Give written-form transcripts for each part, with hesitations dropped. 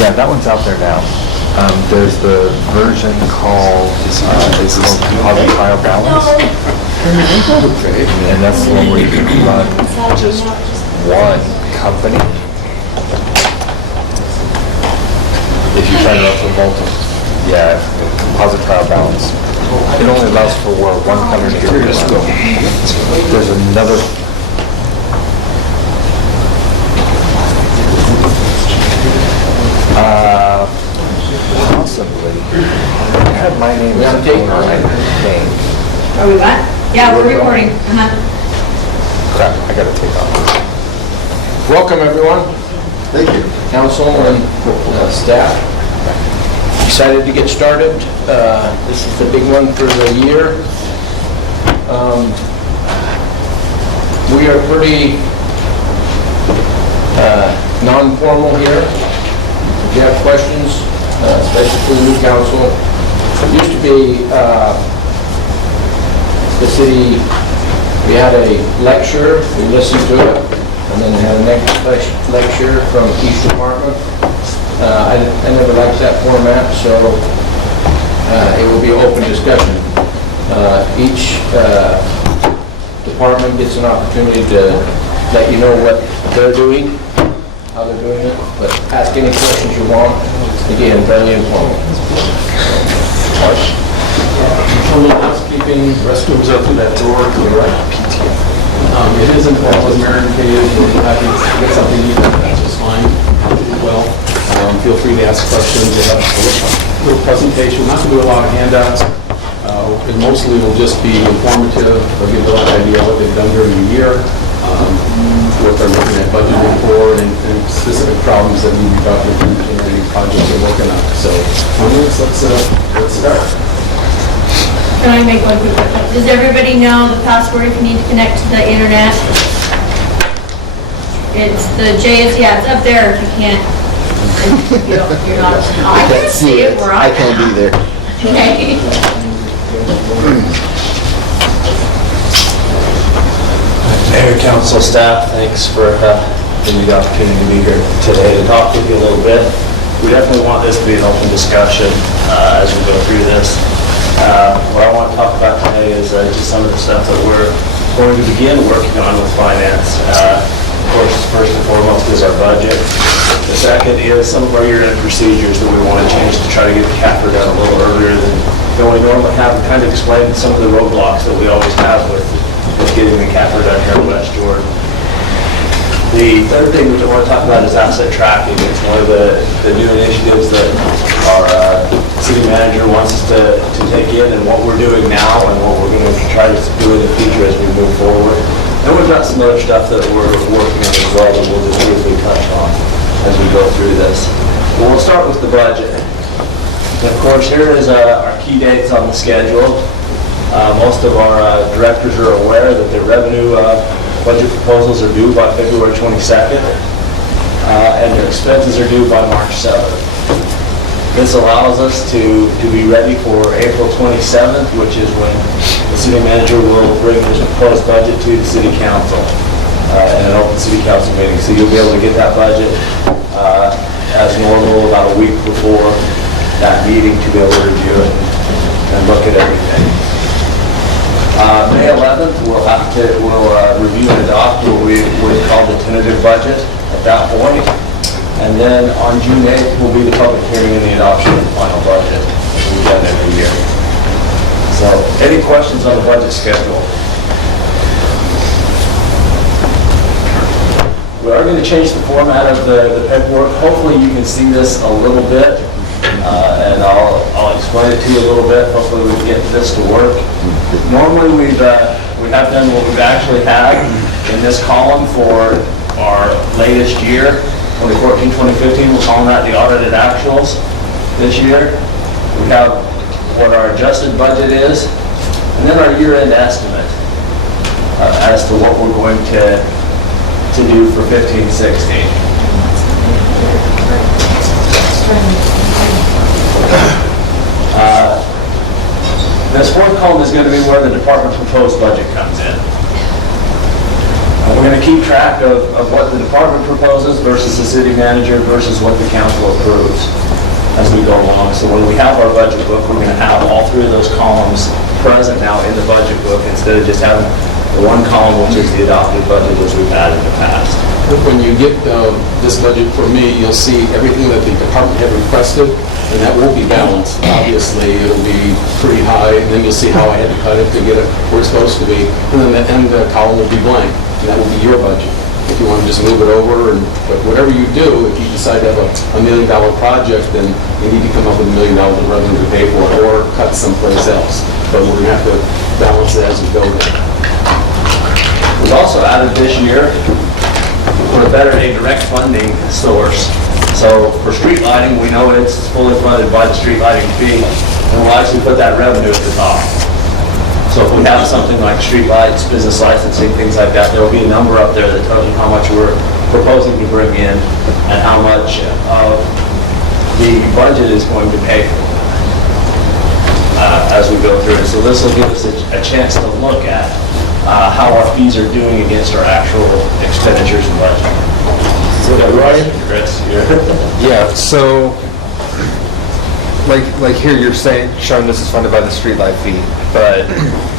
Yeah, that one's out there now. There's the version called Composite Trial Balance. And that's the one where you can run just one company. If you try to run for multiple, yeah, Composite Trial Balance. It only allows for one company to run. There's another. Possibly. I had my name as a name. Are we what? Yeah, we're recording. Crap, I gotta take off. Welcome, everyone. Thank you. Council and staff. Excited to get started. This is the big one for the year. We are pretty non-formal here. If you have questions, especially for the new council, it used to be the city, we had a lecture, we listened to it, and then they had a next lecture from each department. I never liked that format, so it will be open discussion. Each department gets an opportunity to let you know what they're doing, how they're doing it, but ask any questions you want. Again, very informal. A little housekeeping, restrooms up to that door to the right. It is involved with Mary Kay, if you're happy to get something you need, that's just fine. Well, feel free to ask questions. We'll have a little presentation, not to do a lot of handouts. It mostly will just be informative, they'll give a little idea of what they've done during the year, what they're looking at budgeting for, and specific problems that need to be documented in any project they're working on. So, let's start. Can I make one quick question? Does everybody know the password if you need to connect to the internet? It's the yeah, it's up there if you can't. You're not, I can see it, we're on. I can't be there. Okay. Mayor, council, staff, thanks for giving me the opportunity to be here today to talk with you a little bit. We definitely want this to be an open discussion as we go through this. What I want to talk about today is just some of the stuff that we're going to begin working on with finance. Of course, first and foremost is our budget. The second is some of our year-end procedures that we want to change to try to get the CAFR done a little earlier than we normally have, and kind of explain some of the roadblocks that we always have with getting the CAFR done here in West Jordan. The third thing that I want to talk about is asset tracking. It's one of the new initiatives that our city manager wants us to take in, and what we're doing now and what we're going to try to do in the future as we move forward. And we've got some other stuff that we're working on as well that we'll just briefly touch on as we go through this. But we'll start with the budget. And of course, here is our key dates on the schedule. Most of our directors are aware that their revenue budget proposals are due by February 22nd, and their expenses are due by March 7th. This allows us to be ready for April 27th, which is when the city manager will bring his proposed budget to the city council in an open city council meeting. So you'll be able to get that budget as normal about a week before that meeting to be able to review it and look at everything. May 11th, we'll review and adopt what we would call the tentative budget at that point. And then on June 8th will be the public hearing and the adoption of the final budget, as we've done every year. So, any questions on the budget schedule? We are going to change the format of the paperwork. Hopefully you can see this a little bit, and I'll explain it to you a little bit. Hopefully we can get this to work. Normally we have done what we've actually had in this column for our latest year. 2014, 2015, we're calling that the audited actuals. This year, we have what our adjusted budget is, and then our year-end estimate as to what we're going to do for 15, 16. This fourth column is going to be where the department's proposed budget comes in. going to keep track of what the department proposes versus the city manager versus what the council approves as we go along. So when we have our budget book, we're going to have all three of those columns present now in the budget book instead of just having the one column, which is the adopted budget, which we've had in the past. When you get this budget for me, you'll see everything that the department had requested, and that will be balanced. Obviously, it'll be pretty high, and then you'll see how I had to cut it to get it where it's supposed to be. And then the end column will be blank, and that will be your budget. If you want to just move it over, but whatever you do, if you decide to have a $1 million project, then you need to come up with $1 million of revenue to pay for it, or cut someplace else. But we're going to have to balance it as we go there. We've also added this year for a better direct funding source. So for street lighting, we know it's fully funded by the street lighting fee, and we'll actually put that revenue at the top. So if we have something like street lights, business licensing, things like that, there'll be a number up there that tells you how much we're proposing to bring in and how much of the budget is going to pay for as we go through it. So this will give us a chance to look at how our fees are doing against our actual expenditures and budget. So Ryan? Chris, Yeah, so, like here, you're showing this is funded by the streetlight fee, but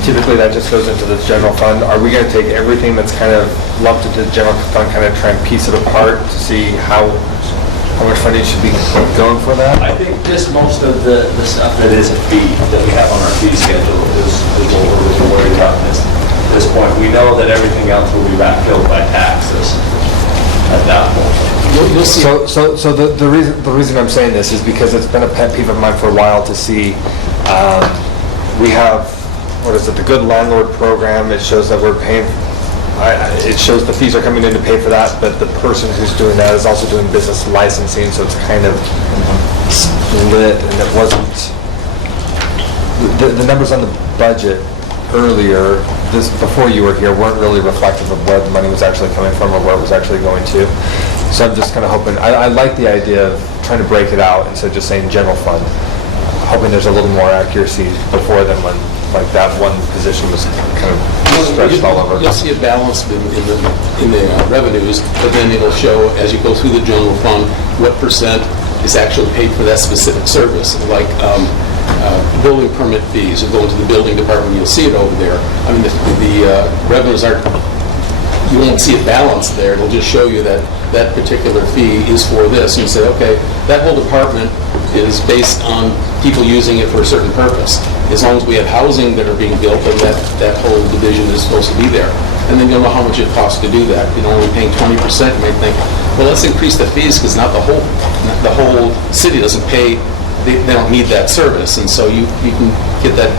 typically that just goes into the general fund. Are we gonna take everything that's kind of lumped into the general fund, kind of try and piece it apart to see how much funding should be going for that? I think just most of the stuff that is a fee that we have on our fee schedule is what we're really worried about at this point. We know that everything else will be backfilled by taxes at that point. You'll see. So the reason I'm saying this is because it's been a pet peeve of mine for a while to see, we have, what is it, the Good Landlord Program. It shows that we're paying, it shows the fees are coming in to pay for that, but the person who's doing that is also doing business licensing, so it's kind of split, and it wasn't, the numbers on the budget earlier, before you were here, weren't really reflective of where the money was actually coming from or where it was actually going to. So I'm just kind of hoping, I like the idea of trying to break it out instead of just saying general fund, hoping there's a little more accuracy before than when, like, that one position was kind of stretched all over. You'll see it balanced in the revenues, but then it'll show, as you go through the general fund, what percent is actually paid for that specific service. Like building permit fees, or go into the building department, you'll see it over there. I mean, the revenues aren't, you won't see it balanced there. It'll just show you that that particular fee is for this. And you say, okay, that whole department is based on people using it for a certain purpose. As long as we have housing that are being built, then that whole division is supposed to be there. And then you'll know how much it costs to do that. If you're only paying 20%, you may think, well, let's increase the fees because not the whole city doesn't pay, they don't need that service. And so you can get that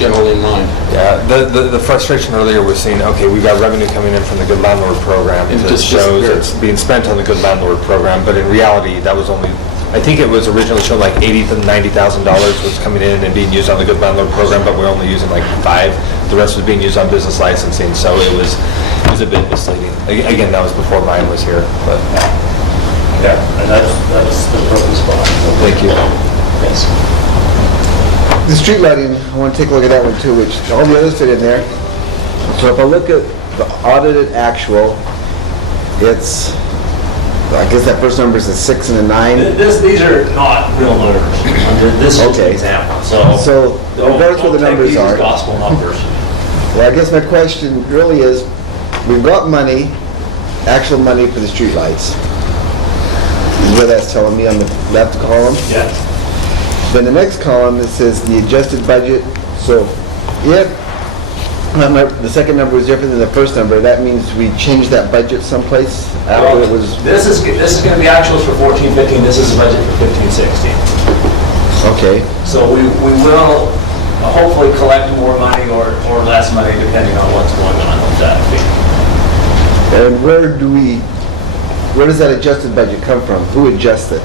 generally in mind. Yeah, the frustration earlier was seeing, okay, we've got revenue coming in from the Good Landlord Program. It It just shows disappears. it's being spent on the Good Landlord Program, but in reality, that was only, I think it was originally shown like $80,000 to $90,000 was coming in and being used on the Good Landlord Program, but we're only using like $5,000. The rest was being used on business licensing, so it was a bit misleading. Again, that was before Ryan was here, but Yeah, and that's the purpose behind it. thank you. Yes. The street lighting, I want to take a look at that one too, which all the others fit in there. So if I look at the audited actual, it's, I guess that first number is a 6 and a 9. These are not real numbers. This is an Okay. example, So regardless what the numbers Don't take these as are, gospel numbers. well, I guess my question really is, we've got money, actual money for the street lights. Is what that's telling me on the left column. Yes. Then the next column, it says the adjusted budget. So if the second number is different than the first number, that means we changed that budget someplace after it was, This is going to be actuals for 14-15. This is the budget for 15-16. okay. So we will hopefully collect more money or less money depending on what's going on with that fee. And where does that adjusted budget come from? Who adjusts it?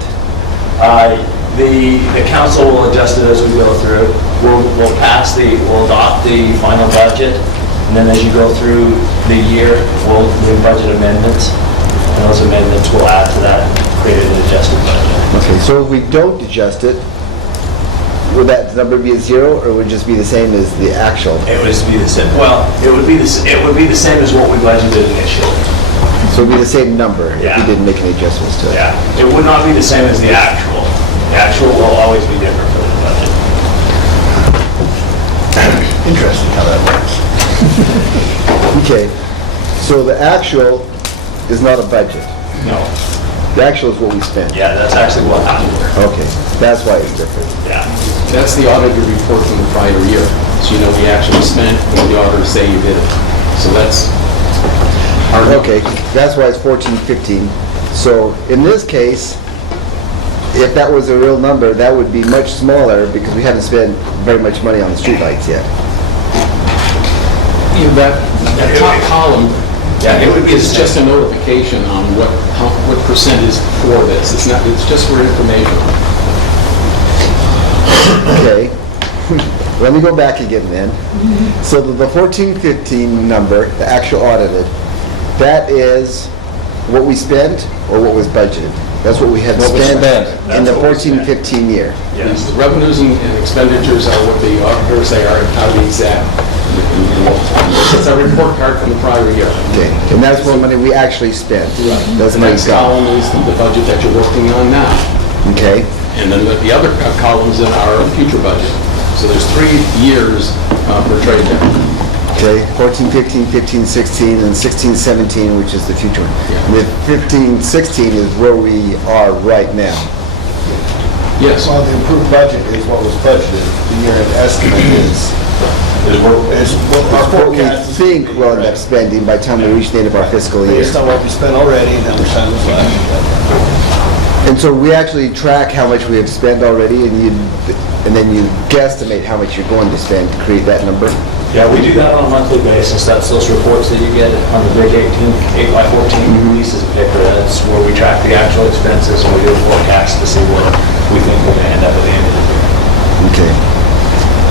The council will adjust it as we go through. We'll adopt the final budget, and then as you go through the year, we'll do budget amendments, and those amendments will add to that, create an adjusted budget. Okay, so if we don't adjust it, would that number be a 0, or would it just be the same as the actual? It would be the same, well, it would be the same as what we budgeted initially. So it'd be the same number if Yeah. we didn't make any adjustments to it? Yeah, it would not be the same as the actual. The actual will always be different for the budget. Interesting how that works. Okay, so the actual is not a budget. No, The actual is what we spent. yeah, that's actually what happened. Okay, that's why it's different. Yeah. That's the auditor report from the prior year. So you know we actually spent when the auditors say you did it. So that's our... Okay, that's why it's 14, 15. So in this case, if that was a real number, that would be much smaller because we haven't spent very much money on the streetlights yet. You know, that top column, Yeah, it would be the it's same. just a notification on what percent is for this. It's not, it's just for information. Okay, let me go back again then. So the 14, 15 number, the actual audited, that is what we spent or what was budgeted? That's what we had What we spent spent. in the That's what we 14, spent. 15 year. Yes. The revenues and expenditures are what the auditors say are the exact. It's a report card from the prior year. Okay, and that's what money we actually spent. That's The money next gone. column is the budget that you're working on now. Okay, And then the other columns in our future budget. So there's 3 years portrayed there. okay, 14, 15, 15, 16, and 16, 17, which is the future one. Yeah. The 15, 16 is where we are right now. Yes. Well, the improved budget is what was budgeted. The year-end estimate is what our What we forecast is. think we'll end up spending by the time we reach the end of our fiscal year. Based on what we spent already, and how much time was left. And so we actually track how much we have spent already, and then you guesstimate how much you're going to spend to create that number? Yeah, we do that on a monthly basis. That's those reports that you get on the big 8x14 pieces of paper. That's where we track the actual expenses and we do a forecast to see what we think we're gonna end up at the end of the year. Okay.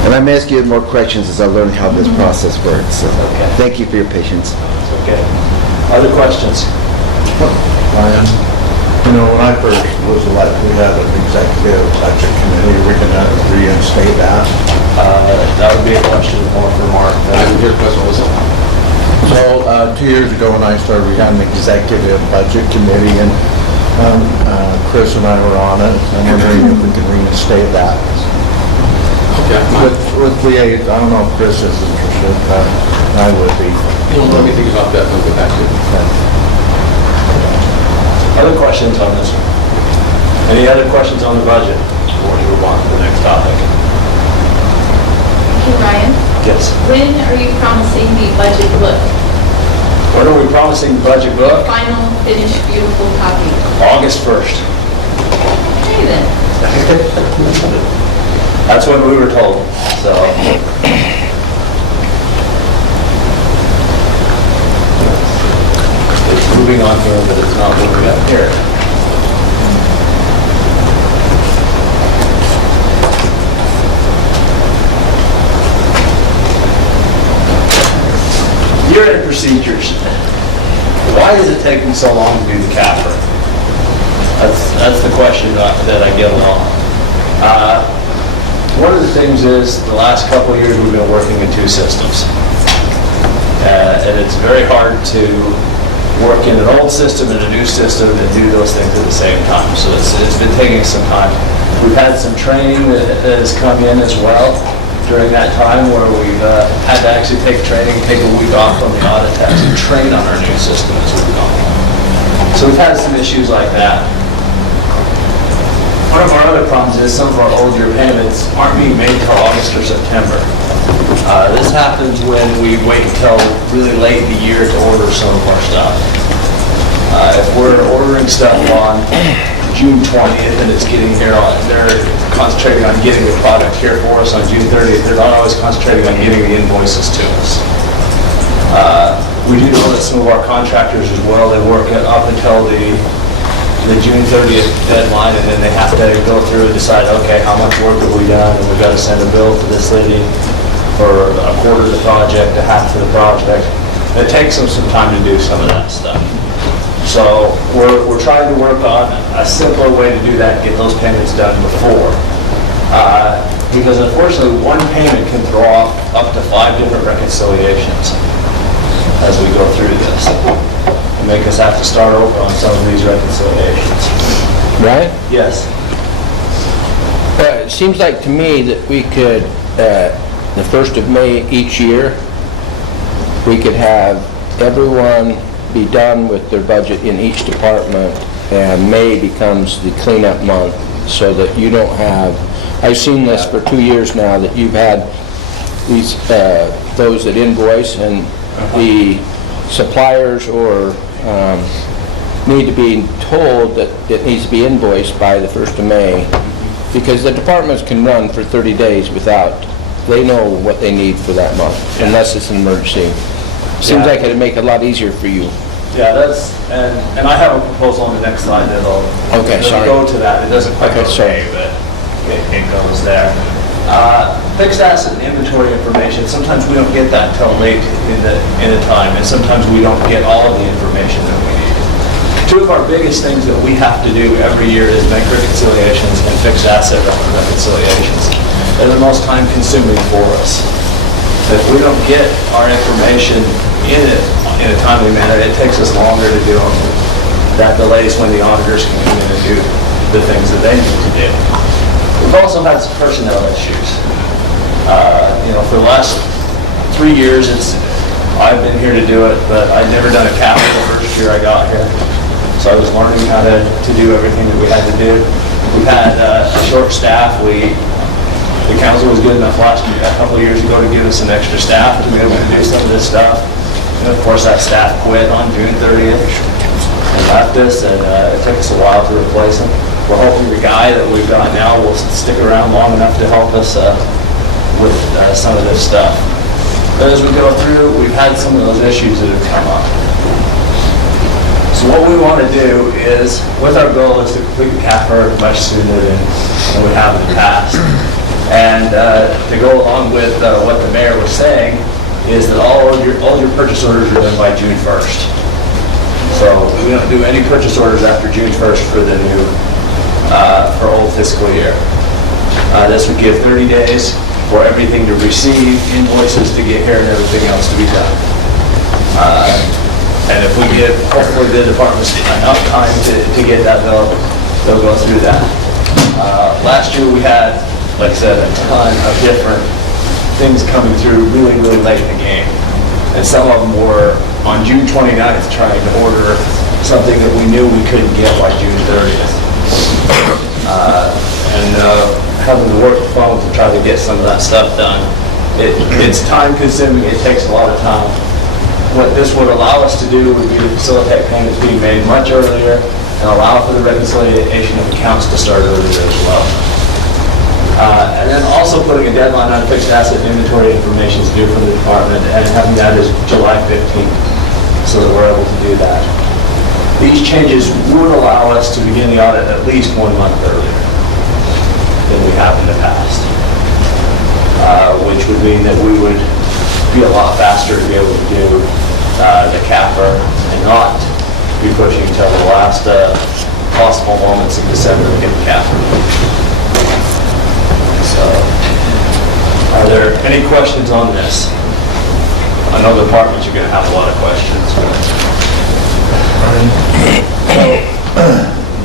And I'm asking you more questions as I learn how this process works, so Okay. thank you for your patience. It's okay. Other questions? Ryan, you know, when I first was elected, we had an executive budget committee. We're gonna reinstate that. That would be a question more for Mark. I didn't hear the question, what was it? So, 2 years ago when I started, we had an executive budget committee, and Chris and I were on it. I'm wondering if we could reinstate that. Okay. With liaison, I don't know if Chris is interested, but I would be. You know, let me think about that and I'll get back to you. Other questions on this one? Any other questions on the budget before we move on to the next topic? Hey, Ryan, Yes. when are you promising the budget book? When are we promising the budget book? Final, finished, beautiful copy? August 1st. Okay then. That's what we were told, so. It's moving on here, but it's not moving up here. Year-end procedures. Why is it taking so long to do the CAFR? That's the question that I get a lot. One of the things is, the last couple of years, we've been working in 2 systems. And it's very hard to work in an old system and a new system and do those things at the same time. So it's been taking some time. We've had some training that has come in as well during that time where we've had to actually take training, take a week off from the audit to actually train on our new system as we've gone. So we've had some issues like that. One of our other problems is some of our older payments aren't being made till August or September. This happens when we wait until really late in the year to order some of our stuff. If we're ordering stuff on June 20th and it's getting here on, they're concentrating on getting the product here for us on June 30th. They're not always concentrating on getting the invoices to us. We do know that some of our contractors as well, they work up until the June 30th deadline, and then they have to go through and decide, okay, how much work have we done, and we've got to send a bill to this lady for a quarter of the project, a half of the project. It takes them some time to do some of that stuff. So we're trying to work on a simpler way to do that, get those payments done before. Because unfortunately, one payment can throw off up to 5 different reconciliations as we go through this. And make us have to start over on some of these reconciliations. Right? Yes. It seems like to me that we could, the 1st of May each year, we could have everyone be done with their budget in each department, and May becomes the cleanup month, so that you don't have, I've seen this for 2 years now, that you've had these, those that invoice, and the suppliers or need to be told that it needs to be invoiced by the 1st of May, because the departments can run for 30 days without, they know what they need for that month, unless it's an emergency. Seems like it'd make it a lot easier for you. Yeah, that's, and I have a proposal on the next slide that'll Okay, that'll sorry. go to that. It doesn't quite Okay, go to sorry. A, but it goes there. Fixed asset and inventory information, sometimes we don't get that until late in the time, and sometimes we don't get all of the information that we need. Two of our biggest things that we have to do every year is bank reconciliations and fixed asset reconciliations. They're the most time consuming for us. If we don't get our information in a timely manner, it takes us longer to do them. That delays when the auditors can come in and do the things that they need to do. We've also had some personnel issues. For the last 3 years, I've been here to do it, but I'd never done a capital the first year I got here. So I was learning how to do everything that we had to do. We've had a short staff. The council was good enough a couple of years ago to give us some extra staff to be able to do some of this stuff. And of course, that staff quit on June 30th and left us, and it took us a while to replace them. We're hoping the guy that we've got now will stick around long enough to help us with some of this stuff. But as we go through, we've had some of those issues that have come up. So what we want to do is, with our goal is to complete the CAFR much sooner than we have in the past. And to go along with what the mayor was saying, is that all your purchase orders are done by June 1st. So we don't do any purchase orders after June 1st for the new, for old fiscal year. This would give 30 days for everything to receive, invoices to get here, and everything else to be done. And if we give, hopefully the department's enough time to get that, they'll go through that. Last year we had, like I said, a ton of different things coming through really, really late in the game. And some of them were on June 29th trying to order something that we knew we couldn't get by June 30th. Having to work the phone to try to get some of that stuff done. It's time consuming, it takes a lot of time. What this would allow us to do would be to facilitate payments being made much earlier and allow for the reconciliation of accounts to start earlier as well. And then also putting a deadline on fixed asset inventory information is due from the department, and having that as July 15th, so that we're able to do that. These changes would allow us to begin the audit at least 1 month earlier than we have in the past, which would mean that we would be a lot faster to be able to do the CAFR and not be pushing until the last possible moments in December to get the CAFR. So, are there any questions on this? I know the departments are going to have a lot of questions.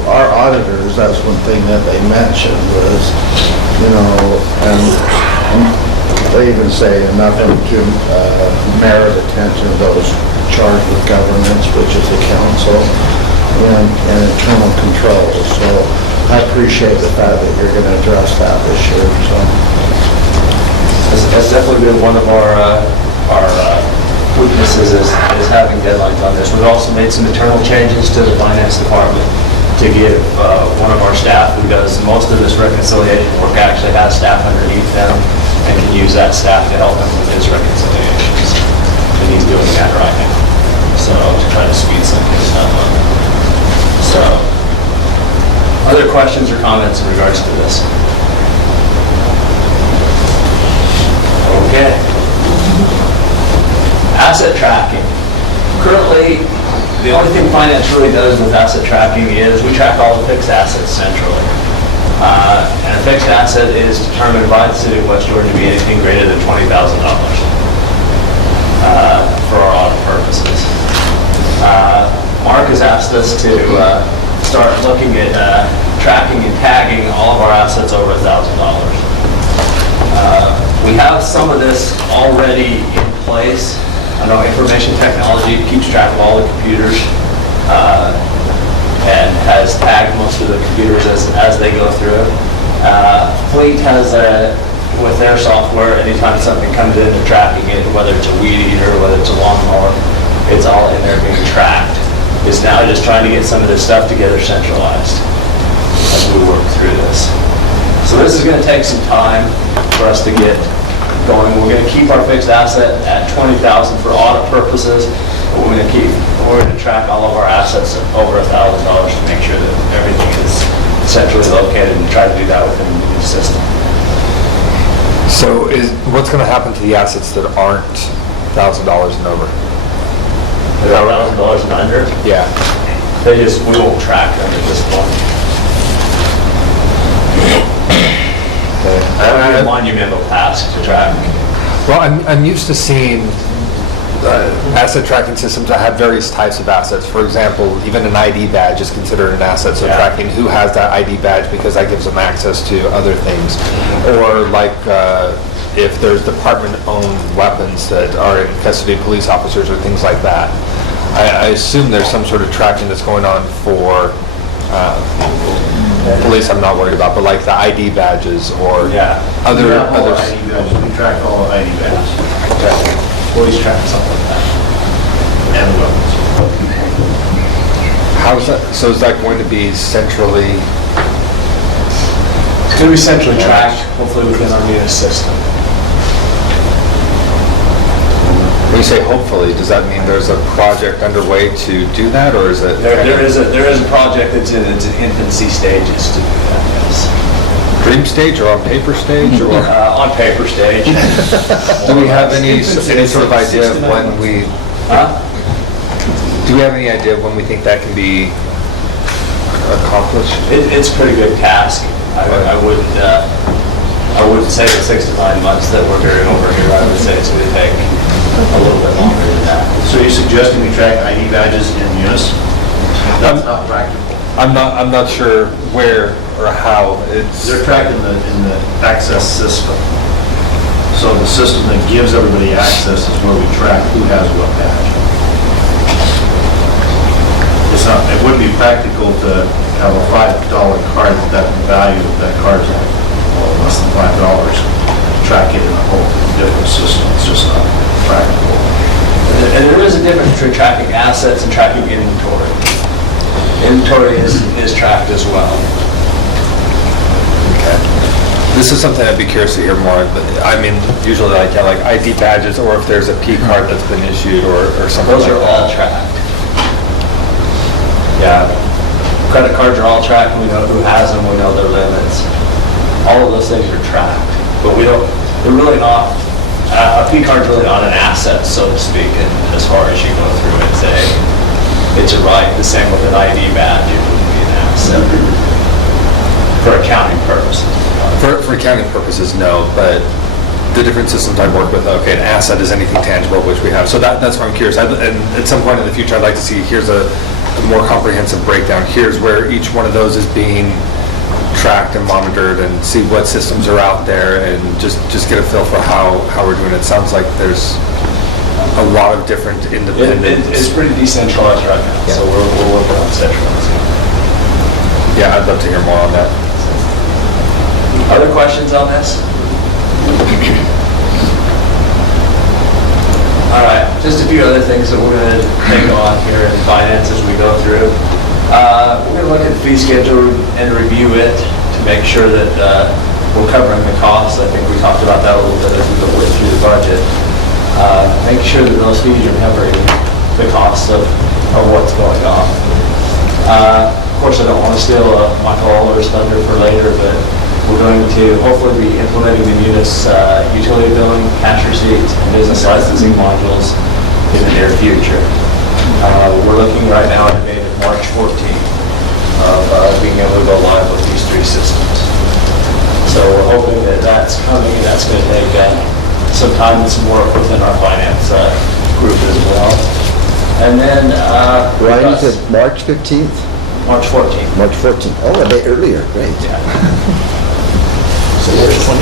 Our auditors, that's one thing that they mentioned was, and they even say nothing to merit attention to those charged with governance, which is the council, and internal controls. So I appreciate the fact that you're going to address that this year. So That's definitely been one of our weaknesses is having deadlines on this. We've also made some internal changes to the finance department to give one of our staff who does most of this reconciliation work, actually has staff underneath them and can use that staff to help him with his reconciliations. And he's doing that right now. So to try to speed some of this stuff up. So, other questions or comments in regards to this? Okay. Asset tracking. Currently, the only thing finance really does with asset tracking is we track all the fixed assets centrally. And a fixed asset is determined by the city of West Jordan to be anything greater than $20,000 for our audit purposes. Mark has asked us to start looking at tracking and tagging all of our assets over $1,000. We have some of this already in place. I know information technology keeps track of all the computers and has tagged most of the computers as they go through. Fleet has, with their software, anytime something comes in, they're tracking it, whether it's a weed eater, whether it's a lawnmower, it's all in there being tracked. It's now just trying to get some of this stuff together centralized as we work through this. So this is going to take some time for us to get going. We're going to keep our fixed asset at $20,000 for audit purposes, but we're going to track all of our assets over $1,000 to make sure that everything is centrally located and try to do that within the new system. So what's going to happen to the assets that aren't $1,000 and over? $1,000 and under, Yeah. we won't track them at this point. That would be a monumental task to track. Well, I'm used to seeing asset tracking systems that have various types of assets. For example, even an ID badge is considered an asset, so Yeah. tracking who has that ID badge because that gives them access to other things. Or like if there's department-owned weapons that are in custody of police officers or things like that. I assume there's some sort of tracking that's going on for police I'm not worried about, but like the ID badges or Yeah. other. ID badges, we track all ID badges. Police track, something like that. And weapons. How is that, so is that going to be centrally? It's going to be centrally tracked, hopefully within our MUNIS system. When you say hopefully, does that mean there's a project underway to do that, or is it? There is a project that's in its infancy stages to do that, yes. Dream stage or on paper stage or? On paper stage. Do we have any sort of idea of when we, do we have any idea of when we think that can be accomplished? It's a pretty good task. I wouldn't say the 6 to 9 months that we're doing over here. I would say it's going to take a little bit longer than that. So you're suggesting we track ID badges in Munis? That's not practical. I'm not sure where or how it's. They're tracked in the access system. So the system that gives everybody access is where we track who has what badge. It wouldn't be practical to have a $5 card that the value of that card is less than $5. Track it in a whole different system. It's just not practical. And there is a difference between tracking assets and tracking inventory. Inventory is tracked as well. Okay. This is something I'd be curious to hear more. But I mean, usually like ID badges, or if there's a P card that's been issued or something like Those that. are all tracked. Yeah, credit cards are all tracked, we know who has them, we know their limits. All of those things are tracked, but they're really not, a P card's really not an asset, so to speak, and as far as you go through it, say, it's a right, the same with an ID badge, it wouldn't be an asset for accounting purposes. For accounting purposes, no, but the different systems I work with, okay, an asset is anything tangible, which we have. So that's why I'm curious. And at some point in the future, I'd like to see, here's a more comprehensive breakdown. Here's where each one of those is being tracked and monitored, and see what systems are out there, and just get a feel for how we're doing it. Sounds like there's a lot of different independent. It's pretty decentralized right now, so we're working on centralizing. Yeah, I'd love to hear more on that. Other questions on this? All right, just a few other things that we're going to take on here in finance as we go through. We're going to look at the fee schedule and review it to make sure that we're covering the costs. I think we talked about that a little bit as we go through the budget. Make sure that those fees are covering the costs of what's going on. Of course, I don't want to steal Michael Allers' thunder for later, but we're going to hopefully be implementing the MUNIS utility billing, cash receipts, and business licensing modules in the near future. We're looking right now at a date of March 14th of being able to go live with these 3 entry systems. So we're hoping that that's coming, and that's going to take some time and some work within our finance group as well. And then... Ryan, you said March 15th? March 14th. March 14th. Oh, a day earlier, great. Yeah. So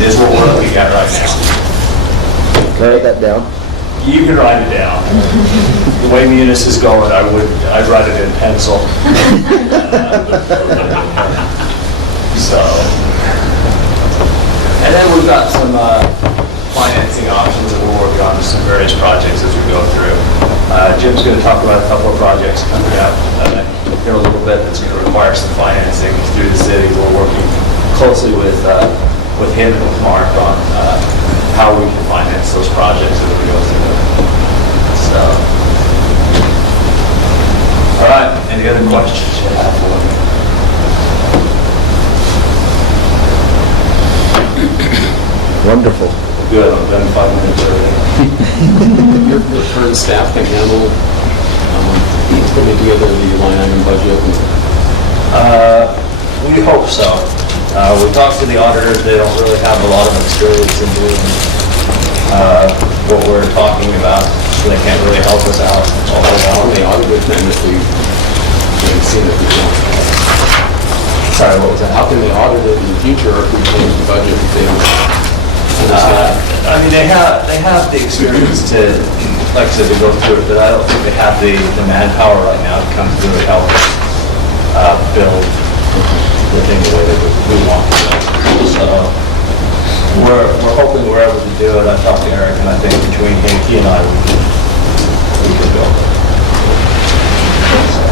is what we're looking at right now. Can I write that down? You can write it down. The way Munis is going, I'd write it in pencil. So, and then we've got some financing options that we're working on, some various projects as we go through. Jim's going to talk about a couple of projects coming up here a little bit that's going to require some financing through the city. We're working closely with him and with Mark on how we can finance those projects as we go through. So, all right, any other questions you have for me? Wonderful. Good, I've done 5 minutes early. Your current staff can handle putting together the line item budget? We hope so. We talked to the auditors, they don't really have a lot of experience in doing what we're talking about, so they can't really help us out. How can they audit it then if we've seen it before? Sorry, what was that? How can they audit it in the future if we change the budget if they don't understand? I mean, they have the experience to, like I said, to go through it, but I don't think they have the manpower right now to come through and help us build the thing the way that we want to. So we're hoping we're able to do it. I talked to Eric, and I think between he and I, we can build it. So,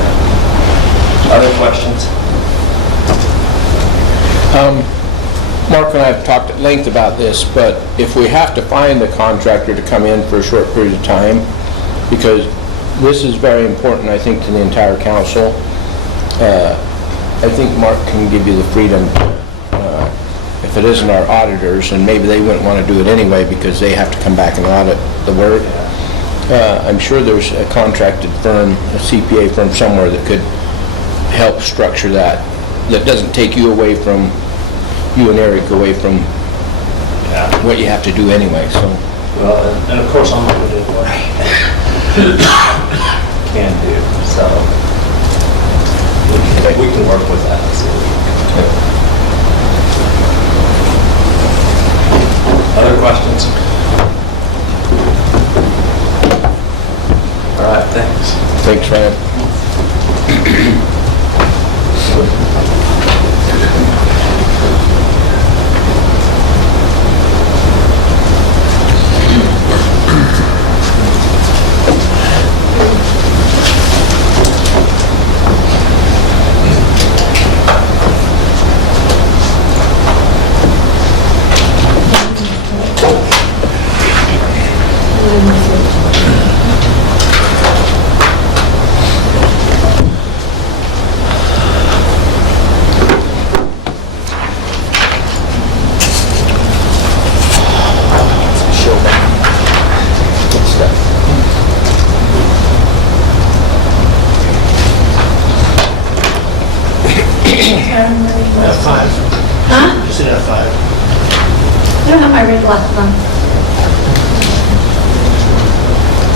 other questions? Mark and I have talked at length about this, but if we have to find a contractor to come in for a short period of time, because this is very important, I think, to the entire council, I think Mark can give you the freedom, if it isn't our auditors, and maybe they wouldn't want to do it anyway because they have to come back and audit the work. I'm sure there's a contracted firm, a CPA firm somewhere that could help structure that doesn't take you away from, you and Eric away from what you have to do anyway, so. Well, and of course, I'm not going to do what I can do, so we can work with that. So. Other questions? All right, thanks. Thanks, Ryan.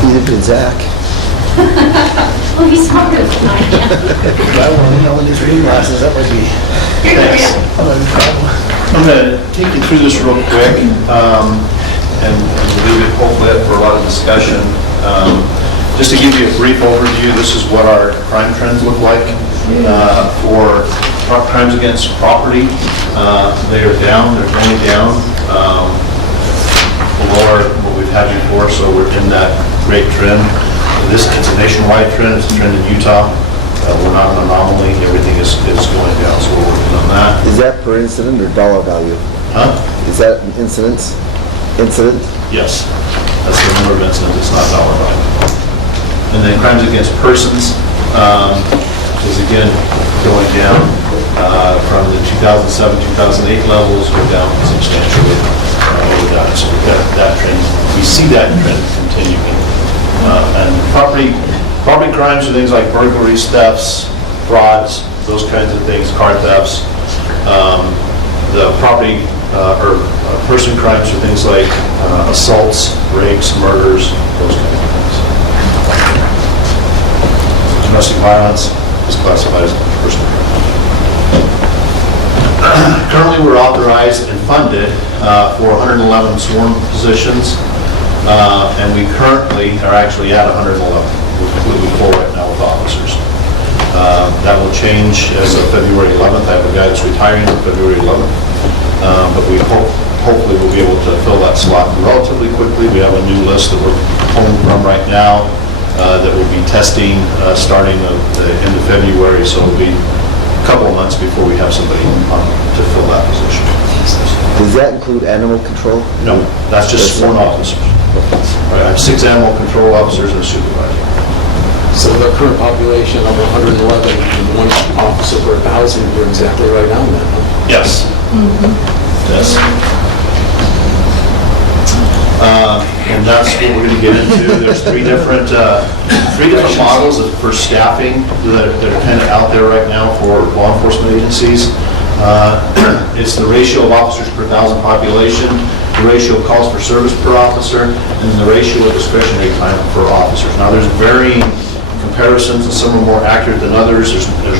Neither did Zach. Well, he's smarter than I am. Well, you know, when these reading glasses, that would be... Yeah. I'm going to take you through this real quick, and leave it hopefully for a lot of discussion. Just to give you a brief overview, this is what our crime trends look like for crimes against property. They are down, they're going down below what we've had before, so we're in that great trend. This is a nationwide trend, it's a trend in Utah. We're not an anomaly, everything is going down, so we're working on that. Is that per incident or dollar value? Huh? Is that an incident? Yes, that's the number of incidents, it's not dollar value. And then crimes against persons is again going down from the 2007-2008 levels, we're down substantially. So we've got that trend, we see that trend continuing. And property crimes are things like burglaries, thefts, frauds, those kinds of things, car thefts. The property or person crimes are things like assaults, rapes, murders, those kind of things. Domestic violence is classified as person crime. Currently, we're authorized and funded for 111 sworn positions, and we currently are actually at 111, including 4 right now with officers. That will change as of February 11th. I have a guy that's retiring on February 11th, but we hopefully we'll be able to fill that slot relatively quickly. We have a new list that we're pulling from right now that we'll be testing starting at the end of February, so it'll be a couple of months before we have somebody to fill that position. Does that include animal control? No, that's just sworn officers. Right, I have 6 animal control officers and a supervisor. So the current population of 111 and 1 officer per 1,000, you're exactly right on that. Huh? Yes. Yes. And that's what we're going to get into. There's 3 different models for staffing that are kind of out there right now for law enforcement agencies. It's the ratio of officers per 1,000 population, the ratio of calls for service per officer, and then the ratio of discretionary time for officers. Now, there's varying comparisons, and some are more accurate than others. There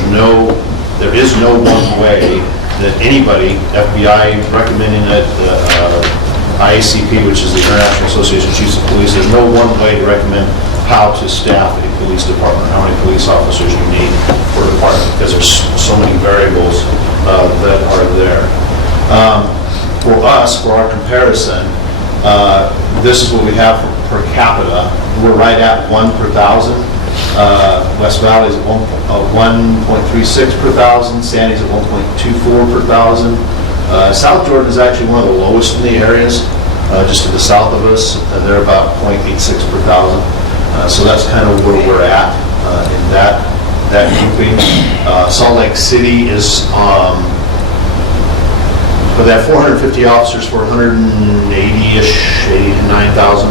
is no one way that anybody, FBI recommending it, IACP, which is the International Association of Chiefs of Police, there's no one way to recommend how to staff a police department, how many police officers you need for a department, because there's so many variables that are there. For us, for our comparison, this is what we have per capita. We're right at 1 per 1,000. West Valley is at 1.36 per 1,000. Sandy's at 1.24 per 1,000. South Jordan is actually one of the lowest in the areas, just to the south of us. They're about 0.86 per 1,000. So that's kind of where we're at in that grouping. Salt Lake City is, but they have 450 officers for 180-ish, 89,000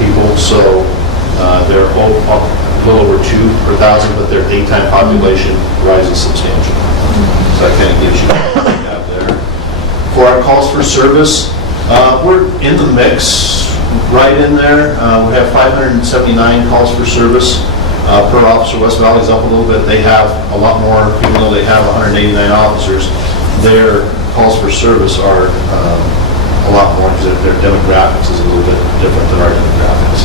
people. So they're a little over 2 per 1,000, but their daytime population rises substantially. So that kind of gives you what we have there. For our calls for service, we're in the mix, right in there. We have 579 calls for service per officer. West Valley's up a little bit. They have a lot more, even though they have 189 officers. Their calls for service are a lot more because their demographics is a little bit different than our demographics.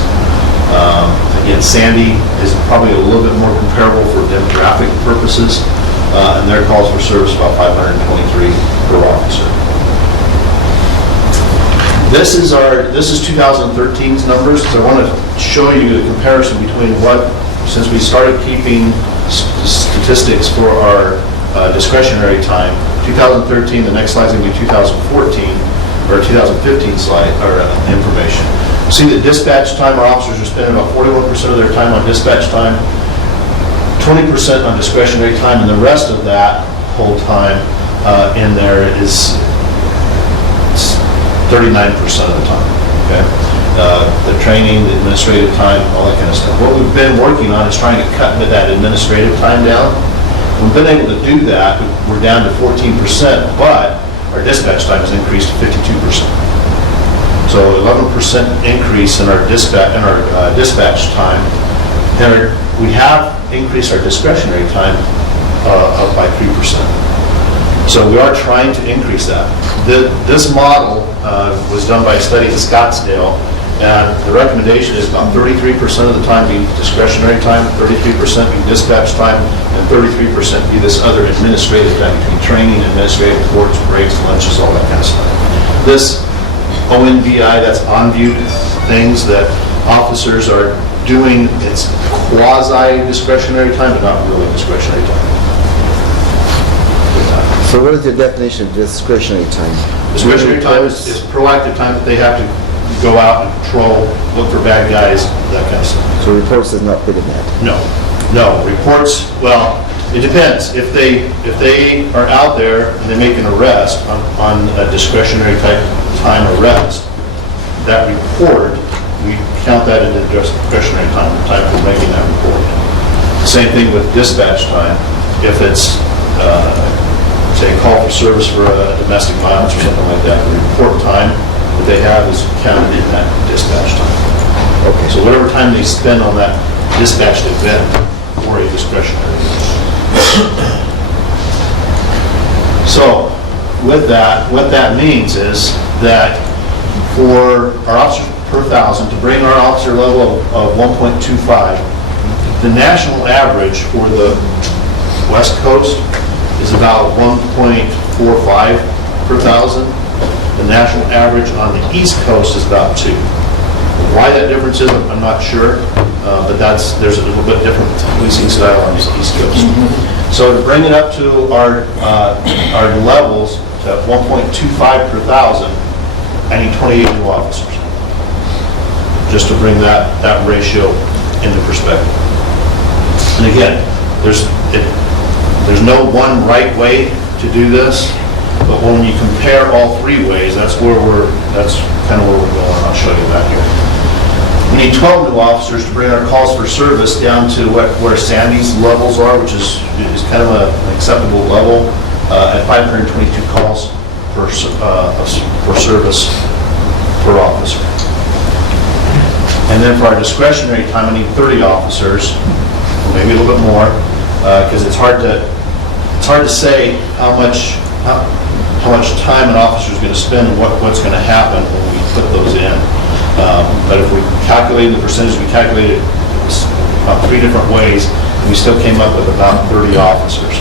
Again, Sandy is probably a little bit more comparable for demographic purposes, and their calls for service about 523 per officer. This is 2013's numbers, because I want to show you the comparison between since we started keeping statistics for our discretionary time, 2013, the next slide's going to be 2014, or 2015 slide, or information. See the dispatch time, our officers are spending about 41% of their time on dispatch time, 20% on discretionary time, and the rest of that whole time in there is 39% of the time, okay? The training, the administrative time, all that kind of stuff. What we've been working on is trying to cut that administrative time down. We've been able to do that. We're down to 14%, but our dispatch time has increased to 52%. So 11% increase in our dispatch time. And we have increased our discretionary time up by 3%. So we are trying to increase that. This model was done by a study in Scottsdale, and the recommendation is about 33% of the time be discretionary time, 33% be dispatch time, and 33% be this other administrative time between training, administrative reports, breaks, lunches, all that kind of stuff. This ONVI, that's on-view things that officers are doing, it's quasi-discretionary time, but not really discretionary time. So what is the definition of discretionary time? Discretionary time is proactive time that they have to go out and patrol, look for bad guys, that kind of stuff. So reports does not fit in that? No, reports, well, it depends. If they are out there and they make an arrest on a discretionary type time arrest, that report, we count that into discretionary time for making that report. Same thing with dispatch time. If it's say, a call for service for a domestic violence or something like that, the report time that they have is counted in that dispatch time. Okay. So whatever time they spend on that dispatched event or a discretionary event. So with that, what that means is that for our officers per thousand, to bring our officer level of 1.25, the national average for the West Coast is about 1.45 per thousand. The national average on the East Coast is about 2. Why that difference is, I'm not sure, but there's a little bit different policing style on the East Coast. So to bring it up to our levels to 1.25 per thousand, I need 28 new officers, just to bring that ratio into perspective. And again, there's no one right way to do this, but when you compare all 3 ways, that's kind of where we're going. I'll show you that here. We need 12 new officers to bring our calls for service down to where Sandy's levels are, which is kind of an acceptable level, at 522 calls for service per officer. And then for our discretionary time, I need 30 officers, or maybe a little bit more, because it's hard to say how much time an officer is going to spend and what's going to happen when we put those in. But if we calculate the percentage, we calculated about 3 different ways, and we still came up with about 30 officers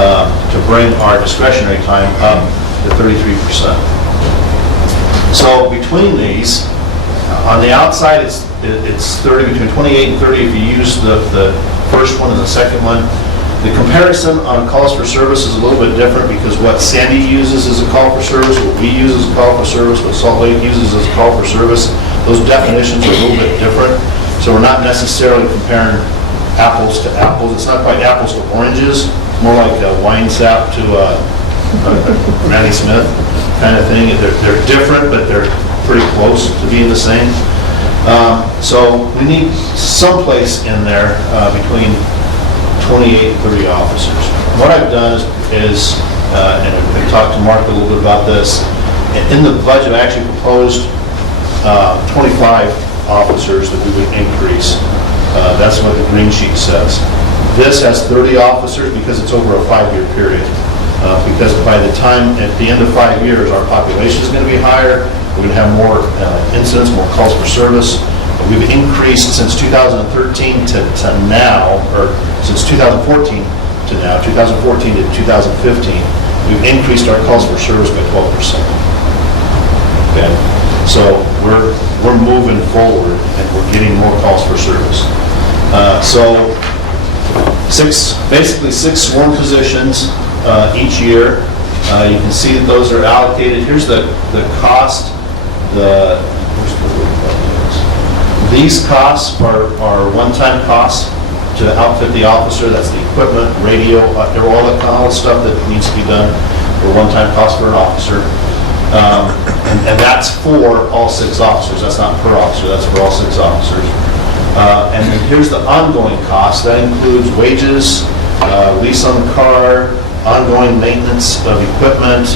to bring our discretionary time up to 33%. So between these, on the outside, it's 30, between 28 and 30 if you use the first one and the second one. The comparison on calls for service is a little bit different because what Sandy uses as a call for service, what we use as a call for service, what Salt Lake uses as a call for service, those definitions are a little bit different. So we're not necessarily comparing apples to apples. It's not quite apples to oranges. It's more like a wine sap to Granny Smith kind of thing. They're different, but they're pretty close to being the same. So we need someplace in there between 28 and 30 officers. What I've done is and I've talked to Mark a little bit about this, in the budget I actually proposed 25 officers that we would increase. That's what the green sheet says. This has 30 officers because it's over a 5-year period. Because by the time, at the end of 5 years, our population is going to be higher, we're going to have more incidents, more calls for service. We've increased since 2013 to now, or since 2014 to now, 2014 to 2015, we've increased our calls for service by 12%. Okay, so we're moving forward and we're getting more calls for service. So basically six sworn positions each year. You can see that those are allocated. Here's the cost. These costs are one-time costs to outfit the officer. That's the equipment, radio, all the stuff that needs to be done for one-time cost for an officer. And that's for all 6 officers. That's not per officer, that's for all 6 officers. And then here's the ongoing cost. That includes wages, lease on the car, ongoing maintenance of equipment,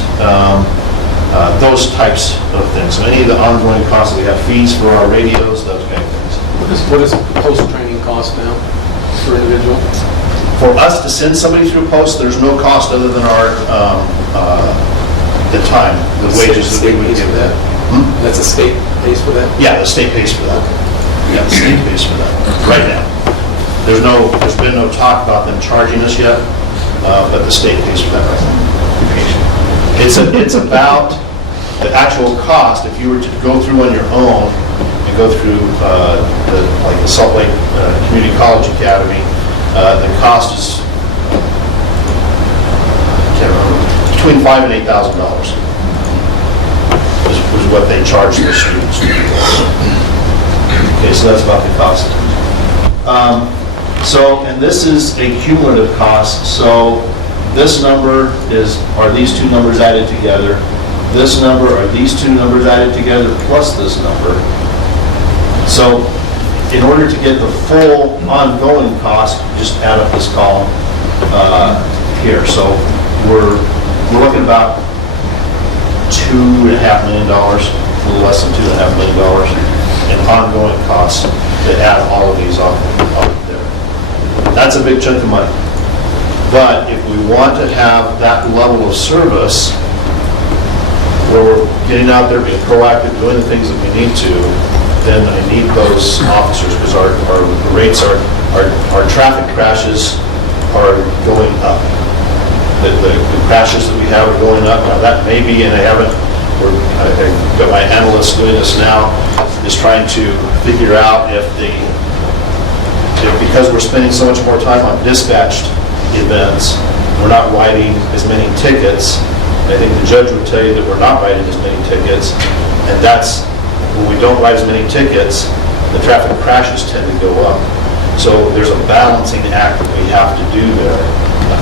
those types of things. So any of the ongoing costs, we have fees for our radios, those kind of things. What does post-training cost now per individual? For us to send somebody through post, there's no cost other than the time, the wages that we would give that. That's a state pays for that? Yeah, the state pays for that. Yeah, the state pays for that right now. There's been no talk about them charging us yet, but the state pays for that right now. It's about the actual cost. If you were to go through on your own and go through like the Salt Lake Community College Academy, the cost is between $5,000 and $8,000 is what they charge the students. Okay, so that's about the cost. And this is a cumulative cost. So this number are these 2 numbers added together. This number are these 2 numbers added together plus this number. So in order to get the full ongoing cost, just add up this column here. So about $2.5 million, a little less than $2.5 million in ongoing costs to add all of these up there. That's a big chunk of money. But if we want to have that level of service, where we're getting out there, being proactive, doing the things that we need to, then I need those officers, because our rates our traffic crashes are going up. The crashes that we have are going up. Now that may be, and I've got my analysts doing this now, is trying to figure out if because we're spending so much more time on dispatched events, we're not writing as many tickets. I think the judge would tell you that we're not writing as many tickets, and that's, when we don't write as many tickets, the traffic crashes tend to go up. So there's a balancing act that we have to do there.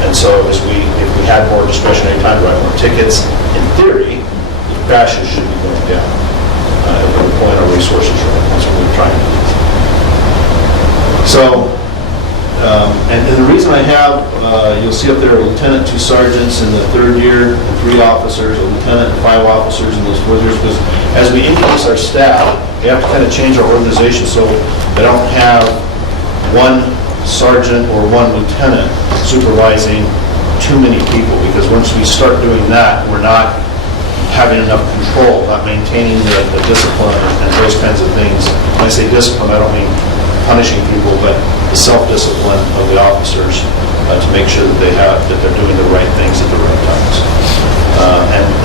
And so if we had more discretionary time to write more tickets, in theory, the crashes should be going down. If we're pulling our resources right, that's what we're trying to do. So, and the reason I have, you'll see up there, a lieutenant, 2 sergeants in the 3rd year, and 3 officers, a lieutenant, and 5 officers in those 4 years, because as we increase our staff, we have to kind of change our organization so they don't have 1 sergeant or 1 lieutenant supervising too many people, because once we start doing that, we're not having enough control, not maintaining the discipline and those kinds of things. When I say discipline, I don't mean punishing people, but the self-discipline of the officers to make sure that they're doing the right things at the right times.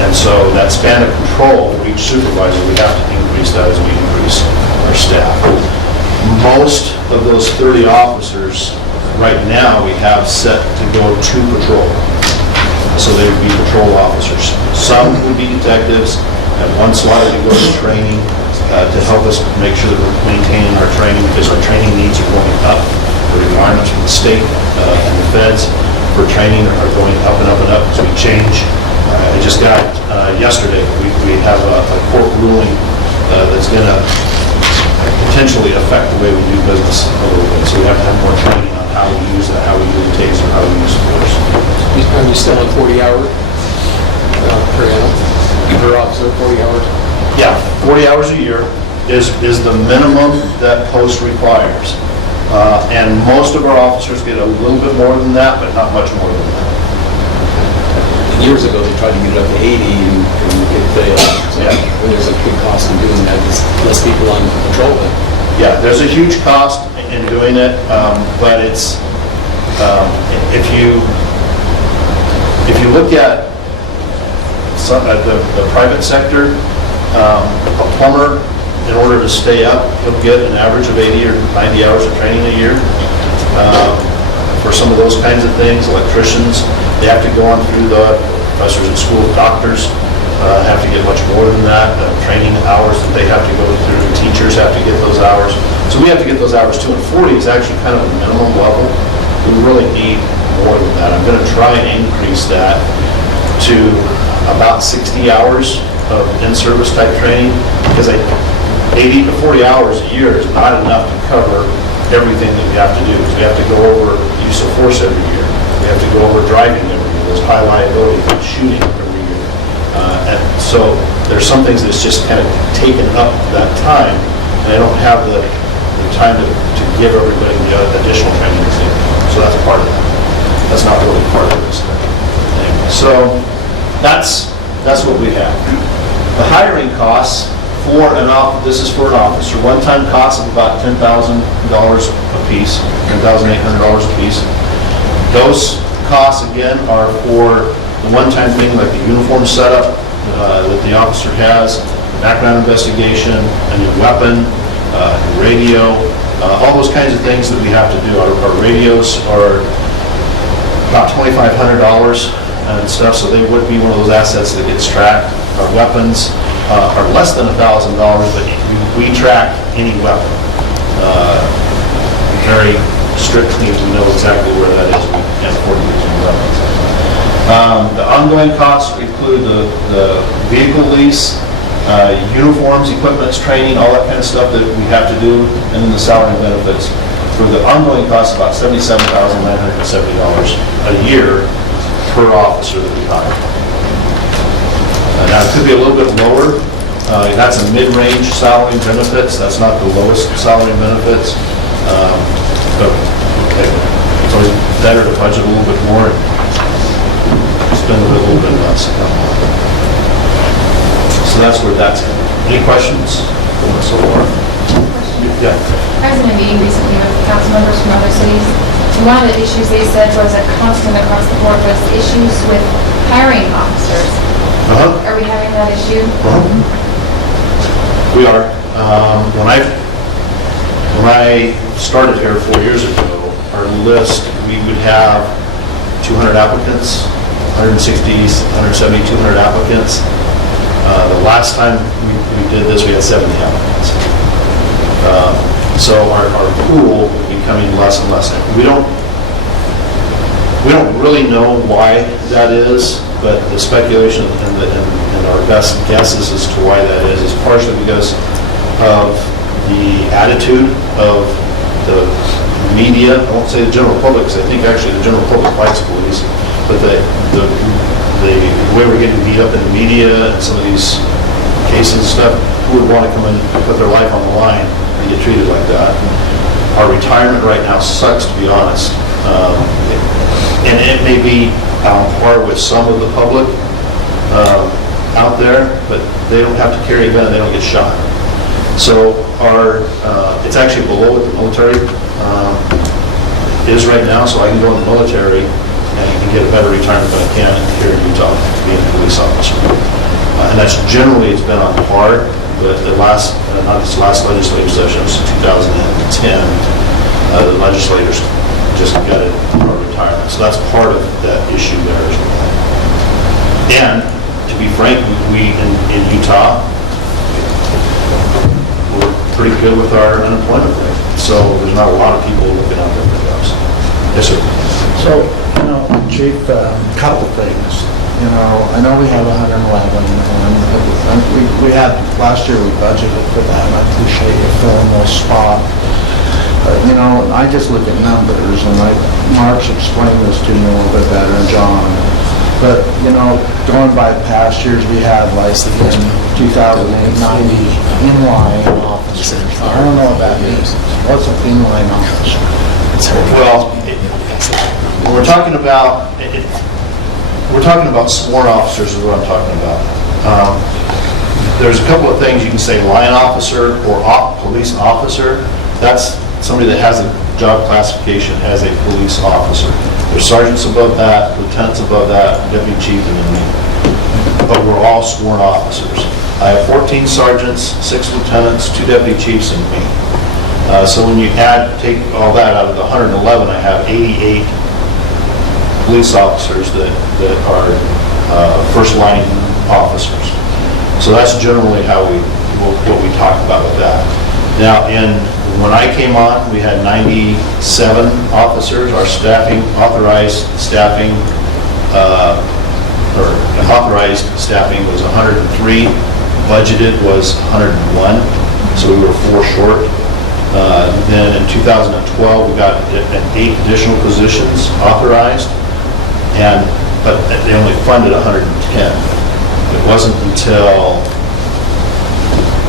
And so that span of control for each supervisor, we have to increase that as we increase our staff. Most of those 30 officers right now we have set to go to patrol. So they would be patrol officers. Some would be detectives, and 1 slotted to go to training to help us make sure that we're maintaining our training, because our training needs are going up. The requirements from the state and the feds for training are going up and up and up as we change. I just got, yesterday, we have a court ruling that's going to potentially affect the way we do business a little bit. So we have to have more training on how we use that, how we do the taser, how we use force. Are you still on 40 hours per annum? Per officer, 40 hours? Yeah, 40 hours a year is the minimum that post requires. And most of our officers get a little bit more than that, but not much more than that. Years ago, they tried to get it up to 80 and it failed. So there's a big cost in doing that. There's less people on patrol then. Yeah, there's a huge cost in doing it, but it's, if you look at the private sector, a plumber, in order to stay up, he'll get an average of 80 or 90 hours of training a year. For some of those kinds of things, electricians, they have to go on through the professors at school, doctors have to get much more than that, training hours that they have to go through, teachers have to get those hours. So we have to get those hours too, and 40 is actually kind of a minimum level. We really need more than that. I'm going to try and increase that to about 60 hours of in-service type training, because 80 to 40 hours a year is not enough to cover everything that we have to do. Because we have to go over use of force every year. We have to go over driving every year. There's high liability, shooting every year. And so there's some things that's just kind of taken up that time, and I don't have the time to give everybody the additional training that's needed. So that's part of that. That's not really part of this thing. So that's what we have. The hiring costs for this is for an officer, one-time cost of about $10,000 a piece, $10,800 a piece. Those costs, again, are for the one-time thing like the uniform setup that the officer has, background investigation, a new weapon, radio, all those kinds of things that we have to do. Our radios are about $2,500 and stuff, so they would be one of those assets that gets tracked. Our weapons are less than $1,000, but we track any weapon very strictly. We know exactly where that is. We can't afford to use any weapons. The ongoing costs include the vehicle lease, uniforms, equipment, training, all that kind of stuff that we have to do, and then the salary and benefits. For the ongoing costs, about $77,970 a year per officer that we hire. Now, it could be a little bit lower. That's a mid-range salary and benefits. That's not the lowest salary and benefits. But okay, it's always better to budget a little bit more and spend a little bit less. So that's where that's at. Any questions so far? Yeah. I was in a meeting recently with council members from other cities. And one of the issues they said was a constant across the board was issues with hiring officers. Are we having that issue? We are. When I started here 4 years ago, our list, we would have 200 applicants, 160, 170, 200 applicants. The last time we did this, we had 70 applicants. So our pool is becoming less and less. We don't really know why that is, but the speculation and our best guesses as to why that is partially because of the attitude of the media. I won't say the general public, because I think actually the general public likes police, but the way we're getting beat up in the media and some of these cases and stuff, who would want to come in and put their life on the line and get treated like that? Our retirement right now sucks, to be honest. And it may be on par with some of the public out there, but they don't have to carry a gun, they don't get shot. So it's actually below what the military is right now, so I can go in the military and get a better retirement than I can here in Utah, being a police officer. And that's generally, it's been on par, but the last, not this last legislative session, it was 2010, the legislators just got it for retirement. So that's part of that issue there as well. And to be frank, we in Utah, we're pretty good with our unemployment rate. So there's not a lot of people looking out there for jobs. Yes, sir. So, Chief, couple things. I know we have 111, and we had, last year we budgeted for that, and I appreciate you filling those spots. I just look at numbers, and Mark's explained this to me a little bit better, and John. But, going by past years, we had, like, in 2008, 90 inline officers. I don't know what that means. What's an inline officer? Well, we're talking about sworn officers is what I'm talking about. There's a couple of things you can say: line officer or police officer. That's somebody that has a job classification as a police officer. There's sergeants above that, lieutenants above that, deputy chief, and then me. But we're all sworn officers. I have 14 sergeants, 6 lieutenants, 2 deputy chiefs, and me. So when you take all that out of the 111, I have 88 police officers that are first line officers. So that's generally what we talk about with that. Now, when I came on, we had 97 officers. Our authorized staffing was 103. Budgeted was 101, so we were 4 short. Then in 2012, we got 8 additional positions authorized, but they only funded 110. It wasn't until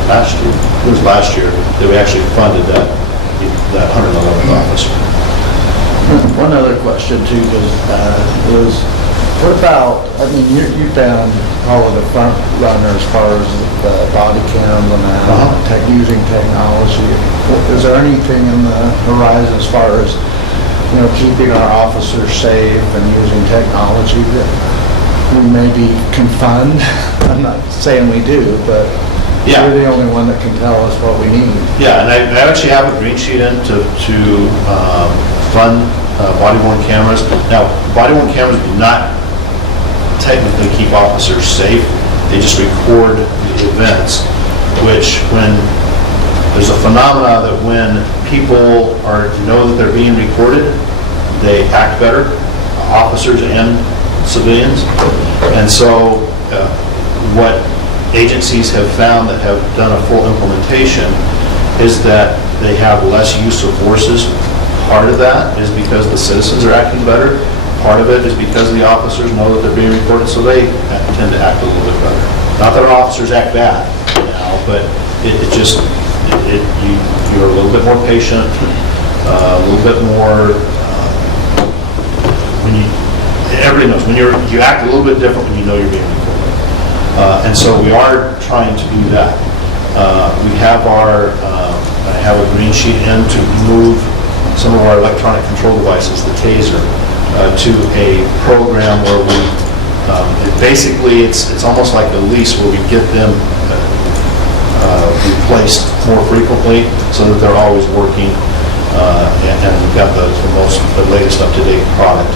last year that we actually funded that 111th officer. One other question too, was what about, you've been all of the front runner as far as the body cams and that, using technology. Is there anything in the horizon as far as, keeping our officers safe and using technology that we maybe can fund? I'm not saying we do, but you're the only one that can tell us what we need. Yeah, and I actually have a green sheet in to fund body-worn cameras. Now, body-worn cameras do not technically keep officers safe. They just record the events, which there's a phenomena that when people know that they're being recorded, they act better, officers and civilians. And so what agencies have found that have done a full implementation is that they have less use of forces. Part of that is because the citizens are acting better. Part of it is because the officers know that they're being recorded, so they tend to act a little bit better. Not that our officers act bad now, but you're a little bit more patient, a little bit more, everybody knows, you act a little bit different when you know you're being recorded. And so we are trying to do that. We have I have a green sheet in to move some of our electronic control devices, the TASER, to a program where we, basically it's almost like a lease where we get them replaced more frequently so that they're always working, and we've got the latest up-to-date product.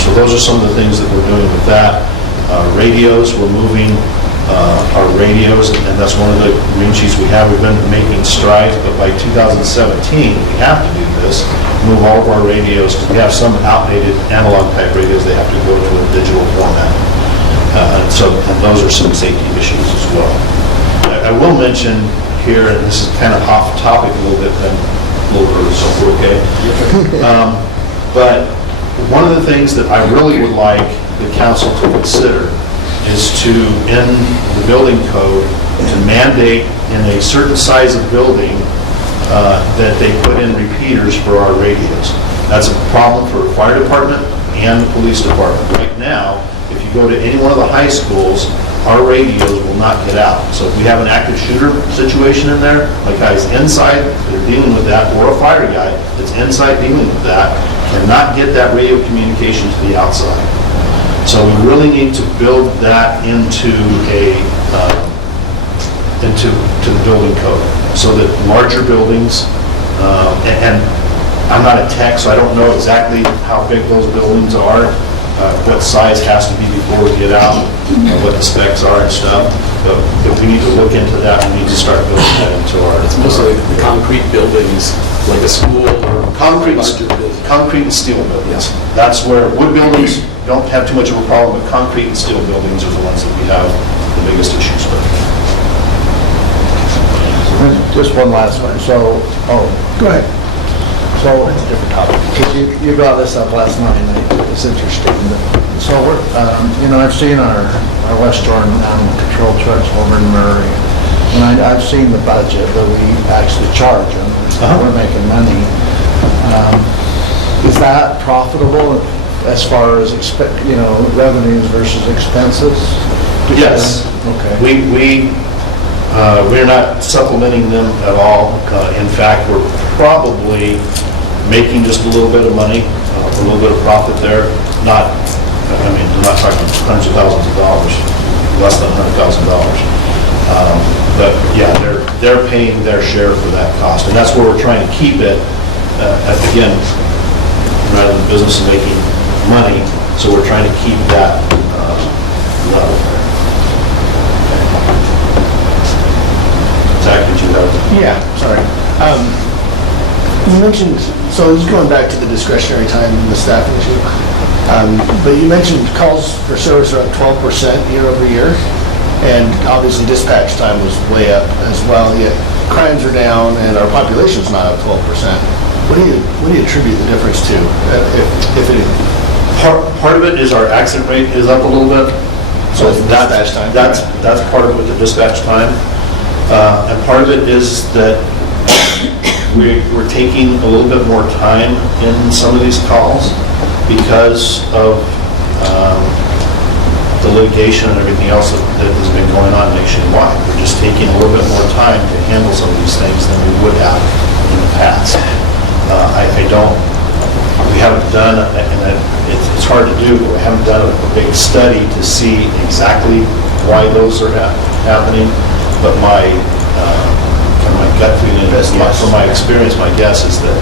So those are some of the things that we're doing with that. Radios, we're moving our radios, and that's one of the green sheets we have. We've been making strides, but by 2017, we have to do this, move all of our radios, because we have some outdated analog type radios, they have to go to a digital format. And those are some safety issues as well. I will mention here, and this is kind of off topic a little bit, then a little early, so we're okay. But one of the things that I really would like the council to consider is to, in the building code, to mandate in a certain size of building that they put in repeaters for our radios. That's a problem for the fire department and the police department. Right now, if you go to any one of the high schools, our radios will not get out. So if we have an active shooter situation in there, like guys inside that are dealing with that, or a fire guy that's inside dealing with that, cannot get that radio communication to the outside. So we really need to build that into the building code, so that larger buildings, and I'm not a tech, so I don't know exactly how big those buildings are, what size has to be before we get out, what the specs are and stuff. But if we need to look into that, we need to start building that into our. It's mostly the concrete buildings, like a school or. Concrete and steel buildings. That's where wood buildings don't have too much of a problem, but concrete and steel buildings are the ones that we have the biggest issues with. Just one last one. So, go ahead. So, it's a different topic. Because you brought this up last night, and it's interesting. So, we're, I've seen our West Jordan animal control trucks over in Murray, and I've seen the budget that we actually charge them. We're making money. Is that profitable as far as revenues versus expenses? Yes. Okay. We're not supplementing them at all. In fact, we're probably making just a little bit of money, a little bit of profit there. I'm not talking hundreds of thousands of dollars, less than $100,000. But yeah, they're paying their share for that cost, and that's where we're trying to keep it. Again, rather than business making money, so we're trying to keep that level there. Zach, did you have? Yeah, sorry. You mentioned, so just going back to the discretionary time and the staffing issue, but you mentioned calls for service are up 12% year over year, and obviously dispatch time was way up as well, yet crimes are down and our population's not up 12%. What do you attribute the difference to, if anything? Part of it is our accident rate is up a little bit. So dispatch time. That's part of it, the dispatch time. And part of it is that we're taking a little bit more time in some of these calls because of the litigation and everything else that has been going on nationwide. We're just taking a little bit more time to handle some of these things than we would have in the past. We haven't done, and it's hard to do, but we haven't done a big study to see exactly why those are happening. But my gut feeling is, from my experience, my guess is that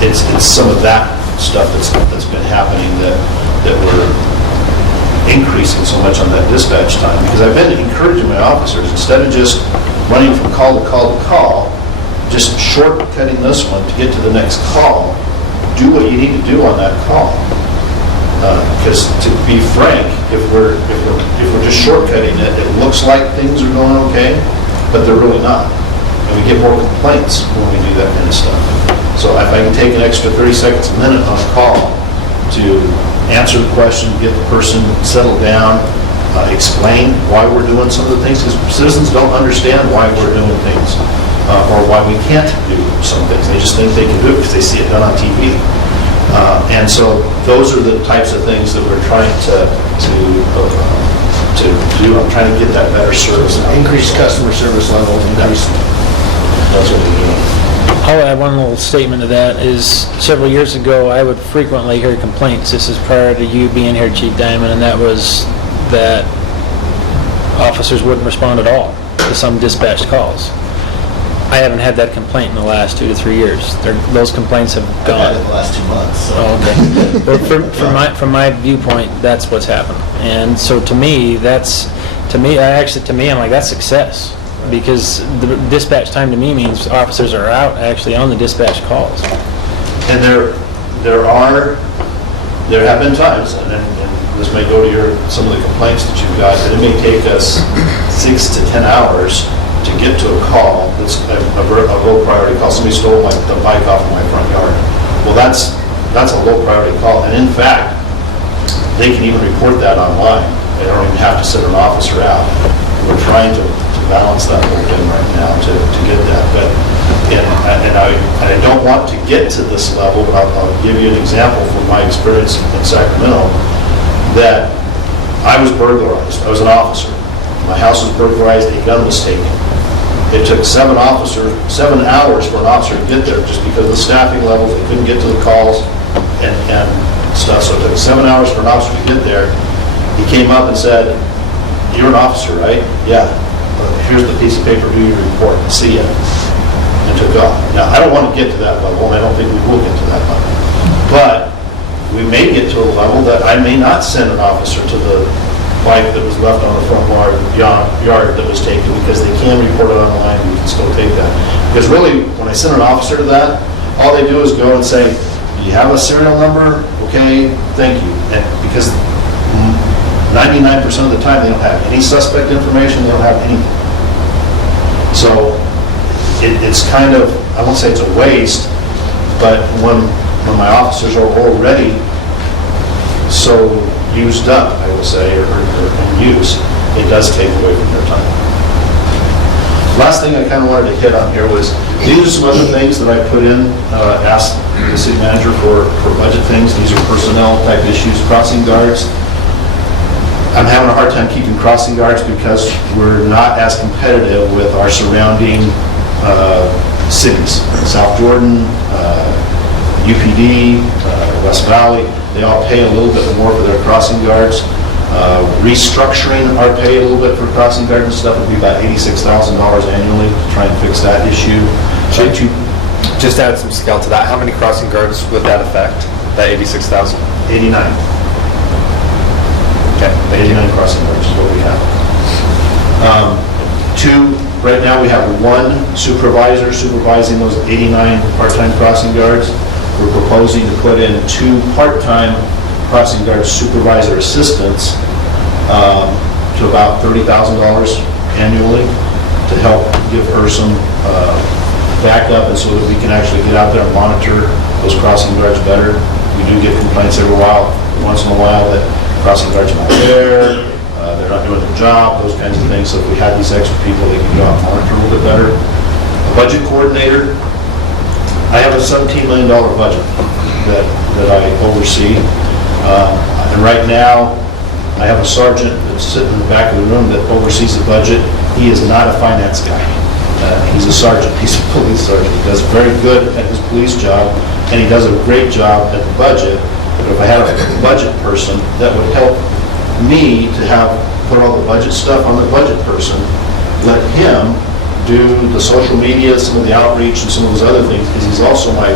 it's some of that stuff that's been happening that we're increasing so much on that dispatch time. Because I've been encouraging my officers, instead of just running from call to call to call, just shortcutting this one to get to the next call, do what you need to do on that call. Because to be frank, if we're just shortcutting it, it looks like things are going okay, but they're really not. And we get more complaints when we do that kind of stuff. So if I can take an extra 30 seconds a minute on a call to answer the question, get the person settled down, explain why we're doing some of the things, because citizens don't understand why we're doing things, or why we can't do some things. They just think they can do it because they see it done on TV. And so those are the types of things that we're trying to do. I'm trying to get that better service. Increase customer service levels, increase. That's what we're doing. I'll add one little statement to that, is several years ago, I would frequently hear complaints, this is prior to you being here, Chief Diamond, and that was that officers wouldn't respond at all to some dispatched calls. I haven't had that complaint in the last 2 to 3 years. Those complaints have I've gone. had it the last 2 months, so. Oh, okay. Well, from my viewpoint, that's what's happened. And so to me, I'm like, that's success. Because the dispatch time to me means officers are out actually on the dispatch calls. And there have been times, and this may go to some of the complaints that you've got, that it may take us 6 to 10 hours to get to a call that's a low priority call. Somebody stole the bike off of my front yard. Well, that's a low priority call, and in fact, they can even report that online. They don't even have to send an officer out. We're trying to balance that whole thing right now to get that. But I don't want to get to this level, but I'll give you an example from my experience in Sacramento, that I was burglarized. I was an officer. My house was burglarized, a gun was taken. It took 7 hours for an officer to get there, just because of the staffing levels, they couldn't get to the calls and stuff. So it took 7 hours for an officer to get there. He came up and said, "You're an officer, right?" "Yeah." "Here's the piece of paper, do your report, see ya," and took off. Now, I don't want to get to that level, and I don't think we will get to that level. But we may get to a level that I may not send an officer to the bike that was left on the front yard that was taken, because they can report it online, and we can still take that. Because really, when I send an officer to that, all they do is go and say, "Do you have a serial number? Okay, thank you." And because 99% of the time, they don't have any suspect information, they don't have anything. So it's kind of, I won't say it's a waste, but when my officers are already so used up, I will say, or in use, it does take away from their time. Last thing I kind of wanted to hit on here was, these are some other things that I put in, asked the city manager for budget things. These are personnel type issues, crossing guards. I'm having a hard time keeping crossing guards because we're not as competitive with our surrounding cities. South Jordan, UPD, West Valley, they all pay a little bit more for their crossing guards. Restructuring our pay a little bit for crossing guards and stuff would be about $86,000 annually to try and fix that issue. Should you just add some scale to that? How many crossing guards would that affect, that 86,000? 89. Okay. 89 crossing guards is what we have. Right now we have 1 supervisor supervising those 89 part-time crossing guards. We're proposing to put in 2 part-time crossing guard supervisor assistants to about $30,000 annually to help give her some backup, and so that we can actually get out there and monitor those crossing guards better. We do get complaints once in a while that crossing guards are not there, they're not doing their job, those kinds of things. So if we had these extra people, they could go out and monitor a little bit better. A budget coordinator, I have a $17 million budget that I oversee. And right now, I have a sergeant that's sitting in the back of the room that oversees the budget. He is not a finance guy. He's a sergeant. He's a police sergeant. He does very good at his police job, and he does a great job at the budget. But if I had a budget person, that would help me to put all the budget stuff on the budget person, let him do the social media, some of the outreach, and some of those other things, because he's also my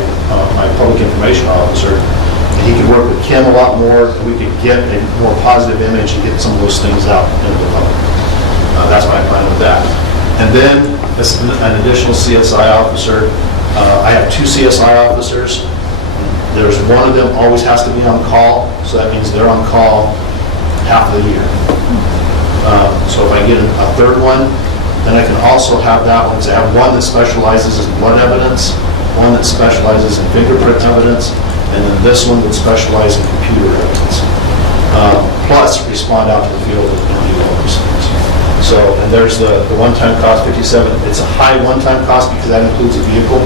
public information officer. And he could work with Kim a lot more. We could get a more positive image and get some of those things out into the public. That's my plan with that. And then an additional CSI officer. I have 2 CSI officers. There's one of them always has to be on call, so that means they're on call half of the year. So if I get a third one, then I can also have that one. So I have one that specializes in blood evidence, one that specializes in fingerprint evidence, and then this one that specializes in computer evidence. plus respond out to the field and do all those things. So, and there's the one-time cost, 57, it's a high one-time cost because that includes a vehicle.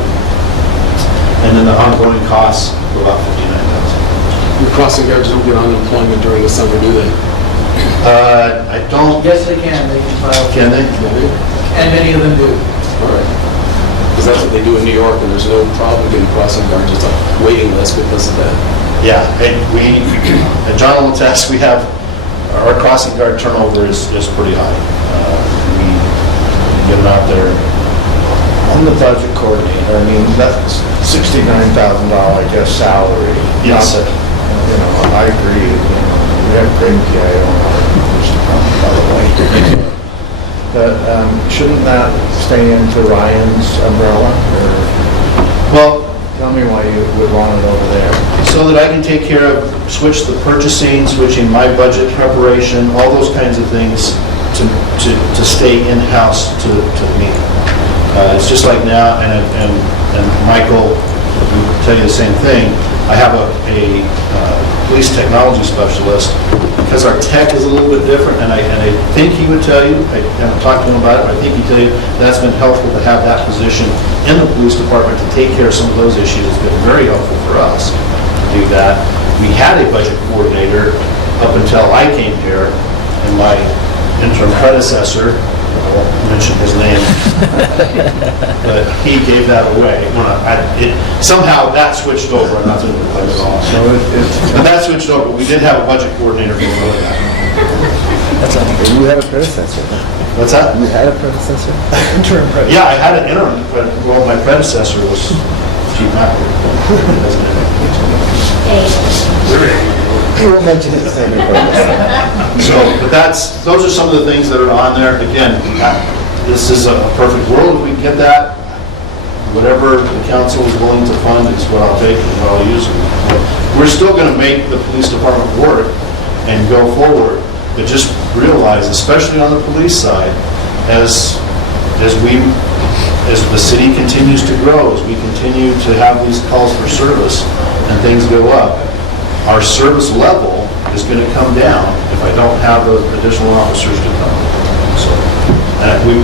And then the ongoing costs were about 59,000. Your crossing guards don't get unemployment during the summer, do they? I don't, Yes, they can, they can file. can they? And many of them do. All right. Because that's what they do in New York, and there's no problem getting crossing guards. It's a waiting list because of that. Yeah, and at John will attest, we have, our crossing guard turnover is pretty high. We get them out there. On the budget coordinator, I mean, that's $69,000, I guess, salary. Yes. Not that, you know, I agree, you know, we have great PIO on our police department, by the way. But shouldn't that stay into Ryan's umbrella, or Well, tell me why you would want it over there? so that I can take care of, switch the purchasing, switching my budget preparation, all those kinds of things to stay in-house to me. It's just like now, and Michael will tell you the same thing, I have a police technology specialist, because our tech is a little bit different, and I think he would tell you, I haven't talked to him about it, but I think he'd tell you that's been helpful to have that position in the police department to take care of some of those issues. It's been very helpful for us to do that. We had a budget coordinator up until I came here, and my interim predecessor, I won't mention his name, but he gave that away. Somehow that switched over, and that's what it was all. So it's, And that switched over. We did have a budget coordinator for the road. You had a predecessor. What's that? You had a predecessor? Yeah, I had an interim, but, well, my predecessor was Chief Macker. You won't mention his name in purpose. So, but those are some of the things that are on there. Again, this is a perfect world if we can get that. Whatever the council is willing to fund is what I'll take and what I'll use. We're still going to make the police department work and go forward, but just realize, especially on the police side, as the city continues to grow, as we continue to have these calls for service and things go up, our service level is going to come down if I don't have those additional officers to come. So,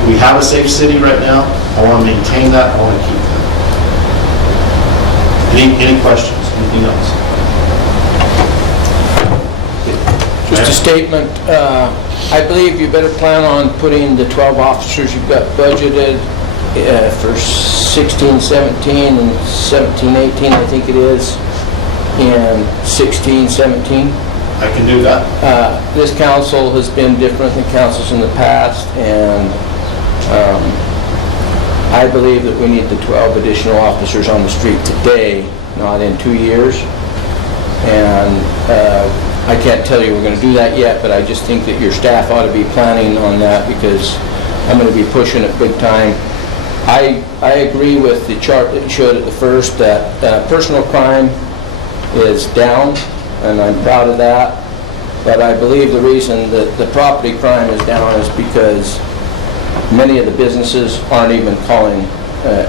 we have a safe city right now. I want to maintain that. I want to keep that. Any questions? Anything else? Just a statement, I believe you better plan on putting the 12 officers you've got budgeted for 16, 17, and 17, 18, I think it is, in 16, 17. I can do that. This council has been different than councils in the past, and I believe that we need the 12 additional officers on the street today, not in 2 years. And I can't tell you we're going to do that yet, but I just think that your staff ought to be planning on that, because I'm going to be pushing it big time. I agree with the chart that you showed at the first, that personal crime is down, and I'm proud of that. But I believe the reason that the property crime is down is because many of the businesses aren't even calling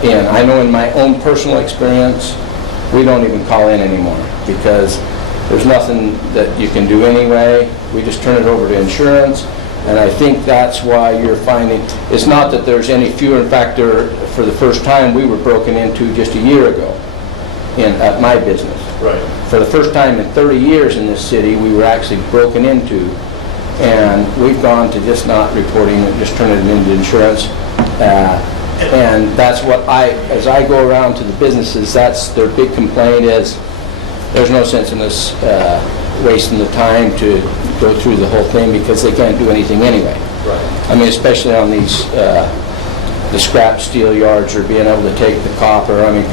in. I know in my own personal experience, we don't even call in anymore, because there's nothing that you can do anyway. We just turn it over to insurance, and I think that's why you're finding, it's not that there's any fewer. In fact, for the first time, we were broken into just a year ago at my business. Right. For the first time in 30 years in this city, we were actually broken into, and we've gone to just not reporting it, just turning it into insurance. And that's what as I go around to the businesses, that's their big complaint is, there's no sense in us wasting the time to go through the whole thing, because they can't do anything anyway. Right. I mean, especially on these, the scrap steel yards, or being able to take the copper. I mean,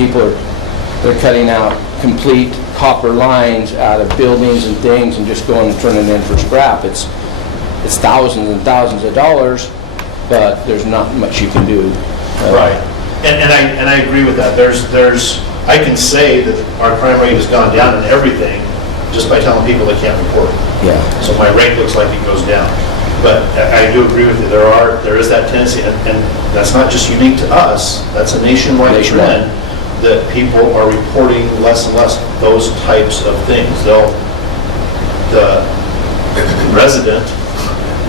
they're cutting out complete copper lines out of buildings and things and just going and turning it in for scrap. It's thousands and thousands of dollars, but there's not much you can do. Right. And I agree with that. I can say that our crime rate has gone down in everything just by telling people they can't report. Yeah. So my rate looks like it goes down. But I do agree with you. There is that tendency, and that's not just unique to us. That's a nationwide trend, that people are reporting less and less those types of things. resident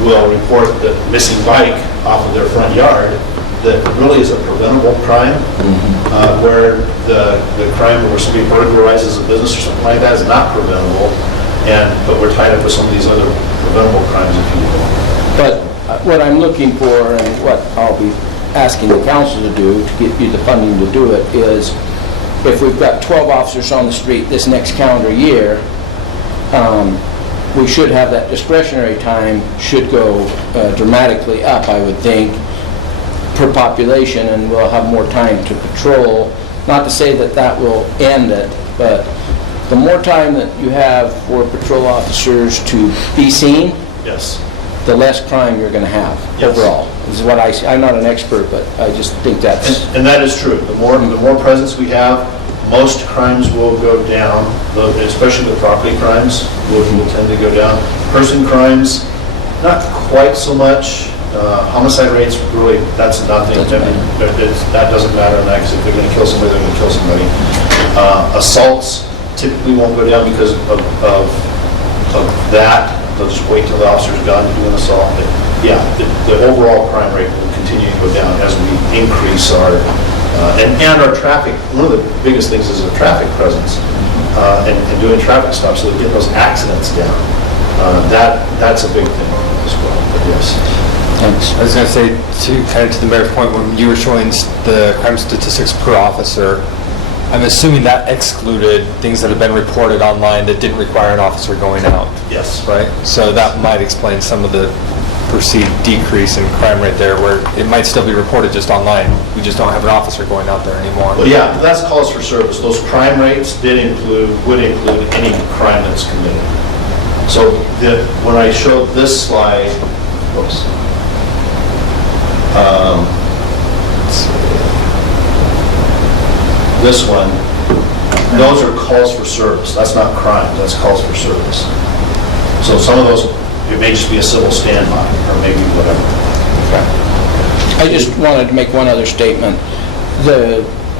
will report the missing bike off of their front yard, that really is a preventable crime, where the crime where somebody burglarizes a business or something like that is not preventable, but we're tied up with some of these other preventable crimes, if you will. But what I'm looking for, and what I'll be asking the council to do, to get you the funding to do it, is if we've got 12 officers on the street this next calendar year, we should have that discretionary time should go dramatically up, I would think, per population, and we'll have more time to patrol. Not to say that that will end it, but the more time that you have for patrol officers to be seen, Yes. the less crime you're going to have Yes. overall. This is what I see. I'm not an expert, but I just think that's... And that is true. The more presence we have, most crimes will go down, especially the property crimes will tend to go down. Person crimes, not quite so much. Homicide rates, really, that's nothing. That doesn't matter in that, because if they're going to kill somebody, they're going to kill somebody. Assaults typically won't go down because of that. They'll just wait till the officer's gone to do an assault. But yeah, the overall crime rate will continue to go down as we increase our, and our traffic. One of the biggest things is our traffic presence, and doing traffic stops, so we get those accidents down. That's a big thing as well, but yes. Thanks. I was going to say, kind of to the mayor's point, when you were showing the crime statistics per officer, I'm assuming that excluded things that have been reported online that didn't require an officer going out, Yes. right? So that might explain some of the perceived decrease in crime rate there, where it might still be reported just online. We just don't have an officer going out there anymore. Well, yeah, that's calls for service. Those crime rates would include any crime that's committed. So when I showed this slide, whoops. This one, those are calls for service. That's not crime, that's calls for service. So some of those, it may just be a civil standby, or maybe whatever. I just wanted to make one other statement.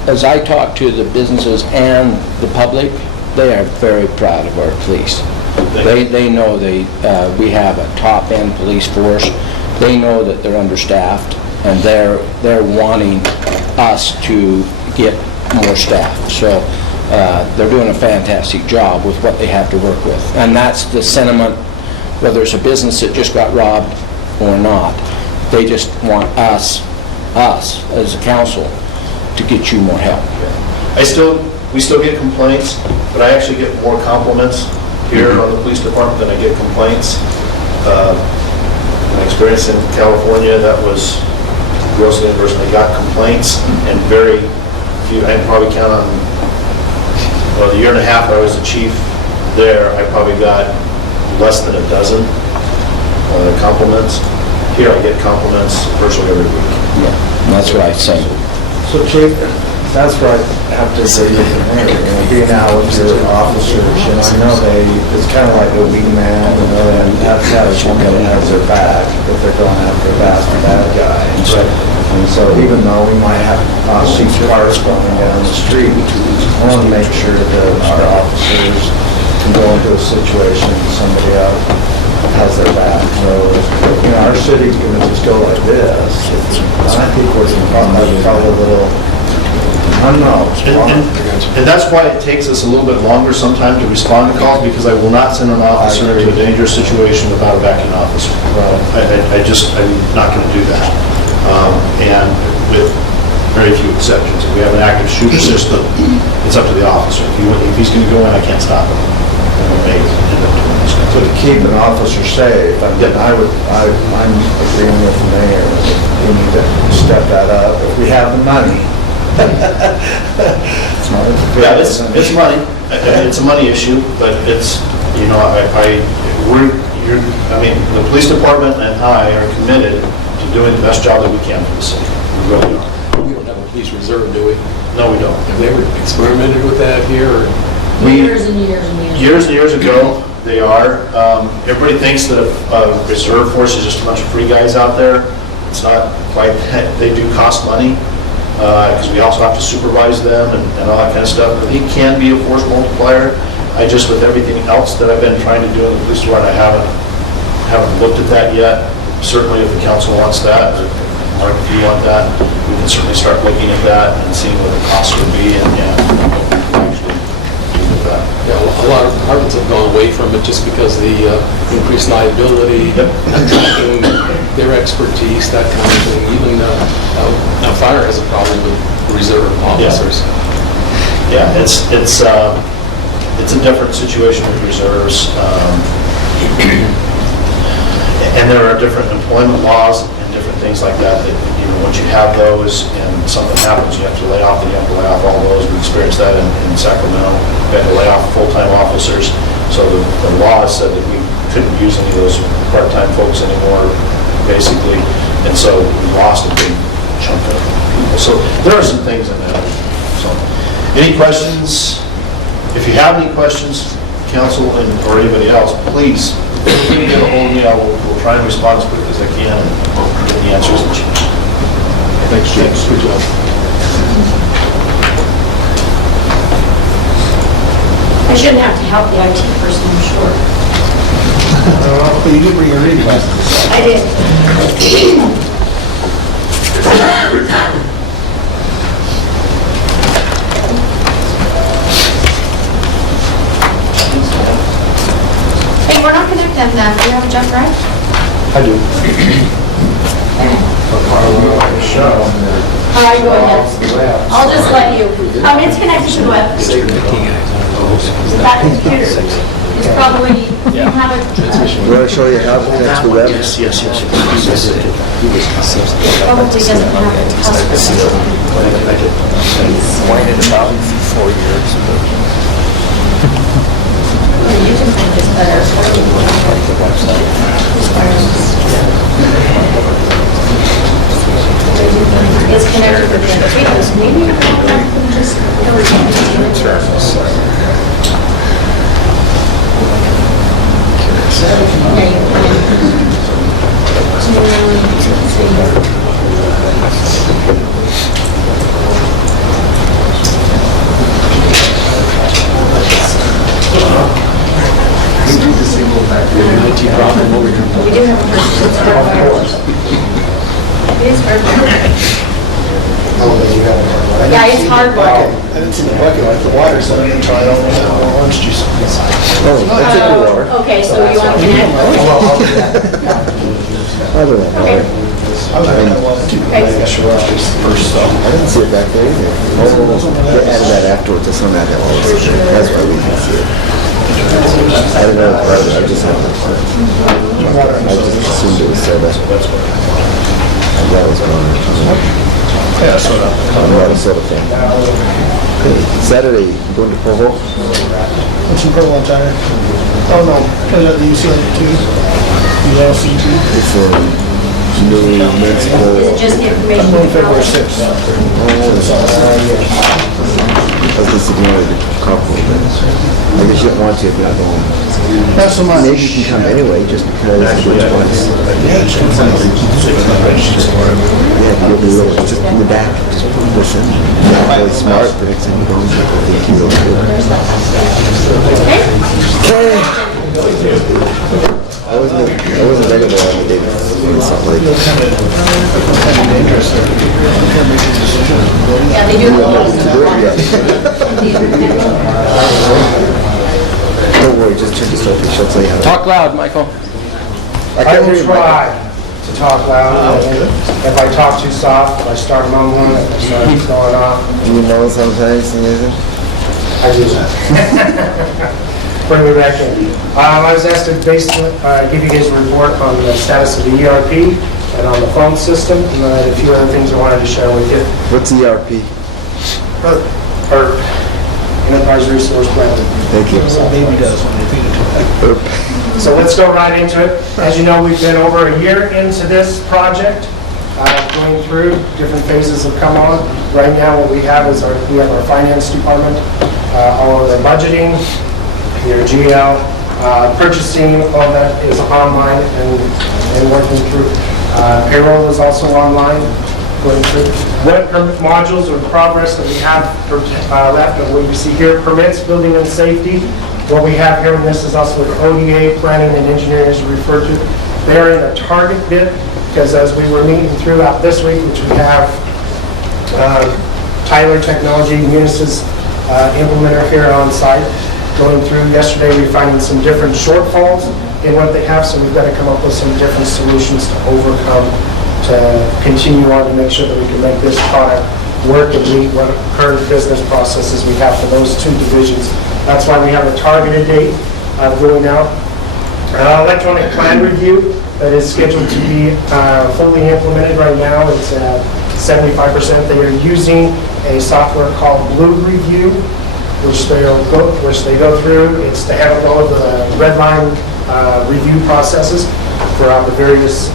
As I talk to the businesses and the public, they are very proud of our police. They know we have a top-end police force. They know that they're understaffed, and they're wanting us to get more staff. So they're doing a fantastic job with what they have to work with. And that's the sentiment, whether it's a business that just got robbed or not. They just want us as a council to get you more help. We still get complaints, but I actually get more compliments here on the police department than I get complaints. My experience in California, that was grossly inverse. I got complaints, and very few. I can probably count on, the year and a half I was the chief there, I probably got less than a dozen compliments. Here I get compliments virtually every week. Yeah, that's what I say. So Chief, that's where I have to agree with the mayor, being out with your officers, I know it's kind of like a wingman, and have to have somebody that has their back if they're going after a bad guy. And so even though we might have see cars going down the street, I want to make sure that our officers can go into a situation somebody else has their back. So, our city can just go like this. I think we're probably a little, I don't know. And that's why it takes us a little bit longer sometimes to respond to calls, because I will not send an officer into a dangerous situation without a backing officer. I'm not going to do that. And with very few exceptions, if we have an active shooter system, it's up to the officer. If he's going to go in, I can't stop him. And we may end up doing this. So to keep an officer safe, I'm agreeing with the mayor, we need to step that up if we have the money. Yeah, it's money. It's a money issue, but it's, the police department and I are committed to doing the best job that we can for the city. We really are. We don't have a police reserve, do we? No, we don't. Have they ever experimented with that here? Or? Years and years and years. Years and years ago, they are. Everybody thinks that a reserve force is just a bunch of free guys out there. It's not quite that. They do cost money, because we also have to supervise them and all that kind of stuff. But it can be a force multiplier. With everything else that I've been trying to do in the police department, I haven't haven't looked at that yet. Certainly, if the council wants that, or Mark, if you want that, we can certainly start looking at that and seeing what the cost would be and what we can actually do with that. Yeah, a lot of departments have gone away from it just because of the increased liability, attracting their expertise, that kind of thing. Even now fire has a problem with reserve officers. Yeah, it's a different situation with reserves. And there are different employment laws and different things like that, once you have those and something happens, you have to lay off, then you have to lay off all those. We experienced that in Sacramento. We had to lay off full-time officers. So the law said that we couldn't use any of those part-time folks anymore, basically. And so we lost a big chunk of people. So there are some things in that. So, any questions? If you have any questions, council or anybody else, please get a hold of me. We'll try and respond as quick as I can and get the answers that you need. Thanks, James. Good job. I shouldn't have to help the IT person, I'm sure. But you did bring your reading glasses. I did. Hey, we're not connected on that. Do you have a Jeff Wright? I do. All right, go ahead. I'll just let you. It's connected to the web. That computer is probably, you have a, You want to show you how it connects to the web? Yes. probably doesn't have a custom. Whining about 4 years. You can make this better. It's connected with the computers. Maybe you can just go IT problem over here. We do have a person that's hardwired. It is hardwired. Yeah, it's hardwired. I didn't see the bucket like the water, so I didn't try it out with orange juice. Oh, that's a good water. Okay, so you want to connect? I don't know. Okay. I was going to want to. Okay. I didn't see it back there either. They added that afterwards, it's on that hill. That's why we can see it. I don't know, I just have to. I just assumed it was soda. That was gone. Yeah, soda. Not a soda thing. Saturday, you going to Provo? What's your purple on tire? Oh, no, because of the UCLA2. ULC2. It's a new municipal. Is it just the information? I'm going February 6th. I was just ignoring the carpool, but I guess you don't want to, but I don't. Not so much. Maybe you can come anyway, just because it's once. Yeah, you'll be little, just in the back, just listen. Not really smart, but next time you go, I think you will too. Okay. I wasn't available on the day before, something like that. Yeah, they do have a lot of stuff. Don't worry, just turn to Sophie, she'll tell you how to. Talk loud, Michael. I I can't hear will you, Michael. try to talk loud. If I talk too soft, if I start mumbling, if I start going off, Do you know sometimes, anything? I do that. Bring me back in. I was asked to basically give you guys a report on the status of the ERP and on the phone system, and I had a few other things I wanted to share with you. What's ERP? Or Enterprise Resource Planning. Thank you. Baby does when you feed it to it. So let's go right into it. As you know, we've been over a year into this project, going through, different phases have come on. Right now, what we have is we have our finance department, all of the budgeting, your GL, purchasing, all that is online and working through. Payroll is also online, going through. What modules or progress that we have left, and what you see here, permits, building and safety, What we have here, and this is also with ODA, planning and engineering as referred to, they're in a target bid, because as we were meeting throughout this week, which we have Tyler Technology, Munis's implementer here on site, going through yesterday, we finding some different shortfalls in what they have, so we've got to come up with some different solutions to overcome, to continue on to make sure that we can make this product work and meet what current business processes we have for those two divisions. That's why we have a targeted date going out. Electronic plan review that is scheduled to be fully implemented right now. It's at 75%. They are using a software called Blue Review, which they go through. It's to handle all of the red line review processes throughout the various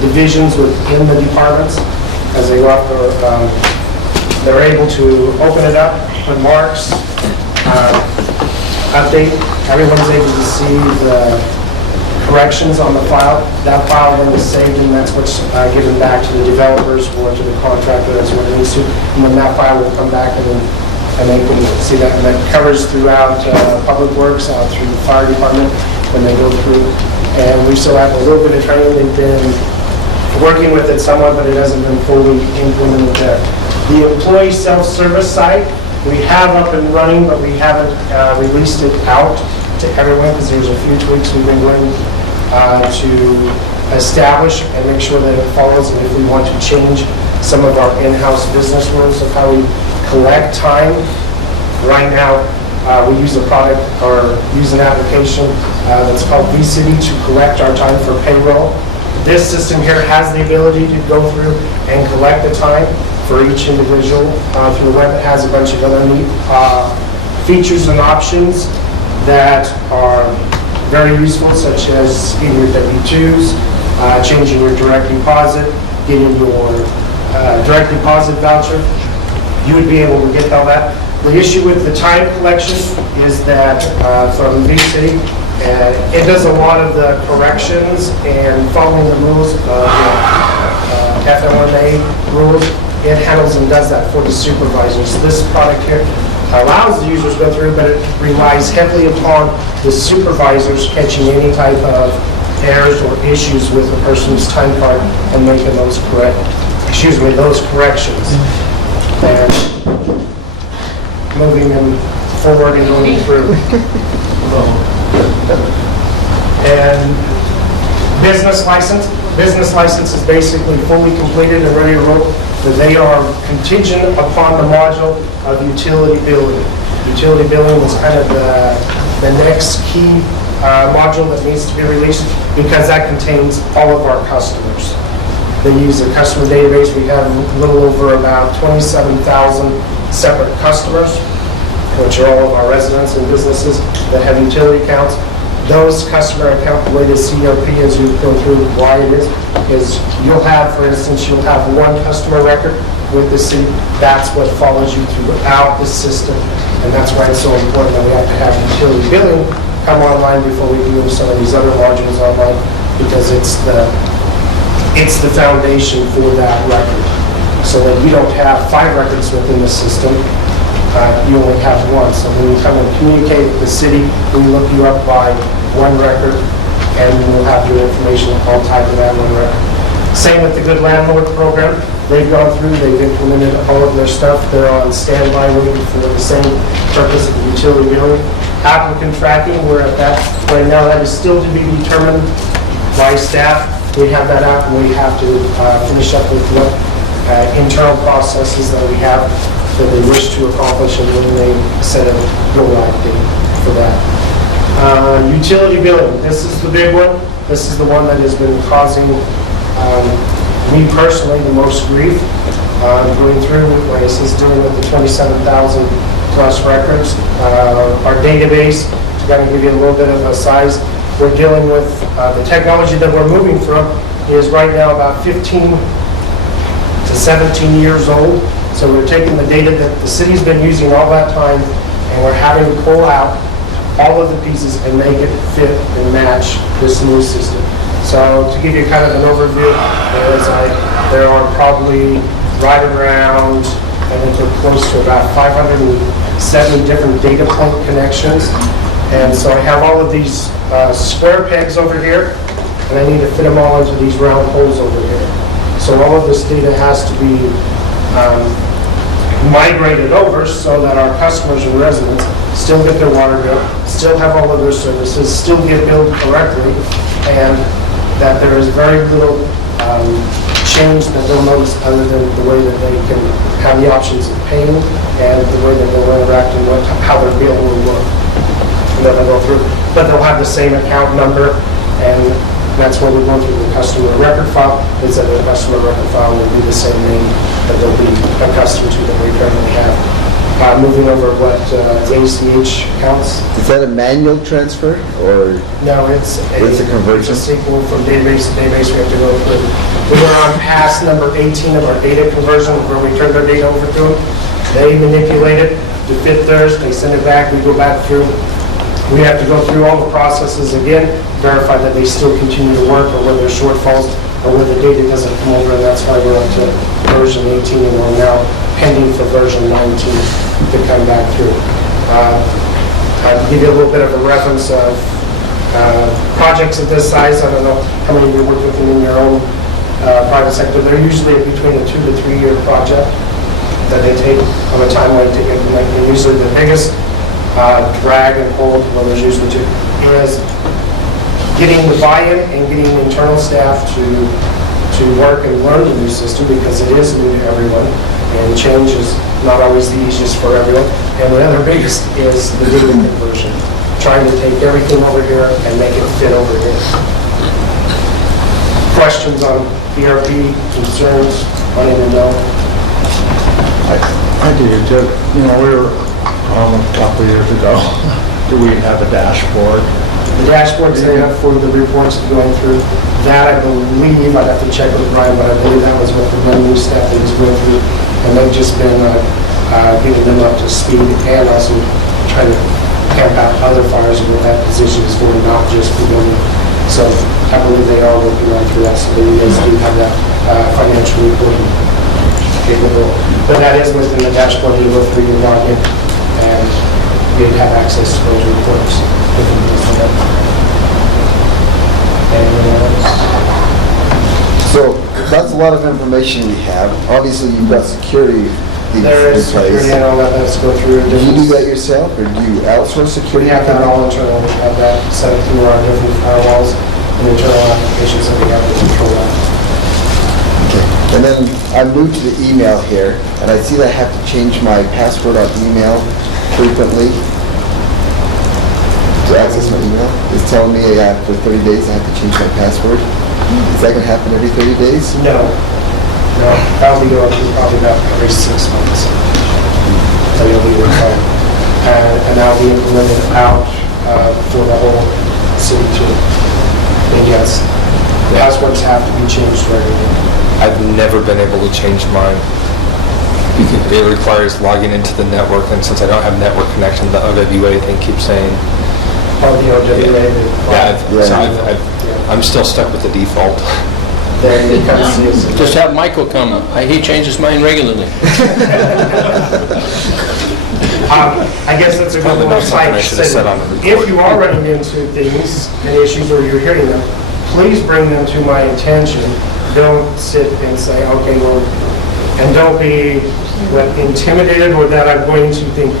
divisions within the departments. As they go up, they're able to open it up, put marks, update. Everyone's able to see the corrections on the file. That file then is saved, and that's what's given back to the developers or to the contractor. That's what it needs to. And then that file will come back and they can see that. And that covers throughout Public Works, out through the fire department when they go through. And we still have a little bit of training. They've been working with it somewhat, but it hasn't been fully implemented there. The employee self-service site, we have up and running, but we haven't released it out to everyone because there's a few tweaks we've been going to establish and make sure that it follows. And if we want to change some of our in-house business rules of how we collect time, right now we use a product or use an application that's called vCity to collect our time for payroll. This system here has the ability to go through and collect the time for each individual through the web. It has a bunch of other neat features and options that are very useful, such as getting your W-2s, changing your direct deposit, getting your direct deposit voucher. You would be able to get all that. The issue with the time collection is that from vCity, it does a lot of the corrections and following the rules of the FMLA rules. It handles and does that for the supervisors. This product here allows the users to go through, but it relies heavily upon the supervisors catching any type of errors or issues with the person's time card and making those those corrections. And moving them forward and going through. And business license is basically fully completed and ready to roll. But they are contingent upon the module of utility billing. Utility billing is kind of the next key module that needs to be released because that contains all of our customers. They use a customer database. We have a little over about 27,000 separate customers, which are all of our residents and businesses that have utility accounts. Those customer account, the way the CRP as you go through why it is you'll have, for instance, you'll have one customer record with the city. That's what follows you throughout the system. And that's why it's so important that we have to have utility billing come online before we do some of these other modules online, because it's the foundation for that record. So that you don't have 5 records within the system. You only have one. So when you come and communicate with the city, we look you up by one record, and we'll have your information all tied to that one record. Same with the Good Landlord program. They've gone through, they've implemented all of their stuff. They're on standby waiting for the same purpose of the utility billing. Applicant tracking, we're at that right now. That is still to be determined by staff. We have that out, and we have to finish up with what internal processes that we have that they wish to accomplish, and then they set a go-live date for that. Utility billing, this is the big one. This is the one that has been causing me personally the most grief. Going through, like I said, dealing with the 27,000 plus records. Our database, to kind of give you a little bit of a size, we're dealing with the technology that we're moving from is right now about 15 to 17 years old. So we're taking the data that the city's been using all that time, and we're having to pull out all of the pieces and make it fit and match this new system. So to give you kind of an overview, there are probably right around, I think we're close to about 570 different data point connections And so I have all of these square pegs over here, and I need to fit them all into these round holes over here. So all of this data has to be migrated over so that our customers and residents still get their water bill, still have all of their services, still get billed correctly, and that there is very little change that they'll notice other than the way that they can have the options of paying and the way that they'll interact and how their bill will work. And then they'll go through, but they'll have the same account number, and that's what we're going through the customer record file, is that the customer record file will be the same name that they'll be accustomed to that we currently have. Moving over what ACH counts. Is that a manual transfer, or? No, it's It's a conversion? It's a SQL from database to database we have to go through. We were on pass number 18 of our data conversion, where we turned our data over to them. They manipulate it to fit theirs, they send it back, we go back through. We have to go through all the processes again, verify that they still continue to work, or whether there's shortfalls, or whether the data doesn't come over, and that's why we're up to version 18, and we're now pending for version 19 to come back through. I'll give you a little bit of a reference of projects of this size. I don't know how many of you work with them in your own private sector. They're usually between a 2 to 3 year project that they take on a timeline to implement. And usually the biggest drag and hold, well, there's usually two, is getting the buy-in and getting the internal staff to work and learn the new system, because it is new to everyone, and change is not always the easiest for everyone. And the other biggest is the data conversion, trying to take everything over here and make it fit over here. Questions on ERP, concerns, wanting to know? I do, you know, we were a couple of years ago, do we have a dashboard? The dashboard's there for the reports going through. That, I believe, I'd have to check with Brian, but I believe that was what the revenue staff is going through. And they've just been getting them up to speed, and also trying to camp out other fires where that position is going, not just for them. So I believe they are working on through that, so that you guys do have that financial reporting capable. But that is within the dashboard. You go through, you log in, and you'd have access to those reports. Anyone else? So that's a lot of information we have. Obviously, you've got security in There is place. security and all that, let's go through. Do you do that yourself, or do you outsource We security? have that all internal, we have that set up through our different firewalls and internal applications that we have to control that. Okay. And then I'm new to the email here, and I see that I have to change my password on email frequently to access my email. It's telling me after 30 days I have to change my password. Is that going to happen every 30 days? No, that'll be going through probably about every 6 months. So you'll be required. And that'll be implemented out for the whole city too. And yes, passwords have to be changed regularly. I've never been able to change mine. It requires logging into the network, and since I don't have network connection, the OWA thing keeps saying. Or the OWA. I'm still stuck with the default. There you come. See. Just have Michael come. He changes mine regularly. I guess that's a good Probably one. not something I should have said on the report. If you are running into things and issues or you're hearing them, please bring them to my attention. Don't sit and say, okay, well, and don't be intimidated or that I'm going to think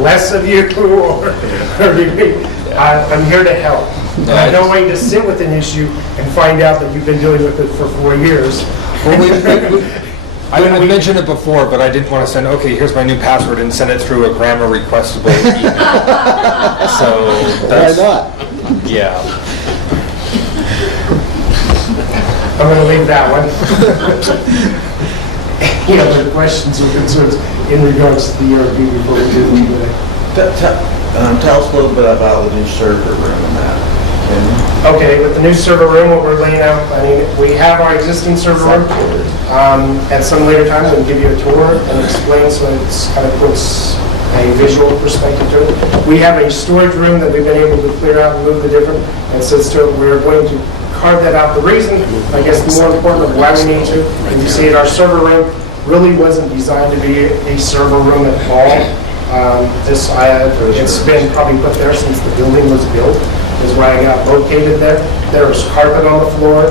less of you or I'm here to help. And I don't want you to sit with an issue and find out that you've been dealing with it for 4 years. I mentioned it before, but I didn't want to send, okay, here's my new password and send it through a grammar requestable email. So Why that's, not? yeah. I'm going to leave that one. Any other questions or concerns in regards to the ERP before we do the Q&A? Tell us a little bit about the new server room and that. Okay, with the new server room, what we're laying out, I mean, we have our existing server room. At some later time, we'll give you a tour and explain, so it's kind of puts a visual perspective to it. We have a storage room that we've been able to clear out and move the different, and sits to it. We're going to carve that out. The reason, I guess, the more important of why we need to, and you see it, our server room really wasn't designed to be a server room at all. It's been probably put there since the building was built, is where I got located there. There's carpet on the floor,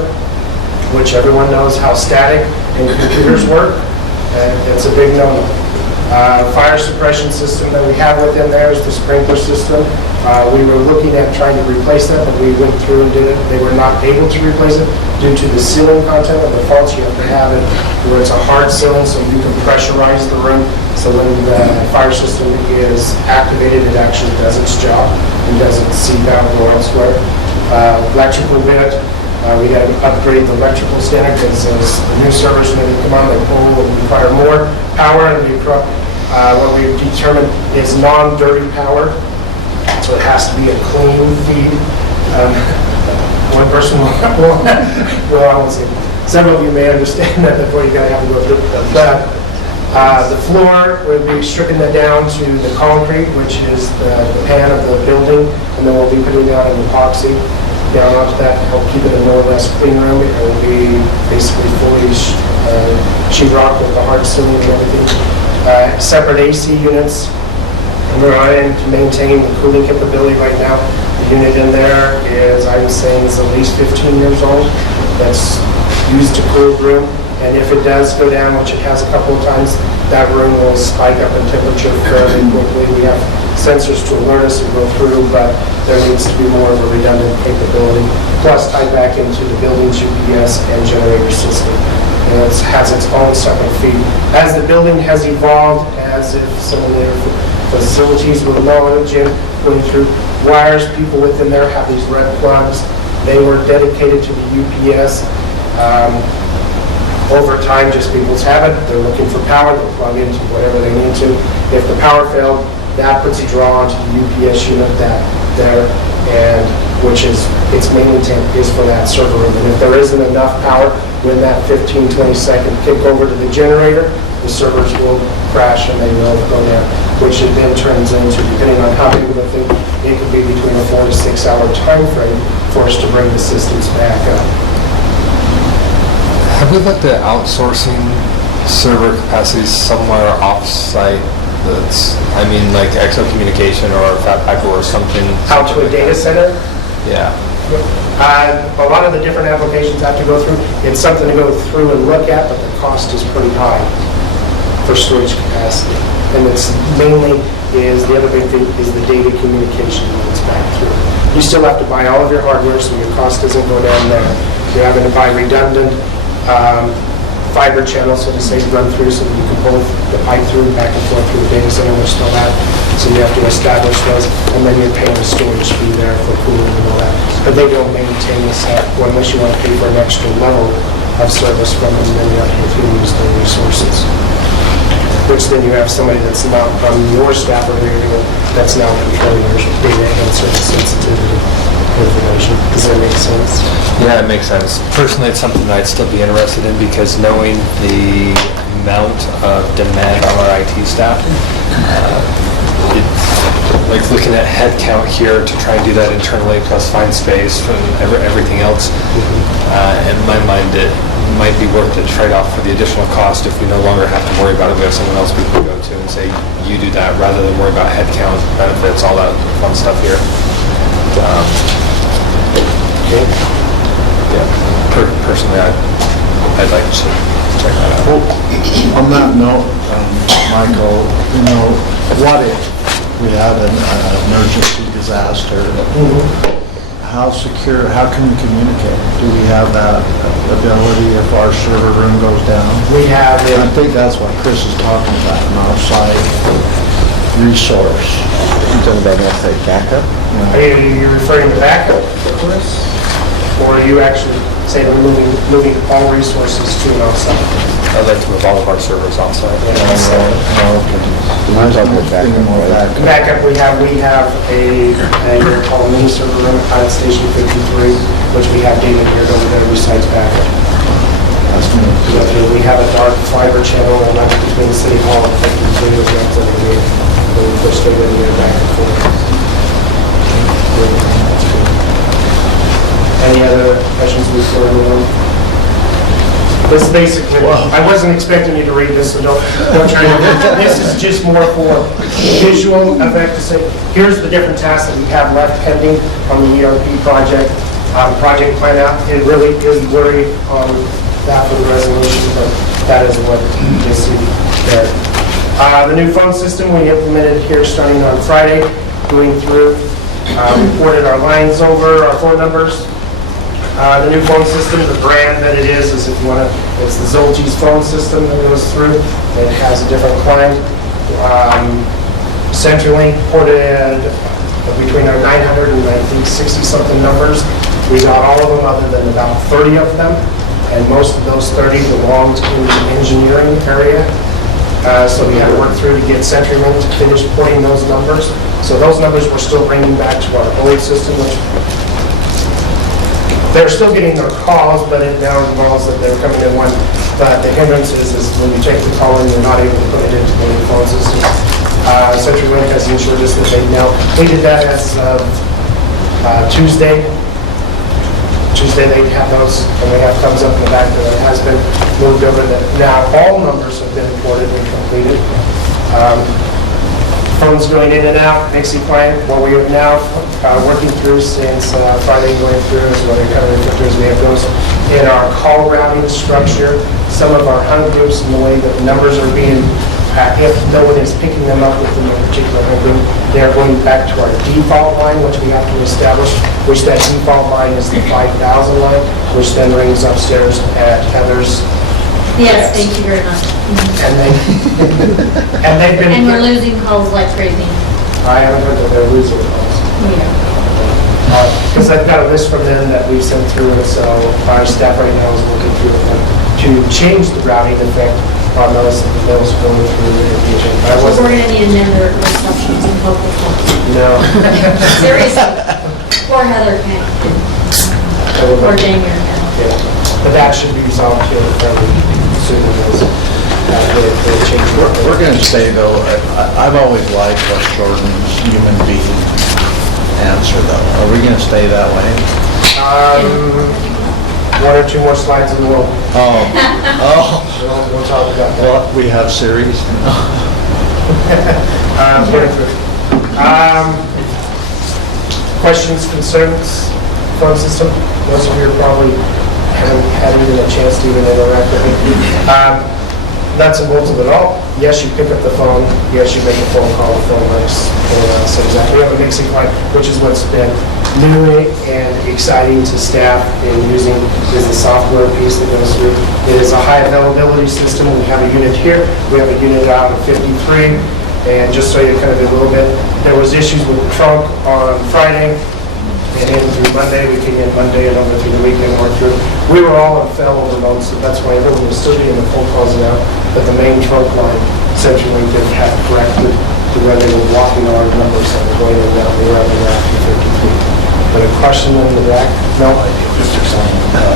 which everyone knows how static and computers work, and it's a big no-no. Fire suppression system that we have within there is the sprinkler system. We were looking at trying to replace that, but we went through and did it. They were not able to replace it due to the ceiling content of the faults. You have to have it where it's a hard ceiling so you can pressurize the room. So when the fire system is activated, it actually does its job and doesn't seep out or go elsewhere. Electrical bit. We got to upgrade the electrical standard because as the new servers, when they come on, they pull and require more power, and what we've determined is non-dirty power, so it has to be a clean feed. One person will, well, I won't say, several of you may understand that before you gotta have to go through. But the floor, we'll be stripping that down to the concrete, which is the pan of the building, and then we'll be putting down an epoxy down onto that to help keep it a more or less clean room. It will be basically fully sheetrock with the hard ceiling and everything. Separate AC units. And we're trying to maintain the cooling capability right now. The unit in there is, I was saying, is at least 15 years old. That's used to cool the room. And if it does go down, which it has a couple of times, that room will spike up in temperature fairly quickly. We have sensors to alert us and go through, but there needs to be more of a redundant capability, plus tied back into the building's UPS and generator system. And it has its own separate feed. As the building has evolved, as if some of their facilities with knowledge and going through wires, people within there have these red plugs. They were dedicated to the UPS. Over time, just people's habit, they're looking for power, they'll plug into whatever they need to. If the power failed, that puts a draw onto the UPS unit there, and which is, its main intent is for that server room. And if there isn't enough power, when that 15-20 second kick over to the generator, the servers will crash and they will go down, which it then turns into, depending on how big of a thing, it could be between a 4 to 6 hour time frame for us to bring the systems back up. Have we looked at outsourcing server capacities somewhere off-site that's, I mean, like Exo Communication or FatPacker or something? Out to a data center? Yeah. A lot of the different applications have to go through. It's something to go through and look at, but the cost is pretty high for storage capacity. And it's mainly is, the other big thing is the data communication that it's back through. You still have to buy all of your hardware so your cost doesn't go down there. You're having to buy redundant fiber channels, so to say, run through so that you can pull the pipe through back and forth through the data center we're still at. So you have to establish those, and then you're paying a storage fee there for cooling and all that. But they don't maintain this one unless you want to pay for an extra level of service from them, then you have to use their resources. Which then you have somebody that's not from your staff or area that's now controlling your data and certain sensitivity information. Does that make sense? Yeah, it makes sense. Personally, it's something that I'd still be interested in because knowing the amount of demand on our IT staff, like looking at head count here to try and do that internally plus find space and everything else, in my mind it might be worth the trade-off for the additional cost if we no longer have to worry about it. We have someone else we can go to and say, you do that, rather than worry about head count, benefits, all that fun stuff here. Yeah, personally, I'd like to check that out. Well, on that note, Michael, you know, what if we had an emergency disaster? How secure, how can we communicate? Do we have that ability if our server room goes down? We have I think that's what Chris is talking about, an off-site resource. You're talking about outside backup? Are you referring to backup, Chris? Or are you actually saying we're moving all resources to an offsite? I'd like to move all of our servers offsite. I'm talking about backup. Backup, we have a called mini server room at Pilot Station 53, which we have data here over there besides backup. We have a dark fiber channel and that's between City Hall and 53 as well, so we push data in there back and forth. Any other questions before we move on? This basically, I wasn't expecting you to read this, so don't try to. This is just more for visual effect to say, here's the different tasks that we have left pending on the ERP project. Project plan out, it really is blurry on that for the resolution, but that is what you see there. The new phone system we implemented here starting on Friday, going through, reported our lines over, our phone numbers. The new phone system, the brand that it is if you want to, it's the Zolte's phone system that goes through. It has a different client. CenturyLink ported between our 900 and I think 60-something numbers. We got all of them other than about 30 of them, and most of those 30 belonged in the engineering area. So we had to work through to get CenturyLink to finish porting those numbers. So those numbers we're still bringing back to our old system, which they're still getting their calls, but it now involves that they're coming in one. But the hindrance is when you take the call and you're not able to put it into the new phone system. CenturyLink has ensured us that they've now completed that as of Tuesday. Tuesday they have those, and we have thumbs up in the back that it has been moved over. That now all numbers have been imported and completed. Phones going in and out, Nixie client, what we have now working through since Friday going through is what they're coming through is we have those in our call routing structure. Some of our home groups and the way that numbers are being, if no one is picking them up within a particular home group, they're going back to our default line, which we have to establish, which that default line is the 5,000 line, which then rings upstairs at Heather's. Yes, thank you very much. And they've been. And we're losing calls like crazy. I haven't heard that they're losing calls. Yeah. Because I've got a list from them that we've sent through, and so our staff right now is looking through them to change the routing effect on those going through the region. We're going to need another receptions and local calls. No. Seriously. Poor Heather can't. Poor Jamie can't. Yeah. But that should be resolved here fairly soon as they change. We're going to say, though, I've always liked a shortened human being answer, though. Are we going to stay that way? One or two more slides and we'll talk about that. Well, we have series. Questions, concerns, phone system? Most of you probably haven't even a chance to even interact with me. Nuts and bolts of it all. Yes, you pick up the phone. Yes, you make a phone call. The phone works. So exactly. We have a mixing line, which is what's been new and exciting to staff in using is the software piece that goes through. It is a high availability system. We have a unit here. We have a unit out of 53. And just so you kind of a little bit, there was issues with the trunk on Friday. And in through Monday, we came in Monday and over through the weekend, worked through. We were all on failover mode, so that's why everyone was still getting the phone calls now. But the main trunk line, CenturyLink didn't have corrected to where they were blocking our numbers that were going in and out. They were having after 50 feet. But a question in the back? No?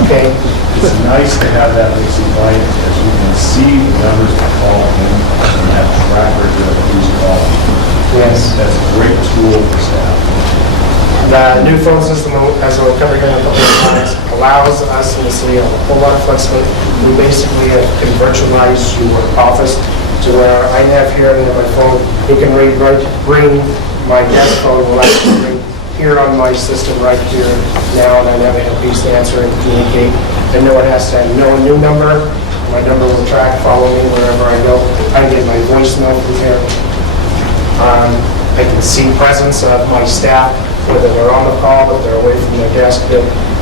Okay. It's nice to have that mixing line, as you can see the numbers that call in and have track record of who's calling. Yes. That's a great tool for staff. The new phone system, as we'll cover here in a couple of slides, allows us in the city a whole lot of flexibility. We basically can virtualize your office to where I have here and my phone, you can ring my desk phone will actually ring here on my system right here now, and I never have a piece to answer and communicate. And no one has to know a new number. My number will track, follow me wherever I go. I get my voicemail from here. I can see presence of my staff, whether they're on the call, but they're away from their desk,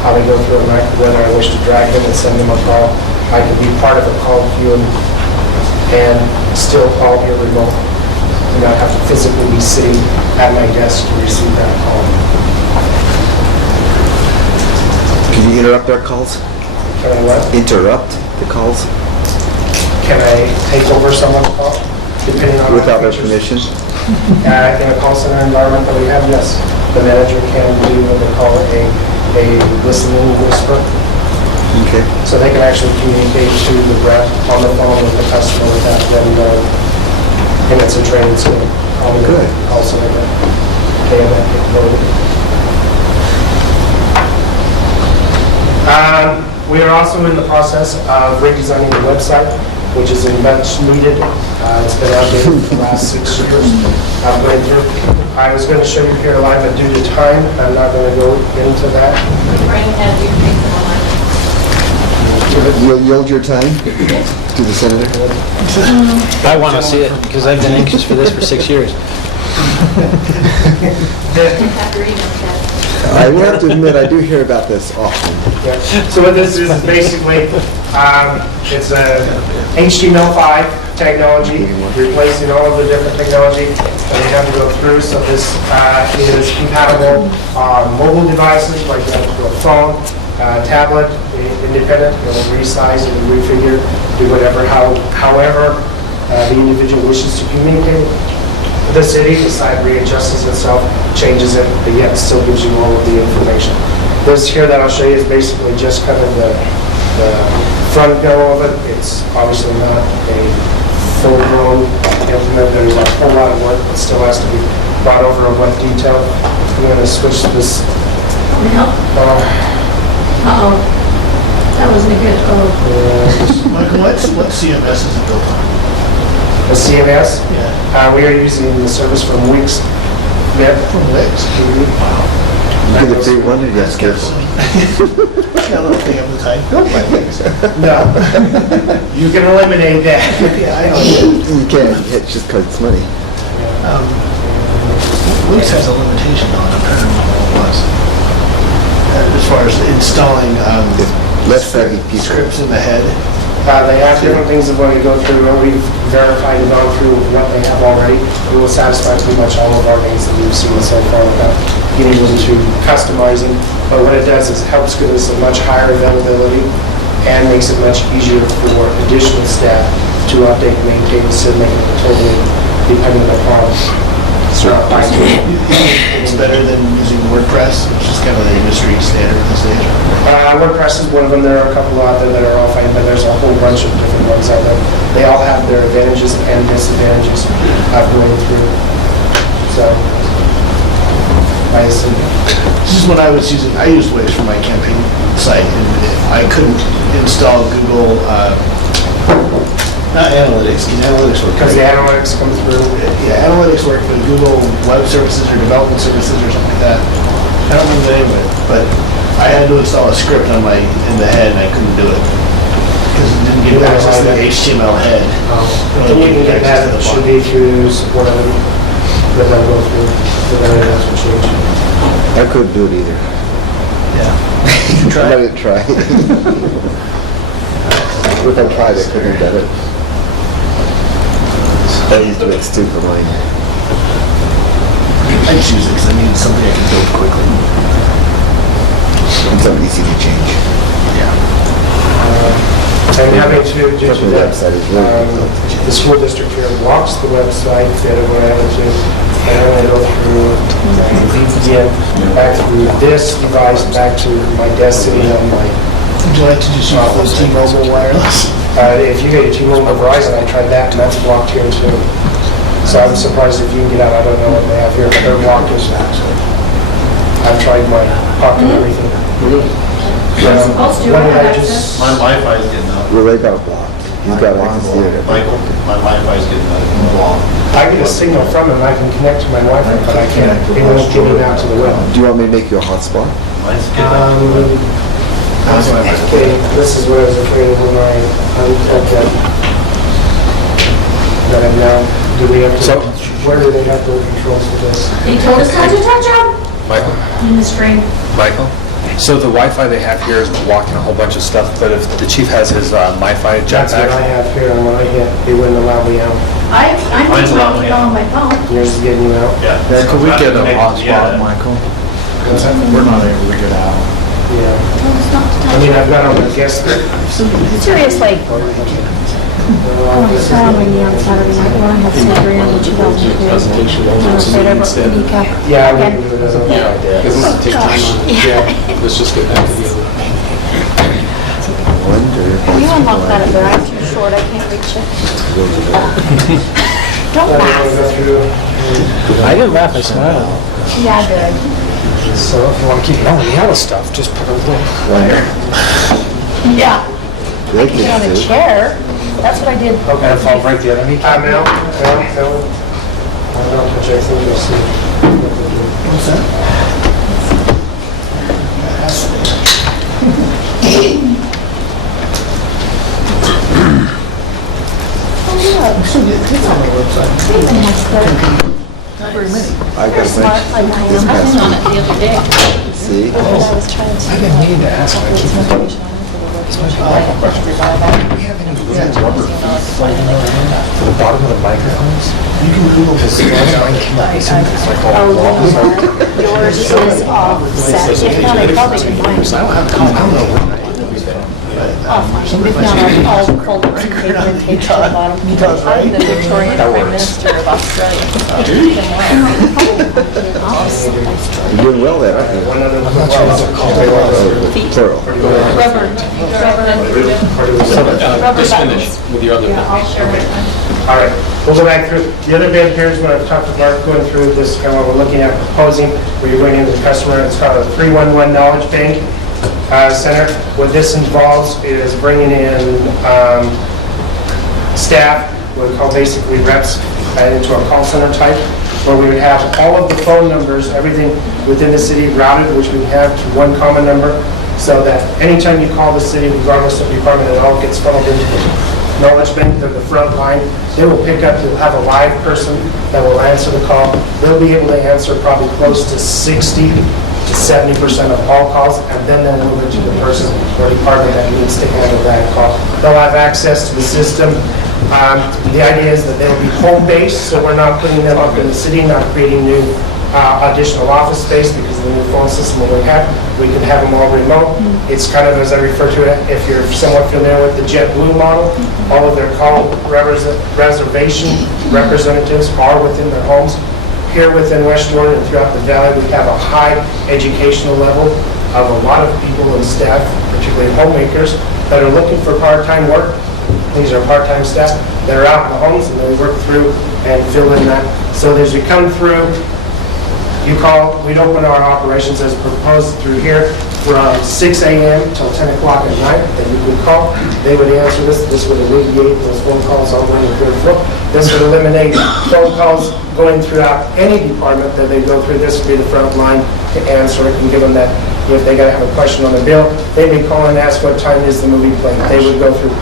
how they go through a record, whether I wish to drag them and send them a call. I can be part of a call queue and still call here remote. And not have to physically be sitting at my desk to receive that call. Can you interrupt our calls? Can I what? Interrupt the calls Can I take over someone's call? Depending on without their features? permission? In a call center environment that we have, yes. The manager can do what they call a listening whisper. Okay. So they can actually communicate to the rep on the phone with the customer without them knowing. And it's a training skill. Good. Call center rep. They have that capability. We are also in the process of redesigning the website, which is much needed. It's been outdated for the last 6 years. I was going to show you here live, but due to time, I'm not going to go into that. Right ahead, you can make them online. You'll yield your time to the senator? I want to see it, because I've been anxious for this for 6 years. Have your email chat. I will have to admit, I do hear about this often. Yeah. So what this is basically, it's a HTML5 technology, replacing all of the different technology that we have to go through. So this is compatible on mobile devices, like you have to go phone, tablet, independent, it'll resize and refigure, do whatever, however the individual wishes to communicate. The city, the site readjusts itself, changes it, but yet still gives you all of the information. This here that I'll show you is basically just kind of the front go of it. It's obviously not a full-blown implement. There's a whole lot of work that still has to be brought over in what detail. I'm going to switch this. No. Uh-oh. That wasn't a good, Michael, what CMS is it built on? The CMS. Yeah. We are using the service from Wix. Yep. From Wix? You get a free one, or you have to cancel? Yeah, a little thing up the time. No. You can eliminate that. Yeah, I know. You can't, it's just because it's money. Wix has a limitation on it, I don't remember what it was. As far as installing Less savvy people. scripts in the head. They have different things that we're going to go through, and we've verified and gone through what they have already. It will satisfy pretty much all of our needs that we've seen so far without getting into customizing. But what it does is helps give us a much higher availability and makes it much easier for additional staff to update and maintain instead of making it totally dependent upon IT. It's better than using WordPress, which is kind of the industry standard these days. WordPress is one of them. There are a couple out there that are all fine, but there's a whole bunch of different ones out there. They all have their advantages and disadvantages of going through. So, I assume. This is when I used Wix for my campaign site, and I couldn't install Google, not Analytics, because Analytics work. Because the analytics come through. Yeah, Analytics work, but Google Web Services or Development Services or something like that, I don't remember the name of it, but I had to install a script in the head, and I couldn't do it. Because it didn't give access to the HTML head. And you can get that, should be used, whatever, that they'll go through, so then it has to change. I couldn't do it either. Yeah. I didn't try. If I tried, I couldn't have done it. I used Wix too for mine. I just use it because I needed something I could build quickly. And something easy to change. And having to, due to The that, website is really the school district here blocks the website, instead of what I have to, and I'm going to go through VPN, back through this device, back to my desk sitting on my, Would you like to just use T-Mobile wireless? if you get a T-Mobile or Verizon, I tried that, and that's blocked here too. So I'm surprised if you can get out, I don't know what they have here, but they're blocked as that, so. I've tried my pocket and everything. Most do What did have I access. just? My Wi-Fi is getting out. Well, they got blocked. You got access to it. Michael, my Wi-Fi is getting out. I get a signal from it, and I can connect to my Wi-Fi, but I can't, it won't get it out to the web. Do you want me to make you a hotspot? Mine's getting out. Okay, this is what I was afraid of when I unplugged that. That I'm now, do we have to, where do they have the controls for this? They told us not to touch them Michael? in the stream. Michael? So the Wi-Fi they have here is blocking a whole bunch of stuff, but if the chief has his MiFi That's what I jetpack, have here, and when I hit, it wouldn't allow me out. I'm Mine's using allowed me out. on my phone. Yours is getting you out? Yeah. Could we get a Yeah. hotspot, Michael? Because we're not able to get out. Yeah. Told us not to I touch mean, them. I've got on the guest. Seriously. Oh, I saw on me on Saturday night when I had surgery on the 2002. I stayed over at Unica. Yeah, we Again. can do it as a. Yeah. Because this will take time. Yeah. Let's just get back together. Wonder. Can you unlock that up there? I'm too short, I can't reach it. Don't Then we're laugh. gonna go through. I didn't laugh, I smiled. Yeah, good. So if you want to keep going, the other stuff, just put a little layer. Yeah. They Get on a can see. chair. That's what I did. And if I'll break the other knee. Mel, I don't touch anything, you'll see. What's that? We still get hits on our website. Not very many. I got Smart, to like I was on it the other day. see. I was trying to. I've been meaning to ask. For the bottom of the microphones? You can Google this. Yours is offset. If not, I probably can find it. I don't know when. I'll find it. If not, I'll fold it and paper and tape to the bottom. I'm the Victorian Prime Minister of Australia. You're doing well there, aren't you? One other Plural. Rubber. Just finish with your other Yeah, I'll share it. All right, we'll go back through. The other bit here is when I've talked to Mark, going through this, kind of what we're looking at proposing, where you're going into the customer, it's called a 311 Knowledge Bank Center. What this involves is bringing in staff, what we call basically reps, into a call center type, where we would have all of the phone numbers, everything within the city routed, which we have to one common number, so that anytime you call the city, regardless of department, it all gets funneled into the knowledge bank. They're the front line. They will pick up, you'll have a live person that will answer the call. They'll be able to answer probably close to 60 to 70% of all calls, and then they'll move it to the person or department that needs to handle that call. They'll have access to the system. The idea is that they'll be home-based, so we're not putting them up in the city, not creating new additional office space because of the new phone system that we have. We can have them all remote. It's kind of, as I refer to it, if you're somewhat familiar with the JetBlue model, all of their call reservation representatives are within their homes. Here within West Jordan and throughout the valley, we have a high educational level of a lot of people and staff, particularly homemakers, that are looking for part-time work. These are part-time staff that are out in the homes, and they work through and fill in that. So as you come through, you call, we'd open our operations as proposed through here from 6 a.m. till 10 o'clock at night, that you would call. They would answer this. This would alleviate those phone calls all running through the floor. This would eliminate phone calls going throughout any department that they go through. This would be the front line to answer it and give them that. If they gotta have a question on the bill, they may call and ask what time is the movie playing. They would go through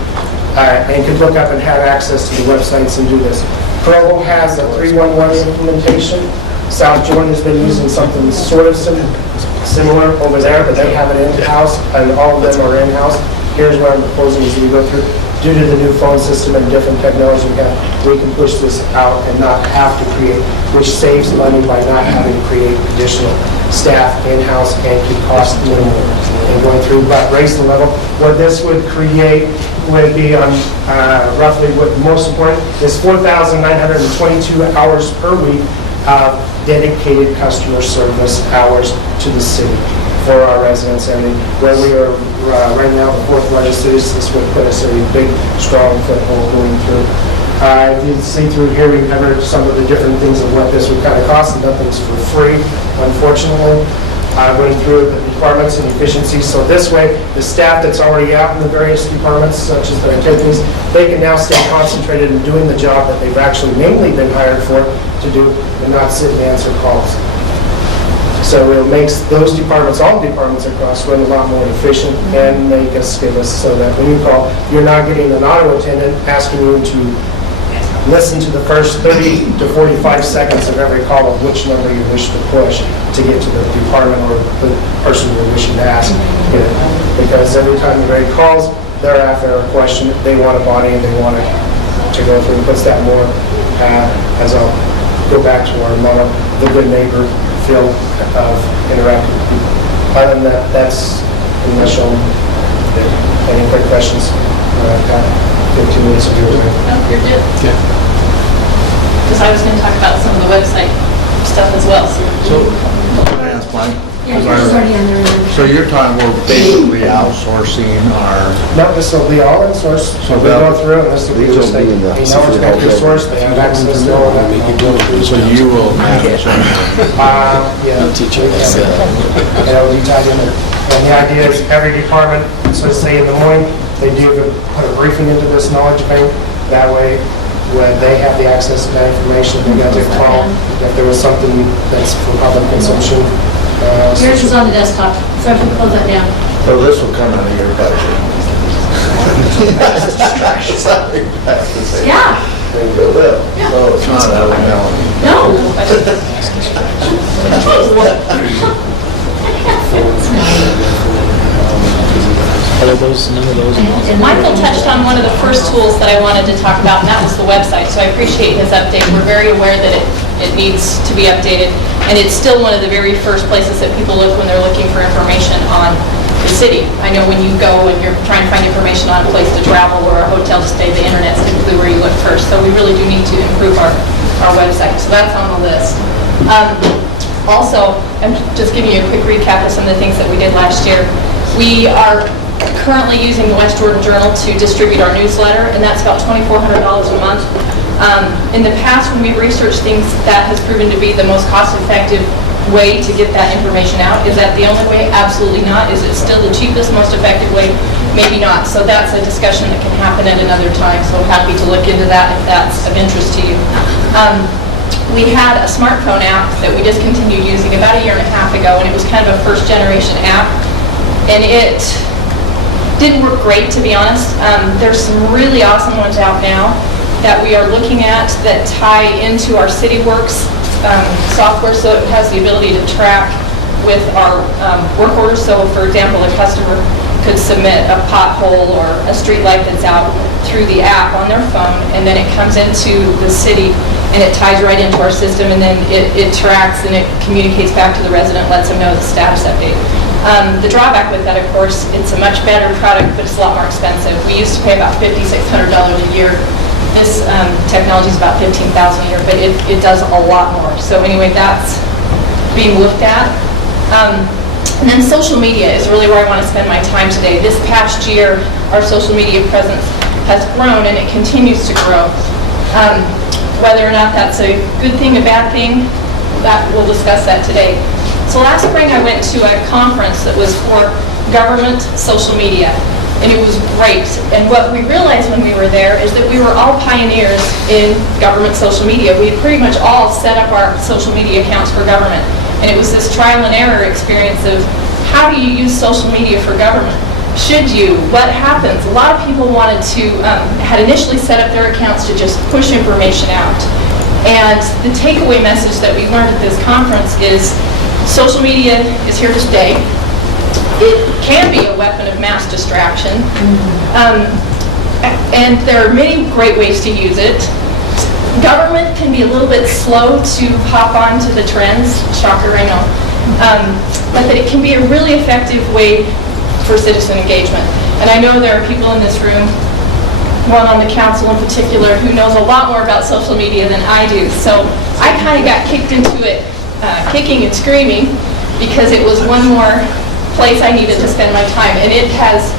and could look up and have access to the websites and do this. Provo has a 311 implementation. South Jordan has been using something sort of similar over there, but they have it in-house, and all of them are in-house. Here's what I'm proposing is we go through, due to the new phone system and different technology we have, we can push this out and not have to create, which saves money by not having to create additional staff in-house and keep costs minimal and going through, but raise the level. What this would create would be on roughly, what most important is 4,922 hours per week of dedicated customer service hours to the city for our residents. And where we are right now, the fourth largest city, this would put us in a big, strong foothold going through. If you see through here, we covered some of the different things of what this would kind of cost, and nothing's for free, unfortunately. Going through the departments and efficiencies. So this way, the staff that's already out in the various departments, such as the activities, they can now stay concentrated in doing the job that they've actually mainly been hired for to do, and not sit and answer calls. So it makes those departments, all departments across, run a lot more efficient and make us give us so that when you call, you're not getting an auto attendant asking you to listen to the first 30 to 45 seconds of every call of which number you wish to push to get to the department or the person you're wishing to ask. Because every time the rate calls, they're after a question, they want a body and they want to go through. It puts that more, as I'll go back to our motto, the good neighbor feel of interacting with people. Other than that, that's initial. Any quick questions? I've got 15 minutes of your time. Oh, you're good. Because I was going to talk about some of the website stuff as well, so. Can I ask mine? Yeah, you're just already on there. So you're talking, we're basically outsourcing our, No, this will be all in-source, so we go through and this will be These will just like, be in the they know it's got your source, they have access to all that. so you will manage them. Yeah. And it'll be tied in there. And the idea is every department So say in the morning, they do put a briefing into this knowledge bank. That way, when they have the access to that information, they got to call if there was something that's for public consumption. Yours is on the desktop, so if we close that down. So this will come out of your budget. Sorry, I have to say. Yeah, It will. So it's not out of Melanie. no. Are those, none of those? Michael touched on one of the first tools that I wanted to talk about, and that was the website. So I appreciate his update. We're very aware that it needs to be updated, and it's still one of the very first places that people look when they're looking for information on the city. I know when you go and you're trying to find information on a place to travel or a hotel to stay, the internet's typically where you look first. So we really do need to improve our website. So that's on the list. Also, I'm just giving you a quick recap of some of the things that we did last year. We are currently using the West Jordan Journal to distribute our newsletter, and that's about $2,400 a month. In the past, when we've researched things, that has proven to be the most cost-effective way to get that information out. Is that the only way? Absolutely not. Is it still the cheapest, most effective way? Maybe not. So that's a discussion that can happen at another time, so happy to look into that if that's of interest to you. We had a smartphone app that we discontinued using about a year and a half ago, and it was kind of a first-generation app, and it didn't work great, to be honest. There's some really awesome ones out now that we are looking at that tie into our CityWorks software, so it has the ability to track with our work orders. So, for example, a customer could submit a pothole or a street light that's out through the app on their phone, and then it comes into the city and it ties right into our system, and then it tracks and it communicates back to the resident, lets them know the status update. The drawback with that, of course, it's a much better product, but it's a lot more expensive. We used to pay about $5,600 a year. This technology is about $15,000 a year, but it does a lot more. So anyway, that's being looked at. And then social media is really where I want to spend my time today. This past year, our social media presence has grown, and it continues to grow. Whether or not that's a good thing, a bad thing, that we'll discuss that today. So last spring, I went to a conference that was for government social media, and it was great. And what we realized when we were there is that we were all pioneers in government social media. We had pretty much all set up our social media accounts for government. And it was this trial and error experience of how do you use social media for government? Should you? What happens? A lot of people wanted to, had initially set up their accounts to just push information out. And the takeaway message that we learned at this conference is social media is here to stay. It can be a weapon of mass distraction. And there are many great ways to use it. Government can be a little bit slow to hop onto the trends, shocker, I know, but that it can be a really effective way for citizen engagement. And I know there are people in this room, one on the council in particular, who knows a lot more about social media than I do. So I kind of got kicked into it, kicking and screaming, because it was one more place I needed to spend my time, and it has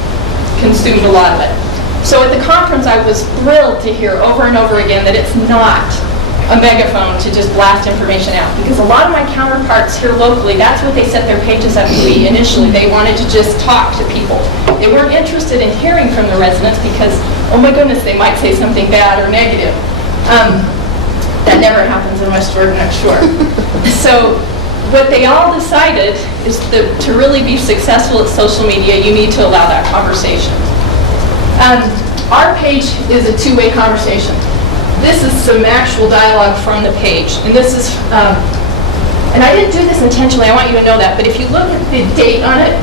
consumed a lot of it. So at the conference, I was thrilled to hear over and over again that it's not a megaphone to just blast information out, because a lot of my counterparts here locally, that's what they set their pages up to be initially. They wanted to just talk to people. They weren't interested in hearing from the residents because, oh my goodness, they might say something bad or negative. That never happens in West Jordan, I'm sure. So what they all decided is that to really be successful at social media, you need to allow that conversation. Our page is a two-way conversation. This is some actual dialogue from the page, and this is, and I didn't do this intentionally, I want you to know that, but if you look at the date on it,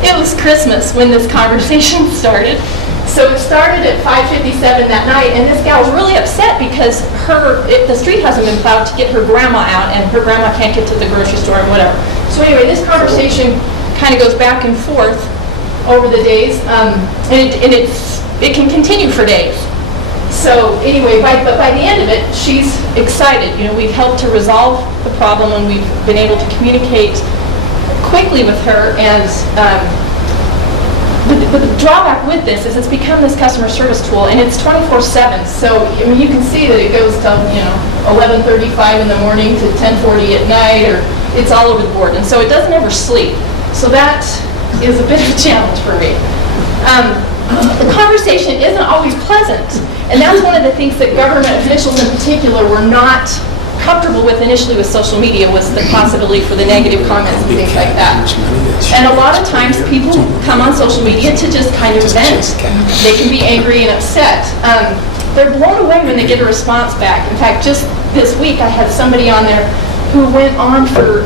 it was Christmas when this conversation started. So it started at 5:57 that night, and this gal was really upset because the street hasn't been plowed to get her grandma out, and her grandma can't get to the grocery store and whatever. So anyway, this conversation kind of goes back and forth over the days, and it can continue for days. So anyway, but by the end of it, she's excited. You know, we've helped to resolve the problem, and we've been able to communicate quickly with her. And but the drawback with this is it's become this customer service tool, and it's 24/7. So I mean, you can see that it goes to 11:35 in the morning to 10:40 at night, or it's all over the board, and so it doesn't ever sleep. So that is a bit of a challenge for me. The conversation isn't always pleasant. And that's one of the things that government officials in particular were not comfortable with initially with social media, was the possibility for the negative comments and things like that. And a lot of times people come on social media to just kind of vent. They can be angry and upset. They're blown away when they get a response back. In fact, just this week I had somebody on there who went on for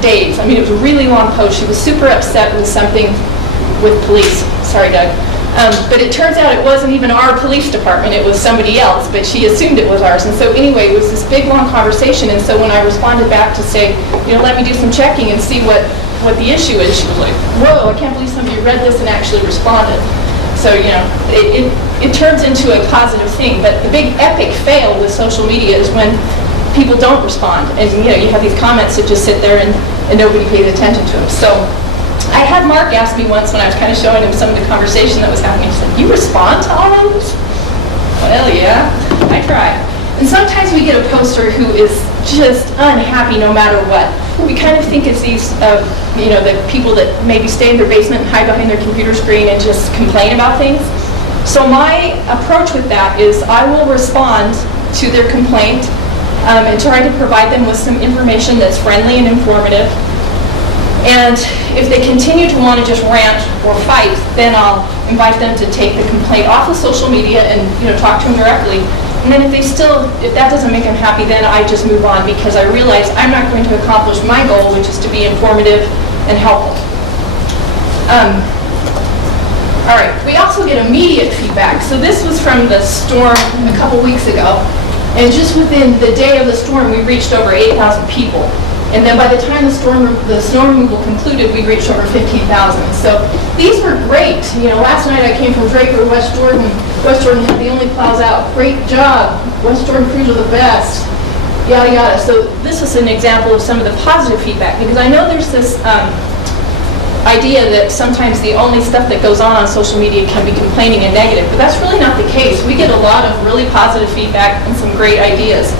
days. I mean, it was a really long post. She was super upset with something with police. Sorry, Doug. But it turns out it wasn't even our police department, it was somebody else, but she assumed it was ours. And so anyway, it was this big, long conversation, and so when I responded back to say, let me do some checking and see what the issue is, she was like, whoa, I can't believe somebody read this and actually responded. So, it turns into a positive thing, but the big epic fail with social media is when people don't respond, and you have these comments that just sit there and nobody pays attention to them. So I had Mark ask me once when I was kind of showing him some of the conversation that was happening. He said, "You respond to all those?" Well, yeah, I try. And sometimes we get a poster who is just unhappy no matter what. We kind of think it's these, the people that maybe stay in their basement and hide behind their computer screen and just complain about things. So my approach with that is I will respond to their complaint and try to provide them with some information that's friendly and informative. And if they continue to want to just rant or fight, then I'll invite them to take the complaint off of social media and talk to them directly. And then if that doesn't make them happy, then I just move on, because I realize I'm not going to accomplish my goal, which is to be informative and helpful. All right, we also get immediate feedback. So this was from the storm a couple weeks ago, and just within the day of the storm, we reached over 8,000 people. And then by the time the snow removal concluded, we reached over 15,000. So these were great. Last night I came from Draper, West Jordan. West Jordan had the only plows out. Great job. West Jordan crews are the best. Yada, yada. So this is an example of some of the positive feedback, because I know there's this idea that sometimes the only stuff that goes on social media can be complaining and negative, but that's really not the case. We get a lot of really positive feedback and some great ideas.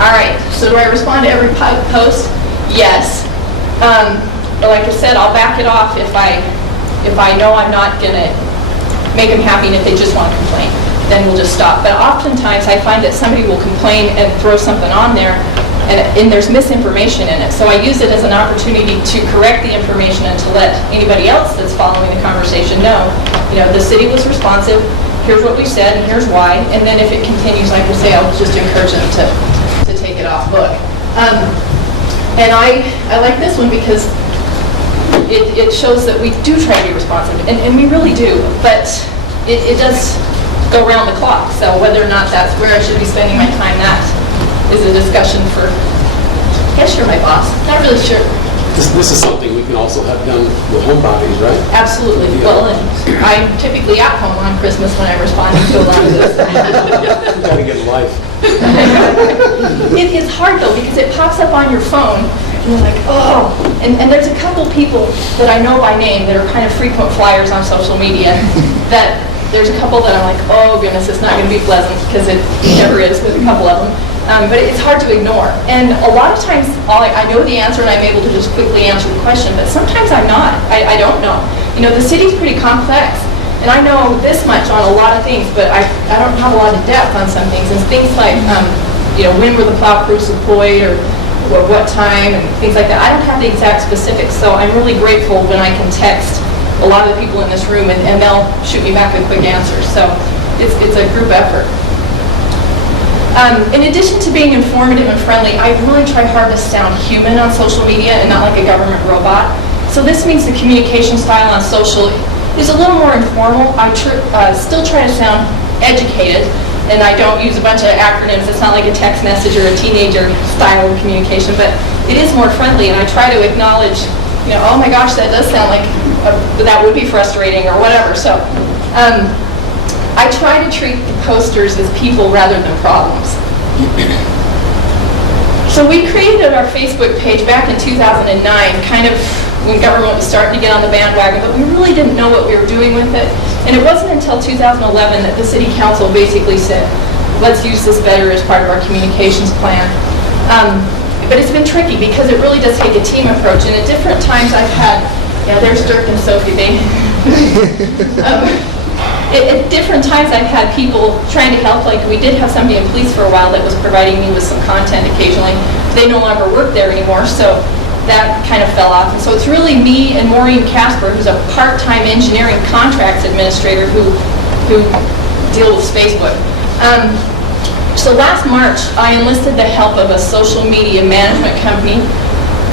All right, so do I respond to every post? Yes. But like I said, I'll back it off if I know I'm not going to make them happy, and if they just want to complain, then we'll just stop. But oftentimes I find that somebody will complain and throw something on there, and there's misinformation in it. So I use it as an opportunity to correct the information and to let anybody else that's following the conversation know, the city was responsive, here's what we said, and here's why. And then if it continues, like I say, I'll just encourage them to take it off book. And I like this one because it shows that we do try to be responsive, and we really do, but it does go around the clock. So whether or not that's where I should be spending my time, that is a discussion for, I guess you're my boss, not really sure. This is something we can also have done with home bodies, right? Absolutely. Well, and I'm typically at home on Christmas when I'm responding to a lot of this. You gotta get life. It is hard though, because it pops up on your phone and you're like, oh. And there's a couple people that I know by name that are kind of frequent flyers on social media that there's a couple that I'm like, oh goodness, it's not going to be pleasant, because it never is with a couple of them. But it's hard to ignore. And a lot of times I know the answer and I'm able to just quickly answer the question, but sometimes I'm not. I don't know. The city's pretty complex. And I know this much on a lot of things, but I don't have a lot of depth on some things. And things like, when were the plow crews deployed, or what time, and things like that. I don't have the exact specifics, so I'm really grateful when I can text a lot of the people in this room, and they'll shoot me back a quick answer. So it's a group effort. In addition to being informative and friendly, I really try hard to sound human on social media and not like a government robot. So this means the communication style on social is a little more informal. I still try to sound educated, and I don't use a bunch of acronyms. It's not like a text message or a teenager style of communication, but it is more friendly, and I try to acknowledge, oh my gosh, that does sound like that would be frustrating or whatever. So I try to treat the posters as people rather than problems. So we created our Facebook page back in 2009, kind of when government was starting to get on the bandwagon, but we really didn't know what we were doing with it. And it wasn't until 2011 that the city council basically said, let's use this better as part of our communications plan. But it's been tricky because it really does take a team approach, and at different times I've had Yeah, there's Dirk and Sophie. At different times, I've had people trying to help. Like, we did have somebody in police for a while that was providing me with some content occasionally. They no longer work there anymore, so that kind of fell off. And so it's really me and Maureen Casper, who's a part-time engineering contracts administrator who deal with Facebook. So last March, I enlisted the help of a social media management company.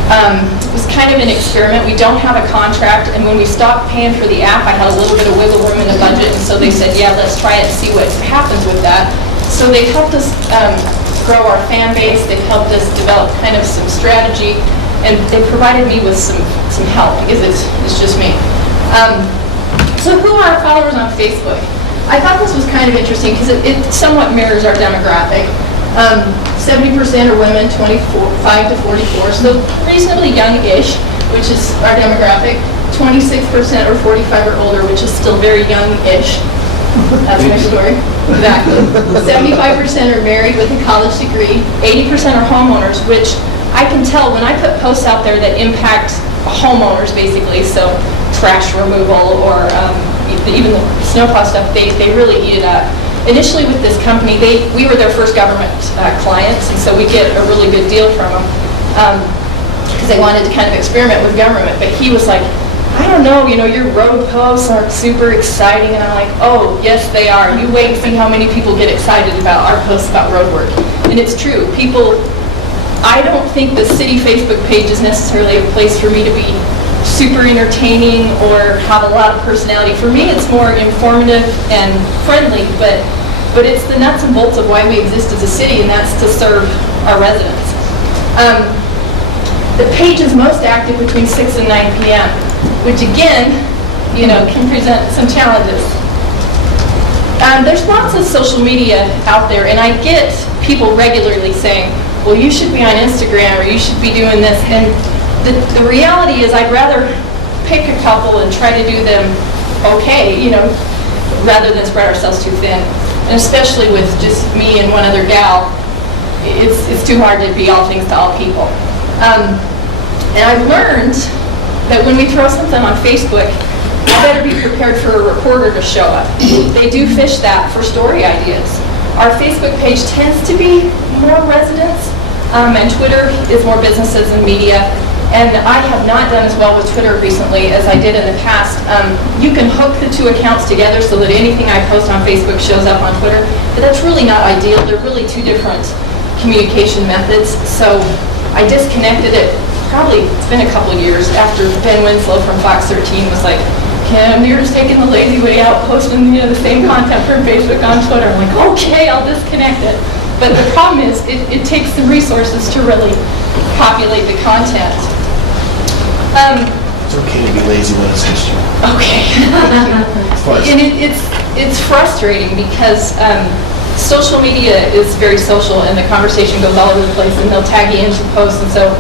It was kind of an experiment. We don't have a contract, and when we stopped paying for the app, I had a little bit of wiggle room in the budget, and so they said, yeah, let's try it and see what happens with that. So they've helped us grow our fan base. They've helped us develop kind of some strategy, and they provided me with some help because it's just me. So who are our followers on Facebook? I thought this was kind of interesting because it somewhat mirrors our demographic. 70% are women, 25 to 44, so reasonably young-ish, which is our demographic. 26% are 45 or older, which is still very young-ish. That's my story. Exactly. 75% are married with a college degree. 80% are homeowners, which I can tell when I put posts out there that impact homeowners, basically, so trash removal or even the snowplow stuff, they really eat it up. Initially with this company, we were their first government clients, and so we get a really good deal from them because they wanted to kind of experiment with government. But he was like, I don't know, your road posts aren't super exciting. And I'm like, oh, yes, they are. You wait and see how many people get excited about our posts about road work. And it's true. I don't think the city Facebook page is necessarily a place for me to be super entertaining or have a lot of personality. For me, it's more informative and friendly, but it's the nuts and bolts of why we exist as a city, and that's to serve our residents. The page is most active between 6 and 9 p.m., which again, can present some challenges. There's lots of social media out there, and I get people regularly saying, well, you should be on Instagram, or you should be doing this, and the reality is I'd rather pick a couple and try to do them okay, rather than spread ourselves too thin. And especially with just me and one other gal, it's too hard to be all things to all people. And I've learned that when we throw something on Facebook, I better be prepared for a reporter to show up. They do fish that for story ideas. Our Facebook page tends to be more residents, and Twitter is more businesses and media. And I have not done as well with Twitter recently as I did in the past. You can hook the two accounts together so that anything I post on Facebook shows up on Twitter, but that's really not ideal. They're really two different communication methods. So I disconnected it, it's been a couple of years after Ben Winslow from Fox 13 was like, Kim, you're just taking the lazy way out, posting the same content from Facebook on Twitter. I'm like, okay, I'll disconnect it. But the problem is it takes some resources to really populate the content. It's okay to be lazy when it's just you. Okay. And it's frustrating because social media is very social and the conversation goes all over the place and they'll tag you into posts. And so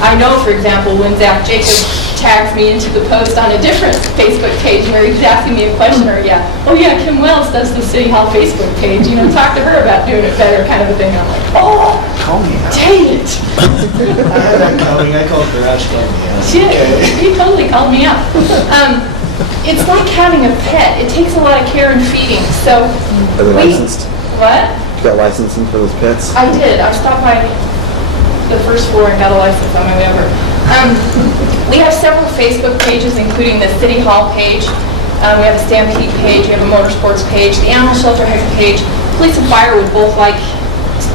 I know, for example, when Zach Jacobs tags me into the post on a different Facebook page where he's asking me a question or, Kim Wells does the City Hall Facebook page, talk to her about doing it better kind of a thing. I'm like, oh, call me out. Dang it. I had that coming. I called Garage, called me out. He totally called me out. It's like having a pet. It takes a lot of care and feeding. So Are they licensed? What? You got licensing for those pets? I did. I stopped by the first floor and got a license on my way over. We have several Facebook pages, including the City Hall page. We have a Stampede page. We have a Motorsports page. The Animal Shelter has a page. Police and Fire would both like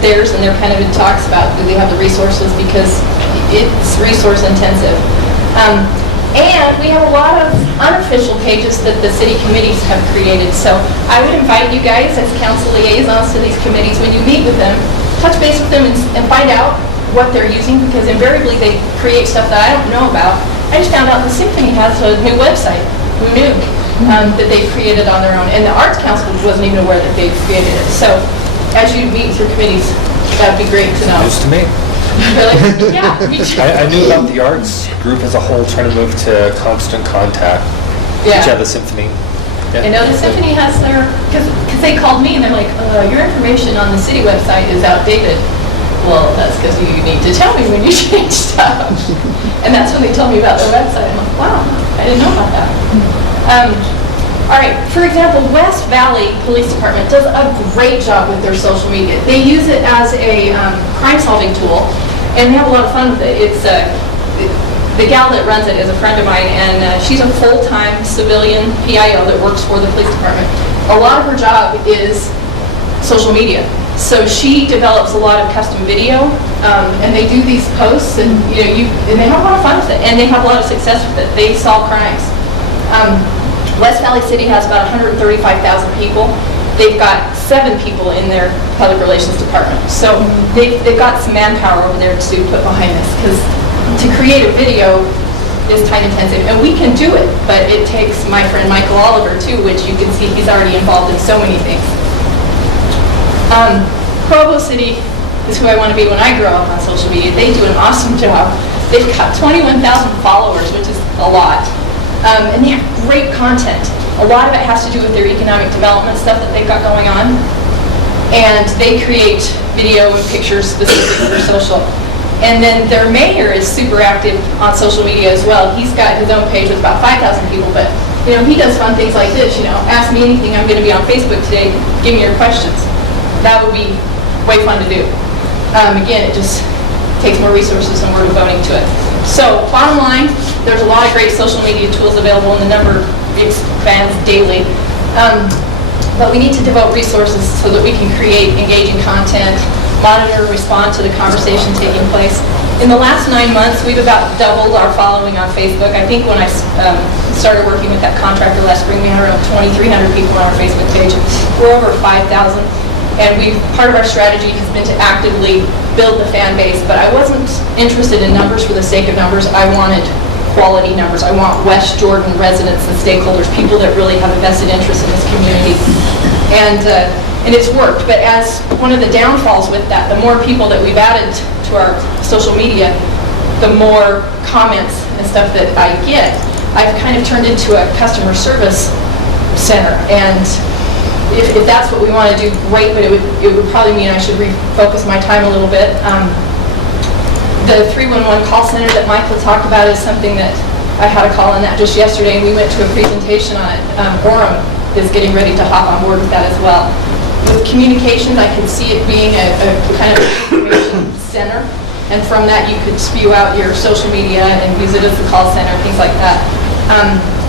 theirs, and they're kind of in talks about do they have the resources because it's resource intensive. And we have a lot of unofficial pages that the city committees have created. So I would invite you guys as council liaisons to these committees, when you meet with them, touch base with them and find out what they're using, because invariably they create stuff that I don't know about. I just found out the Symphony has a new website. Who knew? That they've created on their own. And the Arts Council wasn't even aware that they've created it. So as you meet with your committees, that would be great to know. News to me. Really? Yeah, me too. I knew about the arts group as a whole trying to move to Constant Contact. Yeah. Which had the Symphony. I know the Symphony has their, because they called me and they're like, your information on the city website is outdated. Well, that's because you need to tell me when you change stuff. And that's when they told me about their website. I'm like, wow, I I didn't know about that. All right, for example, West Valley Police Department does a great job with their social media. They use it as a crime-solving tool, and they have a lot of fun with it. It's the gal that runs it is a friend of mine, and she's a full-time civilian PIO that works for the police department. A lot of her job is social media. So she develops a lot of custom video, and they do these posts, and and they have a lot of fun with it, and they have a lot of success with it. They solve crimes. West Valley City has about 135,000 people. They've got 7 people in their public relations department. So they've got some manpower over there to put behind this, because to create a video is time intensive, and we can do it, but it takes my friend Michael Oliver too, which you can see he's already involved in so many things. Provo City is who I want to be when I grow up on social media. They do an awesome job. They've got 21,000 followers, which is a lot. And they have great content. A lot of it has to do with their economic development stuff that they've got going on. And they create video and pictures specifically for social. And then their mayor is super active on social media as well. He's got his own page with about 5,000 people, but he does fun things like this, ask me anything, I'm going to be on Facebook today, give me your questions. That would be way fun to do. Again, it just takes more resources and we're devoting to it. So bottom line, there's a lot of great social media tools available, and the number expands daily. But we need to devote resources so that we can create engaging content, monitor, respond to the conversation taking place. In the last 9 months, we've about doubled our following on Facebook. I think when I started working with that contractor last spring, we had around 2,300 people on our Facebook page. We're over 5,000. And part of our strategy has been to actively build the fan base, but I wasn't interested in numbers for the sake of numbers. I wanted quality numbers. I want West Jordan residents and stakeholders, people that really have a vested interest in this community. And it's worked, but as one of the downfalls with that, the more people that we've added to our social media, the more comments and stuff that I get. I've kind of turned into a customer service center, and if that's what we want to do, great, but it would probably mean I should refocus my time a little bit. The 311 call center that Michael talked about is something that I had a call on that just yesterday, and we went to a presentation on it. Orem is getting ready to hop on board with that as well. With communication, I can see it being a kind of information center, and from that you could spew out your social media and use it as a call center, things like that.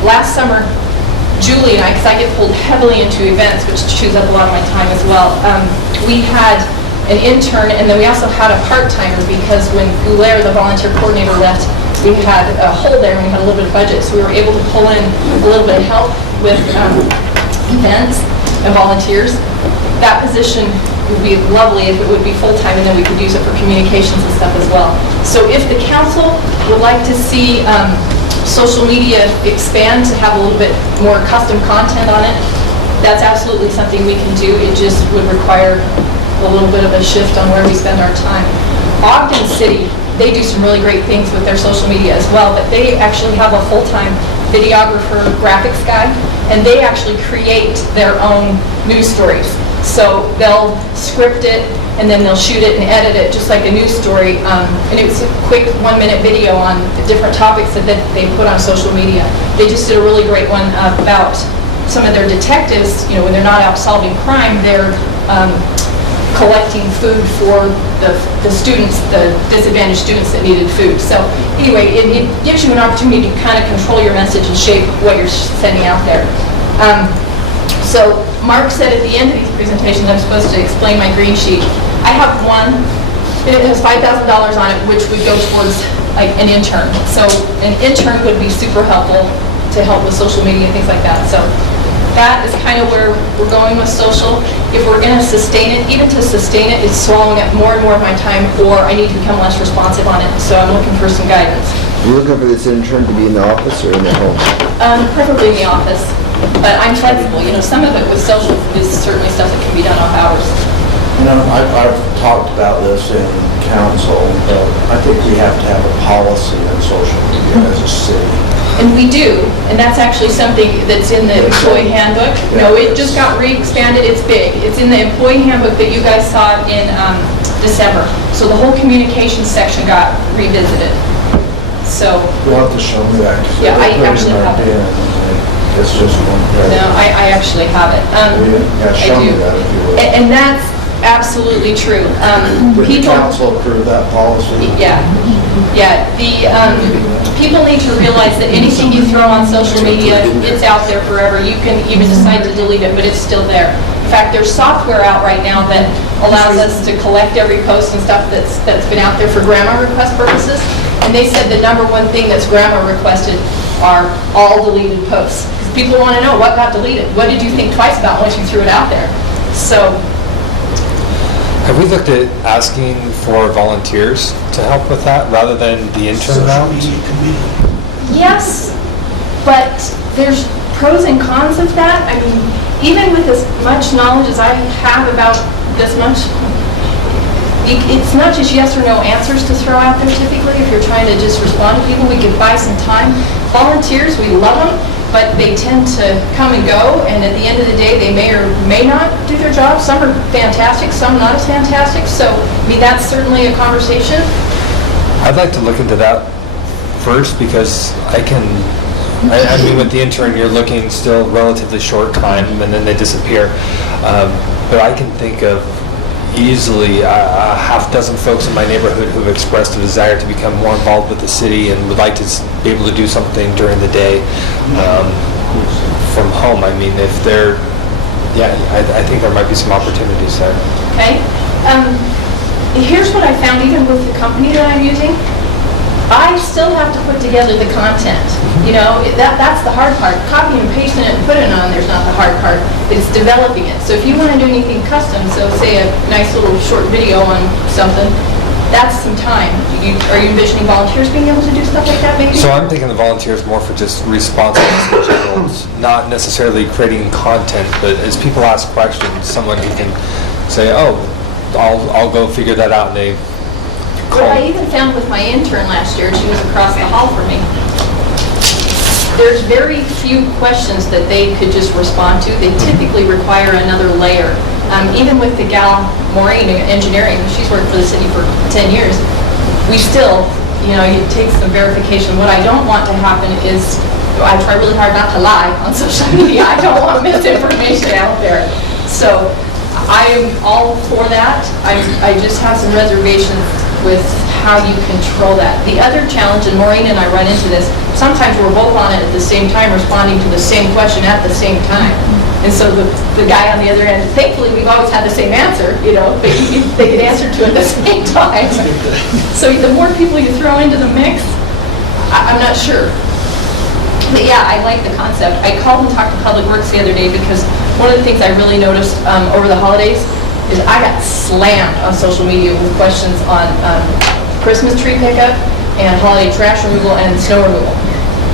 Last summer, Julie and I, because I get pulled heavily into events, which chews up a lot of my time as well, we had an intern, and then we also had a part-timer, because when Goulet, the volunteer coordinator, left, we had a hole there and we had a little bit of budget, so we were able to pull in a little bit of help with events and volunteers. That position would be lovely if it would be full-time, and then we could use it for communications and stuff as well. So if the council would like to see social media expand to have a little bit more custom content on it, that's absolutely something we can do. It just would require a little bit of a shift on where we spend our time. Ogden City, they do some really great things with their social media as well, but they actually have a full-time videographer, graphics guy, and they actually create their own news stories. So they'll script it, and then they'll shoot it and edit it just like a news story. And it's a quick 1-minute video on different topics that they put on social media. They just did a really great one about some of their detectives, when they're not out solving crime, they're collecting food for the students, the disadvantaged students that needed food. So anyway, it gives you an opportunity to kind of control your message and shape what you're sending out there. So Mark said at the end of these presentations I'm supposed to explain my green sheet. I have one, and it has $5,000 on it, which would go towards like an intern. So an intern would be super helpful to help with social media and things like that. So that is kind of where we're going with social. If we're going to sustain it, even to sustain it, it's swallowing up more and more of my time, or I need to become less responsive on it. So I'm looking for some guidance. Are you looking for this intern to be in the office or in the home? Preferably in the office, but I'm flexible. Some of it with social is certainly stuff that can be done off hours. I've talked about this in council, but I think we have to have a policy on social media as a city. And we do, and that's actually something that's in the employee handbook. No, it just got re-expanded, it's big. It's in the employee handbook that you guys saw in December. So the whole communications section got revisited. So, You'll have to show me that. 'cause Yeah, I they're actually putting our have it. bid in, It's just one credit. no, I actually have it. Yeah, I show me do. that if you will. And that's absolutely true. Did the People, council approve that policy? yeah, people need to realize that anything you throw on social media, it's out there forever. You can even decide to delete it, but it's still there. In fact, there's software out right now that allows us to collect every post and stuff that's been out there for grammar request purposes. And they said the number one thing that's grammar requested are all deleted posts. Because people want to know what got deleted. What did you think twice about once you threw it out there? So, Have we looked at asking for volunteers to help with that rather than the intern route? yes, but there's pros and cons of that. I mean, even with as much knowledge as I have about this much, it's not just yes or no answers to throw out there typically. If you're trying to just respond to people, we could buy some time. Volunteers, we love them, but they tend to come and go, and at the end of the day, they may or may not do their job. Some are fantastic, some not as fantastic. So, I mean, that's certainly a conversation. I'd like to look into that first because I mean, with the intern, you're looking still relatively short time and then they disappear. But I can think of easily a half dozen folks in my neighborhood who've expressed a desire to become more involved with the city and would like to be able to do something during the day from home. I mean, if they're, I think there might be some opportunities there. Okay? Here's what I found even with the company that I'm using. I still have to put together the content. You know, that's the hard part. Copying and pasting it and putting it on there's not the hard part. It's developing it. So if you want to do anything custom, so say a nice little short video on something, that's some time. Are you envisioning volunteers being able to do stuff like that maybe? So I'm thinking the volunteers more for just responsiveness in general, not necessarily creating content, but as people ask questions, someone who can say, oh, I'll go figure that out, and they Well, I even found with my intern last year, she was across the hall from me. There's very few questions that they could just respond to. They typically require another layer. Even with the gal Maureen in engineering, she's worked for the city for 10 years, we still, you know, it takes some verification. What I don't want to happen is, I try really hard not to lie on social media. I don't want misinformation out there. So I'm all for that. I just have some reservations with how you control that. The other challenge, and Maureen and I run into this, sometimes we're both on it at the same time, responding to the same question at the same time. And so the guy on the other end, thankfully, we've always had the same answer, you know, but they get answered to at the same time. So the more people you throw into the mix, I'm not sure. But yeah, I like the concept. I called and talked to Public Works the other day because one of the things I really noticed over the holidays is I got slammed on social media with questions on Christmas tree pickup and holiday trash removal and snow removal.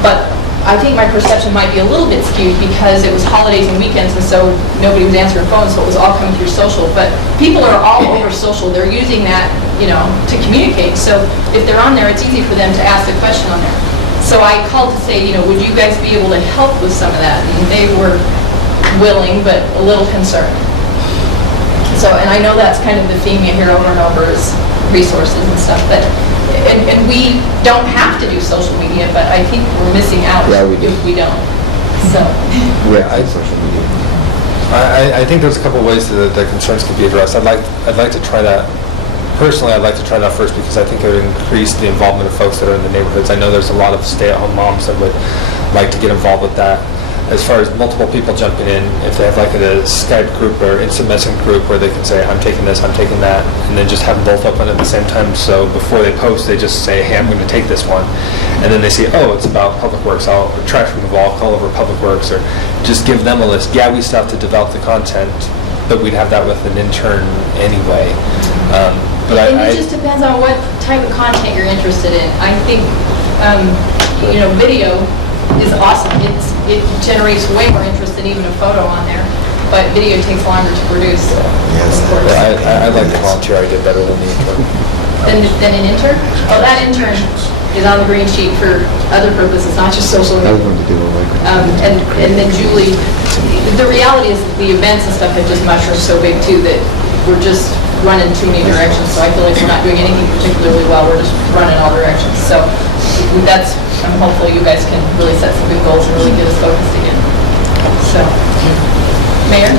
But I think my perception might be a little bit skewed because it was holidays and weekends, and so nobody was answering phones, so it was all coming through social. But people are all over social. They're using that, you know, to communicate. So if they're on there, it's easy for them to ask the question on there. So I called to say, you know, would you guys be able to help with some of that? And they were willing, but a little concerned. So, and I know that's kind of the theme you hear over and over is resources and stuff, but, and we don't have to do social media, but I think we're missing out if we don't. So. Yeah, social media. I think there's a couple ways that the concerns can be addressed. I'd like to try that. Personally, I'd like to try that first because I think it would increase the involvement of folks that are in the neighborhoods. I know there's a lot of stay-at-home moms that would like to get involved with that. As far as multiple people jumping in, if they have like a Skype group or instant messaging group where they can say, I'm taking this, I'm taking that, and then just have them both open at the same time. So before they post, they just say, hey, I'm going to take this one. And then they see, oh, it's about Public Works, or trash removal, I'll call over Public Works, or just give them a list. Yeah, we still have to develop the content, but we'd have that with an intern anyway. But it just depends on what type of content you're interested in. I think, you know, video is awesome. It generates way more interest than even a photo on there. But video takes longer to produce. Yes, I like the volunteer idea better than the intern. Than an intern? Oh, that intern is on the green sheet for other purposes, not just social media. And then Julie, the reality is the events and stuff have just mushroomed so big too that we're just running too many directions. So I feel like we're not doing anything particularly well. We're just running all directions. So that's, I'm hopeful you guys can really set some good goals and really get us focused again. So, Mayor?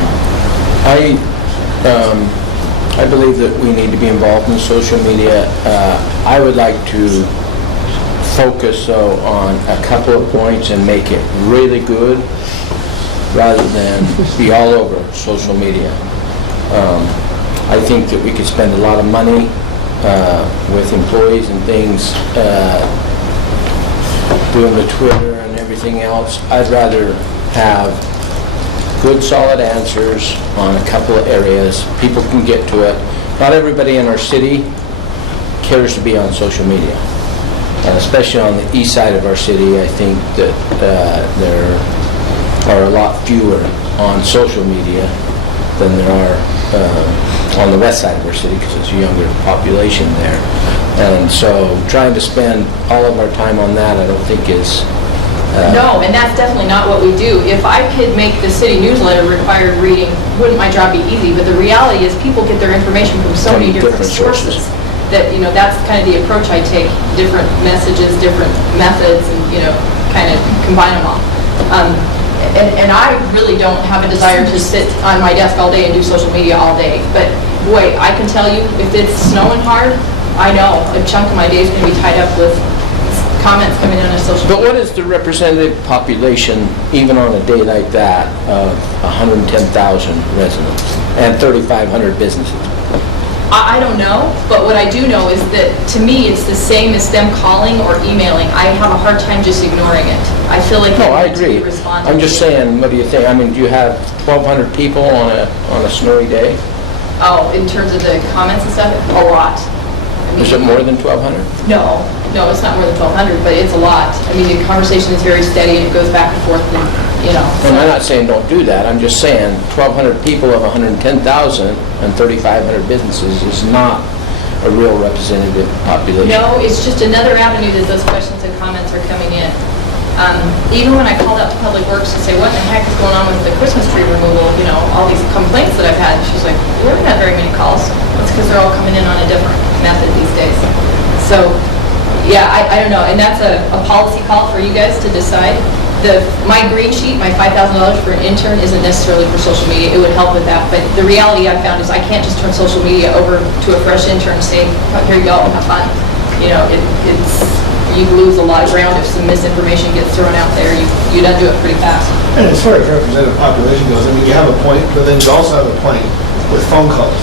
I believe that we need to be involved in social media. I would like to focus though on a couple of points and make it really good rather than be all over social media. I think that we could spend a lot of money with employees and things doing the Twitter and everything else. I'd rather have good, solid answers on a couple of areas. People can get to it. Not everybody in our city cares to be on social media. Especially on the east side of our city, I think that there are a lot fewer on social media than there are on the west side of our city because it's a younger population there. And so trying to spend all of our time on that, I don't think is... No, and that's definitely not what we do. If I could make the city newsletter required reading, wouldn't my job be easy? But the reality is people get their information from so many different sources that, that's kind of the approach I take. Different messages, different methods, and, kind of combine them all. And I really don't have a desire to sit on my desk all day and do social media all day. But boy, I can tell you, if it's snowing hard, I know a chunk of my day is going to be tied up with comments coming in on social media. But what is the representative population, even on a day like that, of 110,000 residents and 3,500 businesses? I don't know, but what I do know is that, to me, it's the same as them calling or emailing. I have a hard time just ignoring it. I feel like No, I need to agree. be responded I'm just to. saying, what do you think? I mean, do you have 1,200 people on a snowy day? Oh, in terms of the comments and stuff, a lot. Is it more than 1,200? No, it's not more than 1,200, but it's a lot. I mean, the conversation is very steady and it goes back and forth and, And I'm not saying don't do that. I'm just saying 1,200 people of 110,000 and 3,500 businesses is not a real representative population. No, it's just another avenue that those questions and comments are coming in. Even when I called out to Public Works to say, what the heck is going on with the Christmas tree removal, all these complaints that I've had, she's like, we haven't had very many calls. That's because they're all coming in on a different method these days. So, yeah, I don't know, and that's a policy call for you guys to decide. My green sheet, my $5,000 for an intern isn't necessarily for social media. It would help with that, but the reality I found is I can't just turn social media over to a fresh intern and say, oh, here you go, have fun. You lose a lot of ground if some misinformation gets thrown out there. You'd undo it pretty fast. And as far as representative population goes, you have a point, but then you also have a point with phone calls.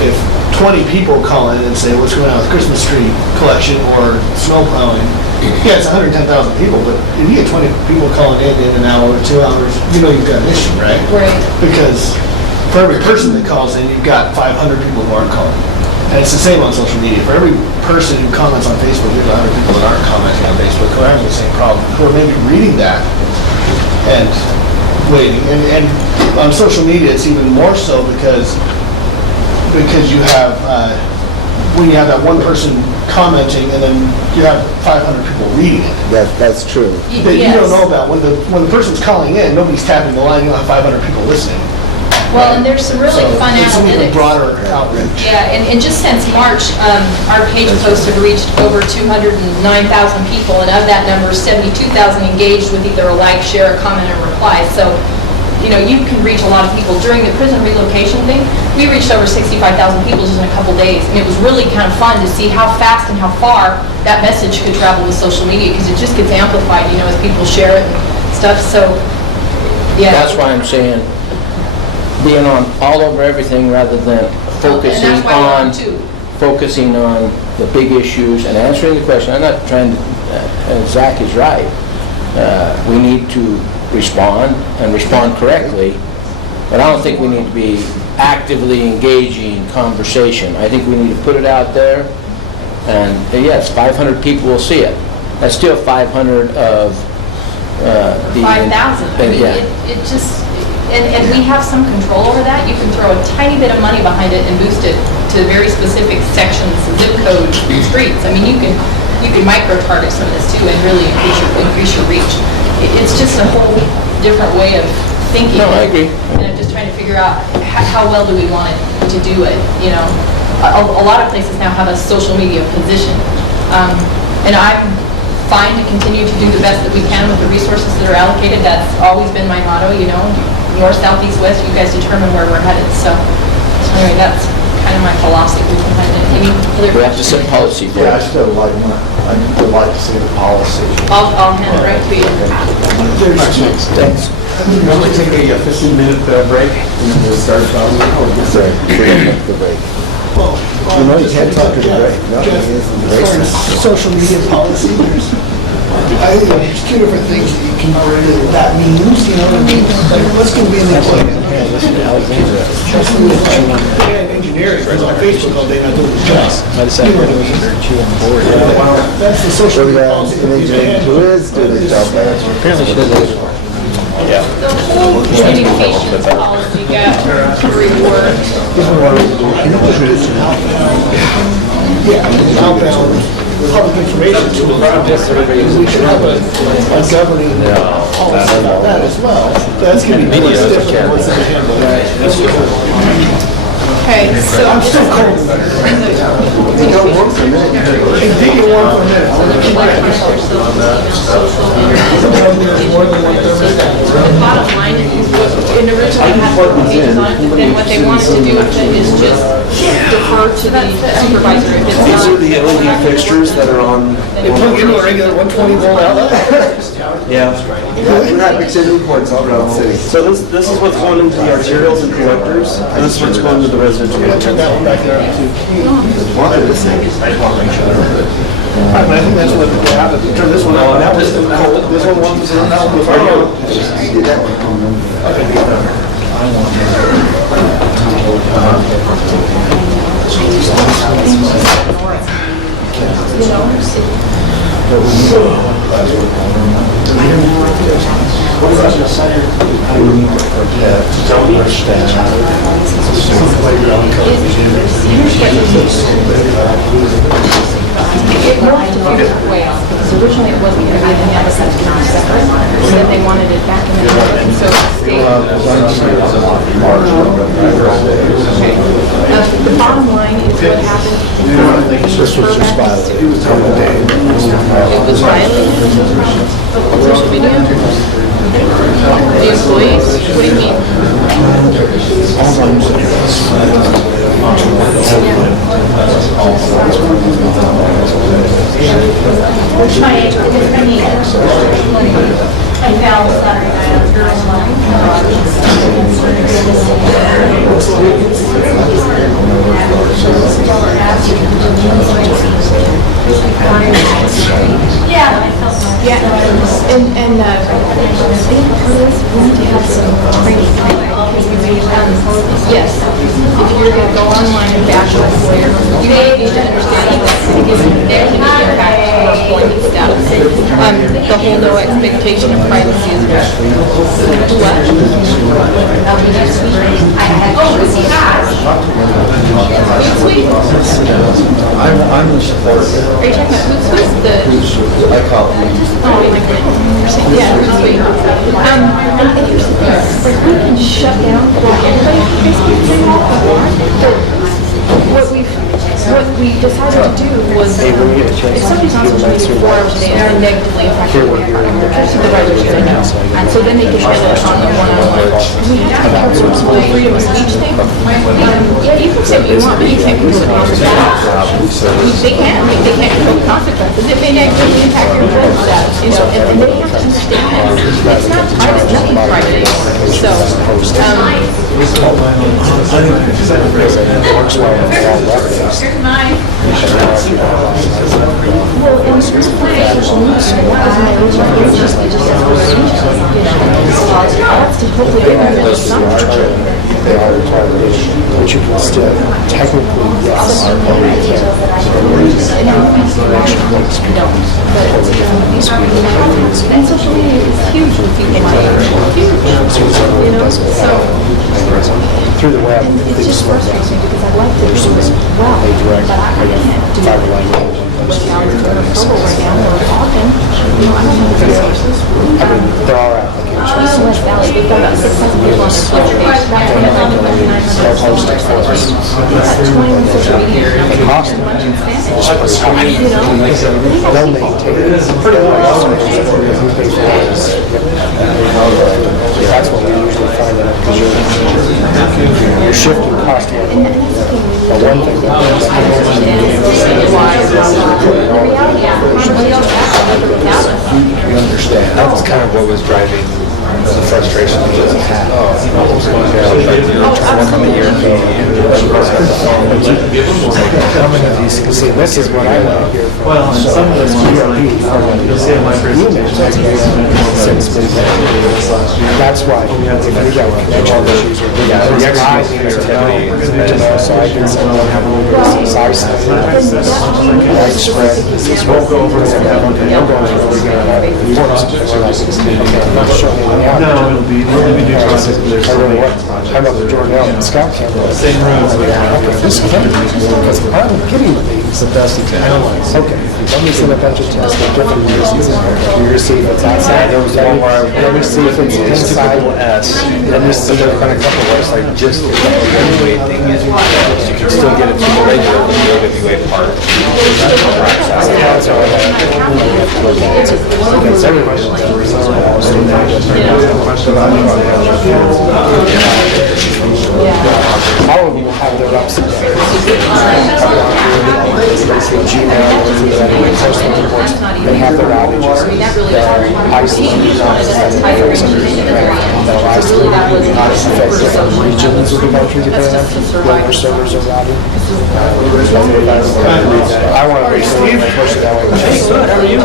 If 20 people call in and say, what's going on with Christmas tree collection or snow plowing, yeah, it's 110,000 people, but if you get 20 people calling in an hour or 2 hours, you've got an issue, right? Right. Because for every person that calls in, you've got 500 people who aren't calling. And it's the same on social media. For every person who comments on Facebook, there's 100 people that aren't commenting on Facebook who are having the same problem, who are maybe reading that and waiting. And on social media, it's even more so because you have, when you have that one person commenting and then you have 500 people reading it. That's true. That you don't know about. When the person's calling in, nobody's tapping the line, you don't have 500 people listening. Well, and there's some really fun It's an even analytics. broader outreach. Yeah, and just since March, our page posts have reached over 209,000 people, and of that number, 72,000 engaged with either a like, share, a comment, or reply. So, you can reach a lot of people. During the prison relocation thing, we reached over 65,000 people just in a couple days, and it was really kind of fun to see how fast and how far that message could travel with social media, because it just gets amplified, as people share it and stuff. So, yeah. That's why I'm saying being on all over everything rather than focusing And that's why we're on on two. focusing on the big issues and answering the question. I'm not trying to, and Zach is right. We need to respond and respond correctly, but I don't think we need to be actively engaging conversation. I think we need to put it out there, and yes, 500 people will see it. That's still 500 of the... 5,000. I mean, Yeah. it just, and we have some control over that. You can throw a tiny bit of money behind it and boost it to very specific sections, zip code, streets. I mean, you can micro-target some of this too and really increase your reach. It's just a whole different way of thinking. No, I agree. And I'm just trying to figure out how well do we want it to do it, A lot of places now have a social media position. And I'm fine to continue to do the best that we can with the resources that are allocated. That's always been my motto, you know, north, south, east, west, you guys determine where we're headed. So anyway, that's kind of my philosophy behind it. Any other We have to questions? set policy for Yeah, I it. still like, I'd like to see the policy. I'll hand it right to you. Thanks. I'm going to take a 15-minute break, and then we'll start from... Sorry, the break. You know, you can't talk to the break. No, it isn't the As far break. as social media policy, I think there's two different things that you can, that means, you know, what I mean, like, what's going to be in the plan? Engineering, is on Facebook all day, not doing the job. I decided to chew on the board. That's the social So we media got policy. an engineer who is doing the job better. Apparently she does it. The whole communications policy got reworked. Yeah, outbound public information to the project. We should have a governing policy about that as well. That's going to be more stiff than what's in the handbook. Okay, so I'm still cold. You don't work for a minute. Hey, dig it one for a minute. Sometimes there's more than one thermostat. the bottom line is, and originally had 4 pages on it, but then what they wanted to do with it is just defer to the supervisor if it's These are not. the LED fixtures that are on. They plug into a regular 120 volt outlet. Yeah. We're having city reports all around the city. So this is what's going into the arterials and collectors, and this is what's going to the residential. Turn that one back there on too. One of this thing. I think that's what they have, to turn this one on, that was cold, this one was, that one was hard. You did that one. It morphed a few different ways, because originally it wasn't going to be in the Madison separate, and then they wanted it back in the middle, and so it stayed. The bottom line is what happened. This was just violated. It was violated. Social media? The employees? What do you mean? I fell Saturday night on girls' Yeah, I felt bad. Yeah, and I think for this, we need to have some training, because we may have, yes, if you're gonna go online and bash a lawyer, you need to understand that because there can be impact for employment status. The whole no expectation of privacy is what? Hootsuite? I'm the supporter. Are you talking about Hootsuite? The, I call it. oh, wait, yeah, Hootsuite. And here's the thing, like, we can shut down everybody from Facebook if they want, but what we decided to do was, if somebody's on social media 4 hours a day, they're negatively affected, their supervisors should know. And so then they can handle it on the one-on-one. We have to have some sort of freedom of speech thing. Yeah, you can say what you want, but you can't control the consequences. They can't control the consequences. It may negatively impact your employment status, you know, and they have to understand that. It's not private, nothing private. So, Here's mine. well, and social media, that's to hopefully get rid of some. They are retarded, but you can still technically, yes. And social media is huge with people, huge, you know, so. Through the web. It's just frustrating because I'd like to do it well, but I can't do it without the trouble right now, or often, you know, I don't have the resources. There are applications. East and West Valley, we've got about 6,000 people on the social page. That's when I'm on the 900 posts. We've got 21 social media. The cost of lunch in Spanish. You know? They'll maintain it. That's what we usually find out, because you're shifting cost. But one thing that You understand. That was kind of what was driving the frustration that was had. Trying to come a year and how many of these, see, this is what I want to hear from. Well, and some of this you'll see in my presentation. That's why, if we got connection issues or big activity, so I can send them, have a little bit of size, widespread. We'll go over some of that. I'm not sure. No, it'll be new projects. There's so many. How about the Jordan Allen Scout camera? Same roads. This camera, because I'm getting the things the best Okay, let me send a bunch of tests for different reasons. You see if it's outside, there was one where let me see if it's inside. Let me see, there's been a couple where it's like just the OWA thing is, you can still get it through the regular OWA part. Because everybody all of you have their ups and downs. Gmail, personal reports, they have their outages. ICD affects different regions of the country depending on where their servers are routed. I want to push it that way. Good, how are you?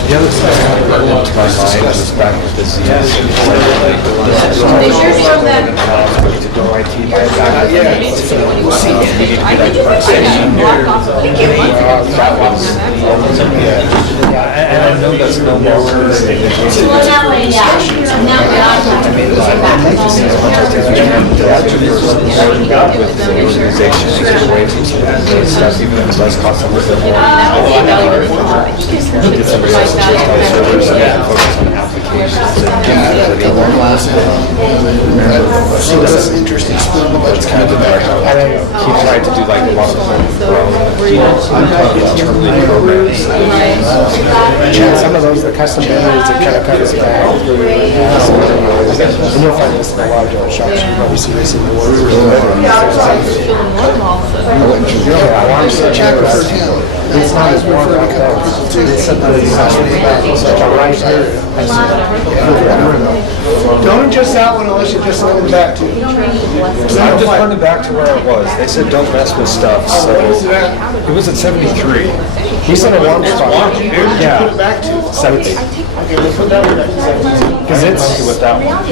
The other side of it, into my mind is back with the CS. They sure show that. To go IT by back. I need to block off a week. And I know that's no more. Well, that way, yeah. Now we're on to the back. With the organization, stuff, even if it's less cost of living. Get some resources to install servers and focus on applications. So that's an interesting spin, but That's kind of the direction. He tried to do like a lot of internally programs. Yeah, some of those, the custom vendors that kind of cut us back. And you'll find this in a lot of different shops. You probably see this in the world. It's not as warm out there. Right here. Don't adjust that one unless you just send it back to. I'm just running back to where it was. They said don't mess with stuff, so it was at 73. He's in a warm spot. Yeah. Put it back to. 70. Okay, let's put that one back to 70. Because With that one.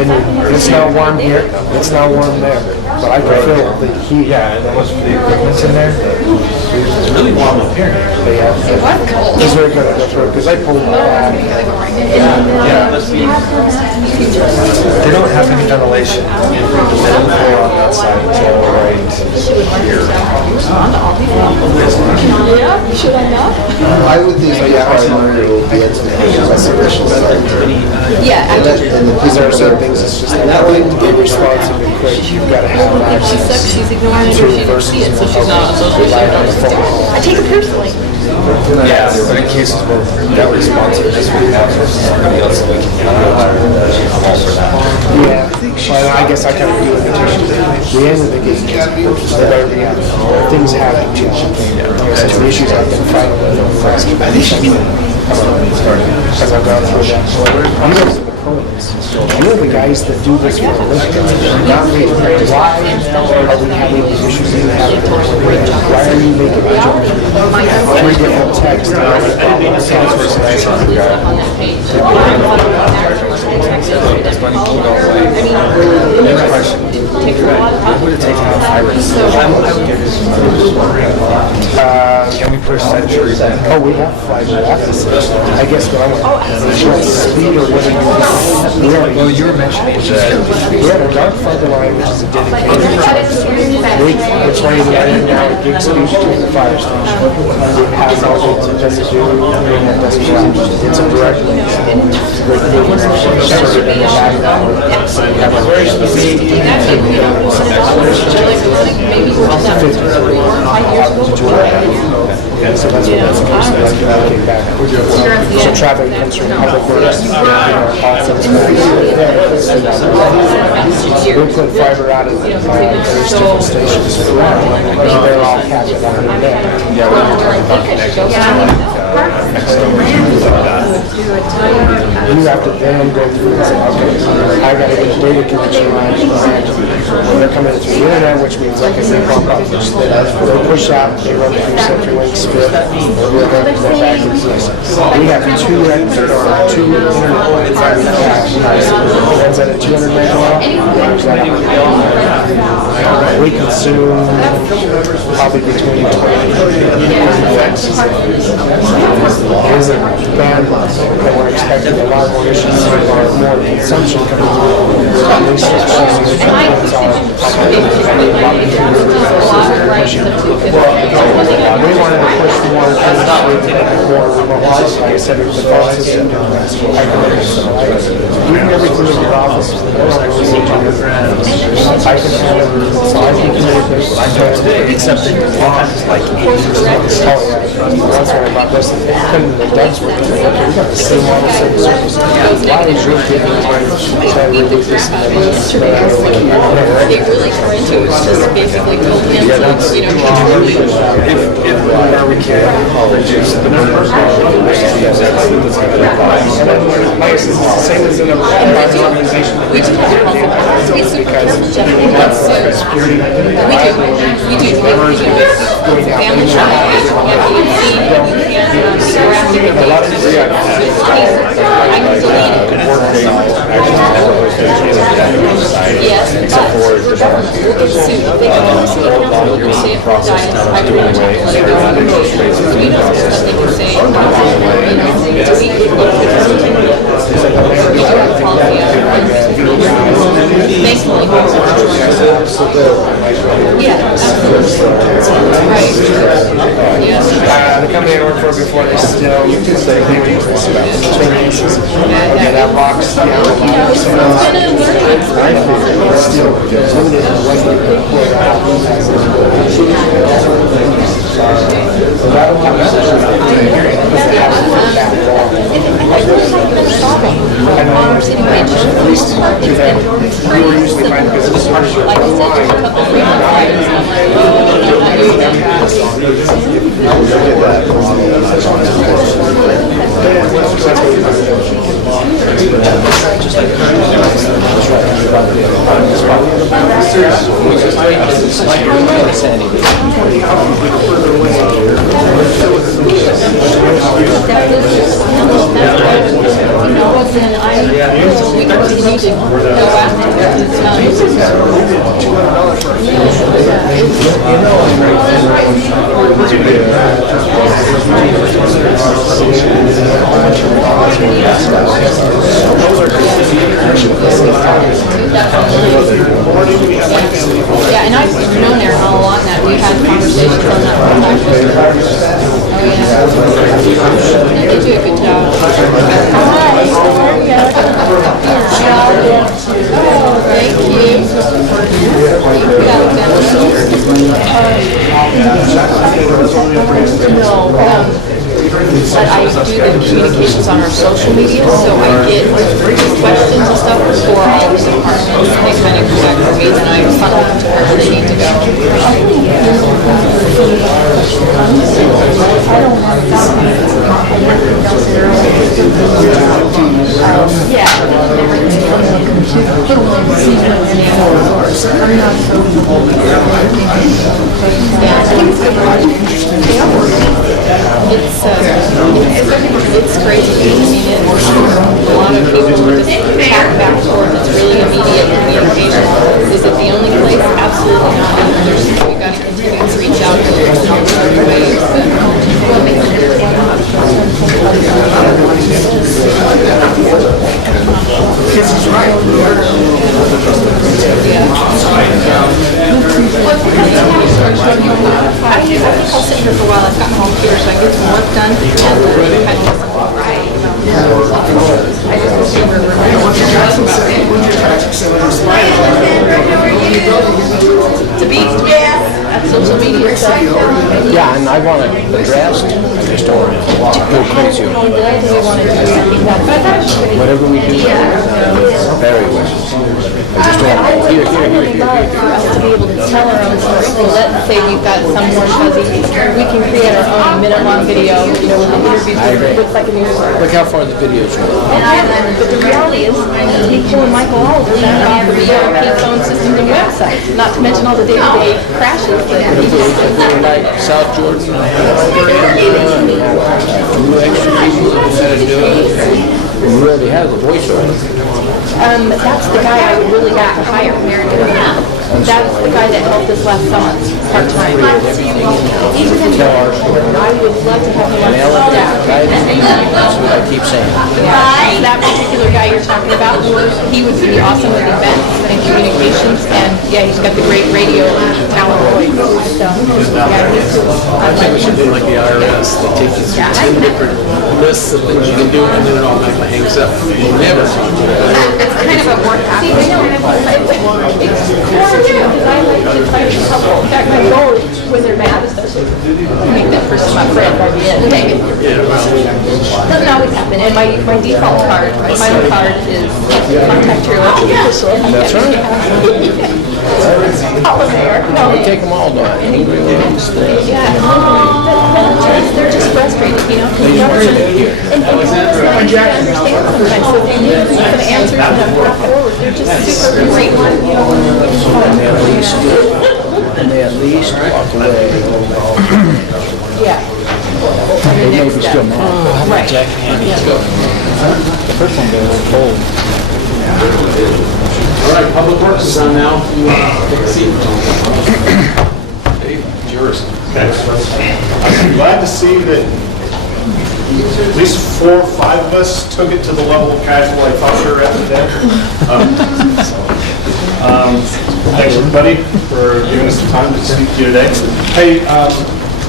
it's not warm here, it's not warm there. But I can feel the heat. Yeah, and most of the equipment's in there. It's really warm up here. It's very good at that road, because I pulled my back. Yeah. They don't have any ventilation. They don't go on that side until right here. I would think the primary will be at some initial site. Yeah, These are certain things, it's just that way to get responsive and quick, you've got to have access she's ignoring it or she didn't see it, so she's not associated. I take it personally. Yeah, but in cases where that responsiveness we have versus somebody else that we can handle, I'm all for that. Yeah, well, I guess I kind of do it. The end of the game, things have to change. There's some issues I've been fighting with as I've gone through that. You guys are the pros. You're the guys that do this for a living. Not me. Why are we having these issues that we have? Why are you making a joke? We get a text. takes a lot of time. So, Can we push Century back? Oh, we have fiber optics. I guess what I'm, speed or whether you, Well, you were mentioning that we have a dark fiber line, which is a dedicated, it's running right in now at gig speed between the fire station. It has all the, it doesn't do, it doesn't flash. It's a direct link. Have a very specific. maybe we're just not 5 years ago. Yeah, so that's what that's supposed to be, looking back. So traffic comes from public works, all things back. We put fiber out at various different stations around, and they're all captured under there. You have to then go through and say, okay, I gotta get a data connection line to the branch. They're coming through the internet, which means like if they pump up, they push out, they run through CenturyLink, spit, we'll then go back to this. We have two internet fiber cash. One's at a 200 megawatt, one's at a 100. We consume probably between 20 and 30 megawatts. There's a bandwidth that we're expecting a lot more issues or more consumption coming through. We wanted to push the water more, like I said, the phone system. Even everything in your office, I can handle, so I can communicate. Except like, that's what about this. Couldn't the ducks work? We got the same water, same surface. Why is your taking time to release this? They really try to, it's just basically told him, you know, if where we can reduce the number of It's the same as in a private organization. we just have to be super careful, Jeff. That's security. We do. Family trial, we have EMC, we can interact with the I can delete it. Yes, but we'll get sued. They can say it for diet, I can really talk to them. We know that they can say, we do have policy of thankfully. Yeah, absolutely. Right. Yeah. The company I worked for before, they still, they would increase about 10 pieces. Okay, that box, yeah. It's still limited to what they could put out. At least we were usually fine because it's hard to Like I said, there's a couple of times, I'm like, oh, I'm not doing that. We continue to go Yeah, and I've known Aaron all along that we've had conversations on that. Oh, yeah. They do a good job. Hi, how are you? Thank you. But I do the communications on our social media, so I get questions and stuff for all the departments. They kind of come back to me, and I funnel them to where they need to go. It's crazy. I mean, a lot of people just chat back and forth. It's really immediate communication. Is it the only I think I'll sit here for a while, I've got my home computer, so I get some work done. And I just to be at social media stuff. Yeah, and I want to address it, I just don't want to go crazy. Whatever we do, very well. I just don't want to, I would love for us to be able to tell our own story. So let's say we've got some more fuzzy, we can create our own minute-long video, you know, with an interview, looks like a news story. look how far the video's going. But the reality is, Nicole and Michael Oliver back off the ERP phone systems and websites, not to mention all the day-to-day crashes that people Like South Jordan, new extra people that know how to do it. We already have the voiceover. That's the guy I would really like to hire. That's the guy that helped us last summer, part-time. I would love to have him on staff. That's what I keep saying. That particular guy you're talking about, he would be awesome with events and communications, and yeah, he's got the great radio talent voice. So, yeah, he's I think we should do like the IRS, they take these 10 different lists of things you can do, and then it automatically hangs up. You'll never talk to it. it's kind of a work habit. It's core too, because I like to find trouble. In fact, my goal is when they're mad, especially, to make that person my friend by the end. Okay. Doesn't always happen, and my default card, my final card is contact your elected official. That's right. All of there. No, We take them all down, angry ones, yeah, they're just frustrated, you know? They just want to hear. And it's not easy to understand sometimes, so they need some answers and a path forward. They're just super great ones, you know? And they at least walk away. Yeah. They may be still mad. Right. Jack Handy. The first one goes cold. All right, Public Works is on now. You want to take a seat? Dave, it's yours. I'm glad to see that at least 4 or 5 of us took it to the level of casual I thought we were at today. Thanks, everybody, for giving us some time to speak to you today. Hey,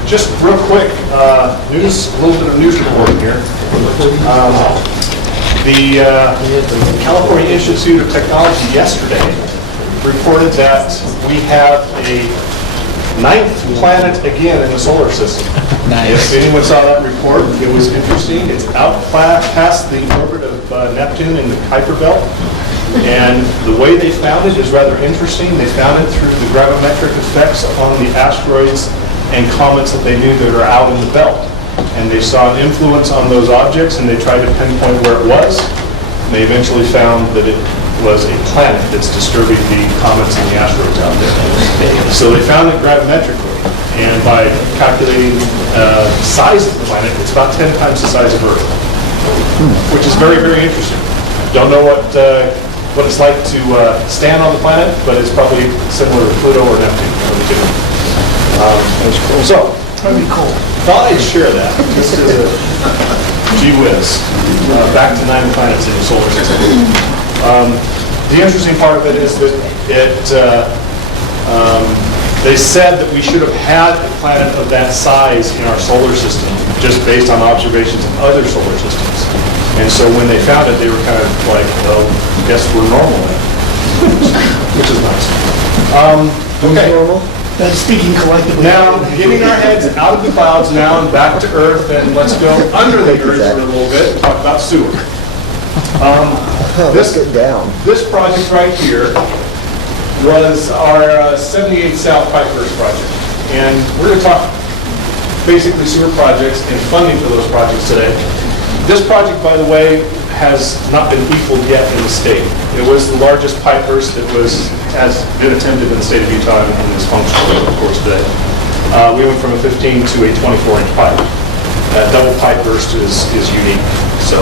just real quick, a little bit of news reporting here. The California Institute of Technology yesterday reported that we have a 9th planet again in the solar system. Nice. If anyone saw that report, it was interesting. It's out past the orbit of Neptune in the Kuiper Belt. And the way they found it is rather interesting. They found it through the gravimetric effects upon the asteroids and comets that they knew that are out in the belt. And they saw an influence on those objects, and they tried to pinpoint where it was. And they eventually found that it was a planet that's disturbing the comets and the asteroids out there. So they found it gravimetrically, and by calculating the size of the planet, it's about 10 times the size of Earth, which is very, very interesting. Don't know what it's like to stand on the planet, but it's probably similar to Pluto or Neptune. That's cool. So, That'd be cool. thought I'd share that, just as a gee whiz, back to 9 planets in the solar system. The interesting part of it is that they said that we should have had a planet of that size in our solar system, just based on observations of other solar systems. And so when they found it, they were kind of like, well, guess we're normal then, which is nice. Okay. That's speaking collectively. Now, getting our heads out of the clouds now and back to Earth, and let's go under the Earth for a little bit, talk about sewer. Let's get down. This project right here was our 78 South Pipehurst project. And we're going to talk basically sewer projects and funding for those projects today. This project, by the way, has not been equaled yet in the state. It was the largest Pipehurst that has been attempted in the state of Utah in this functional, of course, today. We went from a 15 to a 24-inch pipe. Double Pipehurst is unique, so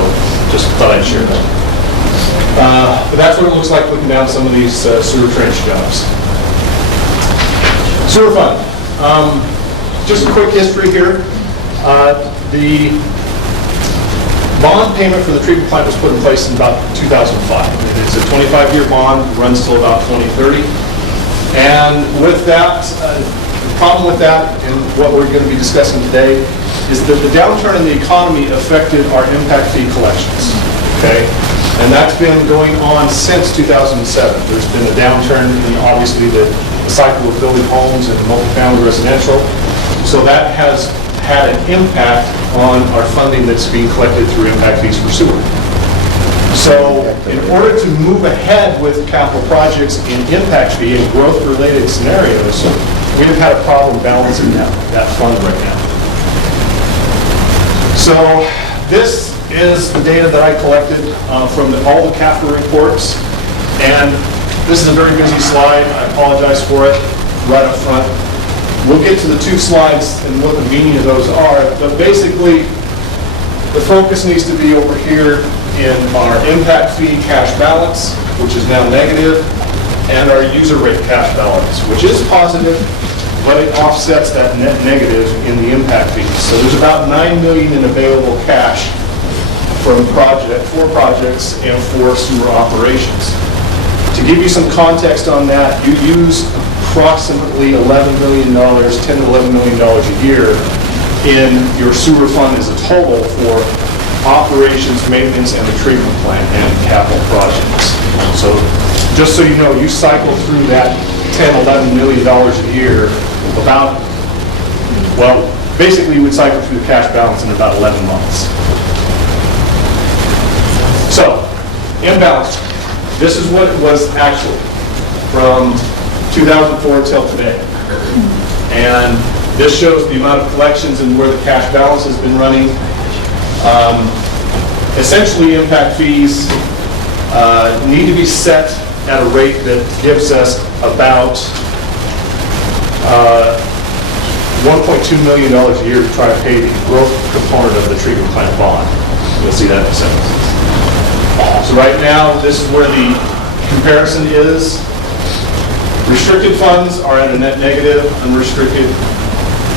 just thought I'd share that. But that's what it looks like looking down some of these sewer trench jobs. Sewer fund. Just a quick history here. The Bond payment for the treatment plant was put in place in about 2005. It's a 25-year bond, runs till about 2030. And with that, the problem with that, and what we're going to be discussing today, is that the downturn in the economy affected our impact fee collections, okay? And that's been going on since 2007. There's been a downturn in, obviously, the cycle of building homes and multifamily residential. So that has had an impact on our funding that's being collected through impact fees for sewer. So in order to move ahead with capital projects in impact fee and growth-related scenarios, we've had a problem balancing that fund right now. So this is the data that I collected from all the capital reports. And this is a very busy slide. I apologize for it right up front. We'll get to the two slides and what the meaning of those are. But basically, the focus needs to be over here in our impact fee cash balance, which is now negative, and our user rate cash balance, which is positive, but it offsets that net negative in the impact fees. So there's about $9 million in available cash for projects and for sewer operations. To give you some context on that, you use approximately $11 million, $10 to $11 million a year in your sewer fund as a total for operations, maintenance, and the treatment plant and capital projects. So just so you know, you cycle through that $10, $11 million a year about, well, basically you would cycle through the cash balance in about 11 months. So, imbalance. This is what it was actually from 2004 until today. And this shows the amount of collections and where the cash balance has been running. Essentially, impact fees need to be set at a rate that gives us about $1.2 million a year to try to pay the growth component of the treatment plant bond. You'll see that in a second. So right now, this is where the comparison is. Restricted funds are at a net negative, unrestricted,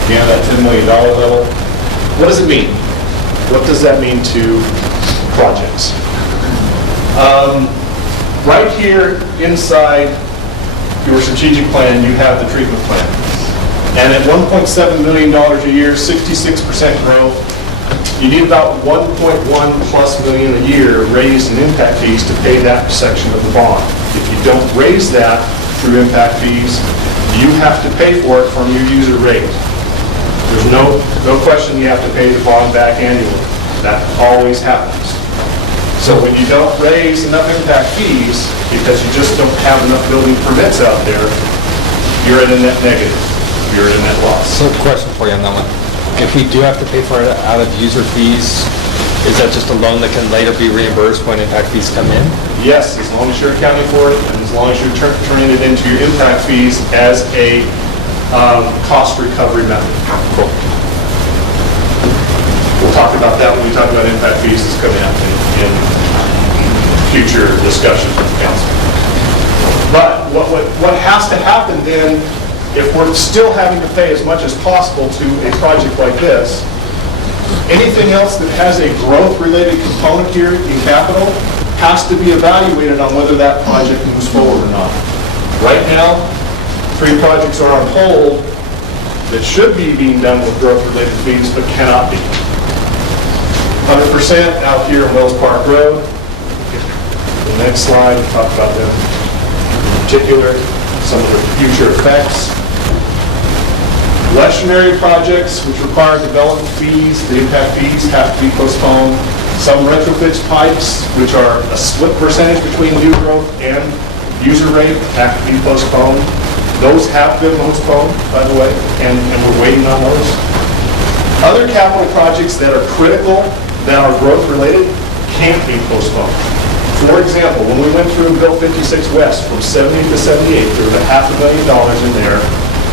again, that $10 million level. What does it mean? What does that mean to projects? Right here inside your strategic plan, you have the treatment plan. And at $1.7 million a year, 66% growth, you need about 1.1 plus million a year raised in impact fees to pay that section of the bond. If you don't raise that through impact fees, you have to pay for it from your user rate. There's no question you have to pay the bond back annually. That always happens. So when you don't raise enough impact fees, because you just don't have enough building permits out there, you're at a net negative. You're at a net loss. So question for you on that one. If we do have to pay for it out of user fees, is that just a loan that can later be reimbursed when impact fees come in? Yes, as long as you're accounting for it, and as long as you're turning it into your impact fees as a cost recovery method. Cool. We'll talk about that when we talk about impact fees that's coming up in future discussions with the council. But what has to happen then, if we're still having to pay as much as possible to a project like this, anything else that has a growth-related component here in capital has to be evaluated on whether that project moves forward or not. Right now, 3 projects are on hold that should be being done with growth-related fees, but cannot be. 100% out here on Wells Park Road. The next slide, we'll talk about them in particular, some of the future effects. Electionary projects, which require development fees, the impact fees have to be postponed. Some retrofits pipes, which are a split percentage between new growth and user rate, have to be postponed. Those have been postponed, by the way, and we're waiting on those. Other capital projects that are critical, that are growth related, can't be postponed. For example, when we went through and built 56 West from 70 to 78, there was $500,000 in there.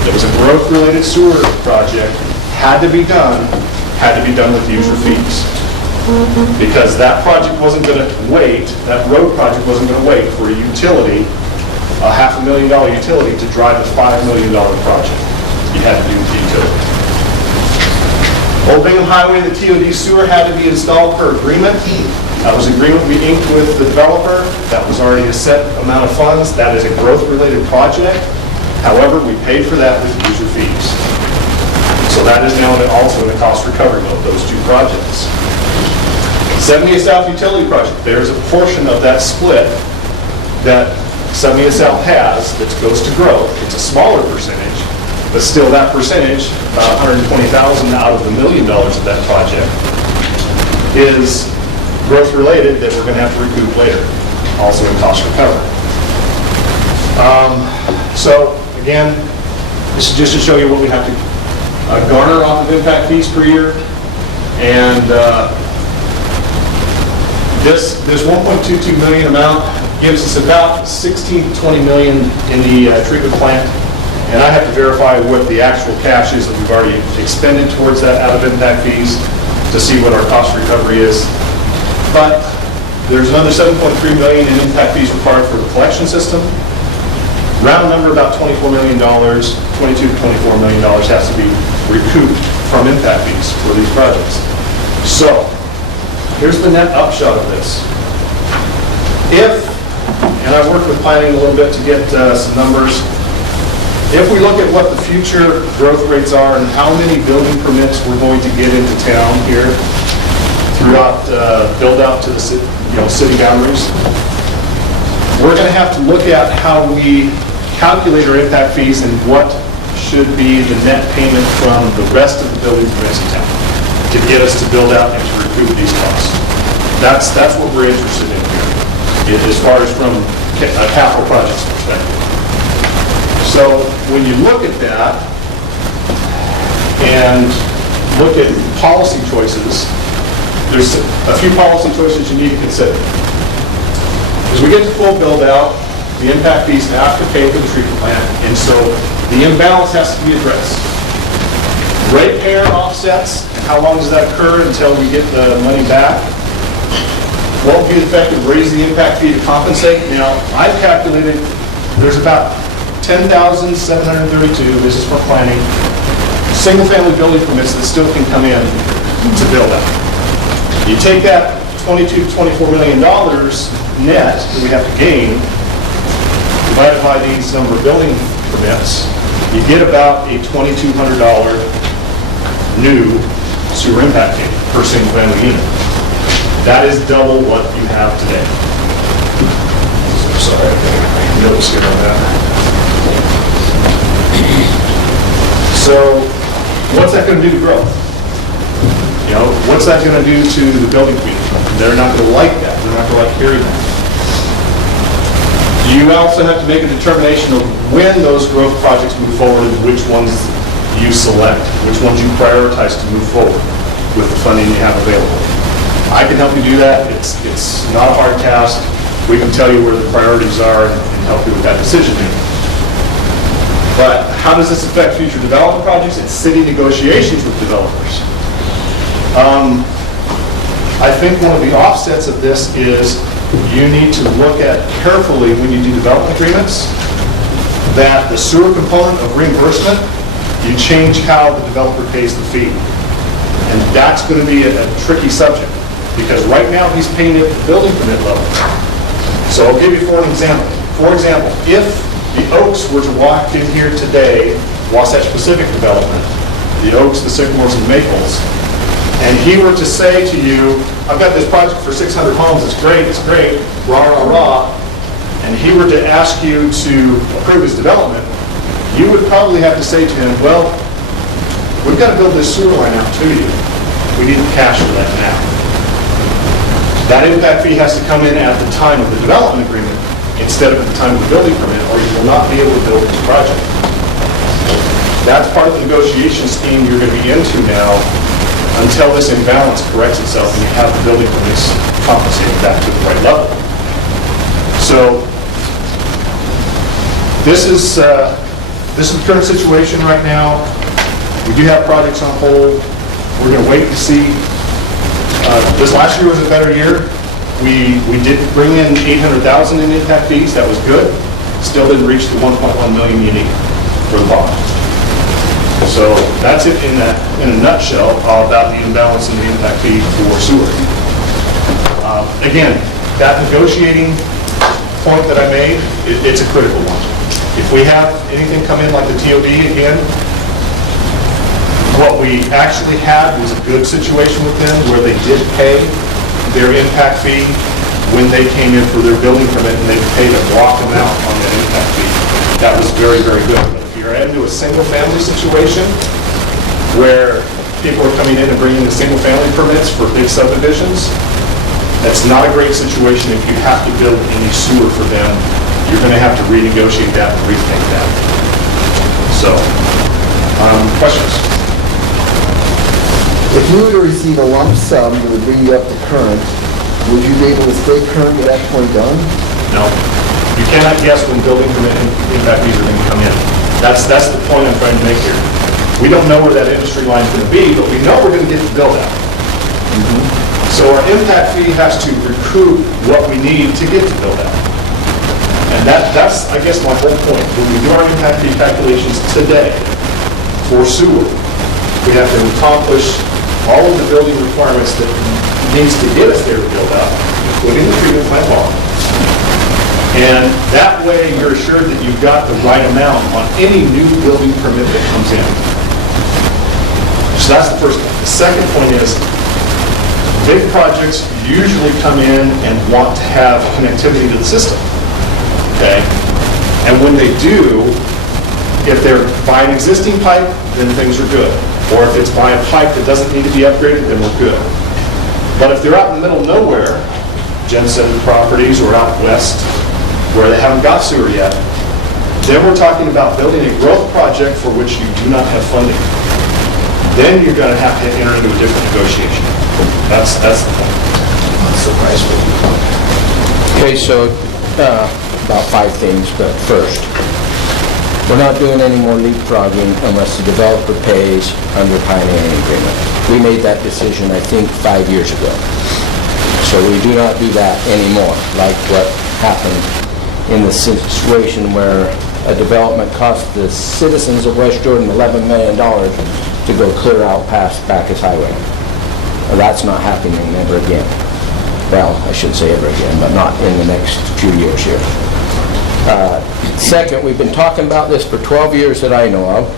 It was a growth-related sewer project, had to be done with user fees. Because that project wasn't going to wait, that road project wasn't going to wait for a utility, a $500,000 utility to drive a $5 million project. You had to do the utility. Old Bingham Highway, the TOD sewer had to be installed per agreement. That was agreement we inked with the developer. That was already a set amount of funds. That is a growth-related project. However, we paid for that with user fees. So that is now also in the cost recovery mode, those two projects. 78 South Utility Project, there's a portion of that split that 78 South has that goes to growth. It's a smaller percentage, but still that percentage, about $120,000 out of the $1 million of that project, is growth-related that we're going to have to recoup later, also in cost recovery. So again, this is just to show you what we have to garner off of impact fees per year. And this 1.22 million amount gives us about 16 to 20 million in the treatment plant. And I have to verify what the actual cash is that we've already expended towards that out of impact fees to see what our cost recovery is. But there's another 7.3 million in impact fees required for the collection system. Round number about $24 million, $22 to $24 million has to be recouped from impact fees for these projects. So here's the net upshot of this. And I've worked with planning a little bit to get some numbers. If we look at what the future growth rates are and how many building permits we're going to get into town here throughout build out to the city boundaries, we're going to have to look at how we calculate our impact fees and what should be the net payment from the rest of the building permits in town to get us to build out and to recoup these costs. That's what we're interested in here, as far as from a capital projects perspective. So when you look at that and look at policy choices, there's a few policy choices you need to consider. As we get to full build out, the impact fees have to pay for the treatment plant, and so the imbalance has to be addressed. Ratepayer offsets, and how long does that occur until we get the money back? What would be the effect of raising the impact fee to compensate? Now, I've calculated there's about 10,732, this is for planning, single-family building permits that still can come in to build out. You take that $22 to $24 million net that we have to gain, divided by these number of building permits, you get about a $2,200 new sewer impact payment per single family unit. That is double what you have today. Sorry, notes here on that. So, what's that going to do to growth? What's that going to do to the building community? They're not going to like that. They're not going to like hearing that. You also have to make a determination of when those growth projects move forward and which ones you select, which ones you prioritize to move forward with the funding you have available. I can help you do that. It's not a hard task. We can tell you where the priorities are and help you with that decision making. But how does this affect future development projects? It's city negotiations with developers. I think one of the offsets of this is you need to look at carefully when you do development agreements that the sewer component of reimbursement, you change how the developer pays the fee. And that's going to be a tricky subject because right now he's paying it at the building permit level. So I'll give you an example. For example, if the Oaks were to walk in here today, Wasatch Pacific Development, the Oaks, the Sycamores, and Maples, and he were to say to you, I've got this project for 600 homes, it's great, rah, rah, rah, and he were to ask you to approve his development, you would probably have to say to him, well, we've got to build this sewer line out to you. We need the cash for that now. That impact fee has to come in at the time of the development agreement instead of at the time of the building permit, or you will not be able to build this project. That's part of the negotiation scheme you're going to be into now until this imbalance corrects itself and you have the building permits compensated back to the right level. So this is the current situation right now. We do have projects on hold. We're going to wait to see. This last year was a better year. We did bring in $800,000 in impact fees. That was good. Still didn't reach the 1.1 million you need for the bond. So that's it in a nutshell, all about the imbalance in the impact fee for sewer. Again, that negotiating point that I made, it's a critical one. If we have anything come in like the TOD again, what we actually had was a good situation with them where they did pay their impact fee when they came in for their building permit, and they paid a block amount on that impact fee. That was very, very good. But if you're into a single-family situation where people are coming in and bringing the single-family permits for big subdivisions, that's not a great situation. If you have to build any sewer for them, you're going to have to renegotiate that and rethink that. So, questions? If you were to receive a lump sum that would bring you up to current, would you be able to stay current at that point on? No. You cannot guess when building permit impact fees are going to come in. That's the point I'm trying to make here. We don't know where that industry line is going to be, but we know we're going to get the build out. So our impact fee has to recoup what we need to get to build out. And that's, I guess, my whole point. When we do our impact fee calculations today for sewer, we have to accomplish all of the building requirements that needs to get us there to build out, including the treatment plant law. And that way, you're assured that you've got the right amount on any new building permit that comes in. So that's the first point. The second point is, big projects usually come in and want to have connectivity to the system, okay? And when they do, if they're buying existing pipe, then things are good. Or if it's buying pipe that doesn't need to be upgraded, then we're good. But if they're out in the middle of nowhere, Jensen properties or out west, where they haven't got sewer yet, then we're talking about building a growth project for which you do not have funding. Then you're going to have to enter into a different negotiation. That's the point. That's the price. Okay, so about 5 things, but first, we're not doing any more leapfrogging unless the developer pays under pioneering agreement. We made that decision, I think, 5 years ago. So we do not do that anymore, like what happened in the situation where a development cost the citizens of West Jordan $11 million to go clear out past Bacchus Highway. Well, that's not happening ever again. Well, I should say ever again, but not in the next few years here. Second, we've been talking about this for 12 years that I know of,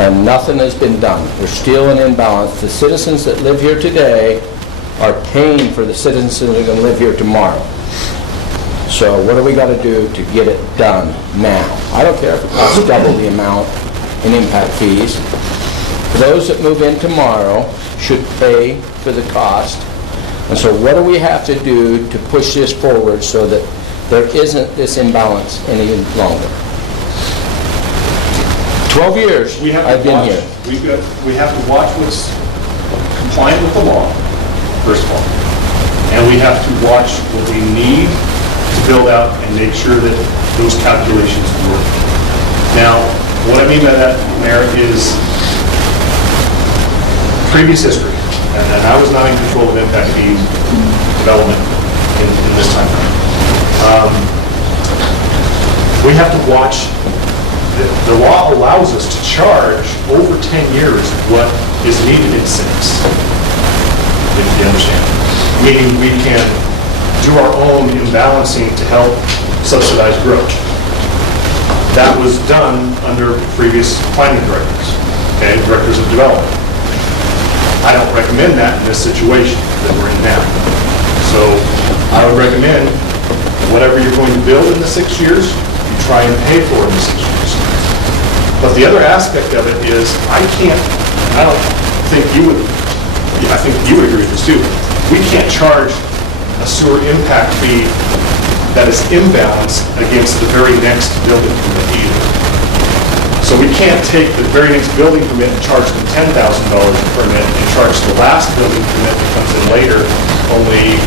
and nothing has been done. There's still an imbalance. The citizens that live here today are paying for the citizens that are going to live here tomorrow. So what do we got to do to get it done now? I don't care if it costs double the amount in impact fees. Those that move in tomorrow should pay for the cost. And so what do we have to do to push this forward so that there isn't this imbalance any longer? 12 years I've been here. We have to watch what's compliant with the law, first of all. And we have to watch what we need to build out and make sure that those calculations work. Now, what I mean by that, Mayor, is previous history. And I was not in control of impact fee development in this time frame. We have to watch. The law allows us to charge over 10 years what is needed in 6, if you understand. Meaning we can do our own imbalancing to help subsidize growth. That was done under previous planning directors, okay, directors of development. I don't recommend that in this situation that we're in now. So I would recommend whatever you're going to build in the 6 years, you try and pay for in the 6 years. But the other aspect of it is, I don't think you would, I think you would agree with this too. We can't charge a sewer impact fee that is imbalanced against the very next building permit either. So we can't take the very next building permit and charge them $10,000 a permit and charge the last building permit that comes in later only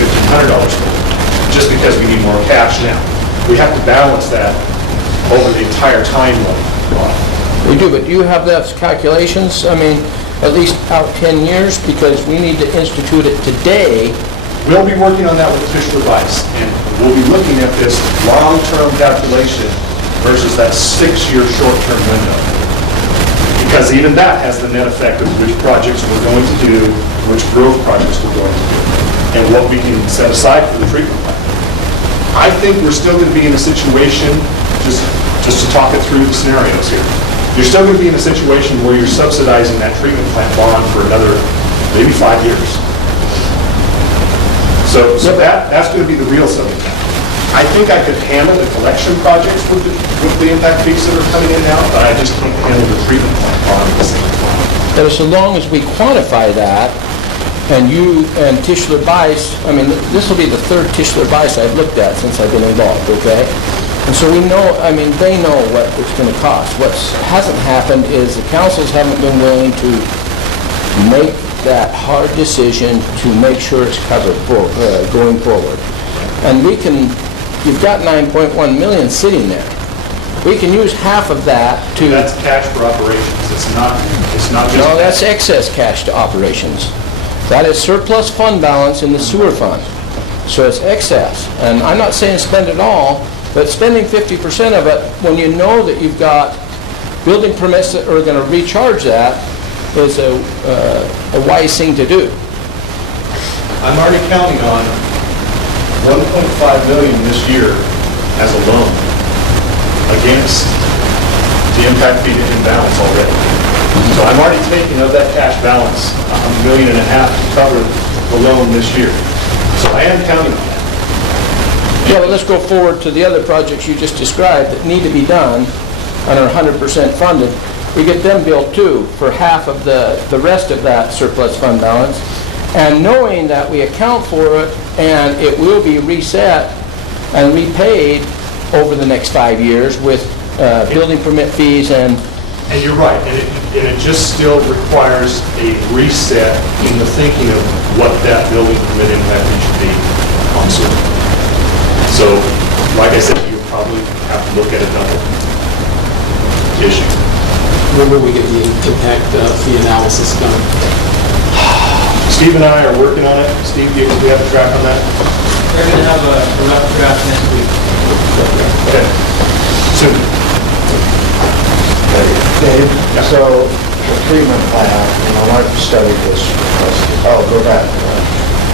$1,500 per permit, just because we need more cash now. We have to balance that over the entire timeline. We do, but do you have those calculations? I mean, at least out 10 years, because we need to institute it today. We'll be working on that with Fisher Rice, and we'll be looking at this long-term calculation versus that 6-year short-term window. Because even that has the net effect of which projects we're going to do, which growth projects we're going to do, and what we can set aside for the treatment plant. I think we're still going to be in a situation, just to talk it through the scenarios here, you're still going to be in a situation where you're subsidizing that treatment plant bond for another maybe 5 years. So that's going to be the real selling point. I think I could handle the collection projects with the impact fees that are coming in now, but I just can't handle the treatment plant bond at the same time. But so long as we quantify that, and you and Tischler Bice, I mean, this will be the third Tischler Bice I've looked at since I've been involved, okay? And so we know, I mean, they know what it's going to cost. What hasn't happened is the councils haven't been willing to make that hard decision to make sure it's covered going forward. And we can, you've got 9.1 million sitting there. We can use half of that to... That's cash for operations. It's not just... No, that's excess cash to operations. That is surplus fund balance in the sewer fund. So it's excess. And I'm not saying spend it all, but spending 50% of it when you know that you've got building permits that are going to recharge that is a wise thing to do. I'm already counting on 1.5 million this year as a loan against the impact fee to imbalance already. So I'm already taking of that cash balance $1.5 million to cover the loan this year. So I am counting on that. Yeah, but let's go forward to the other projects you just described that need to be done and are 100% funded. We get them built too for half of the rest of that surplus fund balance. And knowing that we account for it and it will be reset and repaid over the next 5 years with building permit fees and... And you're right, and it just still requires a reset in the thinking of what that building permit impact fee should be on sewer. So, like I said, you probably have to look at a double issue. When will we get the impact fee analysis done? Steve and I are working on it. Steve, do we have a track on that? We're going to have a rough draft next week. Okay. Soon. Dave, so the treatment plant, I've studied this, go back.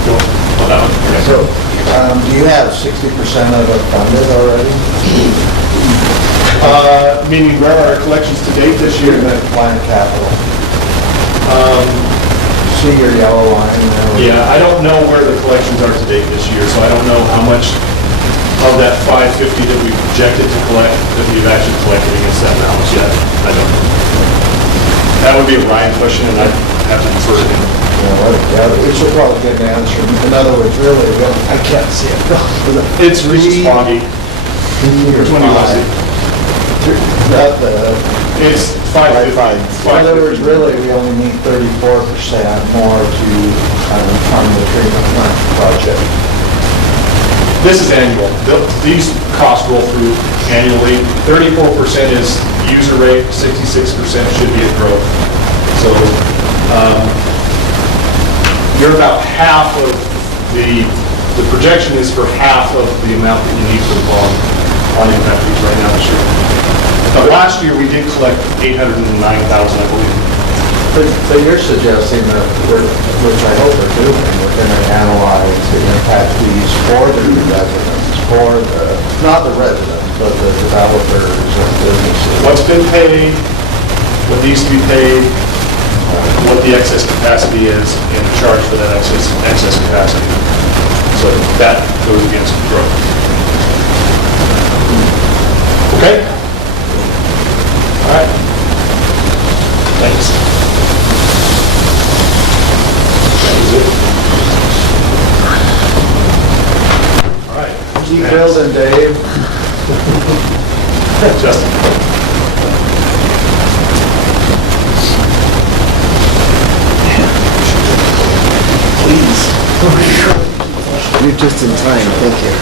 Go on that one. Okay. So, do you have 60% of it funded already? Meaning where are our collections to date this year? Treatment plant capital. See your yellow line there? Yeah, I don't know where the collections are to date this year, so I don't know how much of that 550 that we projected to collect that we've actually collected against that balance yet. I don't know. That would be a Ryan question, and I'd have to defer to him. Yeah, we should probably get an answer. In other words, really, I can't see it. It's foggy. Which one do you want to see? It's 550. In other words, really, we only need 34% more to fund the treatment plant project. This is annual. These costs roll through annually. 34% is user rate, 66% should be at growth. So you're about half of the projection is for half of the amount that you need for the bond on impact fees right now this year. But last year we did collect $809,000, I believe. But you're suggesting that, which I hope we're doing, we're going to analyze the impact fees for the residents, not the residents, but the developers and businesses. What's been paid, what needs to be paid, what the excess capacity is, and the charge for that excess capacity. So that goes against growth. Okay? All right. Thanks. All right. Keep building, Dave. Justin. Please. You're just in time, thank you.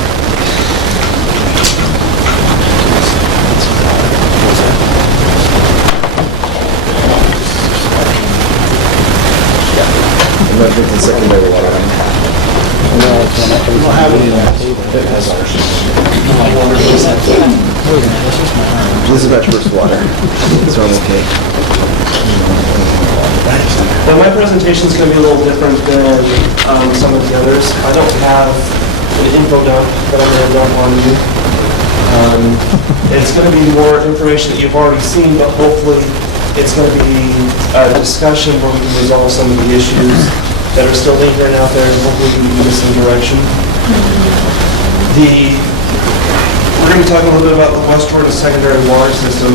I'm not drinking secondary water. We don't have any on that table. It has ours. This is my first water, so I'm okay. Well, my presentation is going to be a little different than some of the others. I don't have an info dump that I'm going to dump on you. It's going to be more information that you've already seen, but hopefully it's going to be a discussion where we can resolve some of the issues that are still lingering out there, and hopefully we can move in some direction. We're going to be talking a little bit about the West Jordan secondary water system.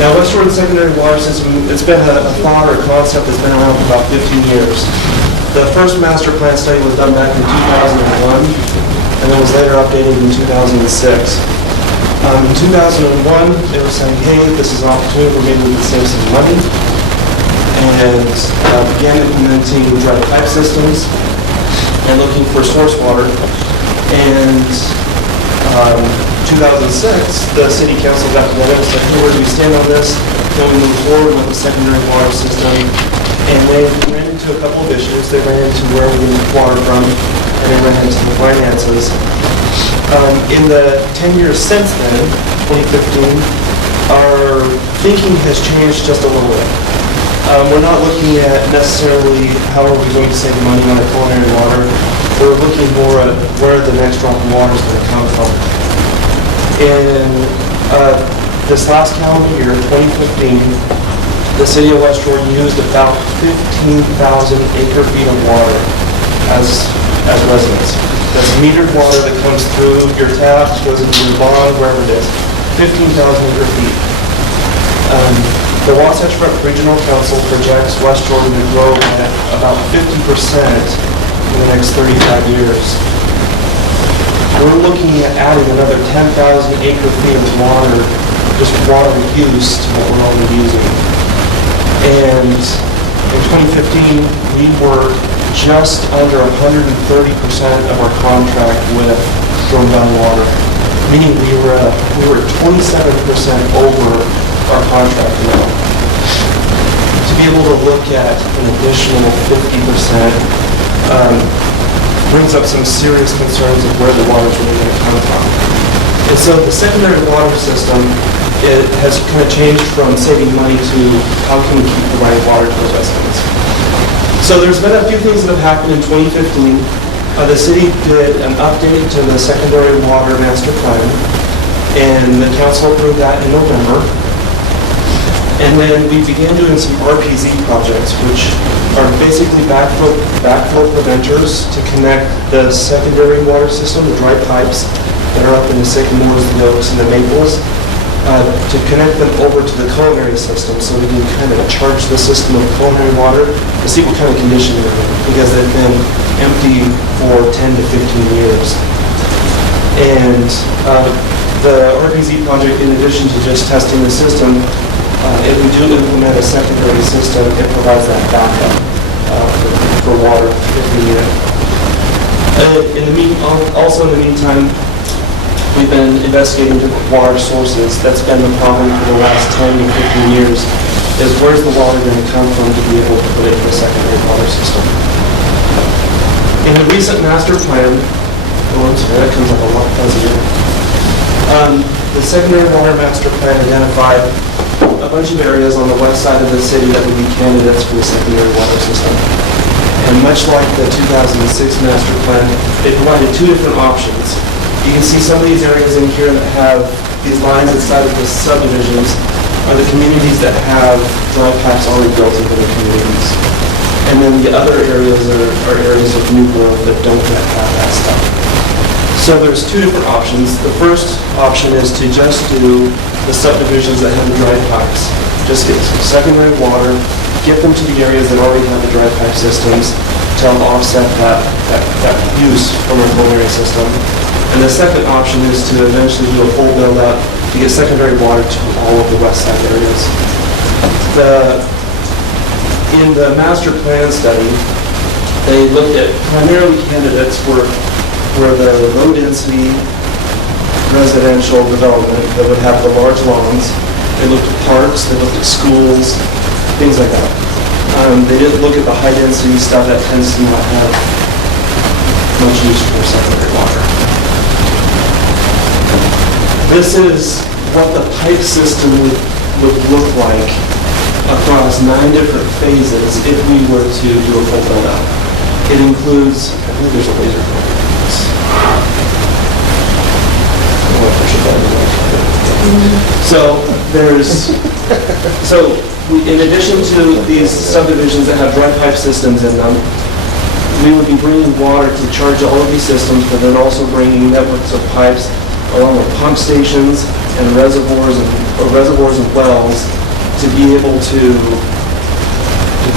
Now, West Jordan secondary water system, it's been a thought or a concept that's been around for about 15 years. The first master plan study was done back in 2001, and then was later updated in 2006. In 2001, they were saying, hey, this is an opportunity where maybe we can save some money, and began implementing dry pipe systems and looking for source water. And 2006, the city council got together and said, hey, where do we stand on this? Can we move forward with the secondary water system? And they ran into a couple of issues. They ran into where we get water from, and they ran into the finances. In the 10 years since then, 2015, our thinking has changed just a little bit. We're not looking at necessarily how are we going to save money on our culinary water. We're looking more at where the next drop of water is going to come from. In this last calendar year, 2015, the city of West Jordan used about 15,000 acre-feet of water as residents. That's metered water that comes through your taps, goes into your bond, wherever it is. 15,000 acre-feet. The Wasatch Front Regional Council projects West Jordan to grow at about 50% in the next 35 years. We're looking at adding another 10,000 acre-feet of water, just water use to what we're already using. And in 2015, we were just under 130% of our contract with Jordan Valley Water, meaning we were 27% over our contract amount. To be able to look at an additional 50% brings up some serious concerns of where the water is really going to come from. And so the secondary water system, it has kind of changed from saving money to how can we keep the right water to those residents. So there's been a few things that have happened in 2015. The city did an update to the secondary water master plan, and the council approved that in November. And then we began doing some RPZ projects, which are basically backflow preventers to connect the secondary water system, the dry pipes that are up in the sycamores, the oaks, and the maples, to connect them over to the culinary system so we can kind of charge the system of culinary water to see what kind of condition they're in, because they've been empty for 10 to 15 years. And the RPZ project, in addition to just testing the system, if we do implement a secondary system, it provides that backup for water if we need it. Also in the meantime, we've been investigating different water sources. That's been the problem for the last 10 to 15 years, is where's the water going to come from to be able to put it in a secondary water system. In the recent master plan, that comes up a lot fuzzier. The secondary water master plan identified a bunch of areas on the west side of the city that would be candidates for the secondary water system. And much like the 2006 master plan, they provided two different options. You can see some of these areas in here that have these lines inside of the subdivisions are the communities that have dry pipes already built into their communities. And then the other areas are areas of new growth that don't yet have that stuff. So there's two different options. The first option is to just do the subdivisions that have the dry pipes. Just get secondary water, get them to the areas that already have the dry pipe systems to help offset that use from our culinary system. And the second option is to eventually do a full build-up to get secondary water to all of the west side areas. In the master plan study, they looked at primarily candidates for the low-density residential development that would have the large lawns. They looked at parks, they looked at schools, things like that. They didn't look at the high-density stuff that tends to not have much use for secondary water. This is what the pipe system would look like across 9 different phases if we were to do a full build-out. It includes, I believe there's a laser pointer for this. So in addition to these subdivisions that have dry pipe systems in them, we would be bringing water to charge all of these systems, but then also bringing networks of pipes along with pump stations and reservoirs and wells to be able to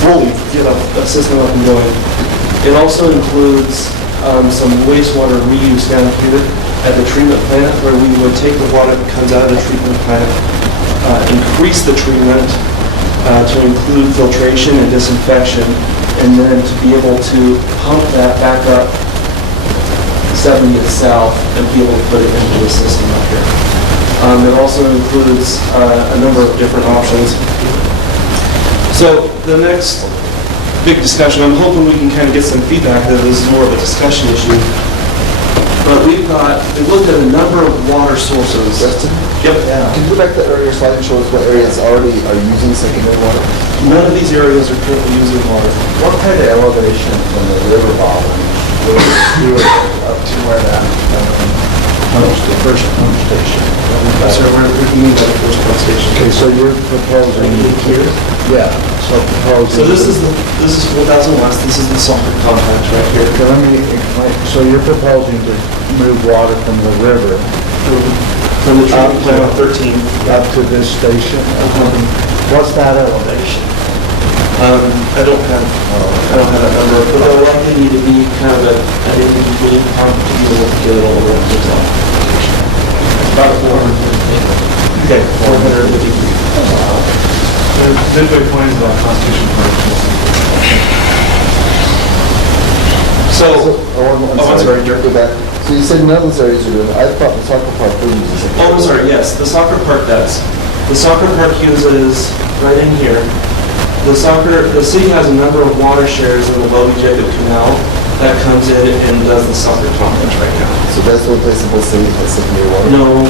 fully get a system up and going. It also includes some wastewater reuse down here at the treatment plant, where we would take the water that comes out of the treatment plant, increase the treatment to include filtration and disinfection, and then to be able to pump that back up 70 itself and be able to put it into the system up here. It also includes a number of different options. So the next big discussion, I'm hoping we can kind of get some feedback that this is more of a discussion issue. But we've looked at a number of water sources. Justin? Yep. Yeah. Can you go back to the earlier slide and show us what areas already are using secondary water? None of these areas are currently using water. What kind of elevation from the river bottom you were up to where that the first pump station? So what do you mean by the first pump station? Okay, so you're proposing here? Yeah, so proposing. So this is 4,000 west, this is the soccer complex right here. Okay, let me explain. So you're proposing to move water from the river From the treatment plant on 13. up to this station? What's that elevation? I don't have that number, but there'll likely need to be kind of an in-between pump to be able to get it all the way up to the top. About 450. Okay, 450 feet. Midway Point is about Constitution Park. So, I'm sorry, go back. So you said none of those areas are doing it. I thought the soccer park was using secondary. oh, I'm sorry, yes, the soccer park does. The soccer park uses, right in here, the city has a number of water shares in the Welby Jacob Canal that comes in and does the soccer complex right now. So that's the only place in the city that has secondary water? No,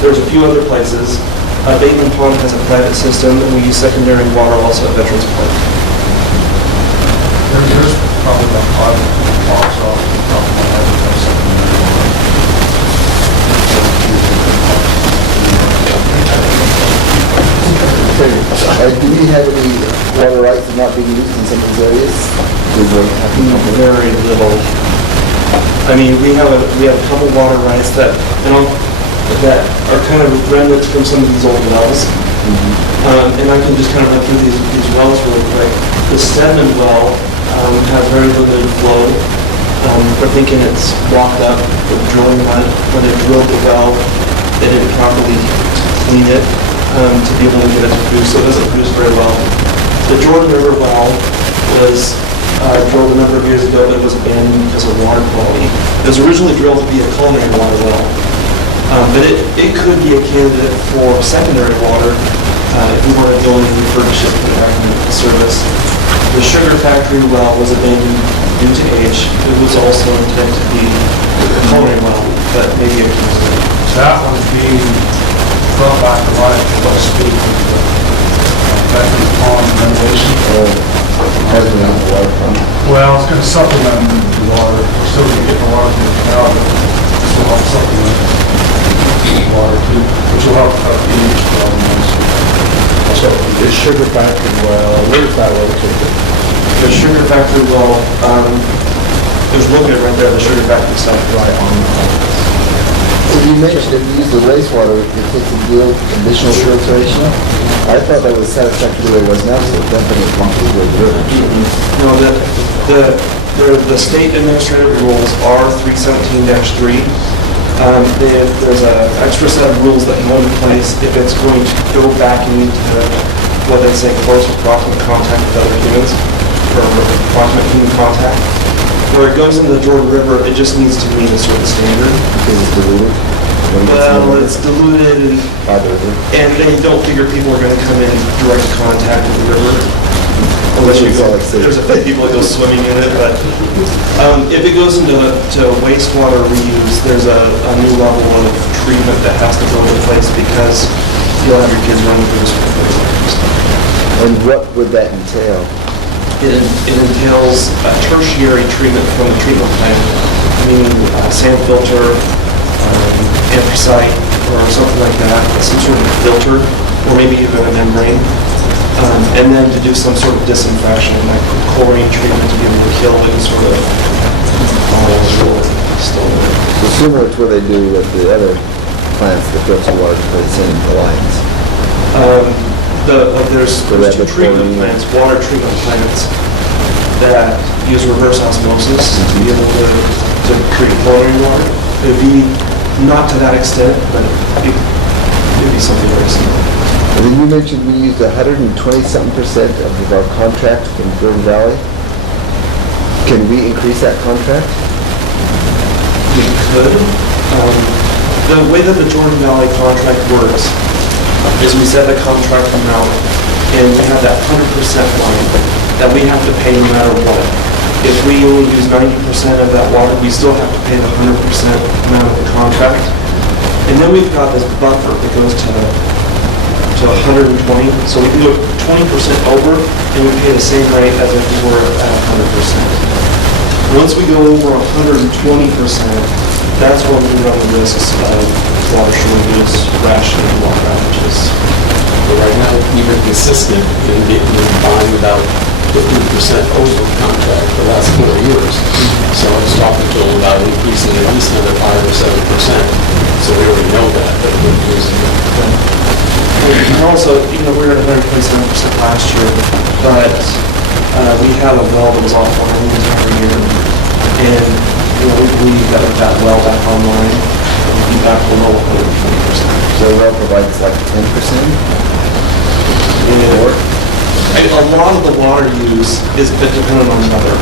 there's a few other places. Bateman Pond has a private system, and we use secondary water also at Veterans Park. There's probably about 5 blocks off the top of my head. Okay, do we have any water rights that are not being used in some of these areas? Very little. I mean, we have a couple water rights that are kind of remnants from some of these old wells. And I can just kind of run through these wells really quick. The Stedman well has very limited flow. We're thinking it's blocked up with drilling mud. When they drilled the well, they didn't properly clean it to be able to get it to produce, so it doesn't produce very well. The Jordan River well was drilled a number of years ago, but it was abandoned because of water quality. It was originally drilled to be a culinary water well, but it could be a candidate for secondary water if we want to go and refurbish it, put it back into service. The sugar factory well was abandoned due to age. It was also intended to be a culinary well, but maybe a candidate. That one's being brought back to life for what speed with the Veterans Pond renovation. Hardly on the waterfront. Well, it's going to supplement the water. We're still going to get the water from the canal, but this will help supplement the water too, which will help cut the pH problems. So the sugar factory well, where's that located? The sugar factory well, there's looking at right there, the sugar factory site right on the campus. So you mentioned if you use the wastewater, it takes additional filtration. I thought that was satisfactory the way it was now, so it definitely won't be the river. No, the state administrative rules are 317-3. There's an extra set of rules that go into place if it's going to go back into what they say close or proximate contact with other humans, or proximate human contact. Where it goes into the Jordan River, it just needs to meet a certain standard. Because it's diluted? Well, it's diluted, and they don't figure people are going to come in direct contact with the river. Unless you go, there's a few people that go swimming in it, but if it goes into wastewater reuse, there's a new level of treatment that has to go into place because you'll have your kids running through the sprinklers. And what would that entail? It entails a tertiary treatment from the treatment plant, meaning sand filter, anthracite, or something like that, some sort of filter, or maybe even a membrane. And then to do some sort of disinfection, like chlorine treatment to be able to kill any sort of still there. So similar to what they do with the other plants that filter water to place in the lines. There's two treatment plants, water treatment plants, that use reverse osmosis to be able to treat chlorine water. It'd be not to that extent, but it'd be something very similar. And then you mentioned we used 120-something% of our contract from Jordan Valley. Can we increase that contract? We could. The way that the Jordan Valley contract works is we set the contract amount and we have that 100% line that we have to pay no matter what. If we only use 90% of that water, we still have to pay the 100% amount of the contract. And then we've got this buffer that goes to 120, so we can go 20% over and we pay the same rate as if we were at 100%. Once we go over 120%, that's when we run the risks of water shortages, rationing, water outages. But right now, we've been consistent in getting by without 15% over contract for the last 4 years. So I was talking to them about increasing at least another 5 or 7%. So we already know that, but we're using it. And also, we were at 127% last year, but we had a well that was offline the entire year. And we believe that with that well back online, we'll be back below 120%. So the well provides like 10%? A lot of the water use is dependent on weather.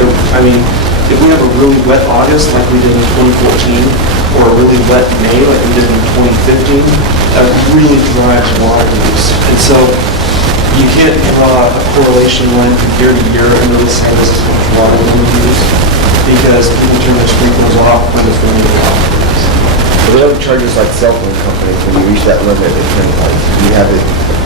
If we have a really wet August like we did in 2014, or a really wet May like we did in 2015, that really drives water use. And so you can't draw a correlation line from year to year and really say this is how much water we're going to use, because people turn their sprinklers off when it's raining off. So they don't charge us like cell phone companies when you reach that limit, they turn it like, you have a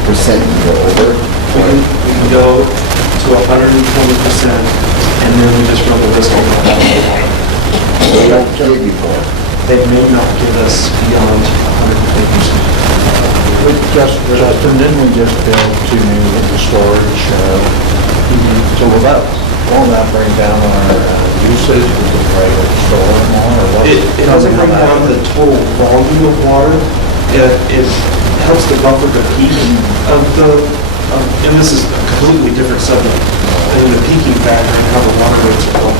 percent you go over. We can go to 120%, and then we just run the risk over that. They don't give you more. They may not give us beyond 120%. Justin, didn't we just build 2 new winter storage? So will that bring down our usage? Is it right to store more or what? It doesn't bring down the total volume of water. It helps to buffer the peak of and this is a completely different subject, than the peaking factor and how the water rates are going.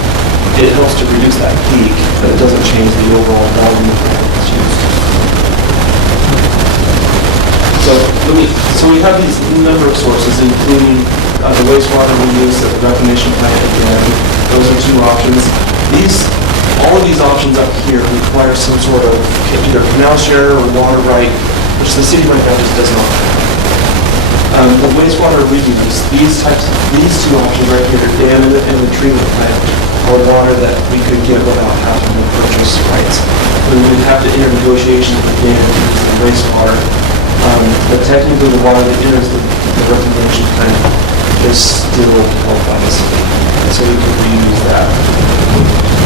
It helps to reduce that peak, but it doesn't change the overall volume of water that's used. So we have these number of sources, including the wastewater we use at the reclamation plant again. Those are 2 options. All of these options up here require some sort of either canal share or water right, which the city right now just does not have. The wastewater reuse, these 2 options right here, the dam and the treatment plant, are water that we could get without having to purchase rights. We would have to enter negotiations with the dam to use the wastewater. But technically the water that enters the reclamation plant is still held by the city, so we could reuse that.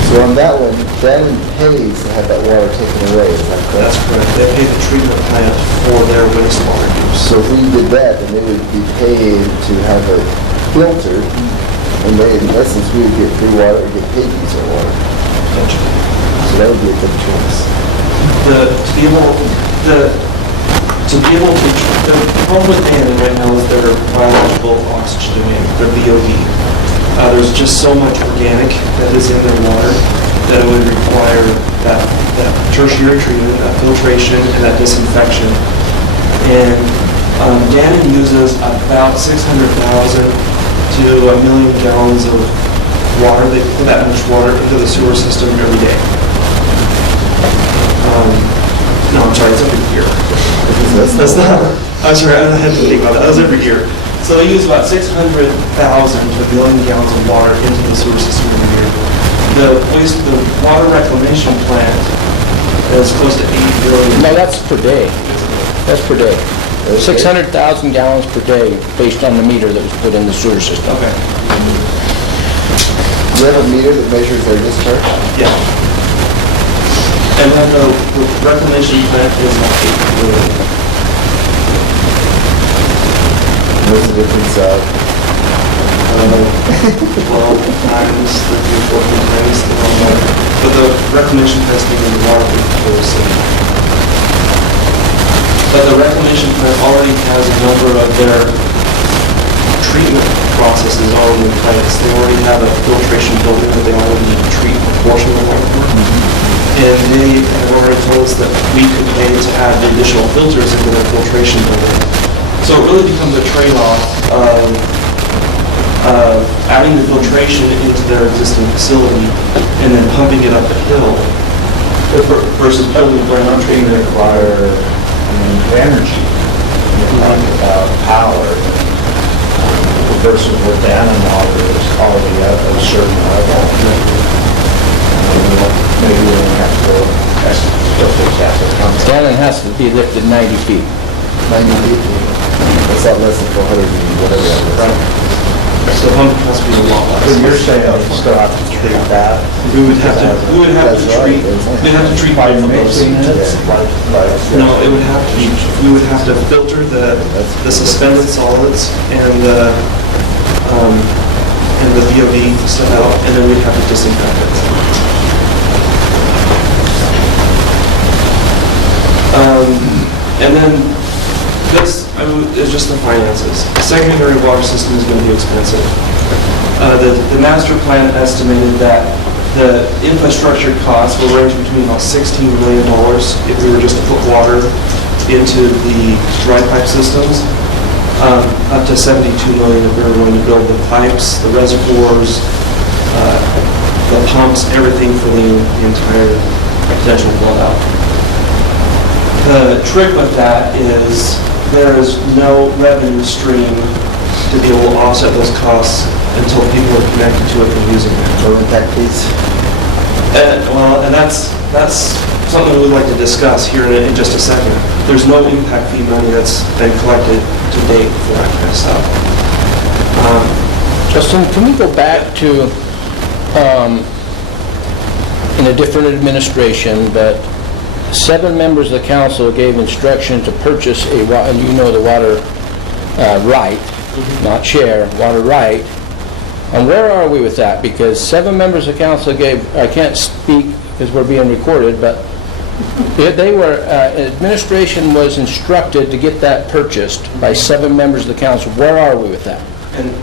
So on that one, Bannon pays to have that water taken away, is that correct? That's correct. They pay the treatment plant for their wastewater use. So if we did that, then they would be paid to have it filtered, and they, in essence, we would get free water, or get paid to use our water. So that would be a good choice. The problem with Bannon right now is their biological oxygen demand, their BOD. There's just so much organic that is in their water that it would require that tertiary treatment, that filtration, and that disinfection. And Bannon uses about 600,000 to 1 million gallons of water. They put that much water into the sewer system every day. No, I'm sorry, it's every year. That's not, I'm sorry, I had to think about that. That was every year. So they use about 600,000 to 1 million gallons of water into the sewer system every year. The water reclamation plant is close to 8 billion. No, that's per day. That's per day. 600,000 gallons per day based on the meter that was put in the sewer system. Okay. Do you have a meter that measures their discharge? Yeah. And then the reclamation plant is What's the difference of? 12 times, 13, 14 times the normal. But the reclamation testing and the water are the same. But the reclamation plant already has a number of their treatment processes already in place. They already have a filtration building that they already treat a portion of the water for. And they have already told us that we could pay to add the additional filters into their filtration building. So it really becomes a trade-off of adding the filtration into their existing facility and then pumping it up the hill versus building a brand new treatment. Require, energy. You're talking about power versus what the water is already at a certain level. Maybe we don't have to go, still fix that. Dannon has to be lifted 90 feet. 90 feet? What's that less than 400 feet, whatever that is? So the pump has to be a lot less. So you're saying you still have to treat that? We would have to treat By both of those. mixing it? No, it would have to be, we would have to filter the suspended solids and the VOD stuff out, and then we'd have to disinfect it. And then this is just the finances. The secondary water system is going to be expensive. The master plan estimated that the infrastructure costs will range between about $16 million if we were just to put water into the dry pipe systems, up to $72 million if we were going to build the pipes, the reservoirs, the pumps, everything for the entire potential flood out. The trick with that is there is no revenue stream to be able to offset those costs until people are connected to it and using it. Or impact fees? And that's something we'd like to discuss here in just a second. There's no impact fee money that's been collected to date for that kind of stuff. Justin, can we go back to, in a different administration, but 7 members of the council gave instruction to purchase and you know the water right, not share, water right. And where are we with that? Because 7 members of council gave, I can't speak because we're being recorded, but they were, administration was instructed to get that purchased by 7 members of the council. Where are we with that? And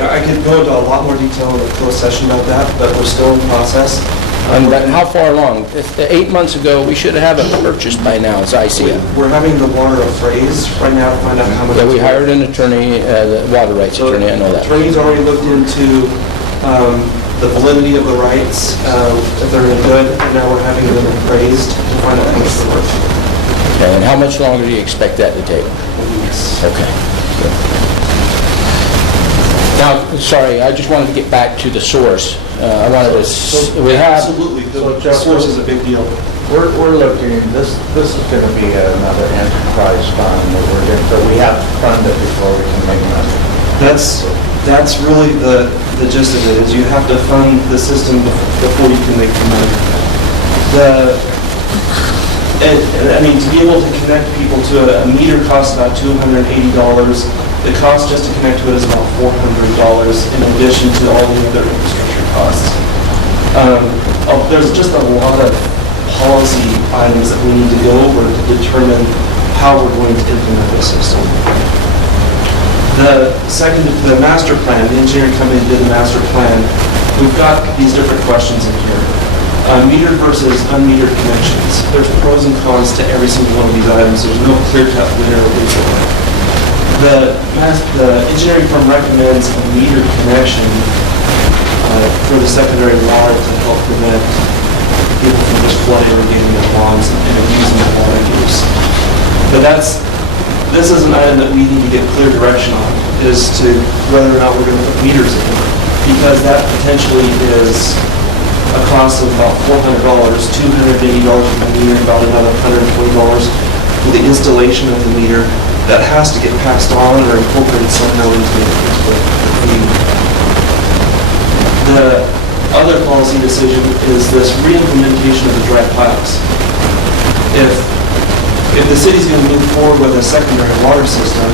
I could go into a lot more detail in the closed session about that, but we're still in process. But how far along? 8 months ago, we should have it purchased by now, as I see it. We're having the water appraised right now to find out how much. Yeah, we hired an attorney, the water rights attorney, I know that. The attorney's already looked into the validity of the rights, if they're any good, and now we're having them appraised to find out how much they're worth. Okay, and how much longer do you expect that to take? Yes. Okay. Good. Now, sorry, I just wanted to get back to the source. I wanted to, we have... Absolutely, the source is a big deal. We're looking, this is going to be another enterprise fund that we're going, so we have to fund it before we can make money. That's really the gist of it, is you have to fund the system before you can make the money. I mean, to be able to connect people to a meter costs about $280. The cost just to connect to it is about $400 in addition to all the other infrastructure costs. There's just a lot of policy items that we need to go over to determine how we're going to implement the system. The master plan, the engineering company did the master plan. We've got these different questions in here. Metered versus unmetered connections. There's pros and cons to every single one of these items. There's no clear-cut winner or loser. The engineering firm recommends a metered connection for the secondary water to help prevent people from just flood irrigating their lawns and abusing that water use. But this is an item that we need to get clear direction on, is to whether or not we're going to put meters in, because that potentially is a cost of about $400, $280 for the meter, about another $120 for the installation of the meter that has to get passed on or incorporated somehow into the other policy decision is this re-implementation of the dry pipes. If the city's going to move forward with a secondary water system,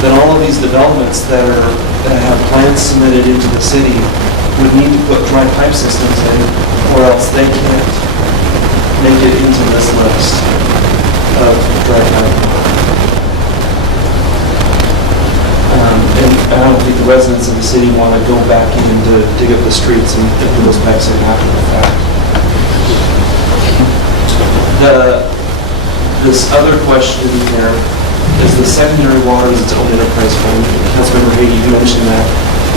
then all of these developments that have plans submitted into the city would need to put dry pipe systems in, or else they can't make it into this list of dry pipe. And I don't think the residents of the city want to go back in to dig up the streets and put those pipes in after the fact. This other question here is the secondary water is its own enterprise fund. Councilmember Hagy, you mentioned that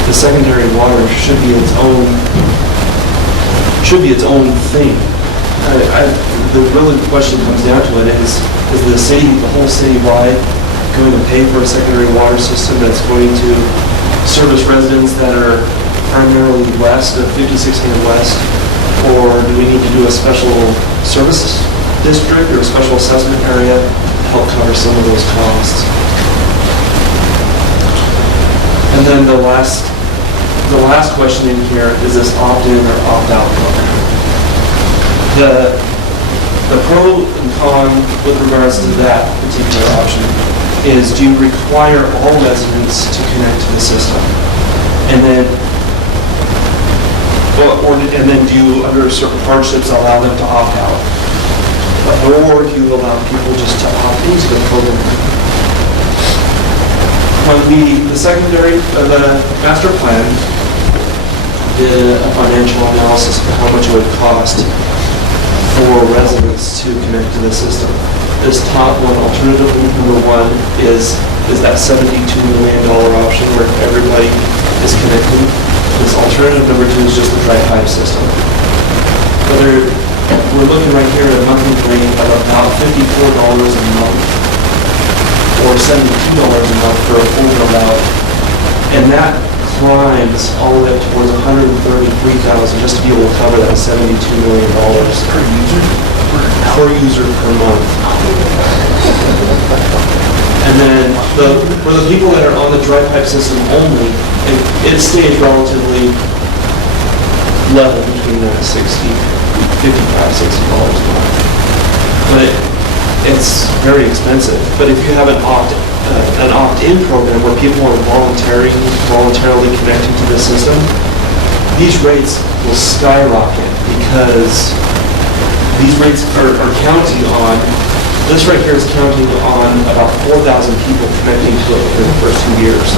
the secondary water should be its own thing. The really question comes down to it is the city, the whole citywide, going to pay for a secondary water system that's going to service residents that are primarily west of 5600 West, or do we need to do a special service district or a special assessment area to help cover some of those costs? And then the last question in here is this opt-in or opt-out program. The pro and con with regards to that particular option is, do you require all residents to connect to the system? And then do you, under certain hardships, allow them to opt out? Or do you allow people just to opt into the program? When the secondary, the master plan did a financial analysis of how much it would cost for residents to connect to the system. This top one, alternative number one, is that $72 million option where everybody is connected. This alternative number two is just the dry pipe system. Whether we're looking right here at a monthly rate of about $54 a month or $72 a month for a full build-out, and that climbs all the way up towards $133,000 just to be able to cover that $72 million per user. Per user per month. And then for the people that are on the dry pipe system only, it stays relatively level between that $55, $60 a month. But it's very expensive. But if you have an opt-in program where people are voluntarily connecting to the system, these rates will skyrocket because these rates are counting on, this right here is counting on about 4,000 people connecting to it within the first 2 years.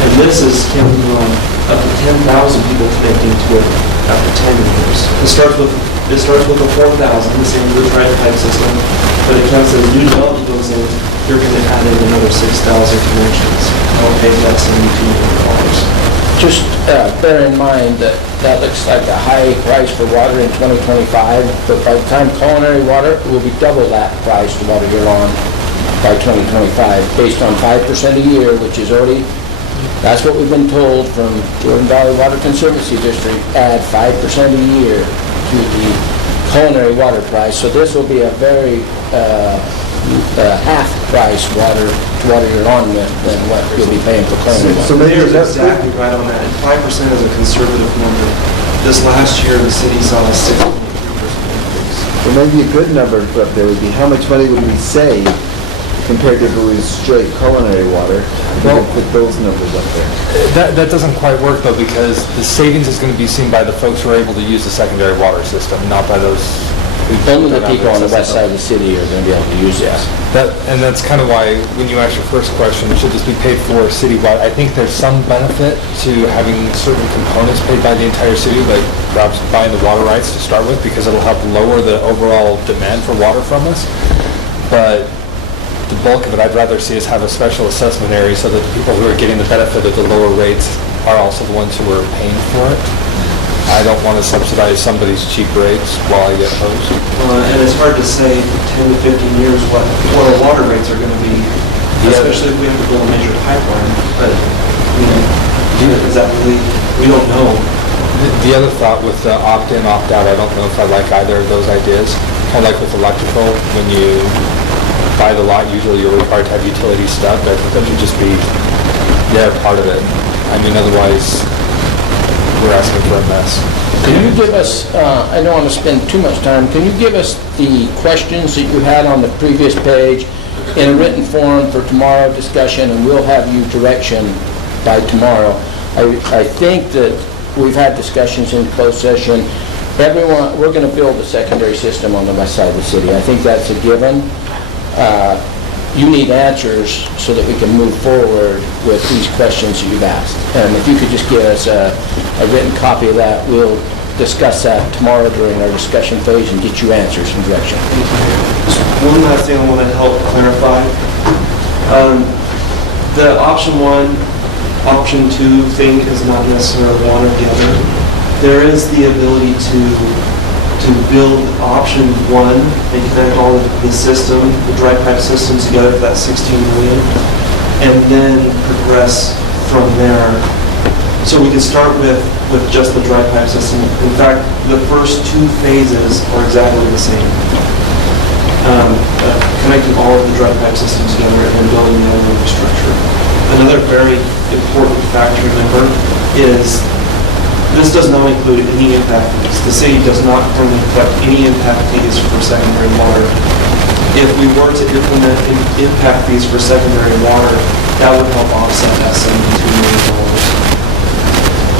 And this is counting on up to 10,000 people connecting to it after 10 years. It starts with the 4,000, the same blue dry pipe system, but it counts as new development goes in, you're going to add in another 6,000 connections. I'll pay that $72 million. Just bear in mind that that looks like a high price for water in 2025, but by the time culinary water, it will be double that price to water you're on by 2025, based on 5% a year, which is already, that's what we've been told from Jordan Valley Water Conservancy District, add 5% a year to the culinary water price. So this will be a very half price water you're on than what you'll be paying for culinary water. So Mayor's exactly right on that, and 5% is a conservative number. This last year, the city saw a 6.3% increase. So maybe a good number to put up there would be how much money would we save compared to if it was straight culinary water? Well, put those numbers up there. That doesn't quite work though, because the savings is going to be seen by the folks who are able to use the secondary water system, not by those who... Only the people on the west side of the city are going to be able to use this. And that's kind of why, when you asked your first question, should this be paid for citywide? I think there's some benefit to having certain components paid by the entire city, like perhaps buying the water rights to start with, because it'll help lower the overall demand for water from us. But the bulk of it, I'd rather see us have a special assessment area so that the people who are getting the benefit of the lower rates are also the ones who are paying for it. I don't want to subsidize somebody's cheap rates while I get hosed. And it's hard to say 10 to 15 years what our water rates are going to be, especially if we have to build a major pipeline. But, is that really, we don't know. The other thought with the opt-in, opt-out, I don't know if I like either of those ideas. Kind of like with electrical, when you buy buy the lot, usually you're required to have utilities stuck. I think that should just be their part of it. I mean, otherwise, we're asking for a mess. Can you give us, I don't want to spend too much time, can you give us the questions that you had on the previous page in a written form for tomorrow discussion, and we'll have you direction by tomorrow? I think that we've had discussions in closed session. Everyone, we're going to build a secondary system on the west side of the city. I think that's a given. You need answers so that we can move forward with these questions that you've asked. And if you could just give us a written copy of that, we'll discuss that tomorrow during our discussion phase and get you answers and direction. One last thing I want to help clarify. The option 1, option 2 thing is not necessarily one or the other. There is the ability to build option 1 and connect all of the system, the dry pipe system together for that 16 million, and then progress from there. So we can start with just the dry pipe system. In fact, the first 2 phases are exactly the same. Connecting all of the dry pipe systems together and then building the other infrastructure. Another very important fact to remember is this does not include any impact fees. The city does not currently collect any impact fees for secondary water. If we were to implement impact fees for secondary water, that would help offset that $72 million.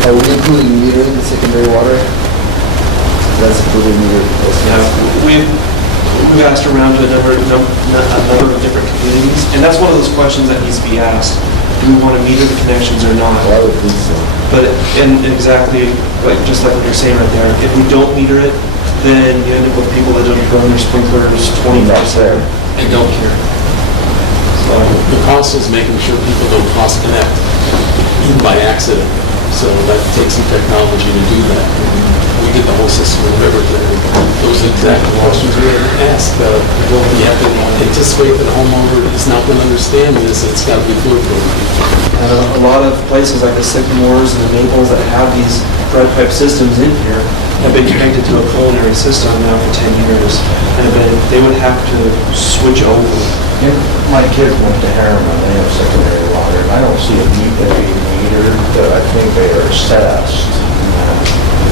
Are we including metering the secondary water? That's including metering. Yeah, we've asked around to a number of different communities, and that's one of those questions that needs to be asked. Do we want to meter the connections or not? I would think so. But, and exactly, just like what you're saying right there, if we don't meter it, then you end up with people that don't run their sprinklers 24/7 and don't care. So The council's making sure people don't cross connect by accident, so that takes some technology to do that. We get the whole system in the river clearing. Those are exactly the questions we had asked. Well, you have to anticipate that a homeowner is not going to understand this, it's got to be fluid. a lot of places like the Sycamores and the Maples that have these dry pipe systems in here have been connected to a culinary system now for 10 years, and they would have to switch over. My kids went to Harriman, they have secondary water, and I don't see a need to be metered, but I think they are assessed.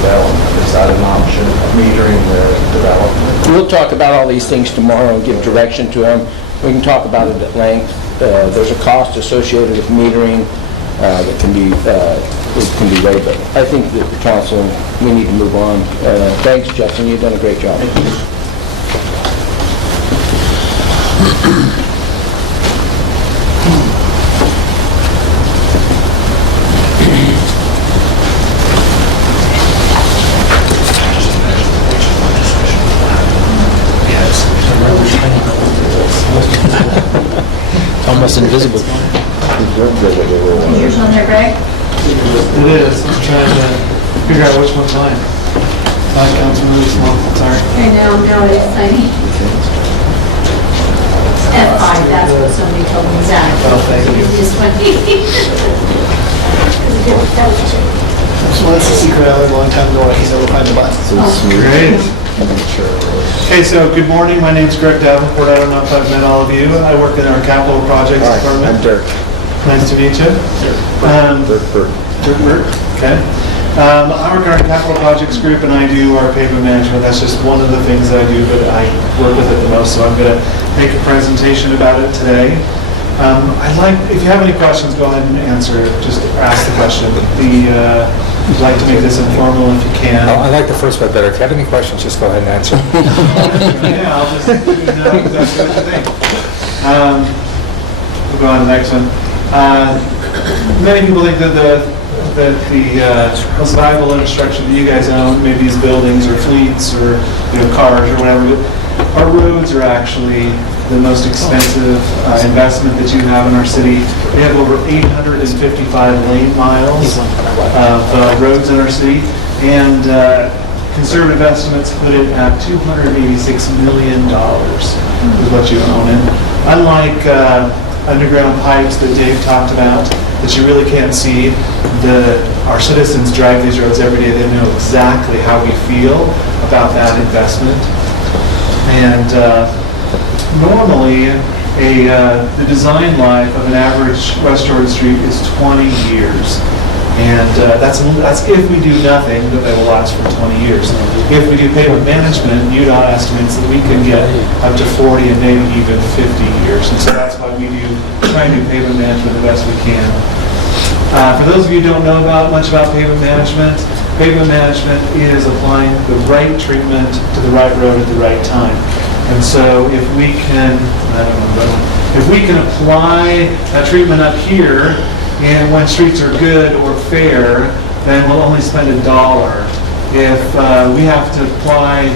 Development, is that an option, metering their development? We'll talk about all these things tomorrow and give direction to them. We can talk about it at length. There's a cost associated with metering that can be waived, but I think that the council, we need to move on. Thanks, Justin, you've done a great job. Almost invisible. Yours on there, Greg? It is, I'm trying to figure out which one's mine. Mine counts really small, sorry. I know, no, it's tiny. F5, that's what somebody told me, Zach. Oh, thank you. This one. So that's the secret I learned a long time ago, I can never find the button. Great. Okay, so good morning, my name's Greg Davenport, I don't know if I've met all of you. I work in our capital projects Hi, department. I'm Dirk. Nice to meet you. Dirk Burke. Dirk Burke, okay. I work in our capital projects group and I do our pavement management. That's just one of the things that I do, but I work with it the most, so I'm going to make a presentation about it today. If you have any questions, go ahead and answer. Just ask the question. We'd like to make this informal if you can. I like the first part better. If you have any questions, just go ahead and answer. Yeah, I'll just know exactly what you think. We'll go on to the next one. Many people think that the most valuable infrastructure that you guys own, maybe these buildings or fleets or cars or whatever, but our roads are actually the most expensive investment that you have in our city. We have over 855 lane miles of roads in our city, and conservative estimates put it at $286 million is what you own it. Unlike underground pipes that Dave talked about, that you really can't see, our citizens drive these roads every day. They know exactly how we feel about that investment. And normally, the design life of an average West Jordan street is 20 years. And that's if we do nothing, that they will last for 20 years. If we do pavement management, UDOT estimates that we can get up to 40 and maybe even 50 years. And so that's why we try and do pavement management the best we can. For those of you who don't know much about pavement management is applying the right treatment to the right road at the right time. And so if we can apply that treatment up here, and when streets are good or fair, then we'll only spend $1. If we have to apply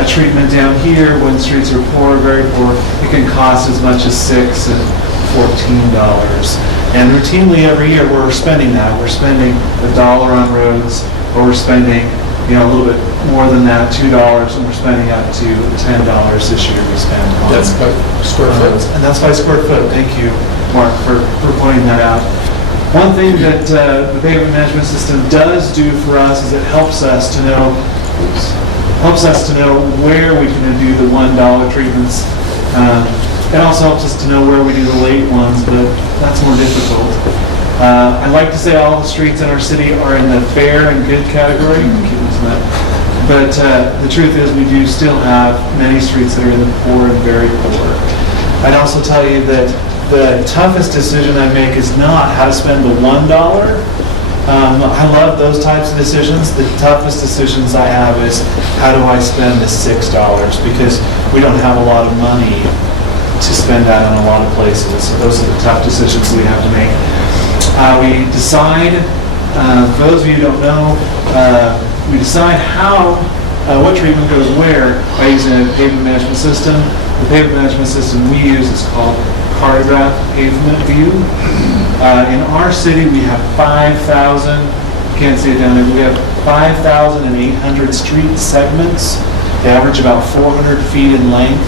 a treatment down here when streets are poor, very poor, it can cost as much as $6 and $14. And routinely every year we're spending that. We're spending $1 on roads, or we're spending a little bit more than that, $2, and we're spending up to $10 this year we spend on. That's by square foot. And that's by square foot. Thank you, Mark, for pointing that out. One thing that the pavement management system does do for us is it helps us to know where we can do the $1 treatments. It also helps us to know where we do the late ones, but that's more difficult. I like to say all the streets in our city are in the fair and good category. But the truth is we do still have many streets that are in the poor and very poor. I'd also tell you that the toughest decision I make is not how to spend the $1. I love those types of decisions. The toughest decisions I have is how do I spend the $6, because we don't have a lot of money to spend that in a lot of places. So those are the tough decisions we have to make. We decide, for those of you who don't know, we decide what treatment goes where by using a pavement management system. The pavement management system we use is called Cartograph Pavement View. In our city, we have 5,000, you can't see it down there, we have 5,800 street segments. They average about 400 feet in length.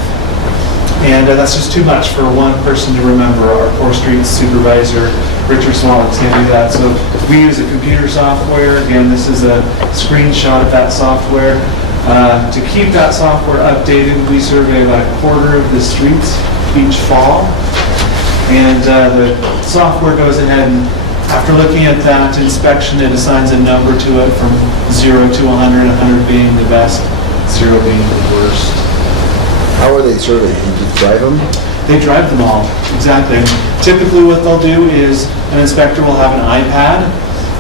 And that's just too much for one person to remember. Our poor streets supervisor, Richard Smollett, can't do that. So we use a computer software. Again, this is a screenshot of that software. To keep that software updated, we survey about a quarter of the streets each fall. And the software goes ahead and, after looking at that inspection, it assigns a number to it from 0 to 100, 100 being the best, 0 being the worst. How are they surveyed? You just drive them? They drive them all, exactly. Typically what they'll do is an inspector will have an iPad,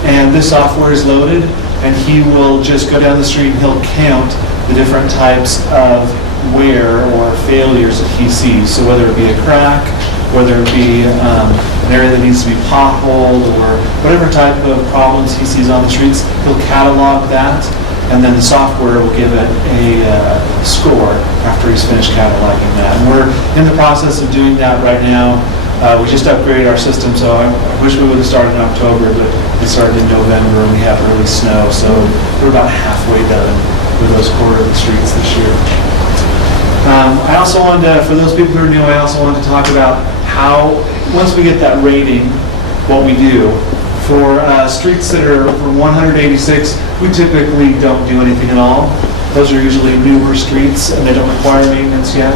and this software is loaded, and he will just go down the street and he'll count the different types of wear or failures that he sees. So whether it be a crack, whether it be an area that needs to be potholed, or whatever type of problems he sees on the streets, he'll catalog that, and then the software will give it a score after he's finished cataloging that. And we're in the process of doing that right now. We just upgraded our system, so I wish we would have started in October, but we started in November and we have early snow, so we're about halfway done with those quarter of the streets this year. I also wanted to, for those people who are new, I also wanted to talk about how, once we get that rating, what we do. For streets that are from 186, we typically don't do anything at all. Those are usually newer streets and they don't require maintenance yet.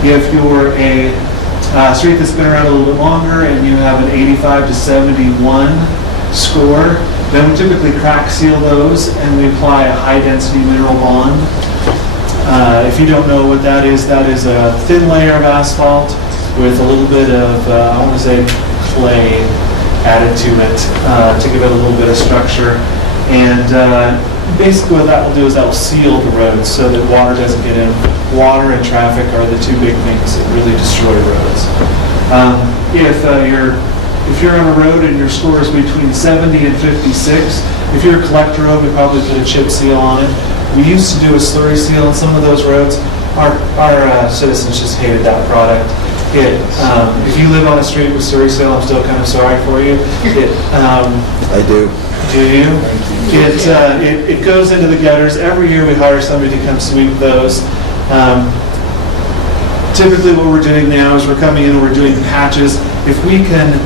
If you're a street that's been around a little bit longer and you have an 85 to 71 score, then we typically crack seal those and we apply a high density mineral bond. If you don't know what that is a thin layer of asphalt with a little bit of, I want to say, clay added to it to give it a little bit of structure. And basically what that will do is that will seal the roads so that water doesn't get in. Water and traffic are the two big things that really destroy roads. If you're on a road and your score is between 70 and 56, if you're a collector road, we probably put a chip seal on it. We used to do a slurry seal on some of those roads. Our citizens just hated that product. If you live on a street with slurry seal, I'm still kind of sorry for you. I do. Do you? It goes into the gutters. Every year we hire somebody to come sweep those. Typically what we're doing now is we're coming in and we're doing patches. If we can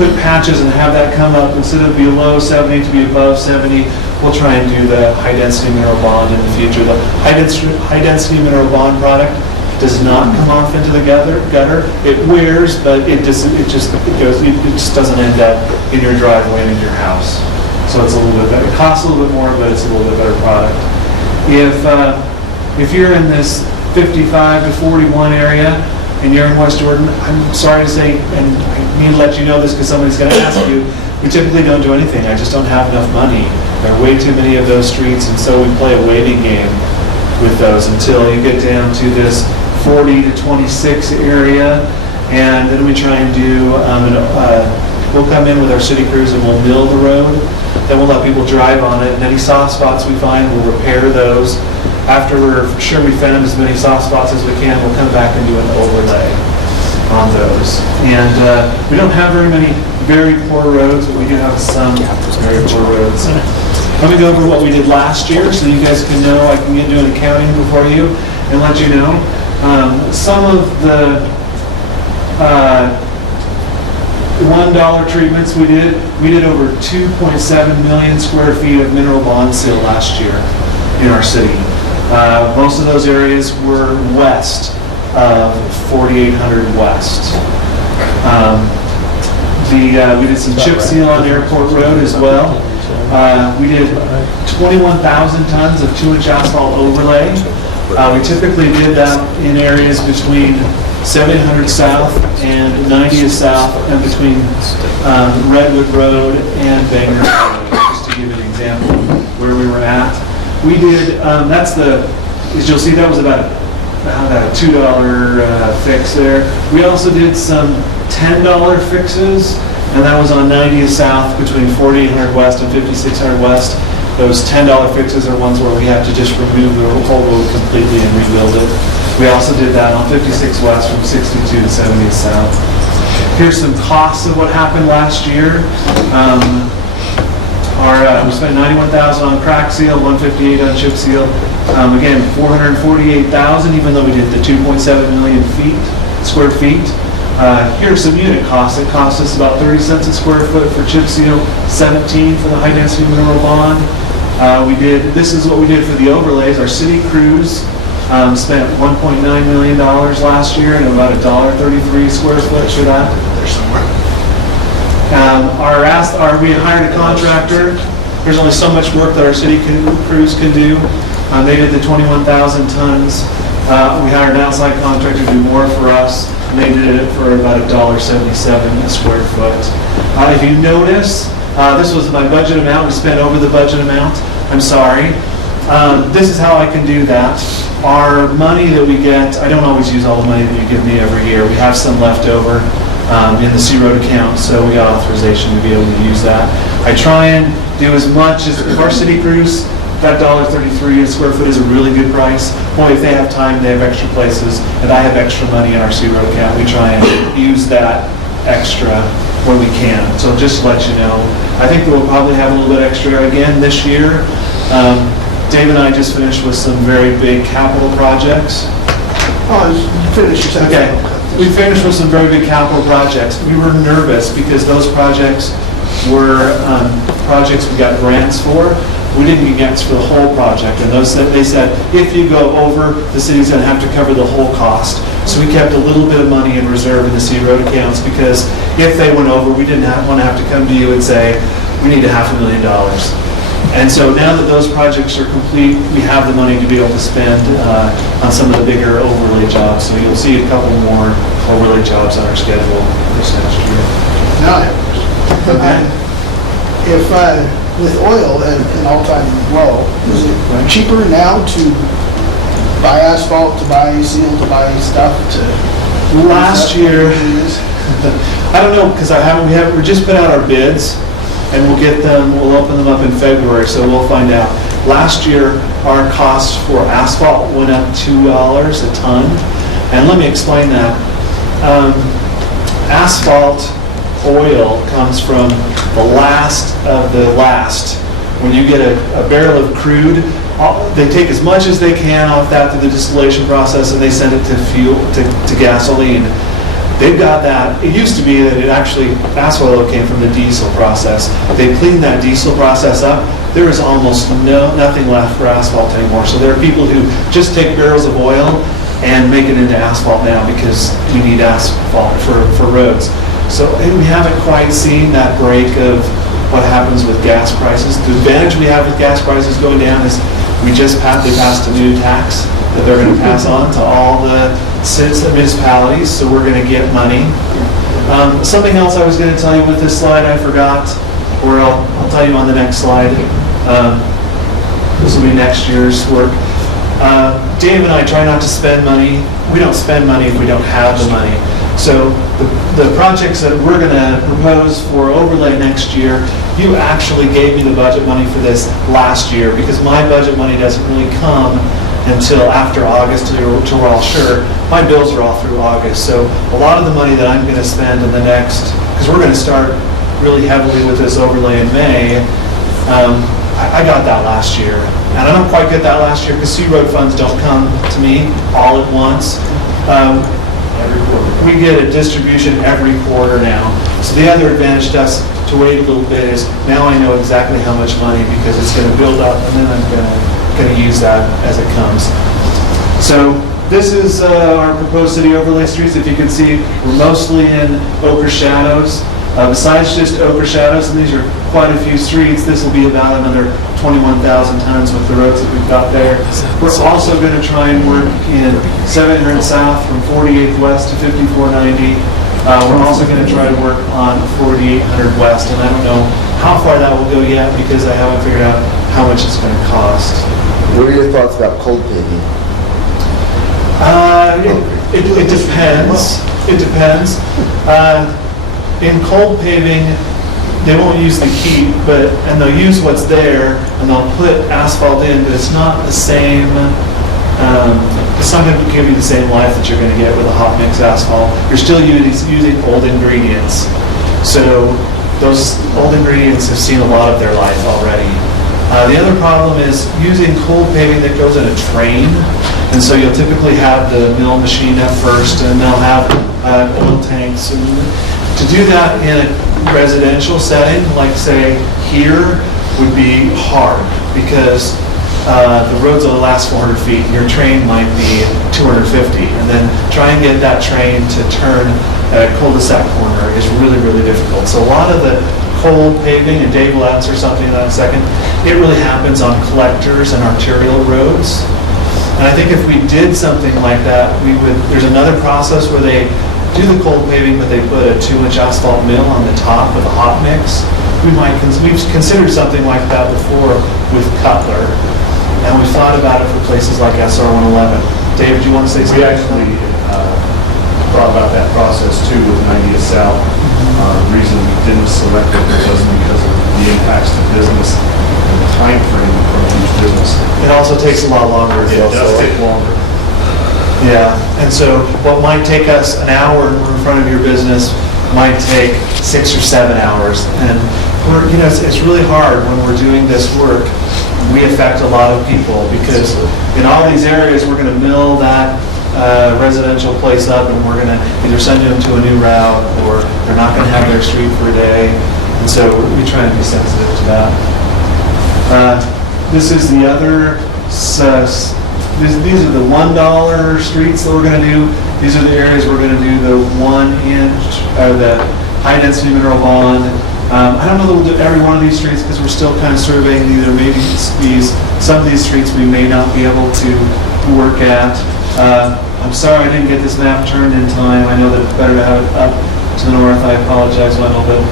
put patches and have that come up, instead of below 70 to be above 70, we'll try and do the high density mineral bond in the future. The high density mineral bond product does not come off into the gutter. It wears, but it just doesn't end up in your driveway and in your house. So it's a little bit better. It costs a little bit more, but it's a little bit better product. If you're in this 55 to 41 area and you're in West Jordan, I'm sorry to say, and I need to let you know this because somebody's going to ask you, we typically don't do anything. I just don't have enough money. There are way too many of those streets, and so we play a waiting game with those until you get down to this 40 to 26 area, and then we try and do, we'll come in with our city crews and we'll mill the road, then we'll let people drive on it, and any soft spots we find, we'll repair those. After we're sure we found as many soft spots as we can, we'll come back and do an overlay on those. And we don't have very many very poor roads, but we do have some very poor roads. Let me go over what we did last year so you guys can know. I can get do an accounting before you and let you know. Some of the $1 treatments we did over 2.7 million square feet of mineral bond seal last year in our city. Most of those areas were west of 4800 West. We did some chip seal on Airport Road as well. We did 21,000 tons of 2-inch asphalt overlay. We typically did that in areas between 700 South and 90th South, and between Redwood Road and Banger Road, just to give an example of where we were at. We did, as you'll see, that was about a $2 fix there. We also did some $10 fixes, and that was on 90th South between 4800 West and 5600 West. Those $10 fixes are ones where we have to just remove the whole road completely and rebuild it. We also did that on 56 West from 62 to 70th South. Here's some costs of what happened last year. We spent $91,000 on crack seal, $158,000 on chip seal. Again, $448,000, even though we did the 2.7 million square feet. Here's some unit costs. It cost us about 30 cents a square foot for chip seal, 17 for the high density mineral bond. This is what we did for the overlays. Our city crews spent $1.9 million last year and about $1.33 square foot for that. There's somewhere. We had hired a contractor. There's only so much work that our city crews can do. They did the 21,000 tons. We hired an outside contractor to do more for us, and they did it for about $1.77 a square foot. If you notice, this was my budget amount. We spent over the budget amount. I'm sorry. This is how I can do that. Our money that we get, I don't always use all the money that you give me every year. We have some left over in the C-Road account, so we got authorization to be able to use that. I try and do as much as, if our city crews, that $1.33 a square foot is a really good price. Boy, if they have time, they have extra places, and I have extra money in our C-Road account, we try and use that extra where we can. So just to let you know, I think that we'll probably have a little bit extra again this year. Dave and I just finished with some very big capital projects. Oh, finish your sentence. Okay. We finished with some very big capital projects. We were nervous because those projects were projects we got grants for. We didn't get grants for the whole project, and they said, if you go over, the city's going to have to cover the whole cost. So we kept a little bit of money in reserve in the C-Road accounts, because if they went over, we didn't want to have to come to you and say, we need $500,000. And so now that those projects are complete, we have the money to be able to spend on some of the bigger overlay jobs. So you'll see a couple more overlay jobs on our schedule this next year. Now, if with oil at an all-time low, is it cheaper now to buy asphalt, to buy seal, to buy stuff? Last year, I don't know, because we just put out our bids, and we'll open them up in February, so we'll find out. Last year, our cost for asphalt went up $2 a ton, and let me explain that. Asphalt oil comes from the last of the last. When you get a barrel of crude, they take as much as they can off that through the distillation process, and they send it to fuel, to gasoline. They've got that. It used to be that asphalt oil came from the diesel process. They cleaned that diesel process up. There is almost nothing left for asphalt anymore. So there are people who just take barrels of oil and make it into asphalt now because we need asphalt for roads. So we haven't quite seen that break of what happens with gas prices. The advantage we have with gas prices going down is they passed a new tax that they're going to pass on to all the municipalities, so we're going to get money. Something else I was going to tell you with this slide I forgot, or I'll tell you on the next slide. This will be next year's work. Dave and I try not to spend money. We don't spend money if we don't have the money. So the projects that we're going to propose for overlay next year, you actually gave me the budget money for this last year because my budget money doesn't really come until after August till we're all sure. My bills are all through August. So a lot of the money that I'm going to spend in the next, because we're going to start really heavily with this overlay in May, I got that last year. And I don't quite get that last year because C-Road funds don't come to me all at once. Every quarter. We get a distribution every quarter now. So the other advantage to us to wait a little bit is now I know exactly how much money because it's going to build up and then I'm going to use that as it comes. So this is our proposed city overlay streets. If you can see, we're mostly in ochre shadows. Besides just ochre shadows, and these are quite a few streets, this will be about another 21,000 tons with the roads that we've got there. We're also going to try and work in 700 South from 48th West to 5490. We're also going to try to work on 4800 West, and I don't know how far that will go yet because I haven't figured out how much it's going to cost. What are your thoughts about cold paving? It depends. It depends. In cold paving, they won't use the heat, and they'll use what's there, and they'll put asphalt in, but it's not the same. It's not going to give you the same life that you're going to get with a hot mix asphalt. You're still using old ingredients, so those old ingredients have seen a lot of their life already. The other problem is using cold paving that goes in a train, and so you'll typically have the mill machine up first, and they'll have oil tanks. And to do that in a residential setting, like say here, would be hard because the roads will last 400 feet, and your train might be 250, and then try and get that train to turn at a cul-de-sac corner is really, really difficult. So a lot of the cold paving, and Dave will answer something in a second, it really happens on collectors and arterial roads. And I think if we did something like that, there's another process where they do the cold paving, but they put a 2-inch asphalt mill on the top with a hot mix. We've considered something like that before with Cutler, and we've thought about it for places like SR 111. Dave, do you want to say something? We actually thought about that process too with 90th South. The reason we didn't select it was because of the impacts to business and the time frame from each business. It also takes a lot longer. It does take longer. Yeah, and so what might take us an hour in front of your business might take 6 or 7 hours. And it's really hard when we're doing this work. We affect a lot of people because in all these areas, we're going to mill that residential place up, and we're going to either send them to a new route or they're not going to have their street for a day. And so we try and be sensitive to that. This is the other. These are the $1 streets that we're going to do. These are the areas we're going to do the 1-inch, the high-density mineral bond. I don't know that we'll do every one of these streets because we're still kind of surveying either maybe some of these streets we may not be able to work at. I'm sorry I didn't get this map turned in time. I know that it's better to have it up to the north. I apologize, Wendell, but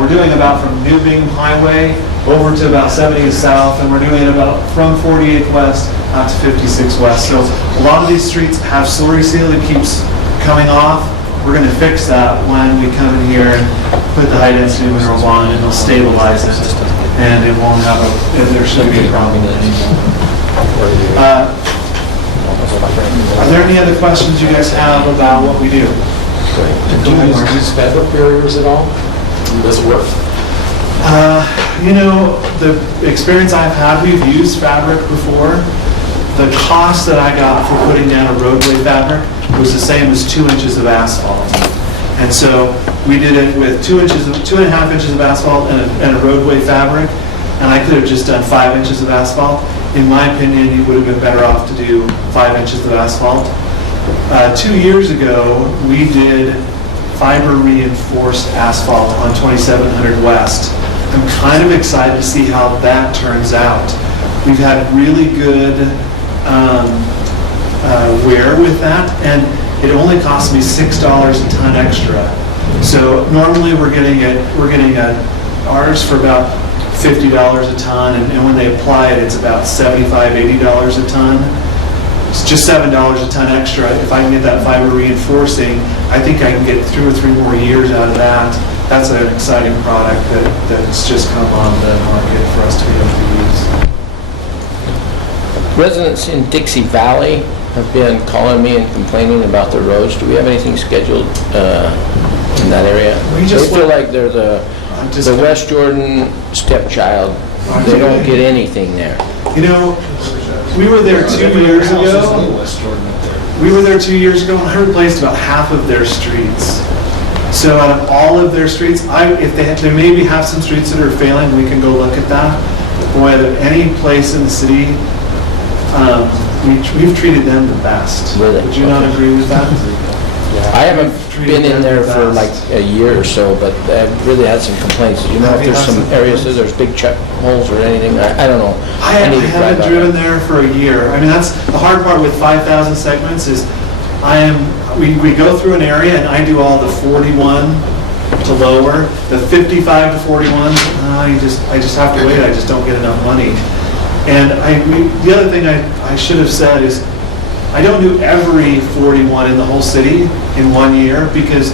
we're doing about from New Bingham Highway over to about 70th South, and we're doing it about from 48th West out to 56 West. So a lot of these streets have slurry seal that keeps coming off. We're going to fix that when we come in here and put the high-density mineral bond, and it'll stabilize it, and it won't have there shouldn't be a problem anymore. Are there any other questions you guys have about what we do? Do you use fabric barriers at all? Does it work? The experience I've had, we've used fabric before. The cost that I got for putting down a roadway fabric was the same as 2 inches of asphalt. And so we did it with 2.5 inches of asphalt and a roadway fabric, and I could have just done 5 inches of asphalt. In my opinion, you would have been better off to do 5 inches of asphalt. 2 years ago, we did fiber reinforced asphalt on 2700 West. I'm kind of excited to see how that turns out. We've had really good wear with that, and it only cost me $6 a ton extra. So normally we're getting ours for about $50 a ton, and when they apply it, it's about $75, $80 a ton. It's just $7 a ton extra. If I can get that fiber reinforcing, I think I can get 2 or 3 more years out of that. That's an exciting product that's just come on the market for us to be able to use. Residents in Dixie Valley have been calling me and complaining about the roads. Do we have anything scheduled in that area? They feel like they're the West Jordan stepchild. They don't get anything there. You know, we were there 2 years ago. We were there 2 years ago, and I replaced about half of their streets. So out of all of their streets, if they maybe have some streets that are failing, we can go look at that. But boy, any place in the city, we've treated them the best. Really? Would you not agree with that? I haven't been in there for like a year or so, but I've really had some complaints. You know, if there's some areas that there's big check holes or anything, I don't know. I haven't driven there for a year. I mean, that's the hard part with 5,000 segments is we go through an area and I do all the 41 to lower, the 55 to 41, I just have to wait. I just don't get enough money. And the other thing I should have said is I don't do every 41 in the whole city in 1 year because,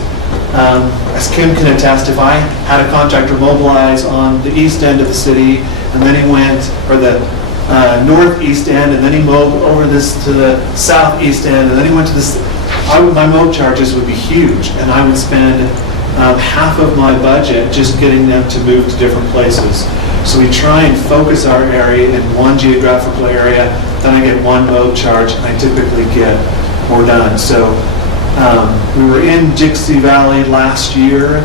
as Kim can attest, if I had a contractor mobilize on the east end of the city and then he went, or the northeast end, and then he mowed over this to the southeast end, and then he went to this, my mow charges would be huge, and I would spend half of my budget just getting them to move to different places. So we try and focus our area in one geographical area, then I get one mow charge, and I typically get more done. So we were in Dixie Valley last year,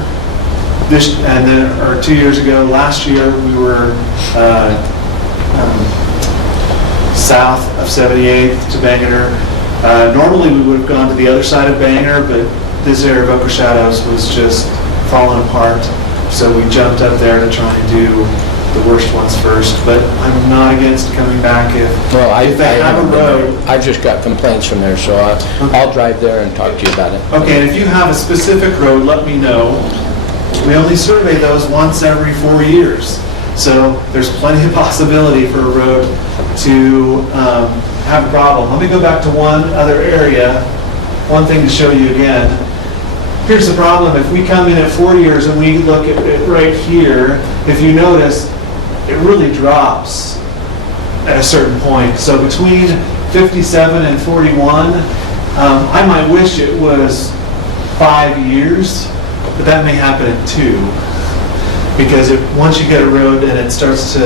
and then, or 2 years ago, last year we were south of 78th to Bangor. Normally we would have gone to the other side of Bangor, but this area of Oak Shadows was just falling apart. So we jumped up there to try and do the worst ones first. But I'm not against coming back if they have a road. I've just got complaints from there, so I'll drive there and talk to you about it. Okay, and if you have a specific road, let me know. We only survey those once every 4 years. So there's plenty of possibility for a road to have a problem. Let me go back to one other area, one thing to show you again. Here's the problem. If we come in at 4 years and we look at it right here, if you notice, it really drops at a certain point. So between 57 and 41, I might wish it was 5 years, but that may happen in 2. Because once you get a road and it starts to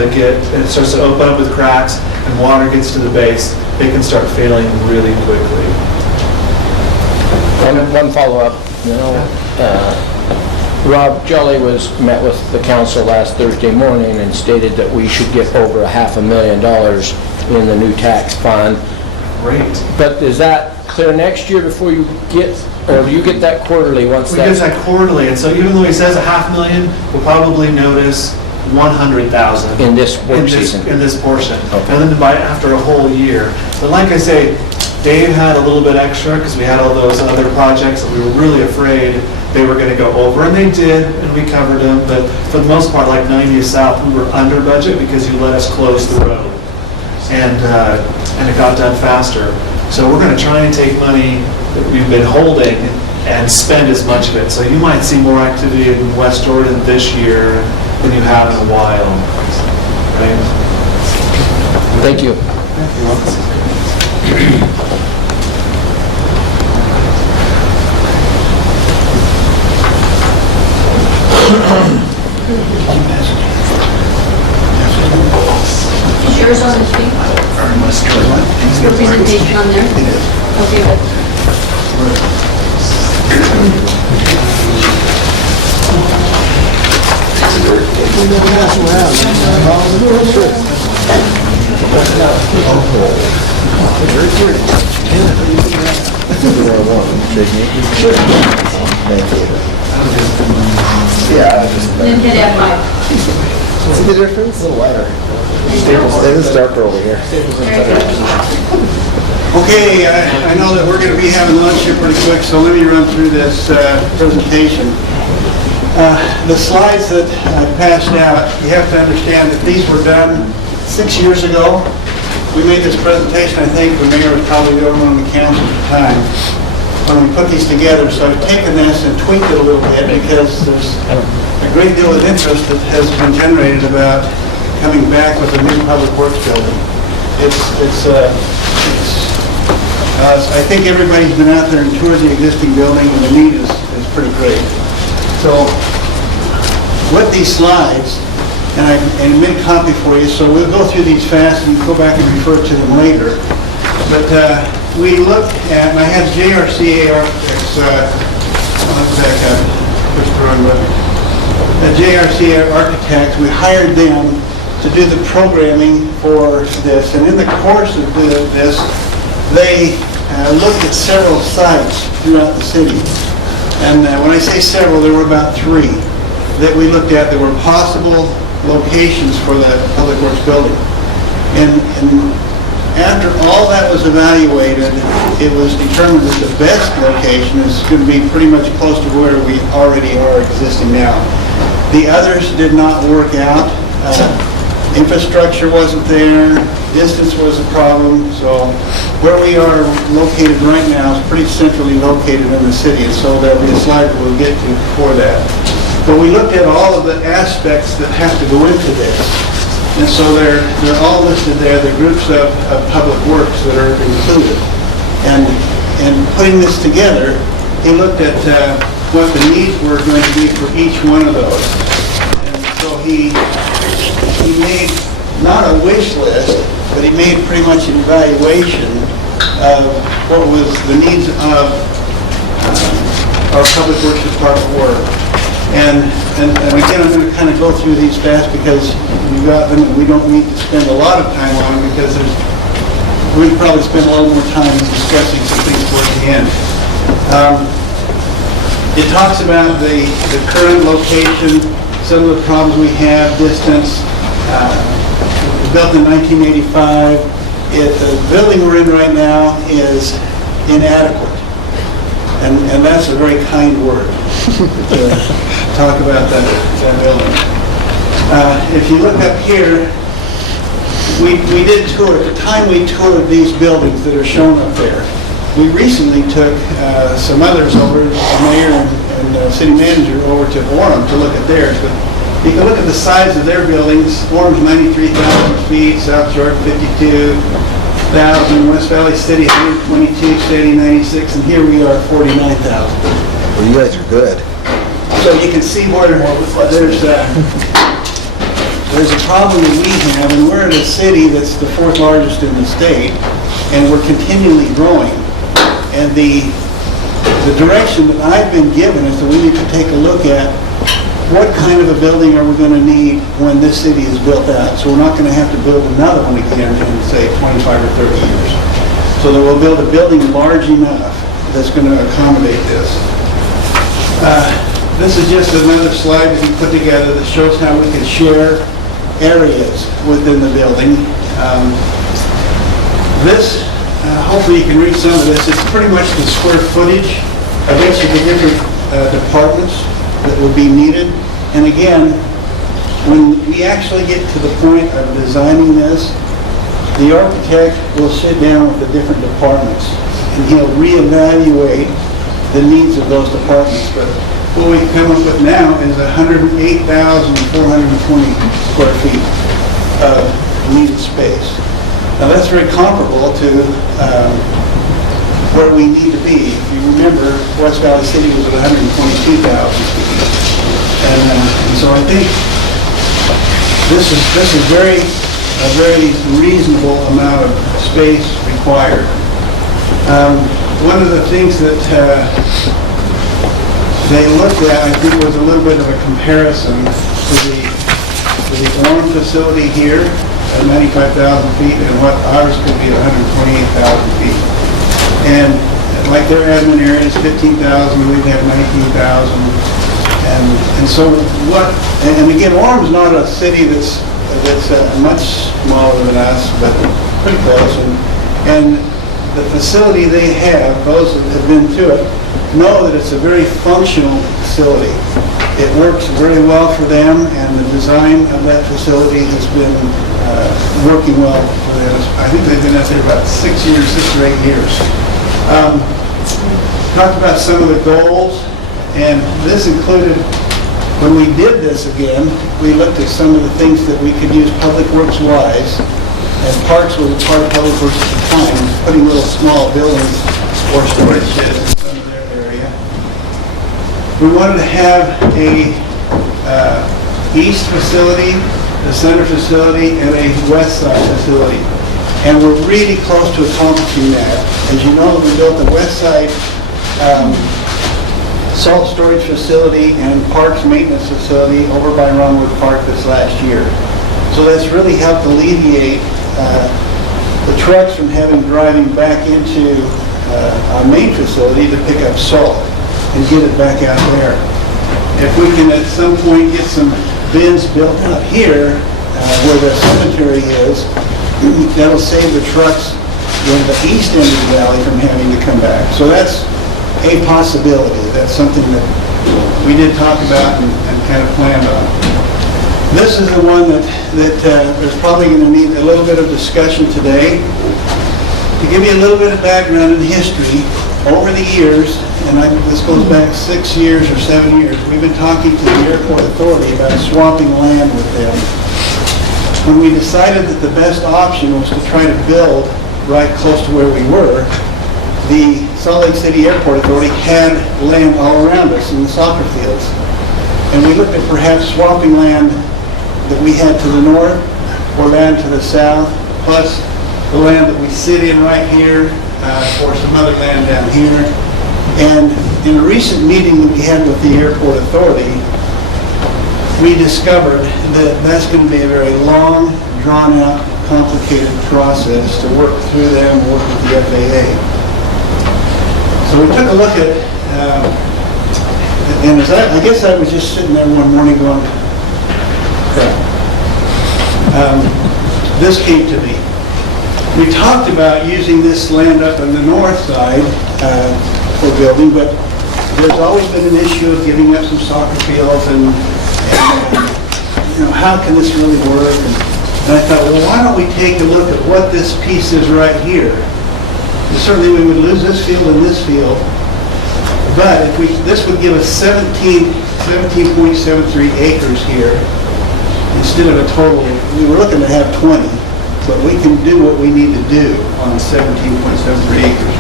open up with cracks and water gets to the base, they can start failing really quickly. One follow-up, Rob Jolly met with the council last Thursday morning and stated that we should get over $500,000 in the new tax fund. Great. But is that clear next year before you get, or do you get that quarterly once We get that quarterly, and so even though he says $500,000, we'll probably notice 100,000 in this work season. In this portion, Okay. and then after a whole year. But like I say, Dave had a little bit extra because we had all those other projects that we were really afraid they were going to go over, and they did, and we covered them. But for the most part, like 90th South, we were under budget because you let us close the road, and it got done faster. So we're going to try and take money that we've been holding and spend as much of it. So you might see more activity in West Jordan this year than you have in a while. Right? Thank you. You're welcome. Is yours on the screen? Your presentation on there? It is. Okay, good. 51, shouldn't you? Sure. Yeah, I just. Then hit F5. See the difference? A little lighter. It is darker over here. Okay, I know that we're going to be having lunch here pretty quick, so let me run through this presentation. The slides that I passed out, you have to understand that these were done 6 years ago. We made this presentation, I think the mayor was probably the only one on the council at the time, when we put these together. So I've taken this and tweaked it a little bit because there's a great deal of interest that has been generated about coming back with a new public works building. I think everybody's been out there and toured the existing building, and the need is pretty great. So, with these slides, and I made a copy for you, so we'll go through these fast and go back and refer to them later. But we looked at, and I had JRCA Architects, I'll back up, push the wrong button. JRCA Architects, we hired them to do the programming for this, and in the course of this, they looked at several sites throughout the city. And when I say several, there were about 3 that we looked at that were possible locations for the Public Works building. And after all that was evaluated, it was determined that the best location is going to be pretty much close to where we already are existing now. The others did not work out. Infrastructure wasn't there, distance was a problem, so where we are located right now is pretty centrally located in the city, and so there'll be a slide that we'll get to before that. But we looked at all of the aspects that have to go into this, and so they're all listed there, the groups of public works that are included. And putting this together, he looked at what the needs were going to be for each one of those. And so he made not a wish list, but he made pretty much an evaluation of what was the needs of our Public Works Department work. And again, I'm going to kind of go through these fast because we've got them and we don't need to spend a lot of time on them because we'd probably spend a little more time discussing some things towards the end. It talks about the current location, some of the problems we have, distance. Built in 1985. The building we're in right now is inadequate. And that's a very kind word to talk about that building. If you look up here, we did tour. At the time we toured these buildings that are shown up there, we recently took some others over, the mayor and the city manager, over to Orem to look at theirs. But you can look at the size of their buildings. Orem's 93,000 feet, South Shore 52,000, West Valley City 122, City 96, and here we are 49,000. Well, you guys are good. So you can see where there's a problem that we have, and we're in a city that's the 4th largest in the state, and we're continually growing. And the direction that I've been given is that we need to take a look at what kind of a building are we going to need when this city is built out. So we're not going to have to build another one again in, say, 25 or 30 years. So that we'll build a building large enough that's going to accommodate this. This is just another slide that we put together that shows how we can share areas within the building. Hopefully you can read some of this. It's pretty much the square footage of each of the different departments that will be needed. And again, when we actually get to the point of designing this, the architect will sit down with the different departments and he'll reevaluate the needs of those departments. But what we come up with now is 108,420 square feet of needed space. Now that's very comparable to where we need to be. If you remember, West Valley City was at 122,000 feet. And so I think this is a very reasonable amount of space required. One of the things that they looked at, I think, was a little bit of a comparison to the Orem facility here at 95,000 feet and what ours could be at 128,000 feet. And like their admin area is 15,000, we have 19,000. And so what, and again, Orem's not a city that's much smaller than us, but pretty close. And the facility they have, those that have been to it, know that it's a very functional facility. It works very well for them, and the design of that facility has been working well for them. I think they've been out there about 6 or 8 years. Talked about some of the goals, and this included, when we did this again, we looked at some of the things that we could use Public Works-wise, and Parks was a part of Public Works at the time, putting little small buildings or storage sheds in some of their area. We wanted to have a east facility, a center facility, and a west side facility. And we're really close to accomplishing that. As you know, we built the west side salt storage facility and parks maintenance facility over by Ronwood Park this last year. So that's really helped alleviate the trucks from driving back into our main facility to pick up salt and get it back out there. If we can at some point get some bins built up here where the cemetery is, that'll save the trucks in the east end of the valley from having to come back. So that's a possibility. That's something that we did talk about and kind of planned on. This is the one that there's probably going to need a little bit of discussion today. To give you a little bit of background and history, over the years, and this goes back 6 years or 7 years, we've been talking to the Airport Authority about swapping land with them. When we decided that the best option was to try to build right close to where we were, the Salt Lake City Airport Authority had land all around us in the soccer fields. And we looked at perhaps swapping land that we had to the north or land to the south, plus the land that we sit in right here, or some other land down here. And in a recent meeting that we had with the Airport Authority, we discovered that that's going to be a very long, drawn-out, complicated process to work through them, work with the FAA. So we took a look at, and I guess I was just sitting there one morning going, crap. This came to me. We talked about using this land up on the north side for building, but there's always been an issue of giving up some soccer fields and how can this really work? And I thought, well, why don't we take a look at what this piece is right here? Certainly we would lose this field and this field, but this would give us 17.73 acres here instead of a total. We were looking to have 20, but we can do what we need to do on 17.73 acres.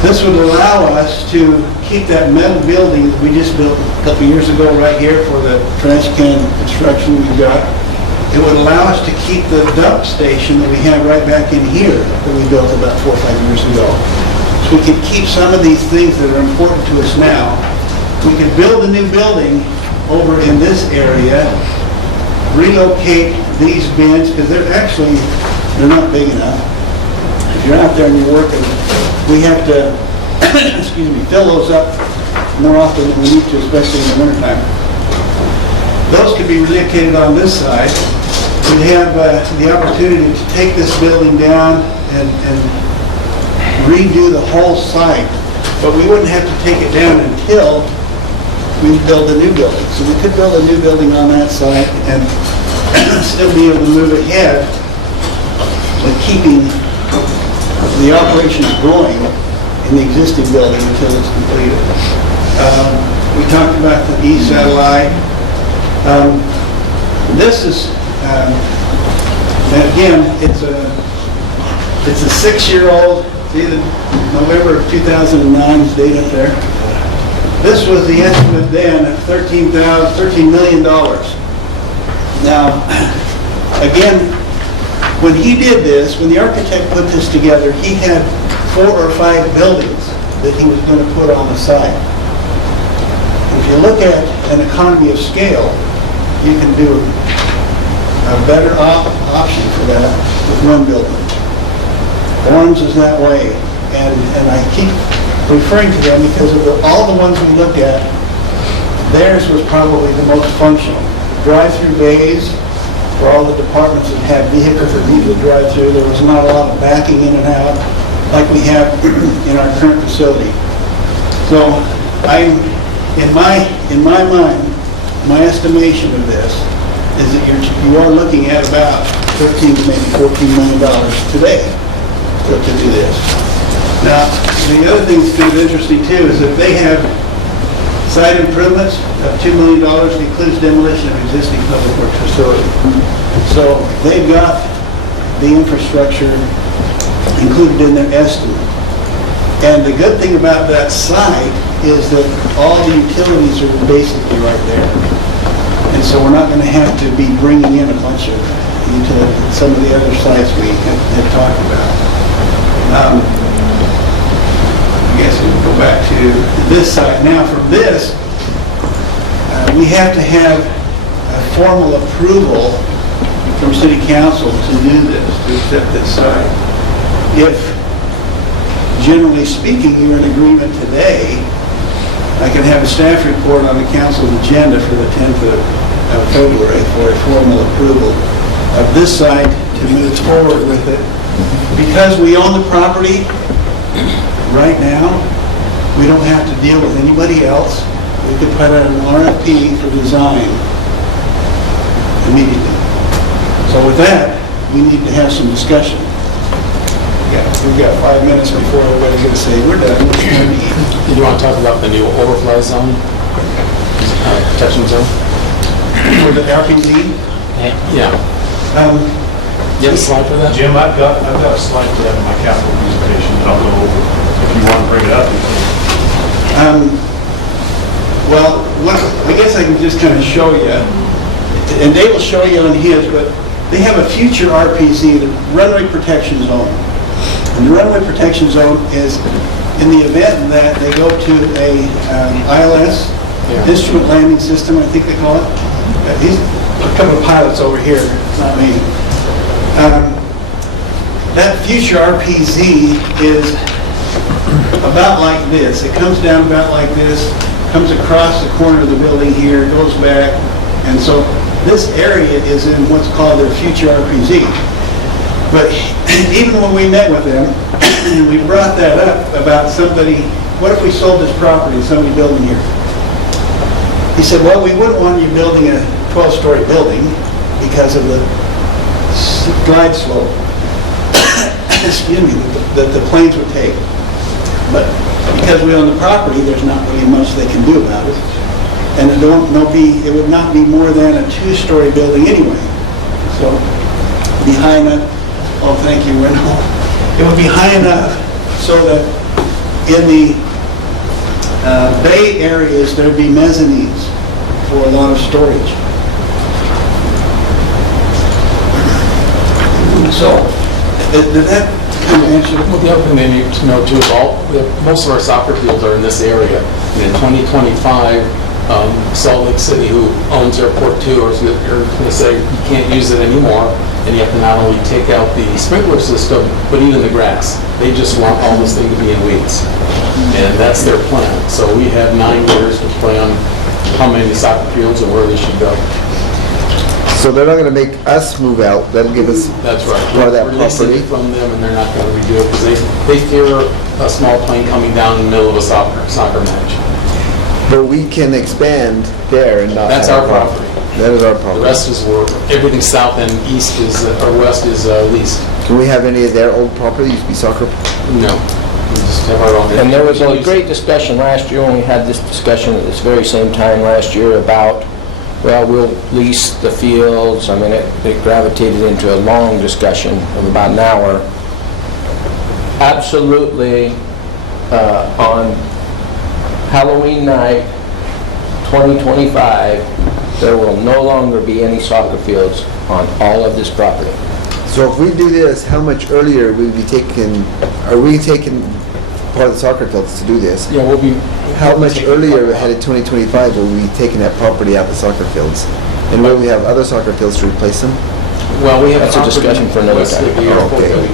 This would allow us to keep that metal building that we just built a couple years ago right here for the trash can construction we've got. It would allow us to keep the dump station that we have right back in here that we built about 4 or 5 years ago. So we could keep some of these things that are important to us now. We could build a new building over in this area, relocate these bins, because they're not big enough. If you're out there and you're working, we have to, fill those up more often than we need to, especially in the wintertime. Those could be relocated on this side. We'd have the opportunity to take this building down and redo the whole site, but we wouldn't have to take it down until we build a new building. So we could build a new building on that site and still be able to move ahead with keeping the operations going in the existing building until it's completed. We talked about the east satellite. This is, and again, it's a 6-year-old, see the November of 2009's date up there. This was the estimate then of $13 million. Now, again, when he did this, when the architect put this together, he had 4 or 5 buildings that he was going to put on the site. If you look at an economy of scale, you can do a better option for that with one building. Orem's is that way, and I keep referring to them because of all the ones we looked at, theirs was probably the most functional. Drive-through bays for all the departments that had vehicles that needed to drive through. There was not a lot of backing in and out like we have in our current facility. So in my mind, my estimation of this is that you are looking at about $13 to maybe $14 million today to do this. Now, the other thing that's kind of interesting too is that they have site improvements of $2 million that includes demolition of existing public works facility. So they've got the infrastructure included in their estimate. And the good thing about that site is that all the utilities are basically right there. And so we're not going to have to be bringing in a bunch of utilities, some of the other sites we have talked about. I guess we can go back to this site. Now from this, we have to have a formal approval from City Council to do this, to accept this site. If, generally speaking, you're in agreement today, I can have a staff report on the council's agenda for the 10th of February for a formal approval of this site to move forward with it. Because we own the property right now, we don't have to deal with anybody else. We could put out an RFP for design immediately. So with that, we need to have some discussion. We've got 5 minutes before everybody's going to say, we're done. Did you want to talk about the new overflow zone? Protection zone? For the RPZ? Yeah. You have a slide for that? Jim, I've got a slide for that in my capital presentation that I'll go over. If you want to bring it up, you can. Well, I guess I can just kind of show you, and Dave will show you on his, but they have a future RPZ, the runway protection zone. And the runway protection zone is in the event that they go to a ILS, instrument landing system, I think they call it. He's a couple of pilots over here, not me. That future RPZ is about like this. It comes down about like this, comes across the corner of the building here, goes back, and so this area is in what's called their future RPZ. But even when we met with them, we brought that up about somebody, what if we sold this property to somebody building here? He said, well, we wouldn't want you building a 12-story building because of the glide slope, excuse me, that the planes would take. But because we own the property, there's not really much they can do about it. And it would not be more than a 2-story building anyway. So behind that, oh, thank you, Wendell. It would be high enough so that in the bay areas, there'd be mezzanines for a lot of storage. So, did that kind of answer? Well, the other thing they need to know too is most of our soccer fields are in this area. And in 2025, Salt Lake City, who owns Airport 2, are going to say you can't use it anymore, and you have to not only take out the sprinkler system, but even the grass. They just want all this thing to be in weeds. And that's their plan. So we have 9 years to plan how many soccer fields and where they should go. So they're not going to make us move out, that'll give us That's right. part of that Releasing property. it from them, and they're not going to redo it because they fear a small plane coming down in the middle of a soccer match. But we can expand there and not. That's have our a problem. property. That is our The property. rest is where everything south and east is, or west is leased. Can we have any of their old property, used to be soccer? No. We just have our own. And there was a great discussion last year when we had this discussion at this very same time last year about, well, we'll lease the fields. I mean, it gravitated into a long discussion of about an hour. Absolutely, on Halloween night, 2025, there will no longer be any soccer fields on all of this property. So if we do this, how much earlier will we be taking, are we taking part of the soccer fields to do this? Yeah, we'll be. How much earlier ahead of 2025 will we be taking that property out the soccer fields? And will we have other soccer fields to replace them? Well, we have That's a discussion for another west of time. the airport Okay. that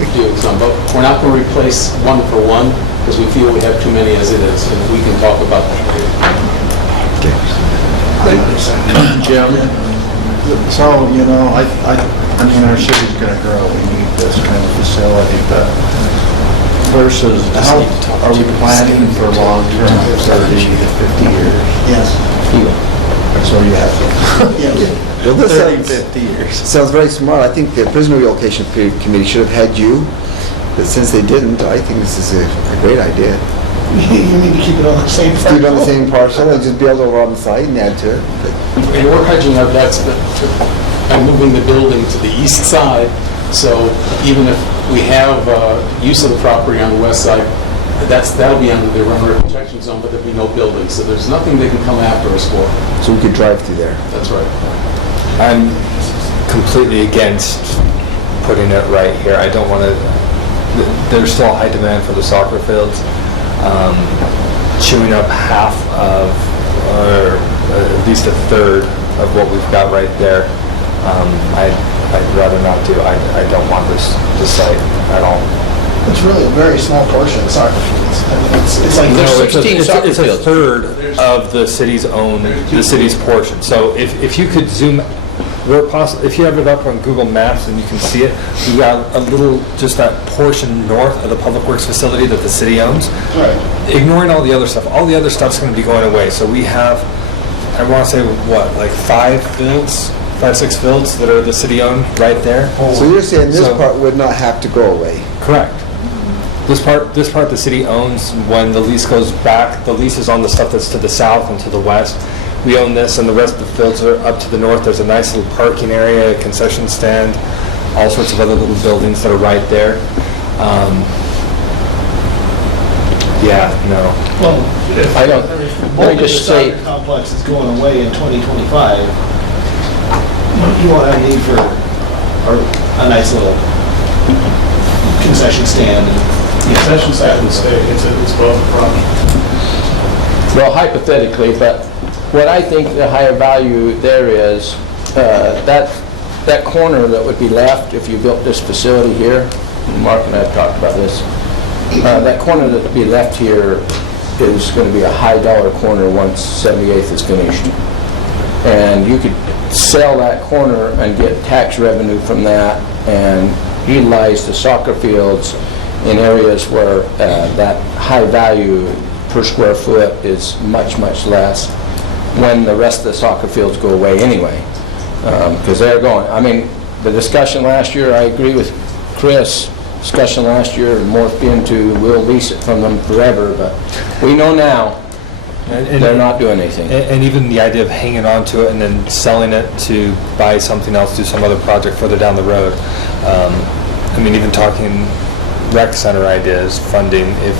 we could do some, but we're not going to replace one for one. because we feel we have too many as it is, and we can talk about that later. Jim? So, you know, I mean, our city's gonna grow, we need this kind of facility, but versus, how are we planning for long-term, 30 to 50 years? Yes. So you have to, Yes. Well, this 30, sounds, 50 years. sounds very smart. I think the prisoner relocation committee should have had you, but since they didn't, I think this is a great idea. You mean to keep it on the same parcel? Keep it on the same parcel and just build over on the site and add to it. And we're hedging our bets by moving the building to the east side, so even if we have use of the property on the west side, that'll be under the runway protection zone, but there'll be no building, so there's nothing they can come after us for. So we could drive through there. That's right. I'm completely against putting it right here. I don't want to, there's still a high demand for the soccer fields. Chewing up half of, or at least a third of what we've got right there, I'd rather not do. I don't want this site at all. It's really a very small portion of soccer fields. I mean, it's like No, there's it's 16 soccer it's a fields. third of the city's portion. So if you could zoom, where possible, if you have it up on Google Maps and you can see it, we got a little, just that portion north of the Public Works facility that the city owns. Right. Ignoring all the other stuff, all the other stuff's going to be going away. So we have, I want to say, what, like 5, 6 fields that are the city owned right there. So you're saying this So- part would not have to go away? Correct. This part the city owns. When the lease goes back, the lease is on the stuff that's to the south and to the west. We own this, and the rest of the fields are up to the north. There's a nice little parking area, a concession stand, all sorts of other little buildings that are right there. Yeah, no. Well, I don't, let me just say, the soccer complex is going away in 2025. You won't have need for a nice little concession stand. The concession stand would stay, it's both the property. well, hypothetically, but what I think the higher value there is, that corner that would be left if you built this facility here, Mark and I have talked about this, that corner that would be left here is going to be a high dollar corner once 78th is finished. And you could sell that corner and get tax revenue from that and utilize the soccer fields in areas where that high value per square foot is much, much less when the rest of the soccer fields go away anyway. Because they're going, I mean, the discussion last year, I agree with Chris, discussion last year morphed into we'll lease it from them forever, but we know now they're not doing anything. And even the idea of hanging on to it and then selling it to buy something else, do some other project further down the road. I mean, even talking rec center ideas, funding, if,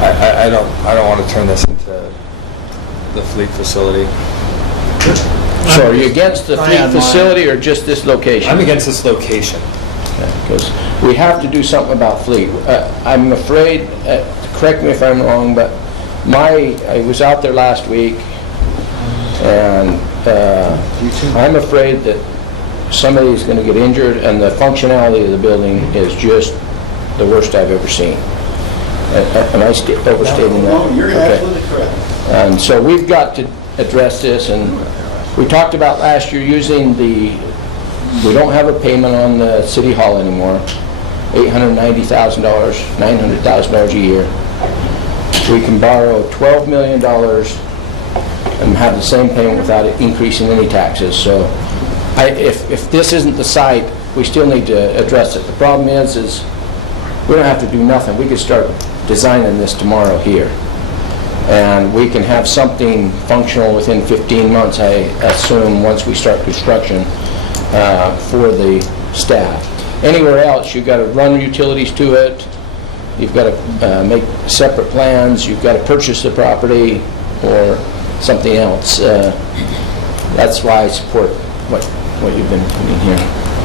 I don't want to turn this into the fleet facility. So are you against the fleet facility or just this location? I'm against this location. Because we have to do something about fleet. I'm afraid, correct me if I'm wrong, but I was out there last week, and I'm afraid that somebody's going to get injured, and the functionality of the building is just the worst I've ever seen. Am I overstating that? No, you're Okay. absolutely correct. And so we've got to address this, and we talked about last year using we don't have a payment on the city hall anymore, $890,000, $900,000 a year. We can borrow $12 million and have the same payment without it increasing any taxes. So if this isn't the site, we still need to address it. The problem is we don't have to do nothing. We could start designing this tomorrow here. And we can have something functional within 15 months, I assume, once we start construction for the staff. Anywhere else, you've got to run utilities to it, you've got to make separate plans, you've got to purchase the property or something else. That's why I support what you've been putting here.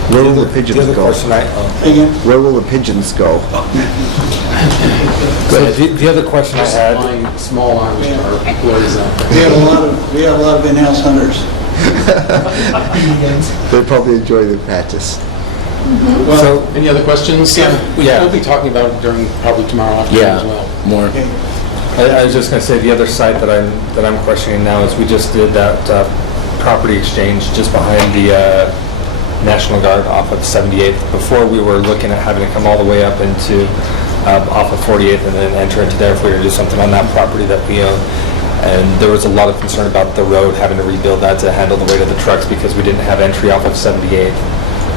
Where will the pigeons go? Where will the pigeons go? The other question I had, Small arms are employees out there. We have a lot of in-house hunters. They probably enjoy the practice. Well, any other questions? Yeah. We'll be talking about it during, probably tomorrow afternoon as well. more. I was just gonna say, the other site that I'm questioning now is we just did that property exchange just behind the National Guard off of 78th. Before, we were looking at having to come all the way up into, off of 48th and then enter into there if we were to do something on that property that we own. And there was a lot of concern about the road, having to rebuild that to handle the weight of the trucks because we didn't have entry off of 78th.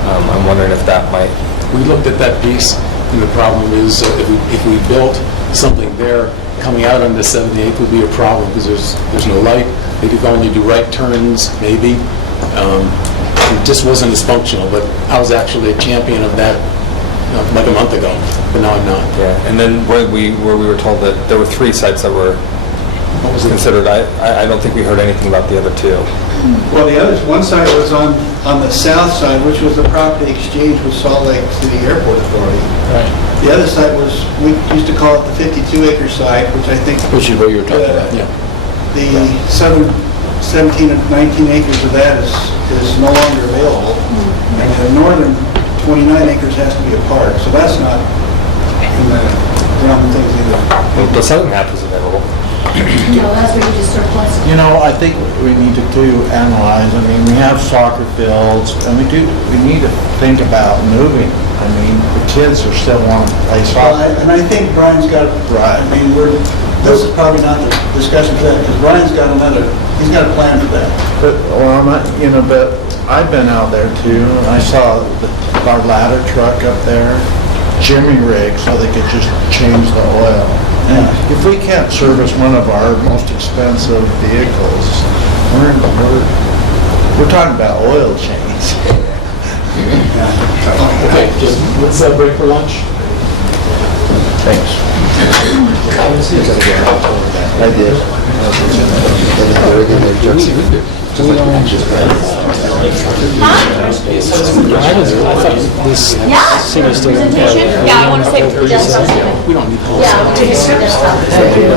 I'm wondering if that might... We looked at that piece, and the problem is if we built something there, coming out on the 78th would be a problem because there's no light. They could only do right turns, maybe. It just wasn't as functional, but I was actually a champion of that like a month ago, but now I'm not. Yeah, and then where we were told that there were 3 sites that were considered, I don't think we heard anything about the other 2. Well, the other, one side was on the south side, which was the property exchange with Salt Lake City Airport Authority. Right. The other side was, we used to call it the 52-acre site, which I think... Which is what you were talking about, yeah. The 17 and 19 acres of that is no longer available. And the northern 29 acres has to be a park, so that's not in the realm of things either. Well, the southern half is available. No, that's where you just surplus. You know, I think we need to analyze, I mean, we have soccer fields, and we need to think about moving. I mean, the kids are still wanting to play Well, soccer. and I think Brian's got, I mean, this is probably not the discussion for that, because Brian's got he's got a plan for that. But, well, I'm not, but I've been out there too, and I saw our ladder truck up there, Jimmy rig, so they could just change the oil. And if we can't service one of our most expensive vehicles, we're talking about oil change. Okay, let's break for lunch. Thanks. I did. Yeah. Presentation? Yeah, I want to say desktop. We don't need to. Yeah, I'm going to say desktop. Okay.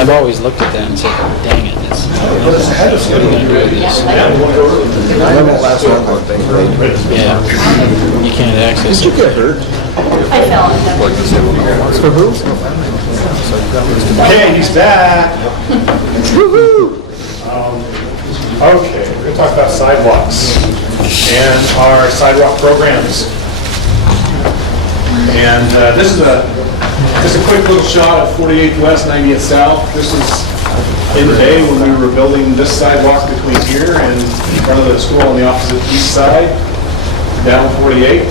I've always looked at that and said, dang it, it's, what are you gonna do with these? Yeah, you can't access it. Did you get hurt? I fell in that. For who? Okay, he's back. Okay, we're going to talk about sidewalks and our sidewalk programs. And this is just a quick little shot of 48th West, 90th South. This is in the day when we were building this sidewalk between here and in front of the school on the opposite east side, down 48.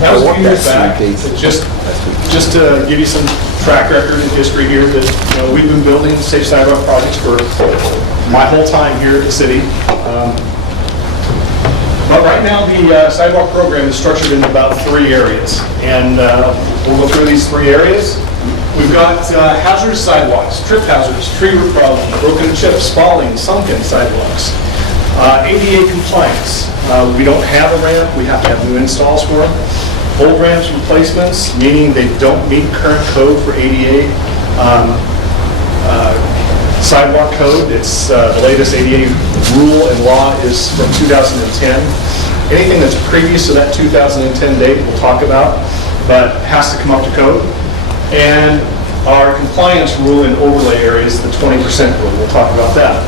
That was a few years back. Just to give you some track record and history here, that we've been building safe sidewalk projects for my whole time here at the city. But right now, the sidewalk program is structured in about 3 areas, and we'll go through these 3 areas. We've got hazardous sidewalks, trip hazards, tree root problem, broken chips, falling, sunken sidewalks. ADA compliance. We don't have a ramp, we have to have new installs for them. Old ramps replacements, meaning they don't meet current code for ADA. Sidewalk code, it's the latest ADA rule and law is from 2010. Anything that's previous to that 2010 date we'll talk about, but has to come up to code. And our compliance rule in overlay areas, the 20% rule, we'll talk about that.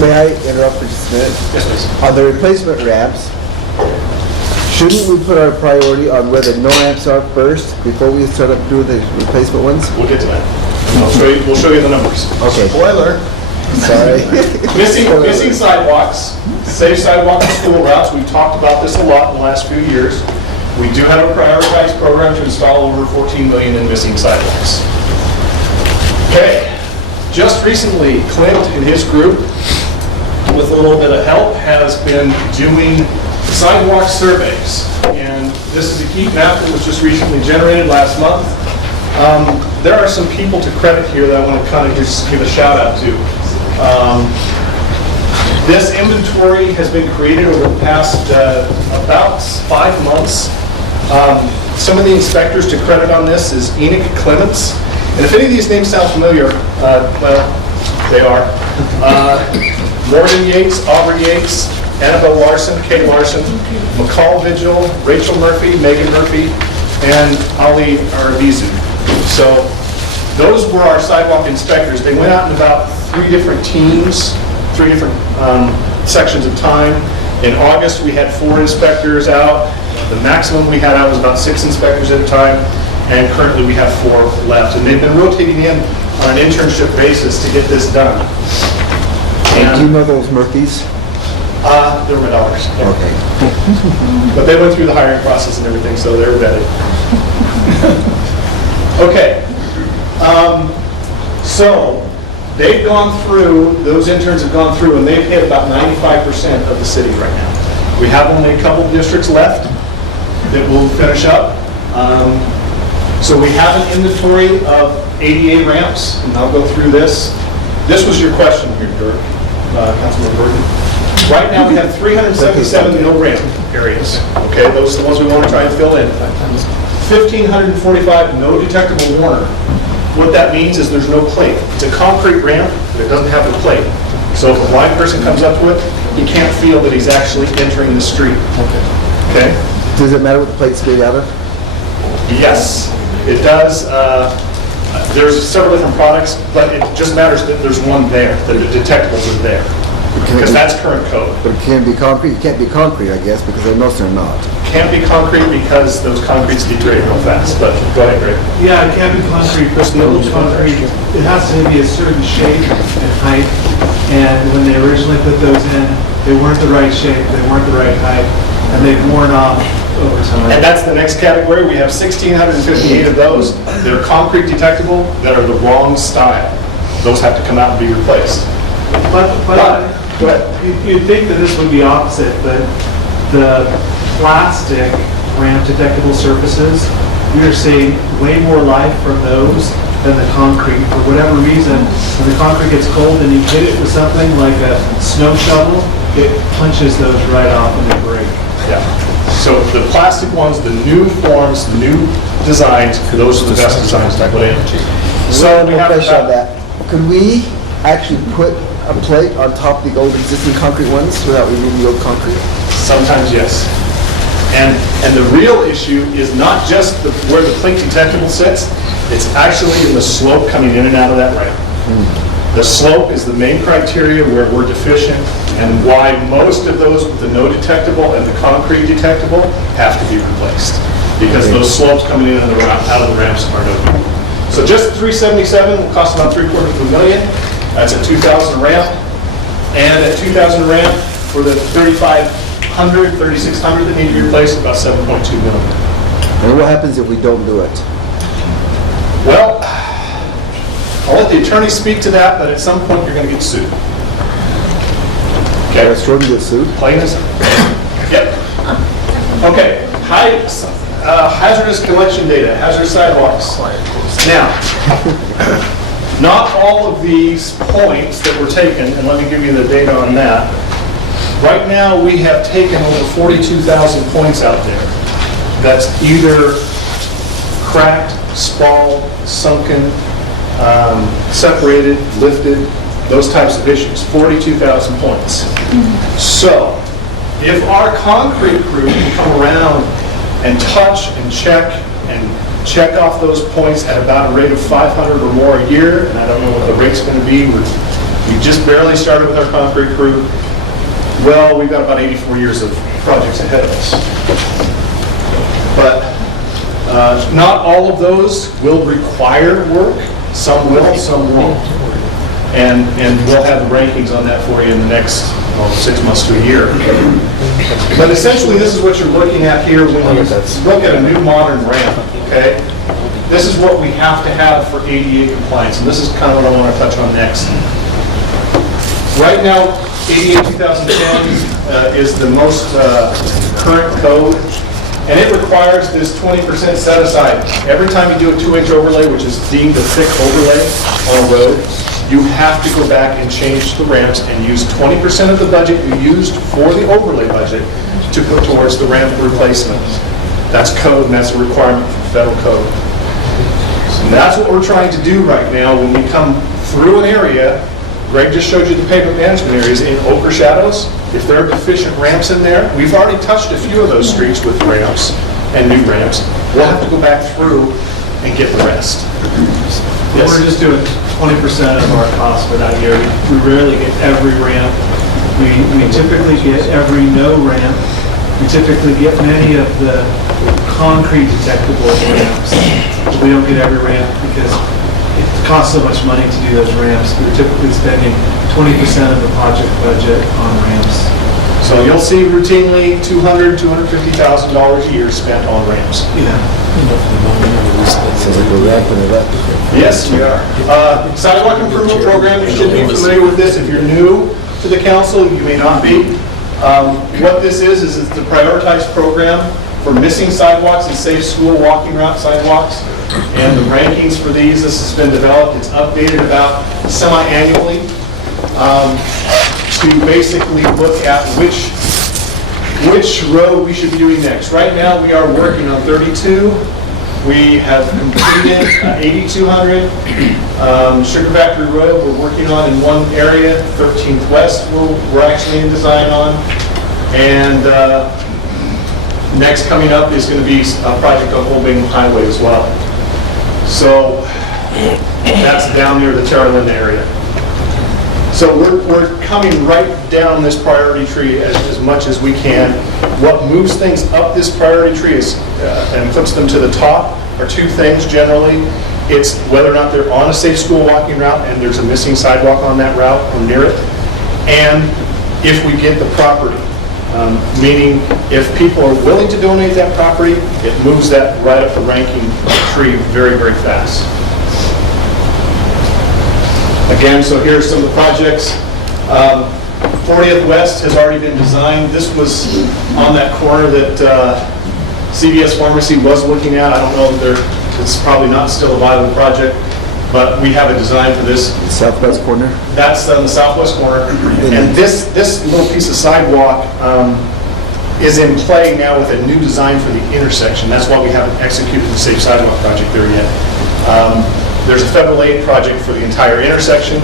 May I interrupt for just a minute? Yes, please. On the replacement ramps, shouldn't we put our priority on where the no ramps are first before we start up doing the replacement ones? We'll get to that. We'll show you the numbers. Okay. Spoiler. Sorry. Missing sidewalks, safe sidewalk and school routes. We've talked about this a lot in the last few years. We do have a prioritized program to install over 14 million in missing sidewalks. Okay. Just recently, Clint and his group, with a little bit of help, has been doing sidewalk surveys. And this is a heat map that was just recently generated last month. There are some people to credit here that I want to kind of just give a shout out to. This inventory has been created over the past about 5 months. Some of the inspectors to credit on this is Enoch Clements. And if any of these names sound familiar, well, they are. Morgan Yates, Aubrey Yates, Annabelle Larson, Kate Larson, McCall Vigil, Rachel Murphy, Megan Murphy, and Ali Arvizu. So those were our sidewalk inspectors. They went out in about 3 different teams, 3 different sections of time. In August, we had 4 inspectors out. The maximum we had out was about 6 inspectors at a time, and currently we have 4 left. And they've been rotating in on an internship basis to get this done. Do you know those Murphys? They're my daughters. Yeah. Okay. But they went through the hiring process and everything, so they're vetted. Okay. So they've gone through, those interns have gone through, and they've hit about 95% of the city right now. We have only a couple of districts left that will finish up. So we have an inventory of ADA ramps, and I'll go through this. This was your question here, Dirk, Councilman Burton. Right now, we have 377 no ramp areas. Okay, those are the ones we want to try and fill in. 1,545 no detectable warner. What that means is there's no plate. It's a concrete ramp, but it doesn't have a plate. So if a blind person comes up to it, he can't feel that he's actually entering the street. Okay? Does it matter what the plate's made out of? Yes, it does. There's several different products, but it just matters that there's one there, that the detectables are there. Because that's current code. But it can be concrete? It can't be concrete, I guess, because most are not. Can't be concrete because those concretes degrade real fast, but go ahead, Greg. Yeah, it can't be concrete, but the old concrete, it has to be a certain shape and height. And when they originally put those in, they weren't the right shape, they weren't the right height, and they've worn off over time. And that's the next category. We have 1,658 of those that are concrete detectable that are the wrong style. Those have to come out and be replaced. But Go ahead. you'd think that this would be opposite, but the plastic ramp detectable surfaces, we are seeing way more life from those than the concrete. For whatever reason, when the concrete gets cold and you hit it with something like a snow shovel, it punches those right off and they break. Yeah. So the plastic ones, the new forms, the new designs, those are the best designs to put in. So we have question on that. Could we actually put a plate on top of the old existing concrete ones without removing the old concrete? Sometimes, yes. And the real issue is not just where the plate detectable sits, it's actually in the slope coming in and out of that ramp. The slope is the main criteria where we're deficient and why most of those with the no detectable and the concrete detectable have to be replaced. Because those slopes coming in and out of the ramps are no good. So just 377 will cost about $750,000. That's a 2,000 ramp. And at 2,000 ramp for the 3,500, 3,600 that need to be replaced, about $7.2 million. And what happens if we don't do it? Well, I'll let the attorney speak to that, but at some point you're going to get sued. Okay. It's going to get sued? Plain as. Yep. Okay. Hazardous collection data, hazardous sidewalks. Now, not all of these points that were taken, and let me give you the data on that. Right now, we have taken over 42,000 points out there. That's either cracked, spalled, sunken, separated, lifted, those types of issues. 42,000 points. So, if our concrete crew can come around and touch and check off those points at about a rate of 500 or more a year, and I don't know what the rate's going to be. We just barely started with our concrete crew. Well, we've got about 84 years of projects ahead of us. But not all of those will require work. Some will, some won't. And we'll have the rankings on that for you in the next 6 months to a year. But essentially, this is what you're looking at here when you look at a new modern ramp, okay? This is what we have to have for ADA compliance, and this is kind of what I want to touch on next. Right now, ADA 2010 is the most current code, and it requires this 20% set aside. Every time you do a 2-inch overlay, which is deemed a thick overlay on a road, you have to go back and change the ramps and use 20% of the budget you used for the overlay budget to put towards the ramp replacement. That's code, and that's a requirement from federal code. And that's what we're trying to do right now when we come through an area Greg just showed you the pavement management areas in Ochre Shadows. If there are deficient ramps in there, we've already touched a few of those streets with ramps and new ramps. We'll have to go back through and get the rest. Yes. We're just doing 20% of our cost for that year. We rarely get every ramp. We typically get every no ramp. We typically get many of the concrete detectable ramps. But we don't get every ramp because it costs so much money to do those ramps. We're typically spending 20% of the project budget on ramps. So you'll see routinely $200,000, $250,000 a year spent on ramps. Sounds like we're wrapping it up. Yes, we are. Sidewalk improvement program, you should be familiar with this. If you're new to the council, you may not be. What this is it's the prioritized program for missing sidewalks and safe school walking route sidewalks. And the rankings for these, this has been developed, it's updated about semi-annually to basically look at which road we should be doing next. Right now, we are working on 32. We have completed 8200. Sugar Factory Road, we're working on in one area. 13th West, we're actually in design on. And next coming up is going to be a project on Old Bingham Highway as well. So that's down near the Terra Linda area. So we're coming right down this priority tree as much as we can. What moves things up this priority tree is, and puts them to the top are two things generally. It's whether or not they're on a safe school walking route and there's a missing sidewalk on that route or near it, and if we get the property. Meaning if people are willing to donate that property, it moves that right up the ranking tree very, very fast. Again, so here's some of the projects. 40th West has already been designed. This was on that corner that CVS Pharmacy was looking at. I don't know if it's probably not still a viable project, but we have a design for this. Southwest corner? That's on the southwest corner. And this little piece of sidewalk is in play now with a new design for the intersection. That's why we haven't executed the Safe Sidewalk project there yet. There's a federal aid project for the entire intersection.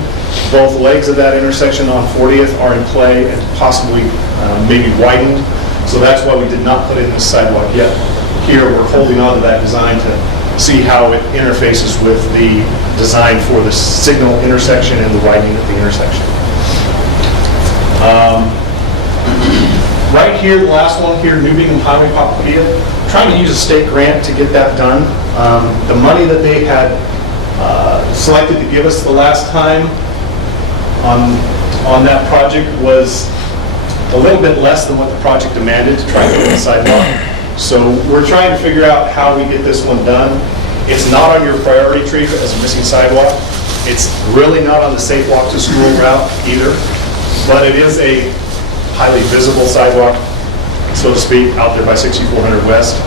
Both legs of that intersection on 40th are in play and possibly maybe widened. So that's why we did not put in this sidewalk yet. Here, we're holding on to that design to see how it interfaces with the design for the signal intersection and the widening of the intersection. Right here, the last one here, New Bingham Highway, Papapia, trying to use a state grant to get that done. The money that they had selected to give us the last time on that project was a little bit less than what the project demanded to try to get the sidewalk. So we're trying to figure out how we get this one done. It's not on your priority tree as a missing sidewalk. It's really not on the safe walk to school route either, but it is a highly visible sidewalk, so to speak, out there by 6400 West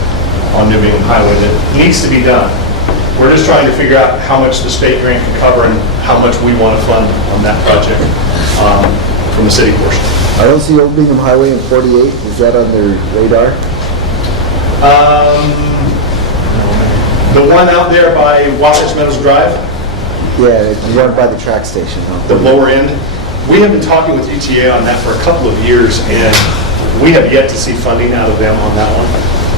on New Bingham Highway that needs to be done. We're just trying to figure out how much the state grant can cover and how much we want to fund on that project from the city portion. I don't see Old Bingham Highway in 48. Is that on their radar? The one out there by Wasatch Meadows Drive? Yeah, the one by the track station. The lower end. We have been talking with UTA on that for a couple of years, and we have yet to see funding out of them on that one.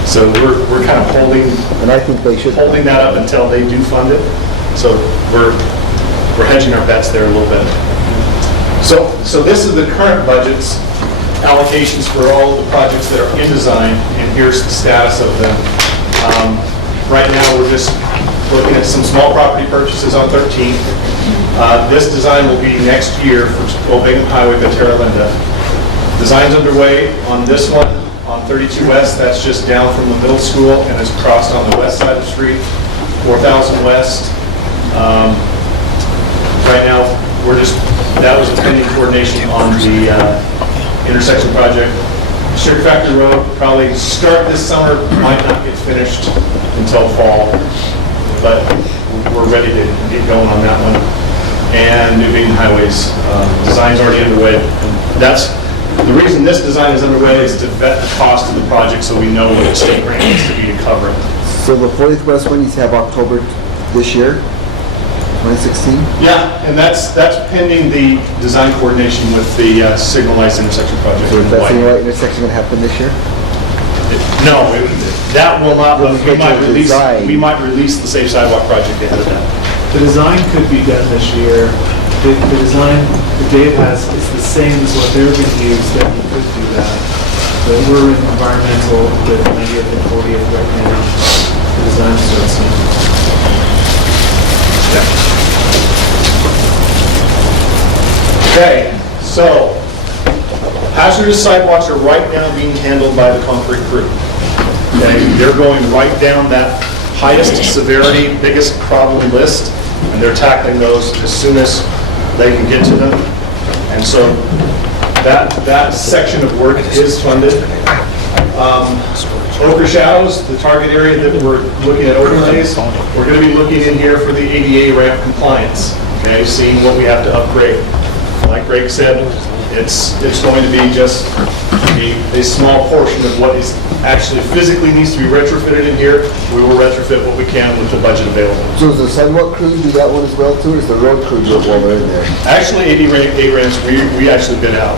So we're kind of holding, and I think they should holding that up until they do fund it. So we're hedging our bets there a little bit. So this is the current budget's allocations for all of the projects that are in design, and here's the status of them. Right now, we're just looking at some small property purchases on 13th. This design will be next year for Old Bingham Highway to Terra Linda. Design's underway on this one, on 32 West. That's just down from the middle school and is crossed on the west side of the street, 4000 West. Right now, that was a pending coordination on the intersection project. Sugar Factory Road, probably start this summer, might not get finished until fall, but we're ready to get going on that one. And New Bingham Highways, design's already underway. That's the reason this design is underway, is to vet the cost of the project so we know what the state grant needs to be to cover it. So the 40th West one, you have October this year? 2016? Yeah, and that's pending the design coordination with the signal lights intersection project. So is that thing right intersection gonna happen this year? No, that will not, but We'll get to design. we might release the safe sidewalk project ahead of that. The design could be done this year. The design that Dave has is the same as what they're going to use, that he could do that. But we're in environmental with 90th and 40th right now. The design starts soon. Okay, so hazardous sidewalks are right now being handled by the concrete crew. Okay, they're going right down that highest severity, biggest problem list, and they're tackling those as soon as they can get to them. And so that section of work is funded. Ochre Shallows, the target area that we're looking at overlays, we're going to be looking in here for the ADA ramp compliance, okay, seeing what we have to upgrade. Like Greg said, it's going to be just a small portion of what is actually physically needs to be retrofitted in here. We will retrofit what we can with the budget available. So does the sidewalk crew do that one as well too, or does the road crew do it while they're in there? Actually, AD ramps, we actually bid out.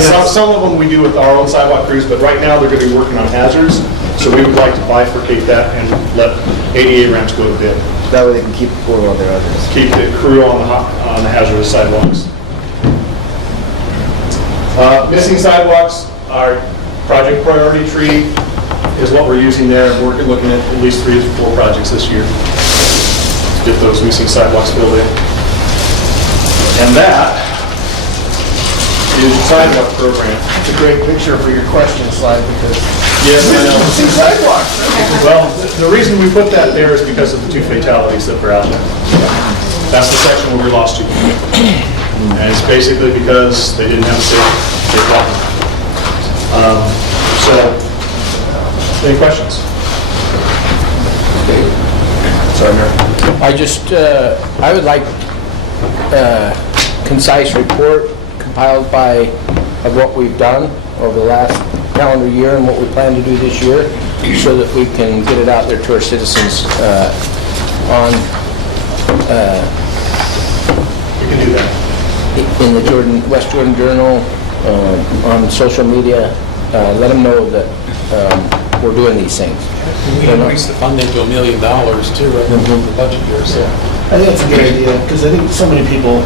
Some of them we do with our own sidewalk crews, but right now they're going to be working on hazards, so we would like to bifurcate that and let ADA ramps go to bid. That way they can keep going on their others. Keep the crew on the hazardous sidewalks. Missing sidewalks, our project priority tree is what we're using there. We're looking at least 3 to 4 projects this year to get those missing sidewalks filled in. And that is the sidewalk program. It's a great picture for your question slide because Yes, I know. see sidewalks. Well, the reason we put that there is because of the 2 fatalities that were out there. That's the section where we lost 2. And it's basically because they didn't have a safe walking. So, any questions? Sorry, Mayor. I would like a concise report compiled of what we've done over the last calendar year and what we plan to do this year, so that we can get it out there to our citizens We can do that. in the West Jordan Journal, on social media. Let them know that we're doing these things. We increased the funding to $1 million too, right, in the budget year, so. I think that's a good idea because I think so many people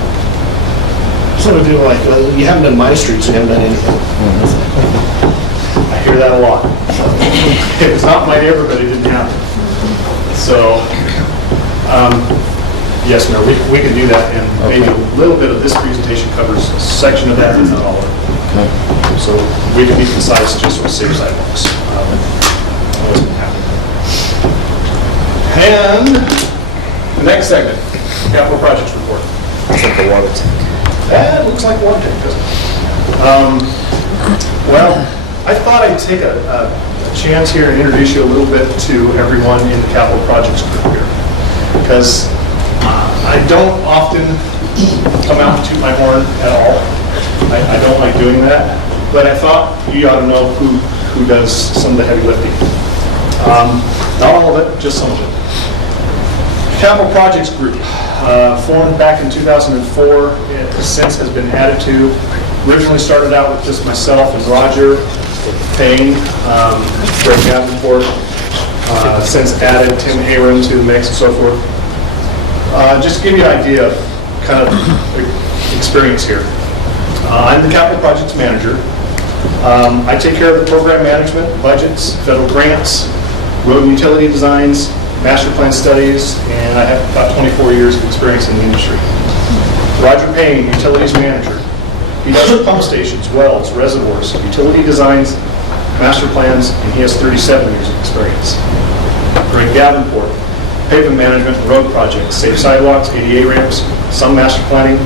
are like, well, you haven't done my streets, you haven't done anything. I hear that a lot. If it's not my neighborhood, it didn't happen. So, yes, Mayor, we can do that, and maybe a little bit of this presentation covers a section of that, but not all of it. So we can be concise just with safe sidewalks. What's going to happen. And the next segment, capital projects report. It's like a water tank. That looks like one tank, doesn't it? Well, I thought I'd take a chance here and introduce you a little bit to everyone in the capital projects group here. Because I don't often come out and toot my horn at all. I don't like doing that. But I thought you ought to know who does some of the heavy lifting. Not all of it, just some of it. Capital Projects Group, formed back in 2004, it since has been added to. Originally started out with just myself and Roger Payne, Greg Davenport, since added Tim Aaron to the mix and so forth. Just to give you an idea of kind of experience here. I'm the Capital Projects Manager. I take care of the program management, budgets, federal grants, road and utility designs, master plan studies, and I have about 24 years of experience in the industry. Roger Payne, Utilities Manager. He does pump stations, wells, reservoirs, utility designs, master plans, and he has 37 years of experience. Greg Davenport, pavement management and road projects, safe sidewalks, ADA ramps, some master planning,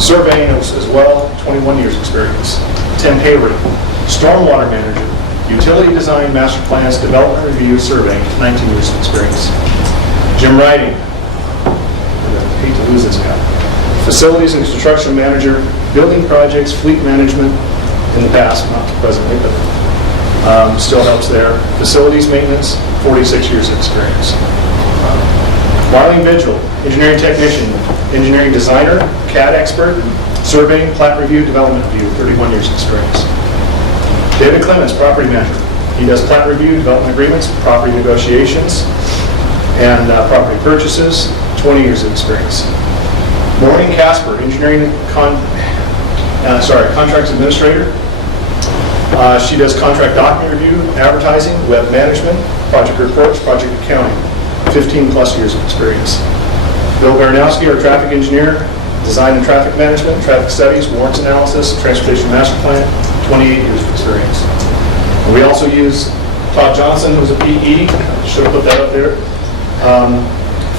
surveying as well, 21 years experience. Tim Hayward, stormwater manager, utility design, master plans, development review, surveying, 19 years of experience. Jim Riding, I hate to lose this guy, facilities and construction manager, building projects, fleet management in the past, not presently, but still helps there. Facilities maintenance, 46 years of experience. Marlene Vigil, engineering technician, engineering designer, CAD expert, surveying, plat review, development review, 31 years experience. David Clemens, property manager. He does plat review, development agreements, property negotiations, and property purchases, 20 years of experience. Maureen Casper, engineering contracts administrator. She does contract document review, advertising, web management, project reports, project accounting, 15 plus years of experience. Bill Baranowski, our traffic engineer, design and traffic management, traffic studies, warrants analysis, transportation master plan, 28 years of experience. And we also use Todd Johnson, who's a PE, should have put that up there.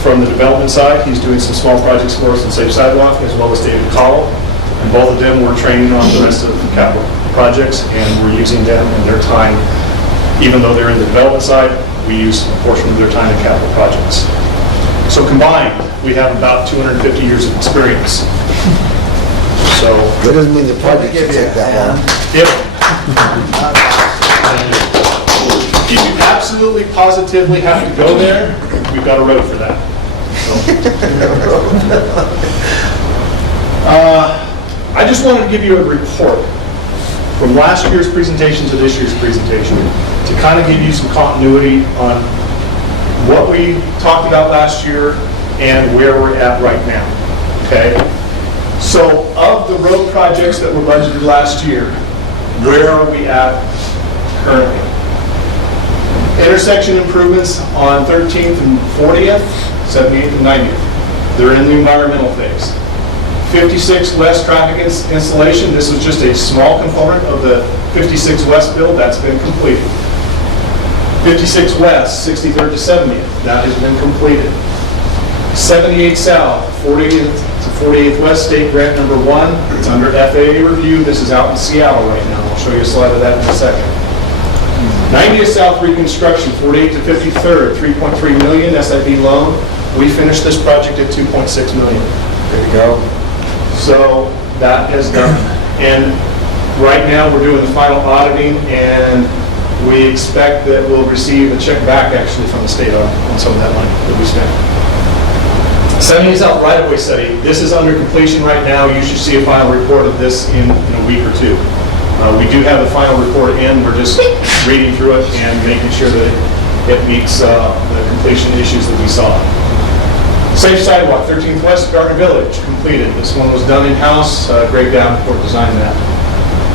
From the development side, he's doing some small projects for us in Safe Sidewalk, as well as David Call. And both of them we're training on the rest of the capital projects, and we're using them and their time. Even though they're in the development side, we use a portion of their time in capital projects. So combined, we have about 250 years of experience. So That doesn't mean the project should take that long. If you absolutely positively have to go there, we've got a road for that. I just wanted to give you a report from last year's presentation to this year's presentation to kind of give you some continuity on what we talked about last year and where we're at right now, okay? So of the road projects that were budgeted last year, where are we at currently? Intersection improvements on 13th and 40th, 78th and 90th. They're in the environmental phase. 56 West traffic installation, this was just a small component of the 56 West build, that's been completed. 56 West, 63rd to 70th, that has been completed. 78 South, 40th to 48th West, state grant number 1, it's under FAA review, this is out in Seattle right now, I'll show you a slide of that in a second. 90th South reconstruction, 48th to 53rd, 3.3 million SIB loan. We finished this project at 2.6 million. There you go. So that is done. And right now, we're doing the final auditing, and we expect that we'll receive a check back actually from the state on some of that money that we spent. 70 South right-of-way study. This is under completion right now. You should see a final report of this in a week or two. We do have the final report in. We're just reading through it and making sure that it meets the completion issues that we saw. Safe Sidewalk, 13th West, Gardner Village, completed. This one was done in-house. Greg Davenport designed that.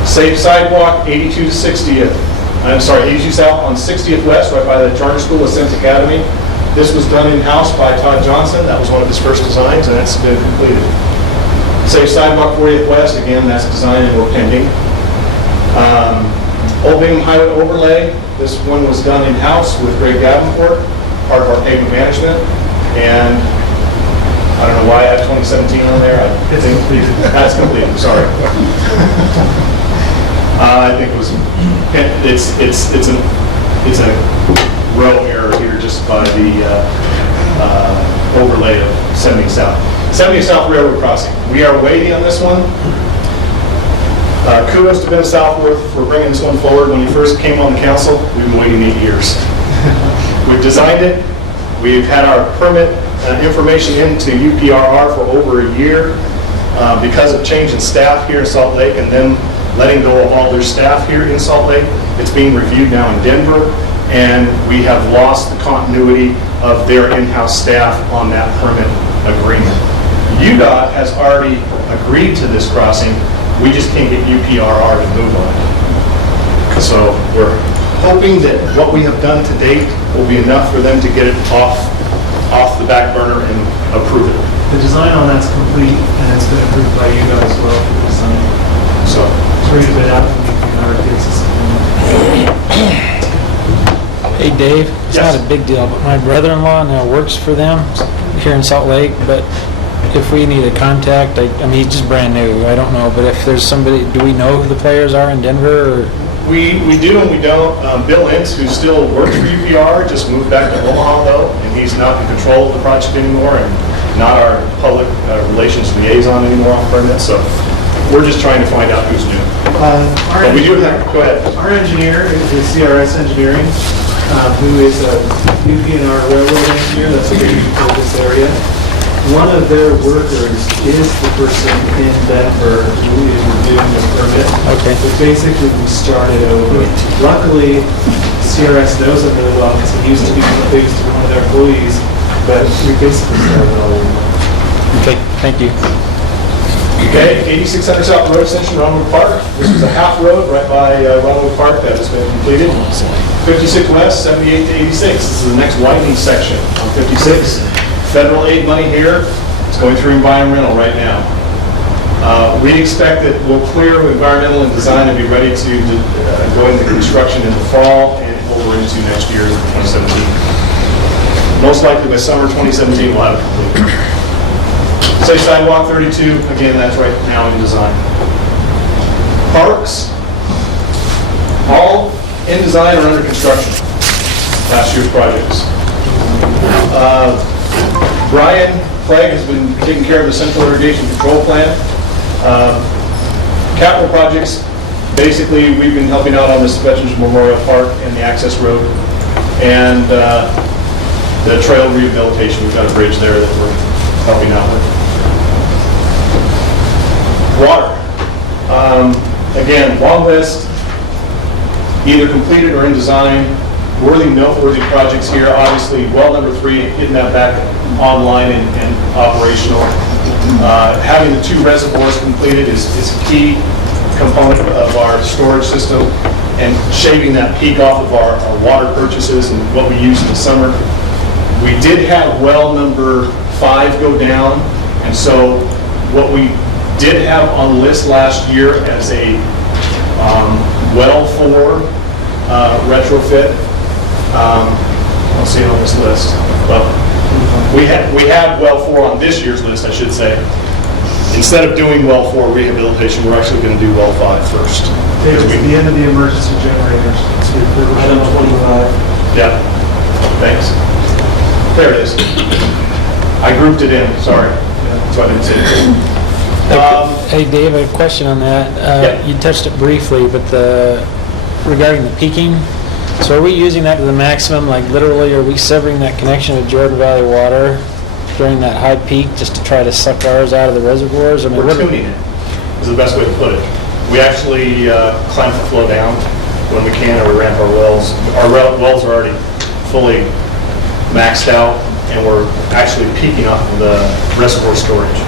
Safe Sidewalk, 82 to 60th. I'm sorry, 82 South on 60th West, right by the charter school, Ascent Academy. This was done in-house by Todd Johnson. That was one of his first designs, and that's been completed. Safe Sidewalk, 40th West, again, that's designed and we're pending. Old Bingham Highway Overlay, this one was done in-house with Greg Davenport, part of our pavement management, and I don't know why I have 2017 on there. It's completed. That's completed, sorry. I think it was, it's a row error here just by the overlay of 70 South. 70 South Railroad Crossing. We are waiting on this one. Kudos to Ben Southworth for bringing this one forward. When he first came on the council, we've been waiting 8 years. We've designed it. We've had our permit information into UPRR for over a year. Because of change in staff here in Salt Lake and them letting go of all their staff here in Salt Lake, it's being reviewed now in Denver, and we have lost the continuity of their in-house staff on that permit agreement. UDOT has already agreed to this crossing. We just can't get UPRR to move on it. So we're hoping that what we have done to date will be enough for them to get it off the back burner and approve it. The design on that's complete, and it's been approved by you guys as well for the design. So it's ready to bid out in our cases. Hey Dave, it's Yes. not a big deal, but my brother-in-law now works for them here in Salt Lake, but if we need a contact, I mean, he's just brand new, I don't know, but if there's somebody, do we know who the players are in Denver, or? We do and we don't. Bill Ince, who still works for UPR, just moved back to Omaha though, and he's not in control of the project anymore and not our public relations liaison anymore on permits, so we're just trying to find out who's new. But we do have, go ahead. Our engineer is CRS Engineering. who is a UP&R railroad engineer. That's a big focus area. One of their workers is the person in Denver who is reviewing this permit. Okay. But basically, we started over. Luckily, CRS knows him really well because he used to be one of their employees, but we basically started all over. Okay, thank you. Okay, 8600 South Road Extension, Ronwood Park. This was a half road right by Ronwood Park that has been completed. 56 West, 78 to 86. This is the next widening section on 56. Federal aid money here. It's going through environmental right now. We expect that we'll clear environmental and design and be ready to go into construction in the fall and over into next year, 2017. Most likely by summer 2017, we'll have it completed. Say sidewalk 32, again, that's right now in design. Parks, all in design or under construction, last year's projects. Brian Clegg has been taking care of the central irrigation control plan. Capital projects, basically, we've been helping out on this Veterans Memorial Park and the access road, and the trail rehabilitation. We've got a bridge there that we're helping out with. Water. Again, long list, either completed or in design. Noteworthy projects here. Obviously, well number 3, getting that back online and operational. Having the 2 reservoirs completed is a key component of our storage system, and shaving that peak off of our water purchases and what we use in the summer. We did have well number 5 go down, and so what we did have on the list last year as a well 4 retrofit. I'll see it on this list. Well, we have well 4 on this year's list, I should say. Instead of doing well 4 rehabilitation, we're actually going to do well 5 first. It's the end of the emergency generators. Item 25. Yeah, thanks. There it is. I grouped it in, sorry. So I didn't see it. Hey, Dave, a question on that. Yeah. You touched it briefly, but regarding the peaking, so are we using that to the maximum, like literally, are we severing that connection with Jordan Valley Water during that high peak just to try to suck ours out of the reservoirs? I mean, We're tuning it, is the best way to put it. We actually clamp the flow down when we can, or we ramp our wells. Our wells are already fully maxed out, and we're actually peaking off of the reservoir storage,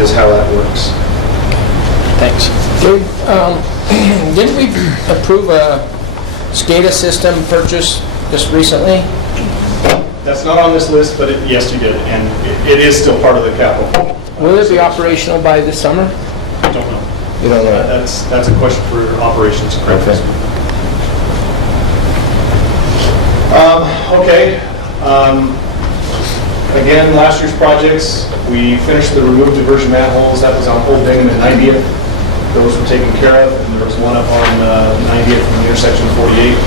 is how that works. Thanks. Dave, didn't we approve a SCADA system purchase just recently? That's not on this list, but yes, you did, and it is still part of the capital. Will it be operational by this summer? I don't know. You don't know? That's a question for operations. Okay. Okay. Again, last year's projects, we finished the removed diversion manholes. That was on Old Bingham and 90th. Those were taken care of, and there was one up on 90th from the intersection of 48.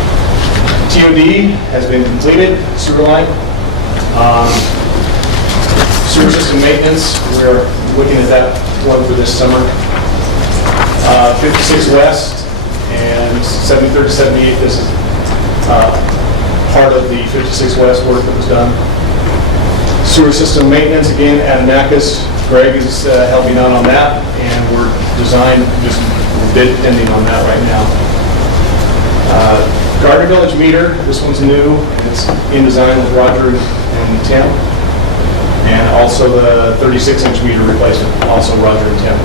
TOD has been completed, sewer line. Sewer system maintenance, we're looking at that one for this summer. 56 West and 73rd to 78th, this is part of the 56 West work that was done. Sewer system maintenance, again, at Anacus. Greg is helping out on that, and we're bid pending on that right now. Gardner Village meter, this one's new. It's in design with Roger and Tim. And also the 36-inch meter replacement, also Roger and Tim.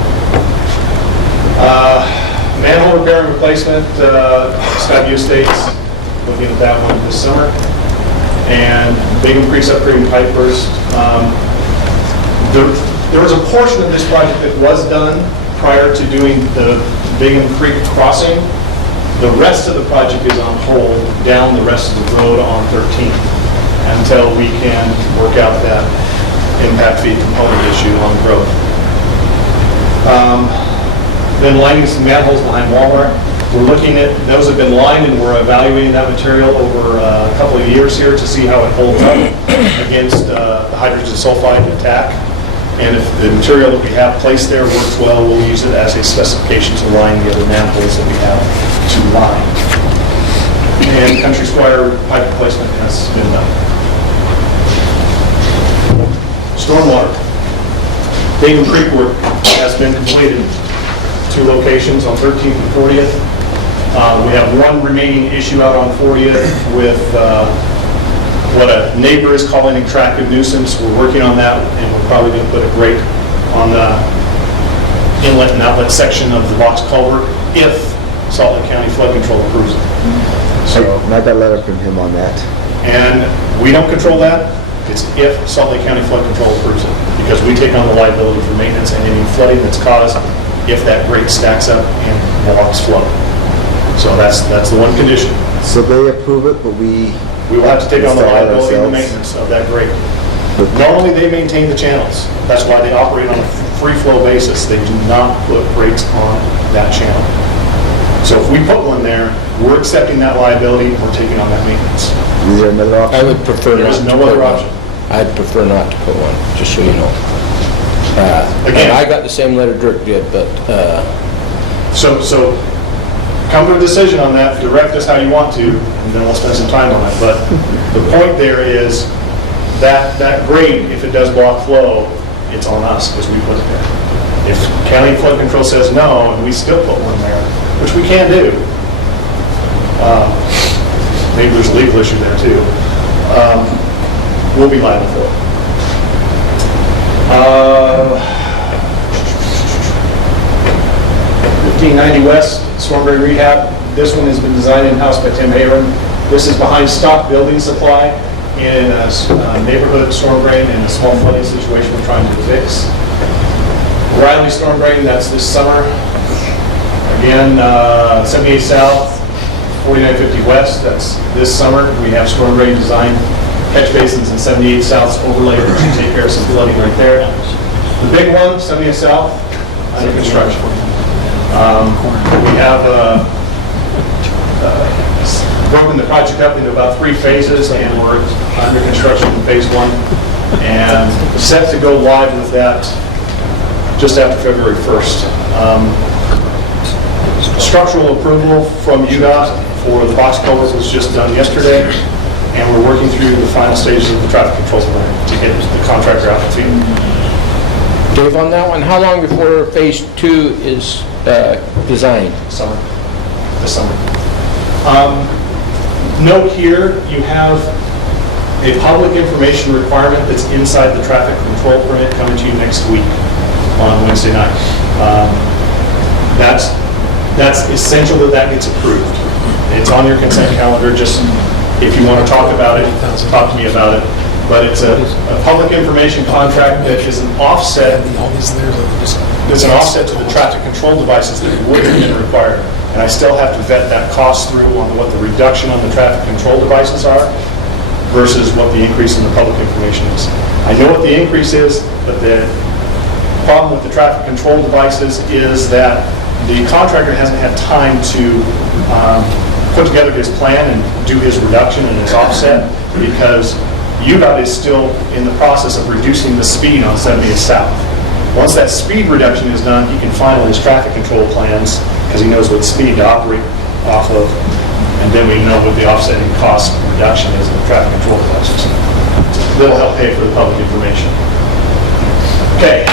Manhole repair and replacement, Skyview Estates, looking at that one this summer. And Bingham Creek's upgrading pipe burst. There was a portion of this project that was done prior to doing the Bingham Creek crossing. The rest of the project is on hold down the rest of the road on 13 until we can work out that impact fee component issue on the road. Then lining some manholes behind Walmart. We're looking at, those have been lined, and we're evaluating that material over a couple of years here to see how it holds up against the hydrogen sulfide attack. And if the material that we have placed there works well, we'll use it as a specification to line the other manholes that we have to line. and Country Squire pipe replacement has been done. Stormwater. Dayton Creek work has been completed. 2 locations on 13th and 40th. We have one remaining issue out on 40th with what a neighbor is calling an attractive nuisance. We're working on that, and we're probably going to put a grate on the inlet and outlet section of the box culvert if Salt Lake County Flood Control approves it. So, And I got a letter from him on that. and we don't control that. It's if Salt Lake County Flood Control approves it, because we take on the liability for maintenance and any flooding that's caused if that grate stacks up and blocks flow. So that's the one condition. So they approve it, but we We will have to take on the install it liability and the ourselves. maintenance of that grate. Normally, they maintain the channels. That's why they operate on a free flow basis. They do not put grates on that channel. So if we put one there, we're accepting that liability, we're taking on that maintenance. Is there another option? I would prefer There not is to no put other one. option. I'd prefer not to put one, just so you know. Again- And I got the same letter Dirk did, but, So come to a decision on that, direct us how you want to, and then we'll spend some time on it. But the point there is that grate, if it does block flow, it's on us because we put it there. If county flood control says no, and we still put one there, which we can do, maybe there's a legal issue there too, we'll be liable for it. 1590 West, Stormberry Rehab. This one has been designed in-house by Tim Hayron. This is behind Stock Building Supply in a neighborhood storm drain and a small flooding situation we're trying to fix. Riley Storm Drain, that's this summer. Again, 78 South, 4950 West, that's this summer. We have storm drain design catch basins in 78 South's overlay to take care of some flooding right there. The big one, 78 South, under construction. We have broken the project up into about 3 phases, and we're under construction in phase 1, and set to go live with that just after February 1st. Structural approval from UDOT for the box culvert was just done yesterday, and we're working through the final stages of the traffic control plan to get the contractor out in the field. Dave, on that one, how long before phase 2 is designed? Summer, this summer. Note here, you have a public information requirement that's inside the traffic control permit coming to you next week on Wednesday night. That's essential that gets approved. It's on your consent calendar, just if you want to talk about it, talk to me about it. But it's a public information contract that is an offset. It's an offset to the traffic control devices that would have been required. And I still have to vet that cost through on what the reduction on the traffic control devices are versus what the increase in the public information is. I know what the increase is, but the problem with the traffic control devices is that the contractor hasn't had time to put together his plan and do his reduction and his offset because UDOT is still in the process of reducing the speed on 70th South. Once that speed reduction is done, he can file his traffic control plans because he knows what speed to operate off of, and then we know what the offsetting cost reduction is in the traffic control devices. That'll help pay for the public information. Okay,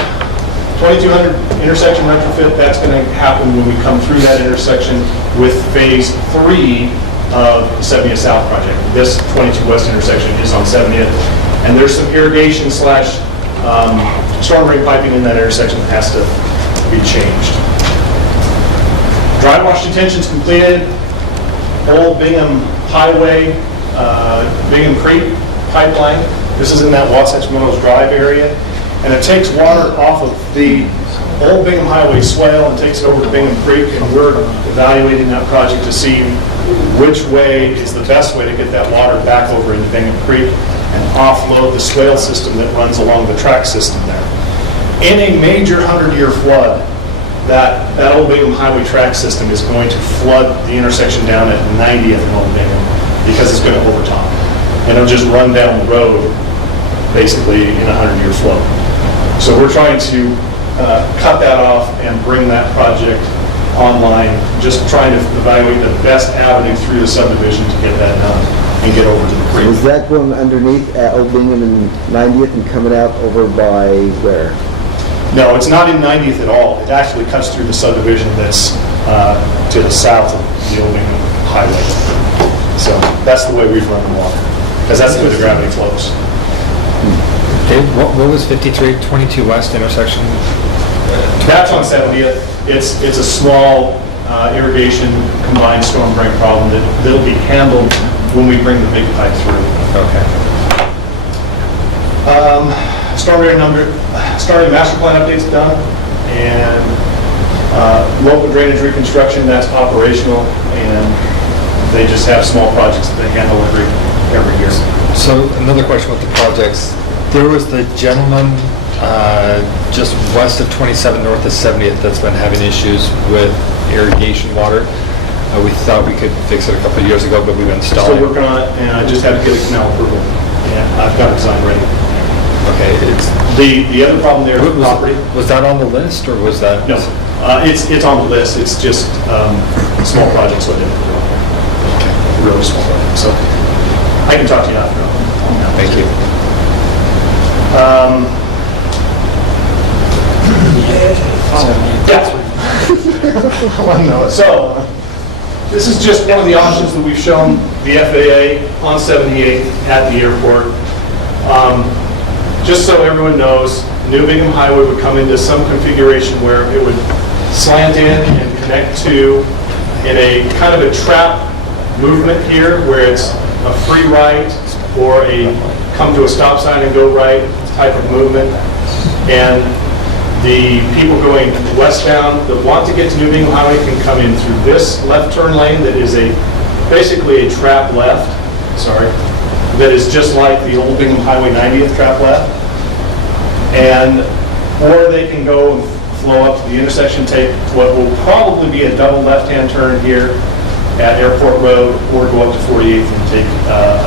2200 intersection retrofit, that's going to happen when we come through that intersection with phase 3 of the 70th South project. This 22 West intersection is on 70th, and there's some irrigation / storm drain piping in that intersection that has to be changed. Dry wash detention's completed. Old Bingham Highway, Bingham Creek pipeline. This is in that Wasatch Meadows Drive area, and it takes water off of the old Bingham Highway swale and takes it over to Bingham Creek, and we're evaluating that project to see which way is the best way to get that water back over into Bingham Creek and offload the swale system that runs along the track system there. In a major 100-year flood, that old Bingham Highway track system is going to flood the intersection down at 90th and Old Bingham because it's going to overtop. And it'll just run down the road basically in a 100-year flood. So we're trying to cut that off and bring that project online, just trying to evaluate the best avenue through the subdivision to get that done and get over to the creek. Is that going underneath at Old Bingham and 90th and coming out over by where? No, it's not in 90th at all. It actually cuts through the subdivision that's to the south of the Old Bingham Highway. So that's the way we've run the water, because that's where the gravity flows. Dave, what was 5322 West intersection? That's on 70th. It's a small irrigation combined storm drain problem that'll be handled when we bring the big pipe through. Okay. Stormwater master plan update's done, and local drainage reconstruction, that's operational, and they just have small projects that they handle every year. So another question with the projects. There was the gentleman just west of 27 north of 70th that's been having issues with irrigation water. We thought we could fix it a couple of years ago, but we've been Still stalling. working on it, and I just had to get a canal approval. Yeah, I've got a design ready. Okay. The other problem there is the property. Was that on the list, or was that? No, it's on the list. It's just small projects with it. Okay. Really small projects. So I can talk to you after. Thank you. Yeah. So this is just one of the options that we've shown the FAA on 78 at the airport. Just so everyone knows, New Bingham Highway would come into some configuration where it would slant in and connect to in a kind of a trap movement here where it's a free right or a come to a stop sign and go right type of movement. And the people going westbound that want to get to New Bingham Highway can come in through this left turn lane that is basically a trap left, that is just like the old Bingham Highway 90th trap left. Or they can go and flow up to the intersection, take what will probably be a double left-hand turn here at Airport Road, or go up to 48th and take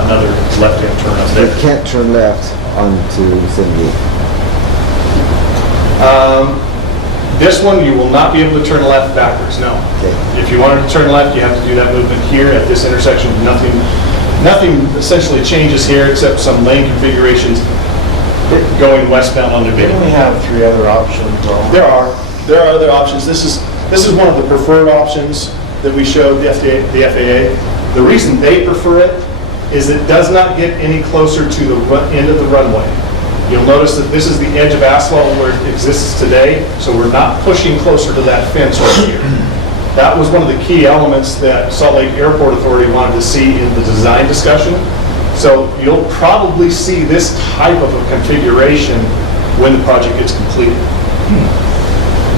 another left-hand turn up You there. can't turn left onto 78th. This one, you will not be able to turn left backwards, no. Okay. If you wanted to turn left, you have to do that movement here at this intersection. Nothing essentially changes here except some lane configurations going westbound on New Bingham. We have three other options. There are other options. This is one of the preferred options that we showed the FAA. The reason they prefer it is it does not get any closer to the end of the runway. You'll notice that this is the edge of asphalt where it exists today, so we're not pushing closer to that fence right here. That was one of the key elements that Salt Lake Airport Authority wanted to see in the design discussion. So you'll probably see this type of a configuration when the project gets completed.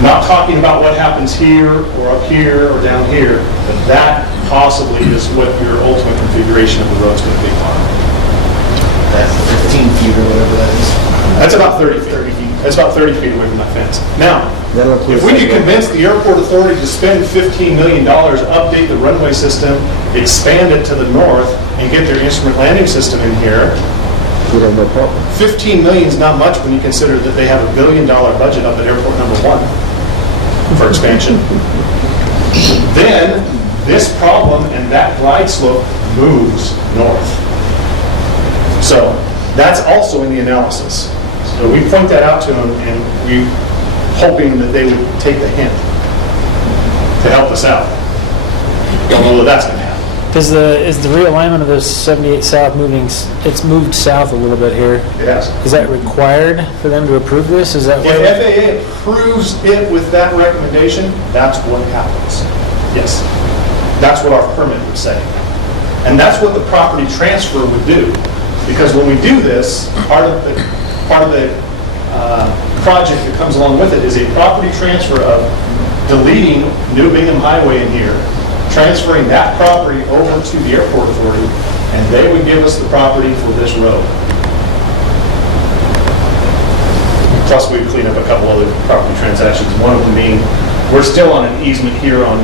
Not talking about what happens here or up here or down here, but that possibly is what your ultimate configuration of the road's going to be on. That's 15 feet or whatever that is. That's about 30 feet. That's about 30 feet away from that fence. Now, That'll include if we could sidewalk. convince the airport authority to spend $15 million, update the runway system, expand it to the north, and get their instrument landing system in here, We have no problem. $15 million is not much when you consider that they have $1 billion budget up at airport number 1 for expansion. Then, this problem and that glide slope moves north. So, that's also in the analysis. So we point that out to them, and we hoping that they would take the hint to help us out. Don't know that that's going to happen. Is the realignment of this 78 South moving, it's moved south a little bit here. It has. Is that required for them to approve this? Is that If what? FAA approves it with that recommendation, that's what happens. Yes. That's what our permit would say. And that's what the property transfer would do. Because when we do this, part of the project that comes along with it is a property transfer of deleting New Bingham Highway in here, transferring that property over to the airport authority, and they would give us the property for this road. Plus, we'd clean up a couple other property transactions, one of them being, we're still on an easement here on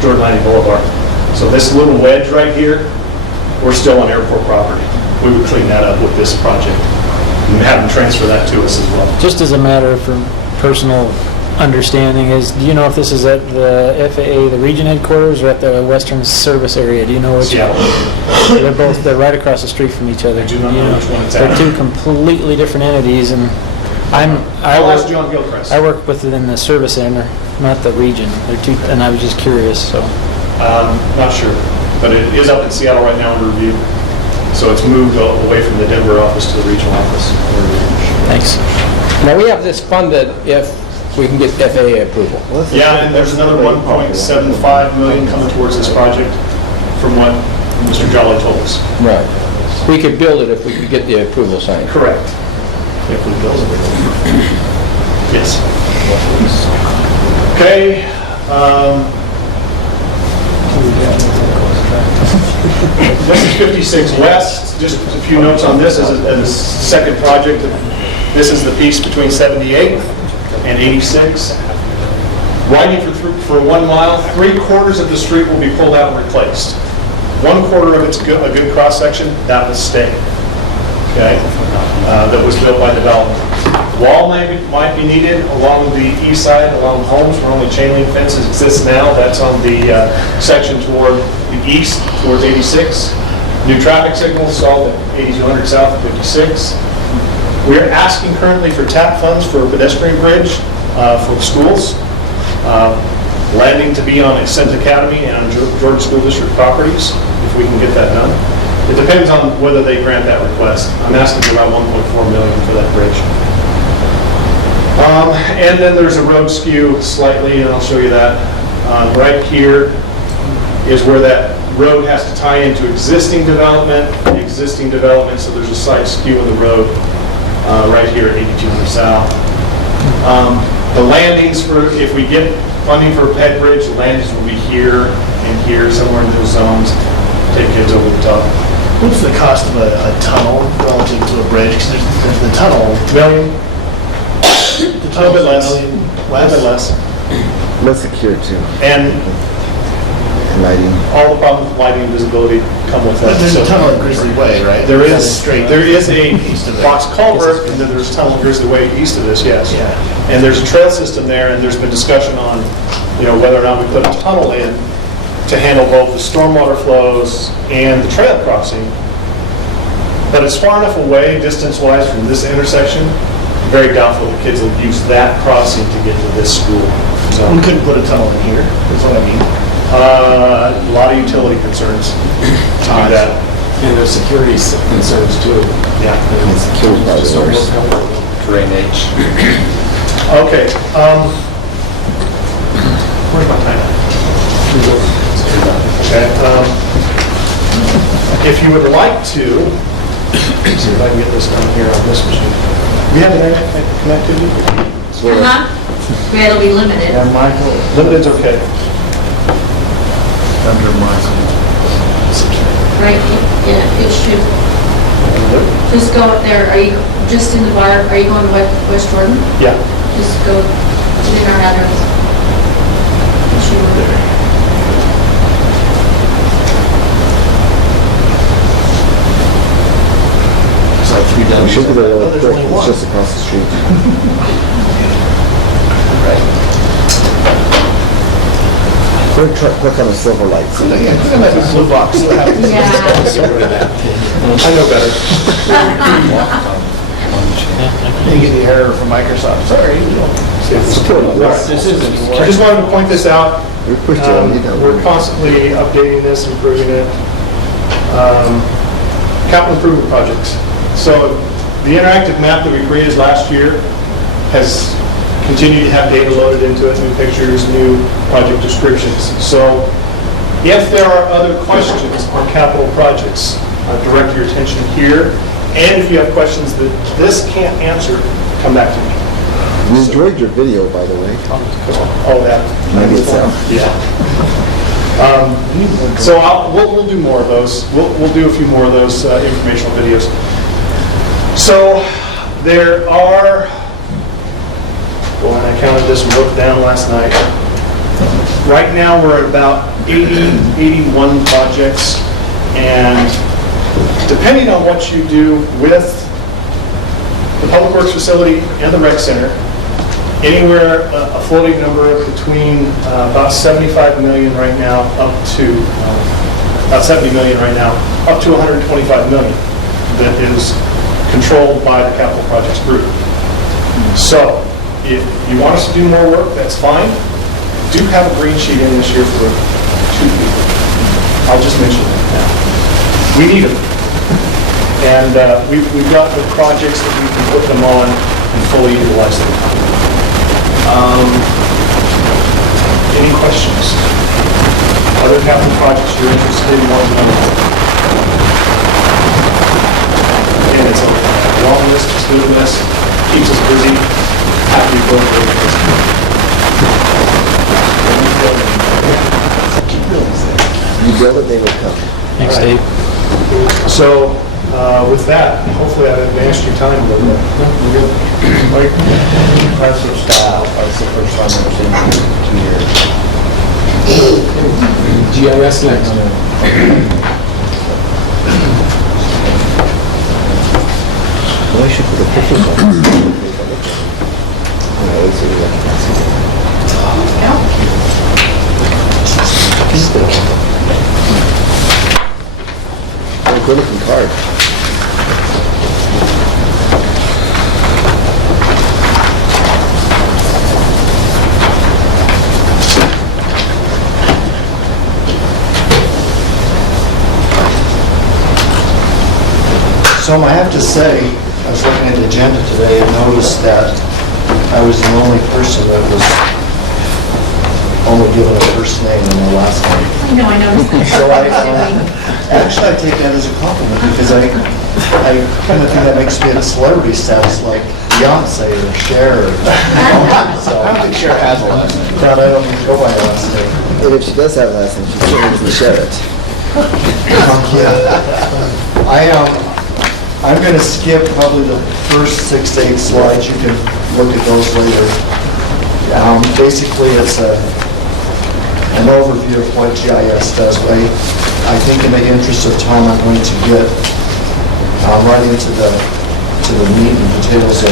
Jordan Landing Boulevard. So this little wedge right here, we're still on airport property. We would clean that up with this project and have them transfer that to us as well. Just as a matter for personal understanding is, do you know if this is at the FAA, the region headquarters, or at the Western Service area? Do you know which? Seattle. They're right across the street from each other. I do not know which one it's They're at. two completely different entities, and I'll ask John Gilchrist. I work with it in the service center, not the region. They're two, and I was just curious, so. Not sure, but it is up in Seattle right now under review. So it's moved away from the Denver office to the regional office. Thanks. Now, we have this funded if we can get FAA approval. Yeah, and there's another 1.75 million coming towards this project from what Mr. Jolly told us. Right. We could build it if we could get the approval signed. Correct. If we build it. Yes. Okay. This is 56 West. Just a few notes on this as a second project. This is the piece between 78 and 86. Widening for 1 mile, 3/4 of the street will be pulled out and replaced. 1/4 of it's a good cross-section, that will stay. Okay? That was built by development. Wall might be needed along the east side, along homes where only chain link fences exist now. That's on the section toward the east, towards 86. New traffic signals installed at 8200 south of 56. We're asking currently for TAP funds for a pedestrian bridge for schools. Landing to be on Ascent Academy and on Georgia School District properties, if we can get that done. It depends on whether they grant that request. I'm asking for about 1.4 million for that bridge. And then there's a road skew slightly, and I'll show you that. Right here is where that road has to tie into existing development, so there's a slight skew in the road right here at 8200 South. The landings for, if we get funding for a ped bridge, the landings will be here and here, somewhere in those zones, take kids over the top. What's the cost of a tunnel relative to a bridge? Because there's the tunnel. Million? The A little tunnel's bit less. $1 million A little bit less. Less secure too, And lighting. all the problems with lighting and visibility come with that. But there's So- a tunnel at Grizzly Way, right? There That's is, straight there is a east of it. box culvert, and then there's a tunnel Grizzly Way east of this, yes. Yeah. And there's a trail system there, and there's been discussion on, whether or not we put a tunnel in to handle both the stormwater flows and the trail crossing. But it's far enough away, distance-wise, from this intersection, very doubtful the kids will use that crossing to get to this school. So, We couldn't put a tunnel in here, that's what I mean. a lot of utility concerns to do that. And there's security concerns too. Yeah. Secure by the source. Drainage. Okay, where's my time? Okay, if you would like to, see if I can get this done here on this machine. Do you have internet connectivity? Yeah, it'll be limited. Limited's okay. Under Michael. Right, yeah, it should. Just go up there, are you just in the bar, are you going to West Jordan? Yeah. Just go, put in our address. It should work. It's like 3 We should be there real There's quick, only it's one. just across the street. Click on the silver lights. I might be blue box. Yeah. I know better. You get the error from Microsoft, sorry. This isn't. I just wanted to point this out. We pushed it on, you know. We're constantly updating this, improving it. Capital improvement projects. So the interactive map that we created last year has continued to have data loaded into it, new pictures, new project descriptions. So if there are other questions on capital projects, direct your attention here. And if you have questions that this can't answer, come back to me. We enjoyed your video, by the way. Oh, that. Maybe it's out. Yeah. So we'll do more of those. We'll do a few more of those informational videos. So there are, well, and I counted this and wrote it down last night. Right now, we're at about 81 projects, and depending on what you do with the Public Works facility and the rec center, anywhere, a floating number between about 75 million right now up to, about 70 million right now, up to 125 million that is controlled by the capital projects group. So if you want us to do more work, that's fine. Do have a green sheet in this year for 2 people. I'll just mention that now. We need them. And we've got the projects that we can put them on and fully utilize them. Any questions? Other capital projects you're interested in, want to know? And it's a long list, it's doing this, keeps us busy, happy to go through this. You build it, they will come. Thanks, Dave. So, with that, hopefully I've advanced your time a little bit. We're good. Mike? Impressive style, that's the first time I've seen it in 2 years. GIS next. Well, I should put a picture on. Yeah, let's see what I can see. Oh, good looking card. So I have to say, I was looking at the agenda today and noticed that I was the only person that was only given a first name and no last name. No, I noticed that. So actually I take that as a compliment because I kind of think that makes me a celebrity status like Beyonce or Cher. So I don't think Cher has a last name. but I don't even go by last name. And if she does have a last name, she certainly doesn't share it. I'm going to skip probably the first 6 to 8 slides. You can look at those later. Basically, it's an overview of what GIS does. But I think in the interest of time, I'm going to get right into the meat and potatoes of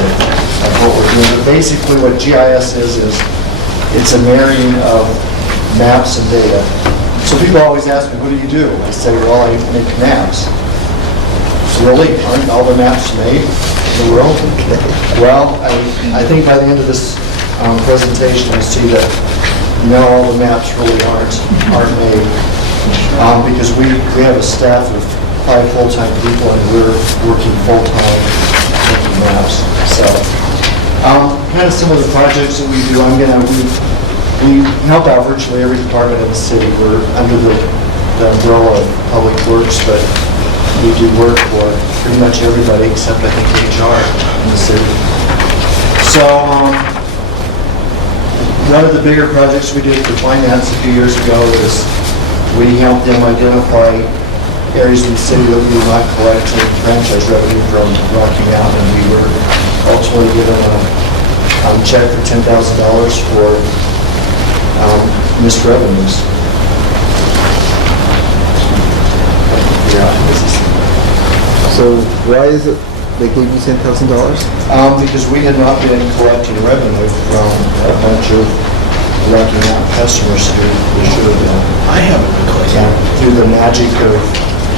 what we're doing. But basically, what GIS is it's a marrying of maps and data. So people always ask me, what do you do? I say, well, I make maps. Really? Aren't all the maps made in the world? Well, I think by the end of this presentation, you'll see that no, all the maps really aren't made. Because we have a staff of 5 full-time people and we're working full-time making maps. So, kind of some of the projects that we do, we help out virtually every department in the city. We're under the umbrella of Public Works, but we do work for pretty much everybody except I think HR in the city. So one of the bigger projects we did for finance a few years ago is we helped them identify areas in the city that we were not collecting franchise revenue from Rocky Mountain, and we were ultimately given a check for $10,000 for missed revenues. So why is it they gave you $10,000? Because we had not been collecting revenue from a bunch of Rocky Mountain customers who we should have been. I haven't been collecting. Through the magic of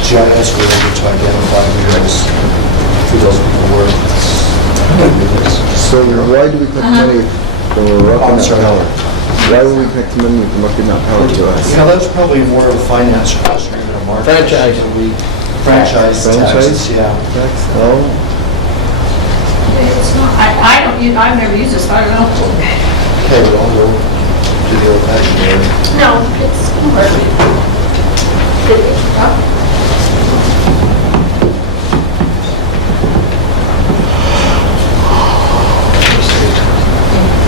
GIS, we were able to identify who those people were. So why do we collect money from Rocky I'm sorry. Mountain Power? Why would we collect money from Rocky Mountain Power to us? Yeah, that's probably more of a finance question than a market. Franchise. Franchise taxes, yeah. Oh, It's not, I don't use, I've never used this, so I don't know. Okay, well, I'll go to the old fashioned way. No, it's converted.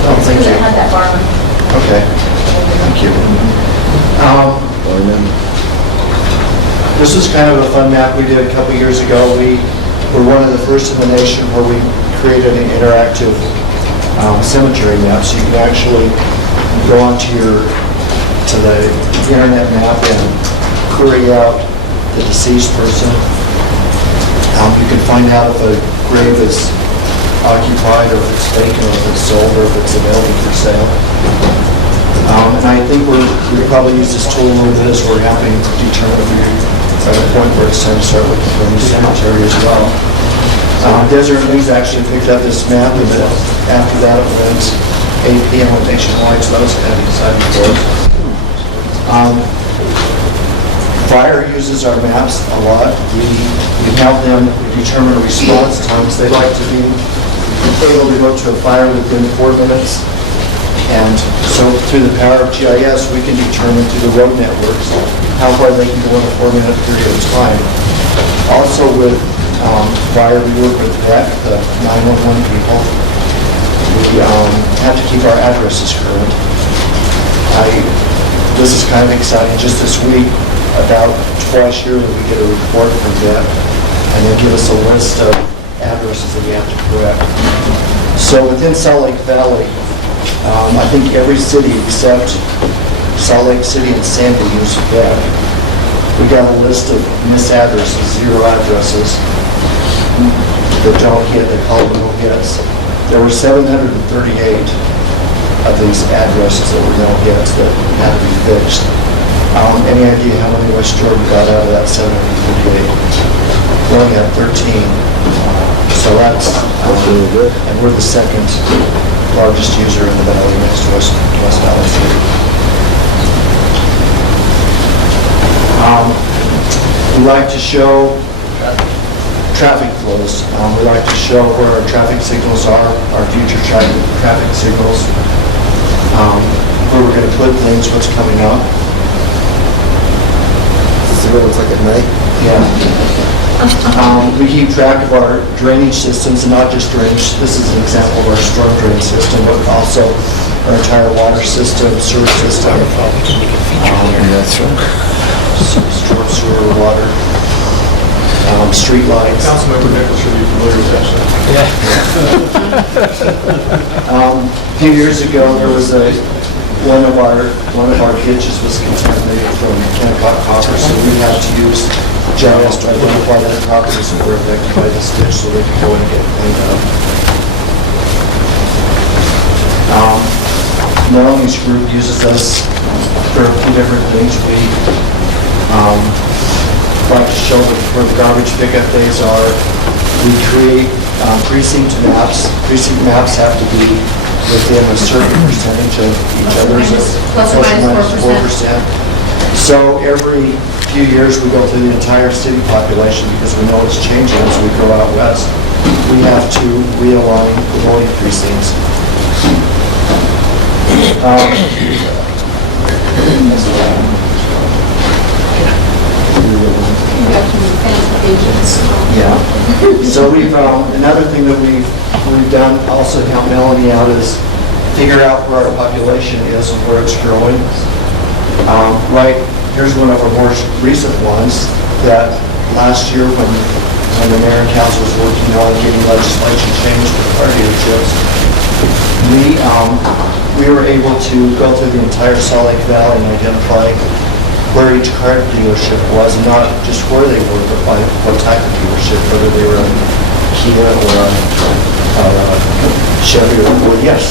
Oh, thank you. I had that bar. Okay, thank you. This is kind of a fun map we did a couple years ago. We were one of the first in the nation where we created an interactive cemetery map. So you can actually go onto the internet map and query out the deceased person. You can find out if a grave is occupied, or if it's vacant, or if it's sold, or if it's available for sale. And I think we probably use this tool a little bit as we're having to determine if we're at a point where it's time to start looking for a new cemetery as well. Desert News actually picked up this map, and then after that it went AP and went nationwide, so that was kind of exciting for us. Fire uses our maps a lot. We have them determine response times. They like to be able to go to a fire within 4 minutes. And so through the power of GIS, we can determine through the road networks how far they can go in a 4-minute period of time. Also with fire, we work with REC, the 911 people. We have to keep our addresses current. This is kind of exciting. Just this week, about twice yearly, we get a report from them, and they give us a list of addresses that we have to correct. So within Salt Lake Valley, I think every city except Salt Lake City and Sandy use REC. We got a list of misaddresses, 0 addresses that don't hit, they call them no hits. There were 738 of these addresses that were no hits that had to be fixed. Any idea how many West Jordan got out of that 738? We only had 13. So that's really good. And we're the second largest user in the valley next to West Valley City. We like to show traffic flows. We like to show where our traffic signals are, our future traffic signals, where we're going to put things, what's coming up. This is what it looks like at night? Yeah. We keep track of our drainage systems, and not just drainage. This is an example of our storm drain system, but also our entire water system, sewer system. Storm sewer, water, street lights. Councilmember Nichols should be familiar with that stuff. A few years ago, there was one of our ditches was contaminated from Kennecott copper, so we had to use GIS to identify that properties that were affected by this ditch so they could go and get cleaned up. Melanie's group uses us for a few different things. We like to show where the garbage pickup days are. We create precinct maps. Precinct maps have to be within a certain percentage of each other's. Plus or minus 4%. So every few years, we go through the entire city population because we know it's changing as we go out west. We have to realign the voting precincts. Yeah. So we've, another thing that we've done also to help Melanie out is figure out where our population is and where it's growing. Right, here's one of our more recent ones that last year when the mayor and council was working on getting legislation changed for car dealerships, we were able to go through the entire Salt Lake Valley and identify where each car dealership was, not just where they were, but by what type of dealership, whether they were a Kia or a Chevy or Ford. Yes.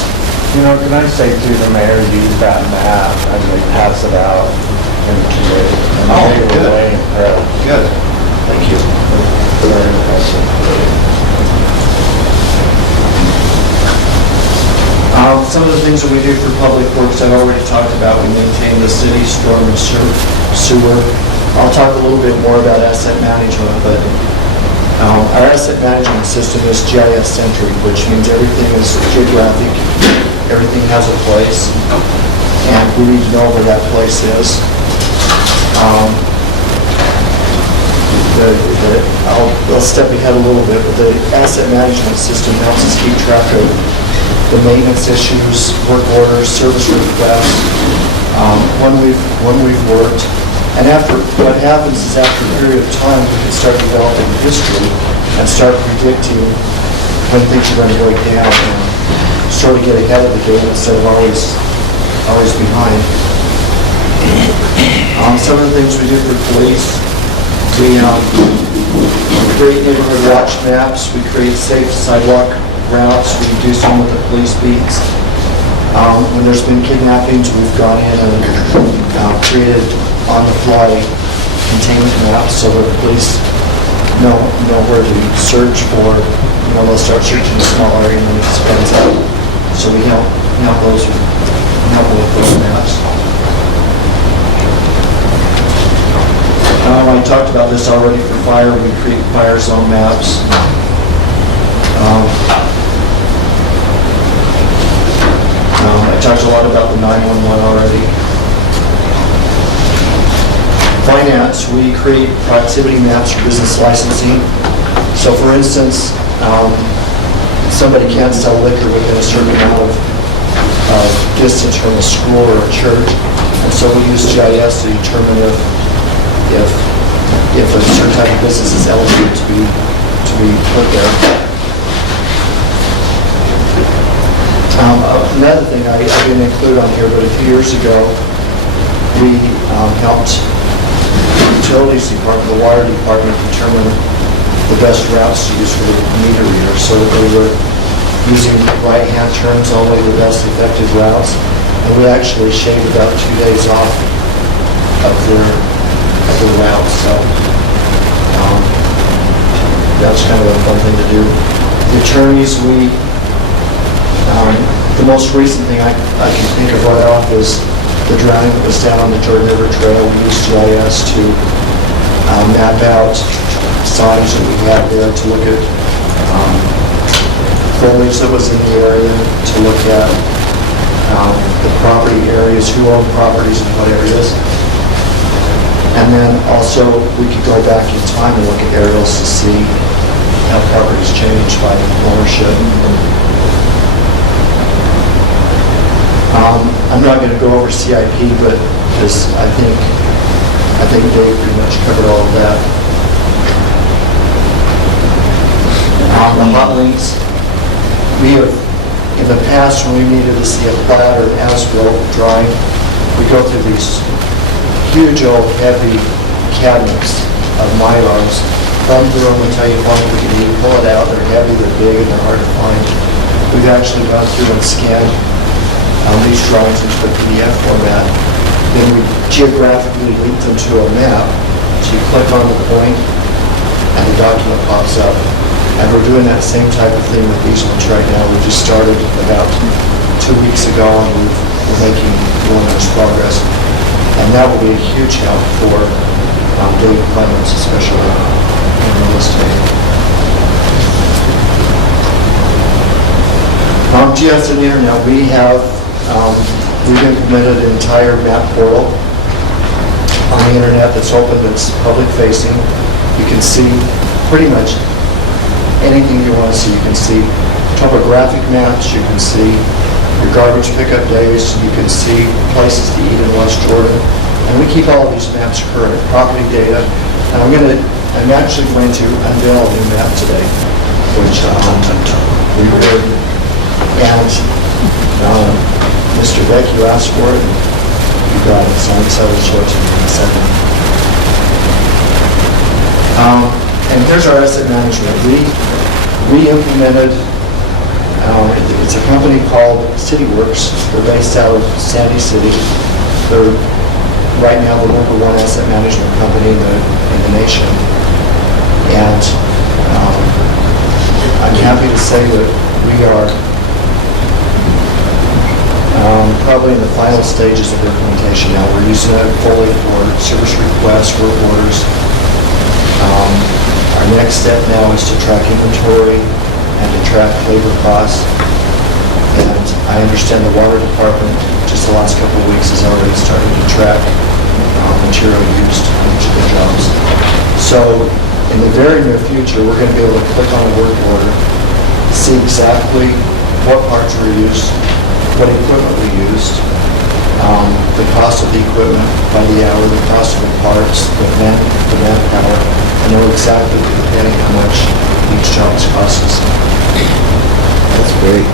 You know, can I say to the mayor, use that map as they pass it out in the committee? Oh, good. Good. Thank you. Very impressive. Some of the things that we do for public works, I've already talked about. We maintain the city storm and sewer. I'll talk a little bit more about asset management, but our asset management system is GIS-centric, which means everything is geographic, everything has a place, and we need to know where that place is. I'll step ahead a little bit, but the asset management system helps us keep track of the maintenance issues, work orders, service requests, when we've worked. And what happens is after a period of time, we can start developing history and start predicting when things are going to break down and sort of get ahead of the game instead of always behind. Some of the things we do for police, we create neighborhood watch maps, we create safe sidewalk routes, we do some with the police beats. When there's been kidnappings, we've gone in and created on-the-fly containment maps so that the police know where to search for. They'll start searching a small area and then it spreads out. So we help with those maps. I talked about this already for fire. We create fire zone maps. I talked a lot about the 911 already. Finance, we create proximity maps for business licensing. So for instance, somebody can't sell liquor within a certain amount of distance from a school or a church. And so we use GIS to determine if a certain type of business is eligible to be put there. Another thing I didn't include on here, but a few years ago, we helped the utilities department, the water department, determine the best routes to use for the meter reader, so that they were using right-hand turns only, the best effective routes, and we actually shaved about 2 days off of their routes, so that's kind of a fun thing to do. The attorneys, the most recent thing I can think of right off is the drowning that was down on the Jordan River Trail. We used GIS to map out signs that we had there, to look at foliage that was in the area, to look at the property areas, who owned properties in what areas. And then also we could go back in time and look at aerials to see how properties changed by ownership. I'm not going to go over CIP, but because I think Dave pretty much covered all of that. The hot links, we have, in the past, when we needed to see a plat or an as-built drawing, we go through these huge old heavy cabinets of Mylars. Thumb through them and tell you how long you pull it out. They're heavy, they're big, and they're hard to find. We've actually gone through and scanned these drawings into a PDF format. Then we geographically link them to a map. So you click on the point and the document pops up. And we're doing that same type of thing with these ones right now. We just started about 2 weeks ago and we're making enormous progress. And that will be a huge help for Dave Clements, especially in real estate. GIS and Internet, we've implemented an entire map portal on the Internet that's open, that's public facing. You can see pretty much anything you want to see. You can see topographic maps, you can see your garbage pickup days, you can see places to eat in West Jordan. And we keep all of these maps current, property data. And I'm actually going to unveil a new map today, which we heard. And Mr. Beck, you asked for it, and you got it, so I'm excited to show it to you in a second. And here's our asset management. We implemented, it's a company called CityWorks. They're based out of Sandy City. They're right now the #1 asset management company in the nation. And I'm happy to say that we are probably in the final stages of implementation now. We're using it fully for service requests, work orders. Our next step now is to track inventory and to track labor costs. And I understand the water department, just the last couple of weeks, has already started to track material used on each of the jobs. So in the very near future, we're going to be able to click on a work order, see exactly what parts were used, what equipment we used, the cost of the equipment by the hour, the cost of the parts, the manpower, and know exactly, depending how much each job is costing us. That's great.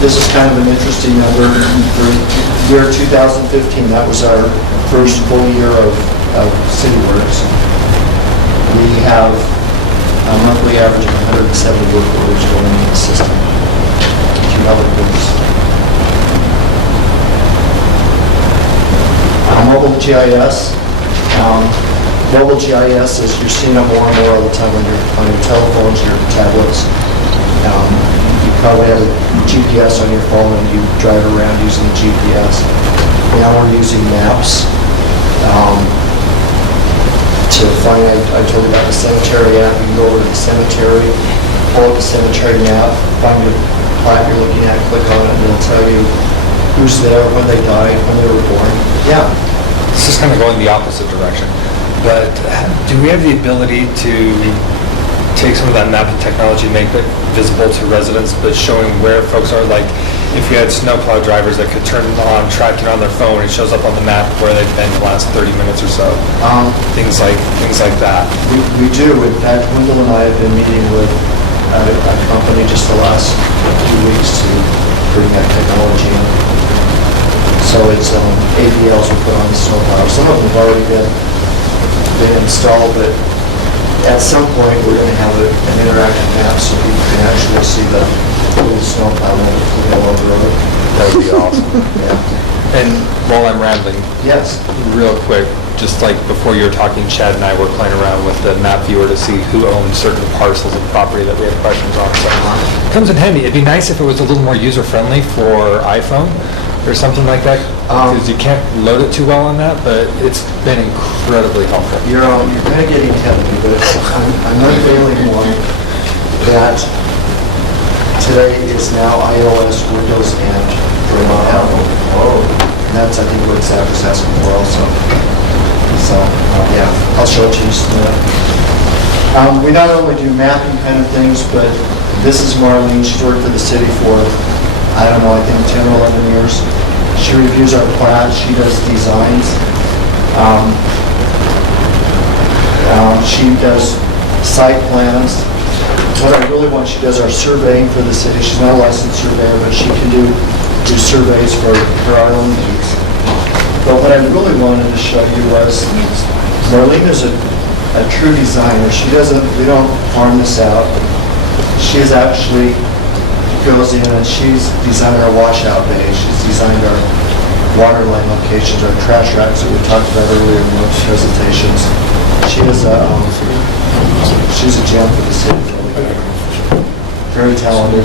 This is kind of an interesting number. For year 2015, that was our first full year of CityWorks. We have a monthly we average 170 work orders going into the system. Two other groups. Mobile GIS. Mobile GIS is you're seeing it more and more all the time on your telephones, your tablets. You probably have a GPS on your phone and you drive around using the GPS. Now we're using maps to find, I told you about the cemetery app. You can go over to the cemetery, pull up the cemetery map, find your plat you're looking at, click on it, and it'll tell you who's there, when they died, when they were born. Yeah. This is kind of going the opposite direction, but do we have the ability to take some of that mapping technology, make it visible to residents, but showing where folks are? Like, if you had snowplow drivers that could turn on tracking on their phone, it shows up on the map where they've been the last 30 minutes or so. Things like that. We do. In fact, Wendell and I have been meeting with a company just the last 2 weeks to bring that technology in. So it's AVLs we put on the snowplow. Some of them have already been installed, but at some point we're going to have an interactive map so you can actually see the little snowplow when we go over the road. That would be awesome. Yeah. And while I'm rambling, yes, real quick, just like before you were talking, Chad and I were playing around with the map viewer to see who owns certain parcels of property that we had questions on. So it comes in handy. It'd be nice if it was a little more user-friendly for iPhone or something like that, because you can't load it too well on that, but it's been incredibly helpful. You're kind of getting ahead of me, but I'm unveiling one that today is now iOS, Windows, and Apple. And that's, I think, what Zach was asking for also. So, yeah, I'll show it to you soon. We not only do mapping kind of things, but this is Marlene. She's worked for the city for, I don't know, I think 10 or 11 years. She reviews our plans, she does designs. She does site plans. What I really want, she does our surveying for the city. She's not a licensed surveyor, but she can do surveys for our own needs. But what I really wanted to show you was, Marlene is a true designer. We don't farm this out. She is actually goes in and she's designed our washout bays. She's designed our water line locations, our trash racks that we talked about earlier in those presentations. She's a gem for the city. Very talented.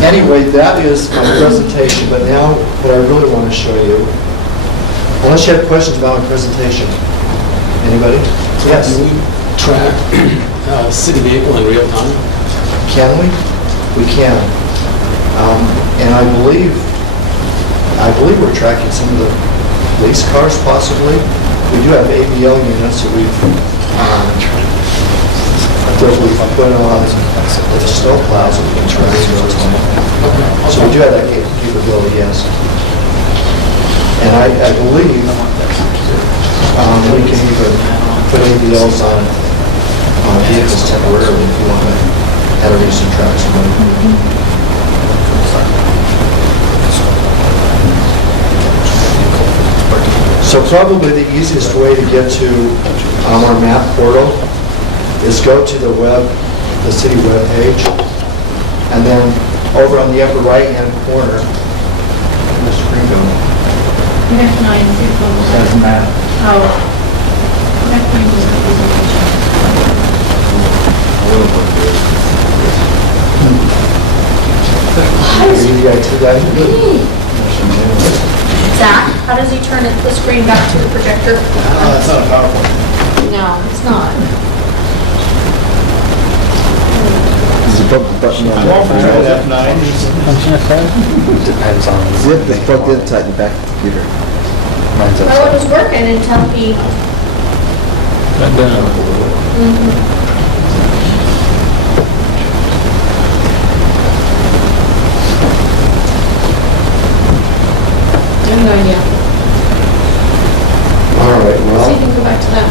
Anyway, that is my presentation, but now what I really want to show you, unless you have questions about my presentation. Anybody? Yes? Can we track city vehicle in real time? Can we? We can. And I believe we're tracking some of the police cars possibly. We do have ABL units that we've put on with the snow plows that we can track in real time. So we do have that capability, yes. And I believe we can even put ABLs on vehicles temporarily if you want to have a recent tracks. So probably the easiest way to get to our map portal is go to the city web page, and then over on the upper right-hand corner, the screen go. Next 9, 6, Says map. Oh. Next 9 was the presentation. Zach, how does he turn the screen back to the projector? That's not a PowerPoint. No, it's not. Button on I'm all for trying F9. Depends on. Zip is plugged inside the back of the computer. Mine's My one was working until he... I have no idea. All right, See well, if you can go back to that.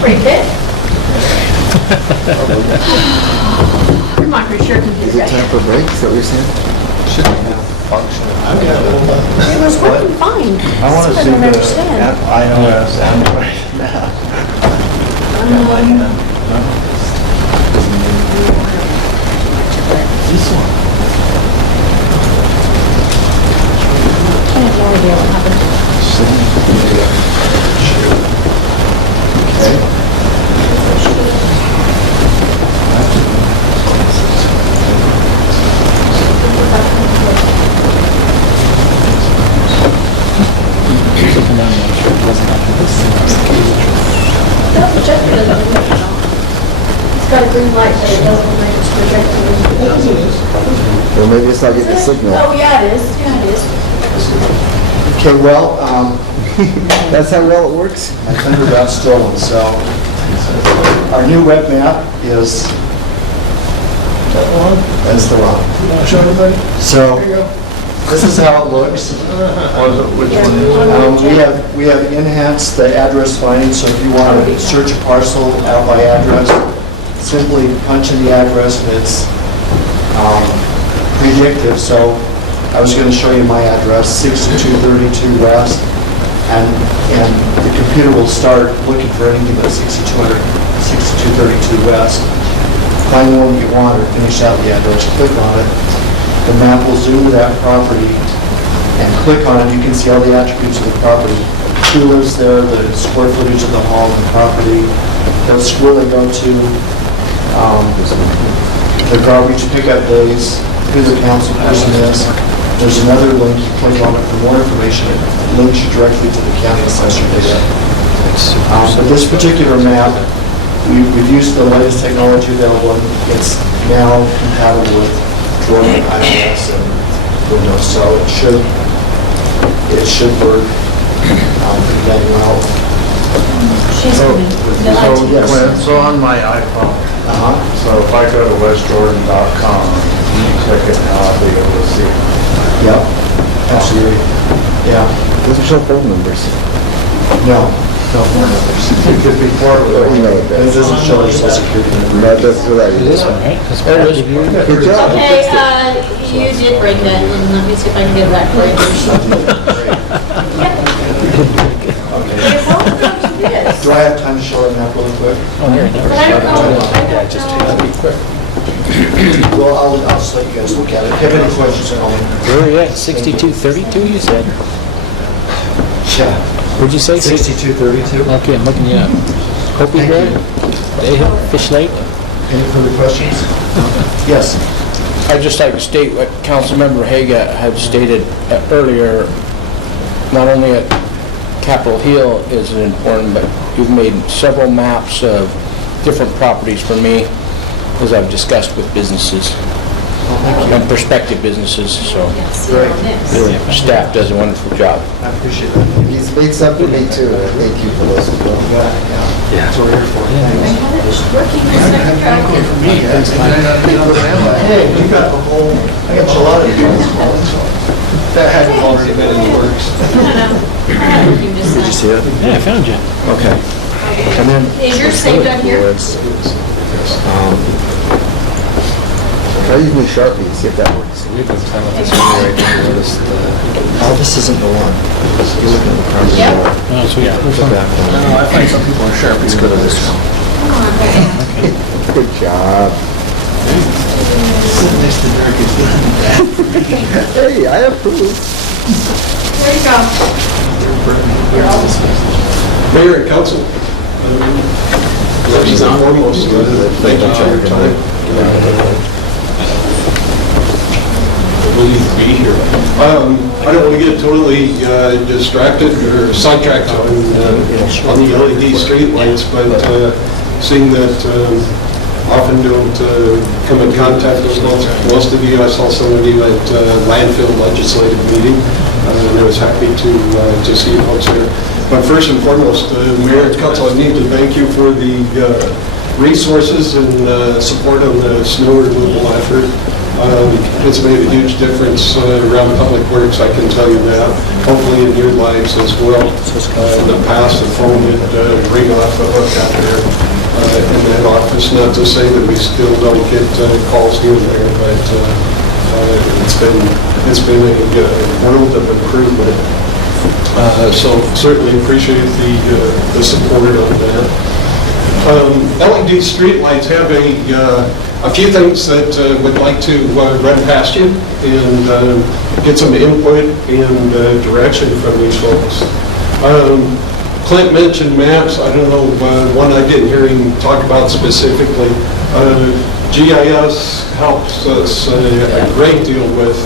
Break it. I'm not pretty sure. Is it time for a break? Is that what you're saying? Should be. functioning. It was working fine. I want to I see don't the understand. iOS Android now. I have no idea what happened. No, the projector doesn't work at all. It's got a green light, but it doesn't make its projector. Or maybe it's not getting a signal. Oh, yeah, it is. Yeah, it is. Okay, well, That's how well it works? my thunder got stolen, so our new web map is, that's the one. Show everybody? So, this is how it looks. We have enhanced the address finding, so if you want to search a parcel out by address, simply punch in the address and it's predictive. So I was going to show you my address, 6232 West, and the computer will start looking for anything that's 6232 West. Find the one you want or finish out the address, click on it. The map will zoom to that property and click on it. You can see all the attributes of the property. Who lives there, the square footage of the home, the property, what school they go to, the garbage pickup days, who the council person is. There's another link, you click on it for more information. It links you directly to the county assessor data. But this particular map, we've used the latest technology available. It's now compatible with Android, iOS, and Windows, so it should work pretty dang well. So on my iPhone, so if I go to westjordan.com, you click it now, I'll be able to see it. Yep, absolutely. Yeah. Doesn't show phone numbers. No phone numbers. It could be portable. It doesn't show your social security number. No, that's what I This one, right? There it is. Good job. Okay, you did break that, and let me see if I can get it back for you. Do I have time to show it map really quick? Oh, here, never. But I don't know. That'd be quick. Well, I'll just let you guys look at it. If you have any questions, call me. Where are you at? 6232, you said? Yeah. What'd you say? 6232. Okay, I'm looking you up. Hopi Road? Dayhill, Fish Lake? Any further questions? Yes. I'd just like to state what Councilmember Haga had stated earlier, not only at Capitol Hill is it important, but you've made several maps of different properties for me, as I've discussed with businesses and prospective businesses, so Great. the staff does a wonderful job. I appreciate that. He's made some for me too, and thank you for those as well. Yeah. That's what we're here for. Hey, you got the whole, I got a lot of things. That hadn't already been in the works. Did you see it? Yeah, I found you. Okay. And then, Is yours saved on here? Try using the Sharpie, see if that works. oh, this isn't the one. You're looking at the property. Yep. Oh, sweet. Go back one. I find some people are sharp. Let's go to this one. Good job. Sitting next to Derek is doing that. Hey, I approve. There you go. Mayor and council, first and foremost, thank you for your time. Believe to be here. I don't want to get totally distracted or sidetracked on the LED street lights, but seeing that often don't come in contact with most of you, I saw some of you at landfill legislative meeting, and I was happy to see you folks there. But first and foremost, Mayor and Council, I need to thank you for the resources and support on the snow removal effort. It's made a huge difference around public works, I can tell you that. Hopefully in your lives as well. In the past, the phone would ring off the hook out there in that office. Not to say that we still don't get calls here and there, but it's been it's been a world of improvement. So certainly appreciate the support on that. LED streetlights have a few things that would like to run past you and get some input and direction from these folks. Clint mentioned maps. I don't know, one I didn't hear him talk about specifically. GIS helps us a great deal with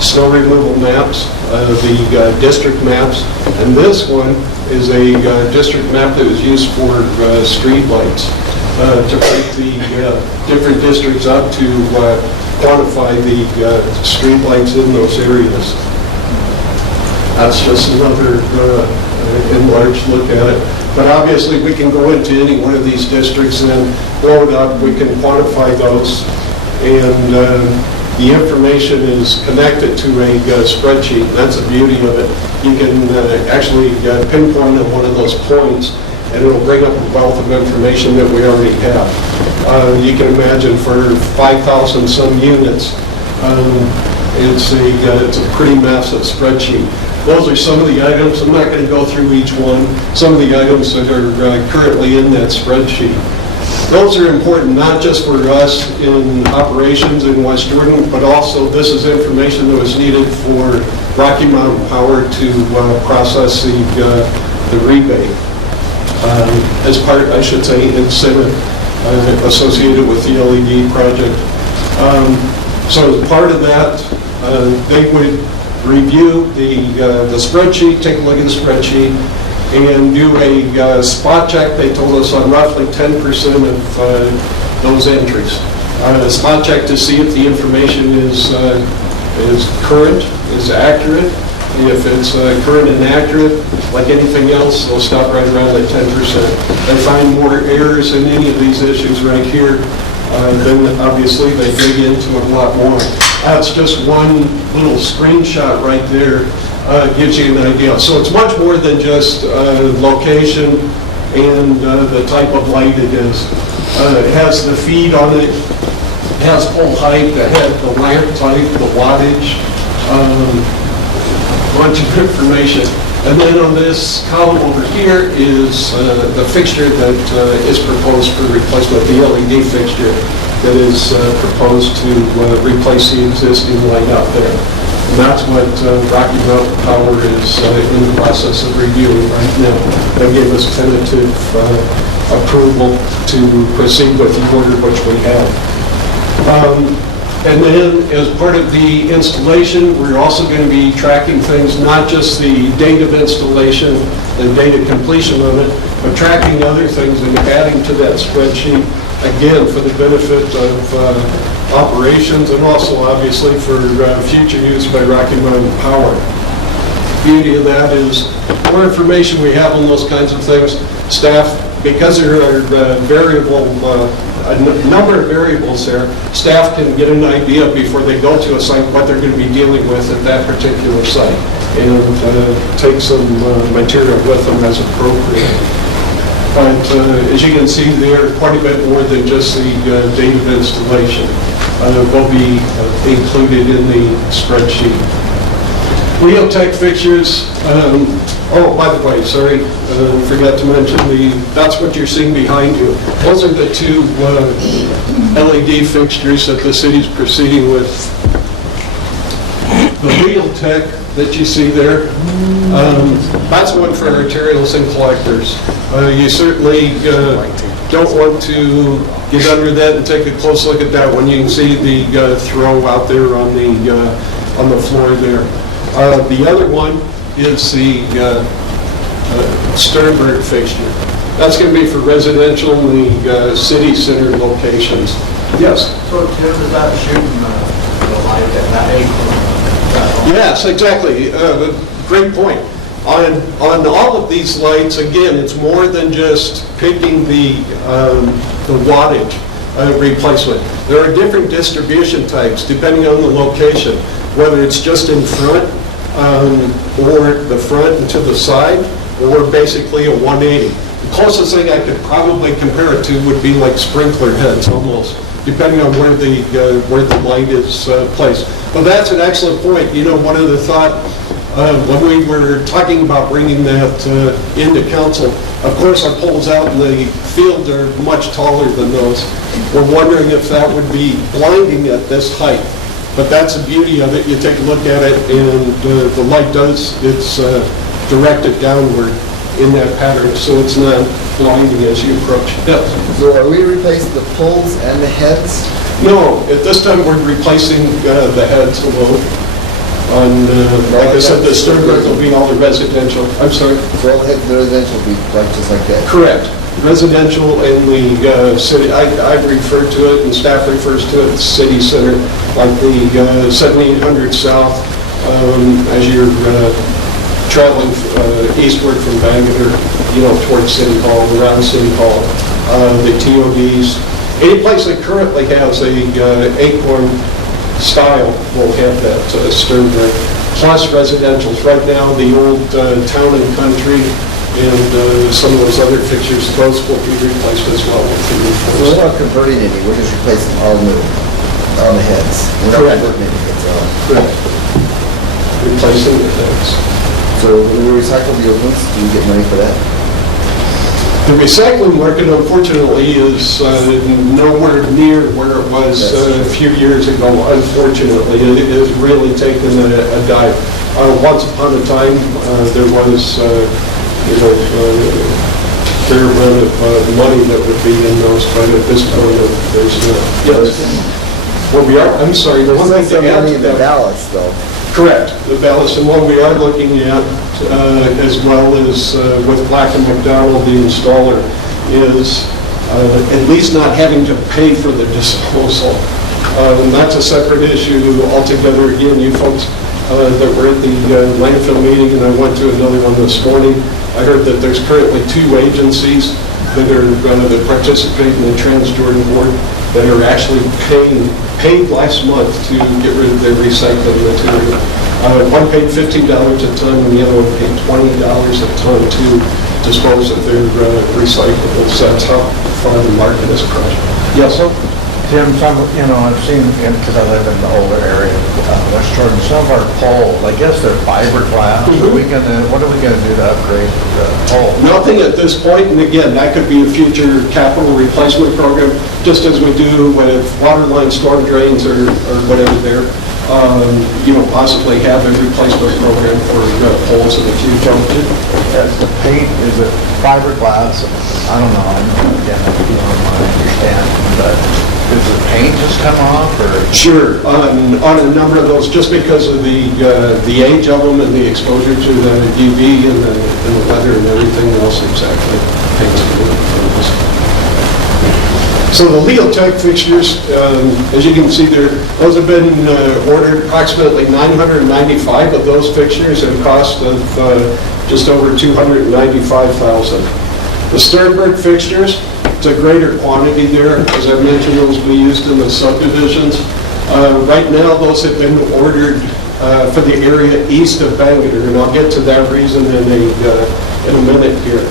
snow removal maps, the district maps, and this one is a district map that was used for street lights to break the different districts up to quantify the street lights in those areas. That's just another enlarged look at it. But obviously, we can go into any one of these districts and blow it up. We can quantify those, and the information is connected to a spreadsheet. That's the beauty of it. You can actually pinpoint on one of those points, and it'll bring up a wealth of information that we already have. You can imagine for 5,000 some units, it's a pretty massive spreadsheet. Those are some of the items. I'm not going to go through each one. Some of the items that are currently in that spreadsheet. Those are important not just for us in operations in West Jordan, but also this is information that was needed for Rocky Mountain Power to process the rebate. As part, I should say, incentive associated with the LED project. So as part of that, they would review the spreadsheet, take a look at the spreadsheet, and do a spot check. They told us on roughly 10% of those entries. A spot check to see if the information is current, is accurate. If it's current and accurate, like anything else, they'll stop right around at 10%. They find more errors in any of these issues right here, then obviously they dig into it a lot more. That's just one little screenshot right there. Gives you an idea. So it's much more than just location and the type of light it is. It has the feed on it, it has pole height, it has the lamp type, the wattage, a bunch of information. And then on this column over here is the fixture that is proposed for replacement, the LED fixture that is proposed to replace the existing light out there. And that's what Rocky Mountain Power is in the process of reviewing right now. They gave us tentative approval to proceed with the order which we have. And then as part of the installation, we're also going to be tracking things, not just the date of installation, the date of completion of it, but tracking other things and adding to that spreadsheet, again, for the benefit of operations and also obviously for future use by Rocky Mountain Power. Beauty of that is more information we have on those kinds of things. Staff, because there are a number of variables there, staff can get an idea before they go to a site what they're going to be dealing with at that particular site and take some material with them as appropriate. But as you can see there, quite a bit more than just the date of installation will be included in the spreadsheet. Leotech fixtures, oh, by the way, sorry, forgot to mention, that's what you're seeing behind you. Those are the two LED fixtures that the city's proceeding with. The Leotech that you see there, that's one for arterials and collectors. You certainly don't want to get under that and take a close look at that one. You can see the throw out there on the floor there. The other one is the Sternberg fixture. That's going to be for residential in the city center locations. Yes? So Tim, is that shooting the light at that angle? Yes, exactly. Great point. On all of these lights, again, it's more than just picking the wattage replacement. There are different distribution types depending on the location, whether it's just in front or the front and to the side, or basically a 180. The closest thing I could probably compare it to would be like sprinkler heads almost, depending on where the light is placed. Well, that's an excellent point. You know, one of the thought, when we were talking about bringing that into council, of course, our poles out in the field are much taller than those. We're wondering if that would be blinding at this height. But that's the beauty of it. You take a look at it, and the light it's directed downward in that pattern, so it's not blinding as you approach. Yes. So are we replacing the poles and the heads? No, at this time, we're replacing the heads alone. On, like I said, the Sternberg will be all the residential. I'm sorry? So all the heads, the residential will be like just like that? Correct. Residential in the city, I refer to it, and staff refers to it, city center, like the 7800 South, as you're traveling eastward from Bangor, you know, towards City Hall, around City Hall, the TODs. Any place that currently has a Acorn style will have that Sternberg, plus residentials. Right now, the old Town and Country and some of those other fixtures, those will be replaced as well with the new So we're not converting any, we're just replacing all new on the heads. We're not Correct. converting any heads on. Correct. Replacing the heads. So when we recycle the old ones, do we get money for that? The recycling market, unfortunately, is nowhere near where it was a few years ago, unfortunately. It has really taken a dive. Once upon a time, there was, fair amount of money that would be in those, but at this point, there's not. Yes. Well, we are, I'm sorry, the one thing to add to that. Ballast, though. Correct, the ballast, and what we are looking at, as well as with Black & McDonald, the installer, is at least not having to pay for the disposal. And that's a separate issue altogether. Again, you folks that were at the landfill meeting, and I went to another one this morning, I heard that there's currently 2 agencies that are that participate in the Trans-Jordan Board that are actually paid last month to get rid of their recycling material. One paid $15 a ton, and the other one paid $20 a ton to dispose of their recyclables. That's how far the market has crushed. Yes, sir? Tim, I've seen, because I live in the older area of West Jordan, some of our poles, I guess they're fiberglass. What are we gonna do to upgrade the pole? Nothing at this point, and again, that could be a future capital replacement program, just as we do with water line storm drains or whatever there. Possibly have a replacement program for poles in the future. As the paint, is it fiberglass? I don't know, again, I don't understand, but does the paint just come off, or? Sure, on a number of those, just because of the age of them and the exposure to the UV and the weather and everything else, exactly. So the Leotech fixtures, as you can see there, those have been ordered, approximately 995 of those fixtures at a cost of just over $295,000. The Sternberg fixtures, it's a greater quantity there. As I mentioned, those will be used in the subdivisions. Right now, those have been ordered for the area east of Bangor, and I'll get to that reason in a minute here.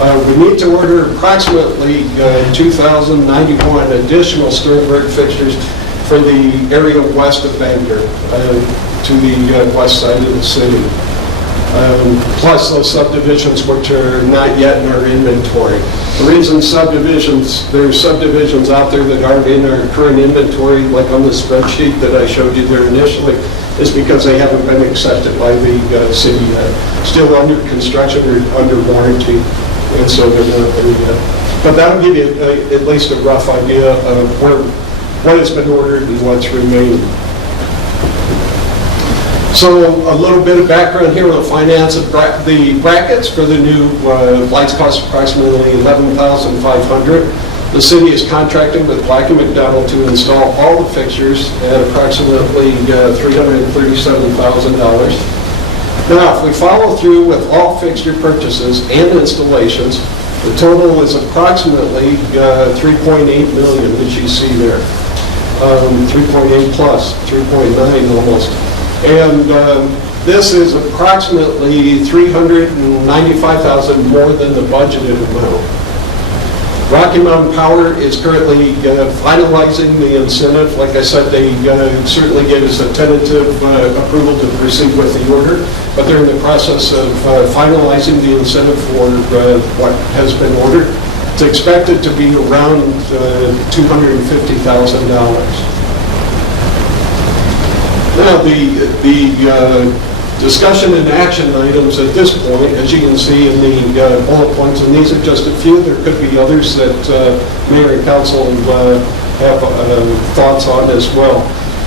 We need to order approximately 2,091 additional Sternberg fixtures for the area west of Bangor, to the west side of the city. Plus those subdivisions which are not yet in our inventory. The reason there's subdivisions out there that aren't in our current inventory, like on the spreadsheet that I showed you there initially, is because they haven't been accepted by the city yet. Still under construction or under warranty, and so they're not there yet. But that'll give you at least a rough idea of what has been ordered and what's remaining. So a little bit of background here on the finance of the brackets for the new lights cost approximately $11,500. The city is contracting with Black & McDonald to install all the fixtures at approximately $337,000. Now, if we follow through with all fixture purchases and installations, the total is approximately $3.8 million, as you see there. 3.8 plus, 3.9 almost. And this is approximately $395,000 more than the budgeted amount. Rocky Mountain Power is currently finalizing the incentive. Like I said, they certainly gave us a tentative approval to proceed with the order, but they're in the process of finalizing the incentive for what has been ordered. It's expected to be around $250,000. Now, the discussion and action items at this point, as you can see in the bullet points, and these are just a few, there could be others that Mayor and Council have thoughts on as well.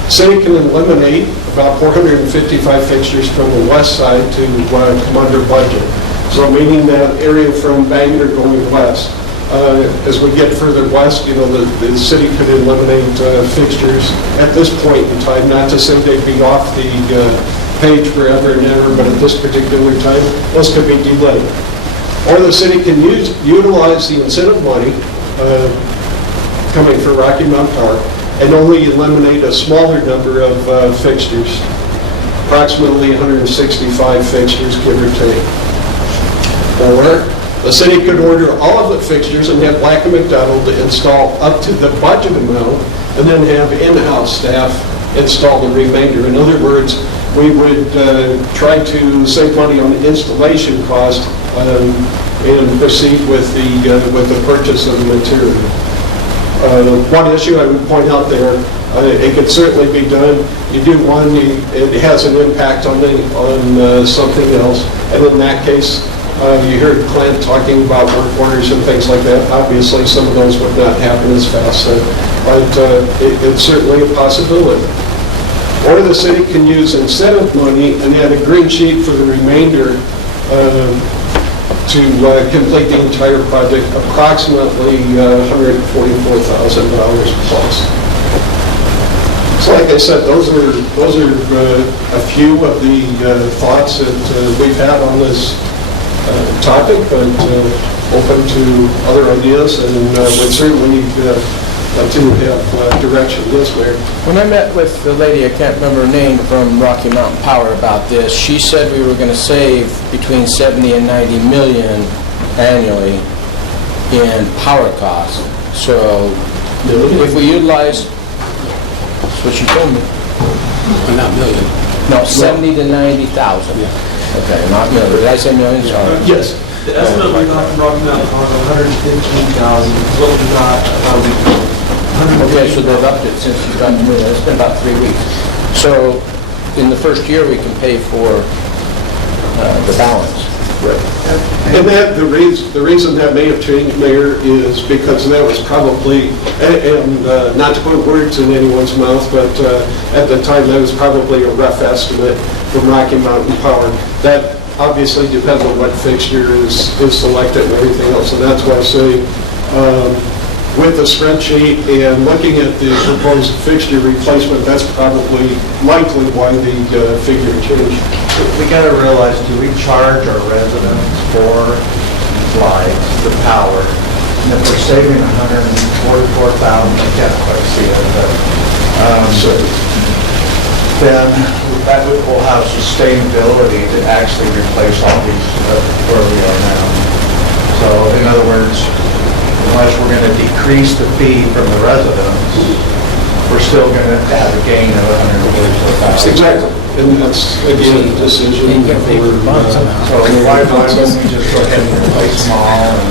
City can eliminate about 455 fixtures from the west side to come under budget. So meaning that area from Bangor going west. As we get further west, you know, the city could eliminate fixtures at this point in time, not to say they'd be off the page forever and ever, but at this particular time, those could be delayed. Or the city can utilize the incentive money coming for Rocky Mountain Power and only eliminate a smaller number of fixtures, approximately 165 fixtures, give or take. Or the city could order all of the fixtures and have Black & McDonald to install up to the budget amount and then have in-house staff install the remainder. In other words, we would try to save money on installation cost and proceed with the purchase of the material. One issue I would point out there, it could certainly be done. You do one, it has an impact on something else, and in that case, you heard Clint talking about work orders and things like that. Obviously, some of those would not happen as fast, but it's certainly a possibility. Or the city can use incentive money and add a green sheet for the remainder to complete the entire project, approximately $144,000 plus. So like I said, those are a few of the thoughts that we've had on this topic, but open to other ideas, and would certainly like to have direction. Yes, Mayor. When I met with the lady, I can't remember her name, from Rocky Mountain Power about this, she said we were going to save between 70 and 90 million annually in power costs. So if we utilize, that's what she told me. Not million. No, 70 to 90,000. Yeah. Okay, not million. Did I say million? Sorry. Yes. The estimate we got from Rocky Mountain Power was 115,000. What we got, okay, so they've upped it since you got to me. It's been about 3 weeks. So in the first year, we can pay for the balance. Right. And that the reason that may have changed, Mayor, is because that was probably, and not to put words in anyone's mouth, but at the time that was probably a rough estimate from Rocky Mountain Power. That obviously depends on what fixture is selected and everything else, and that's why I say with the spreadsheet and looking at the proposed fixture replacement, that's probably likely why the figure changed. We got to realize, do we charge our residents for these lights, the power? And if we're saving $144,000, I can't quite see it, but then that will have sustainability to actually replace all these where we are now. So in other words, unless we're going to decrease the fee from the residents, we're still going to have a gain of $144,000. Exactly. And that's, again, a decision for... So why wouldn't we just go ahead and replace them all, and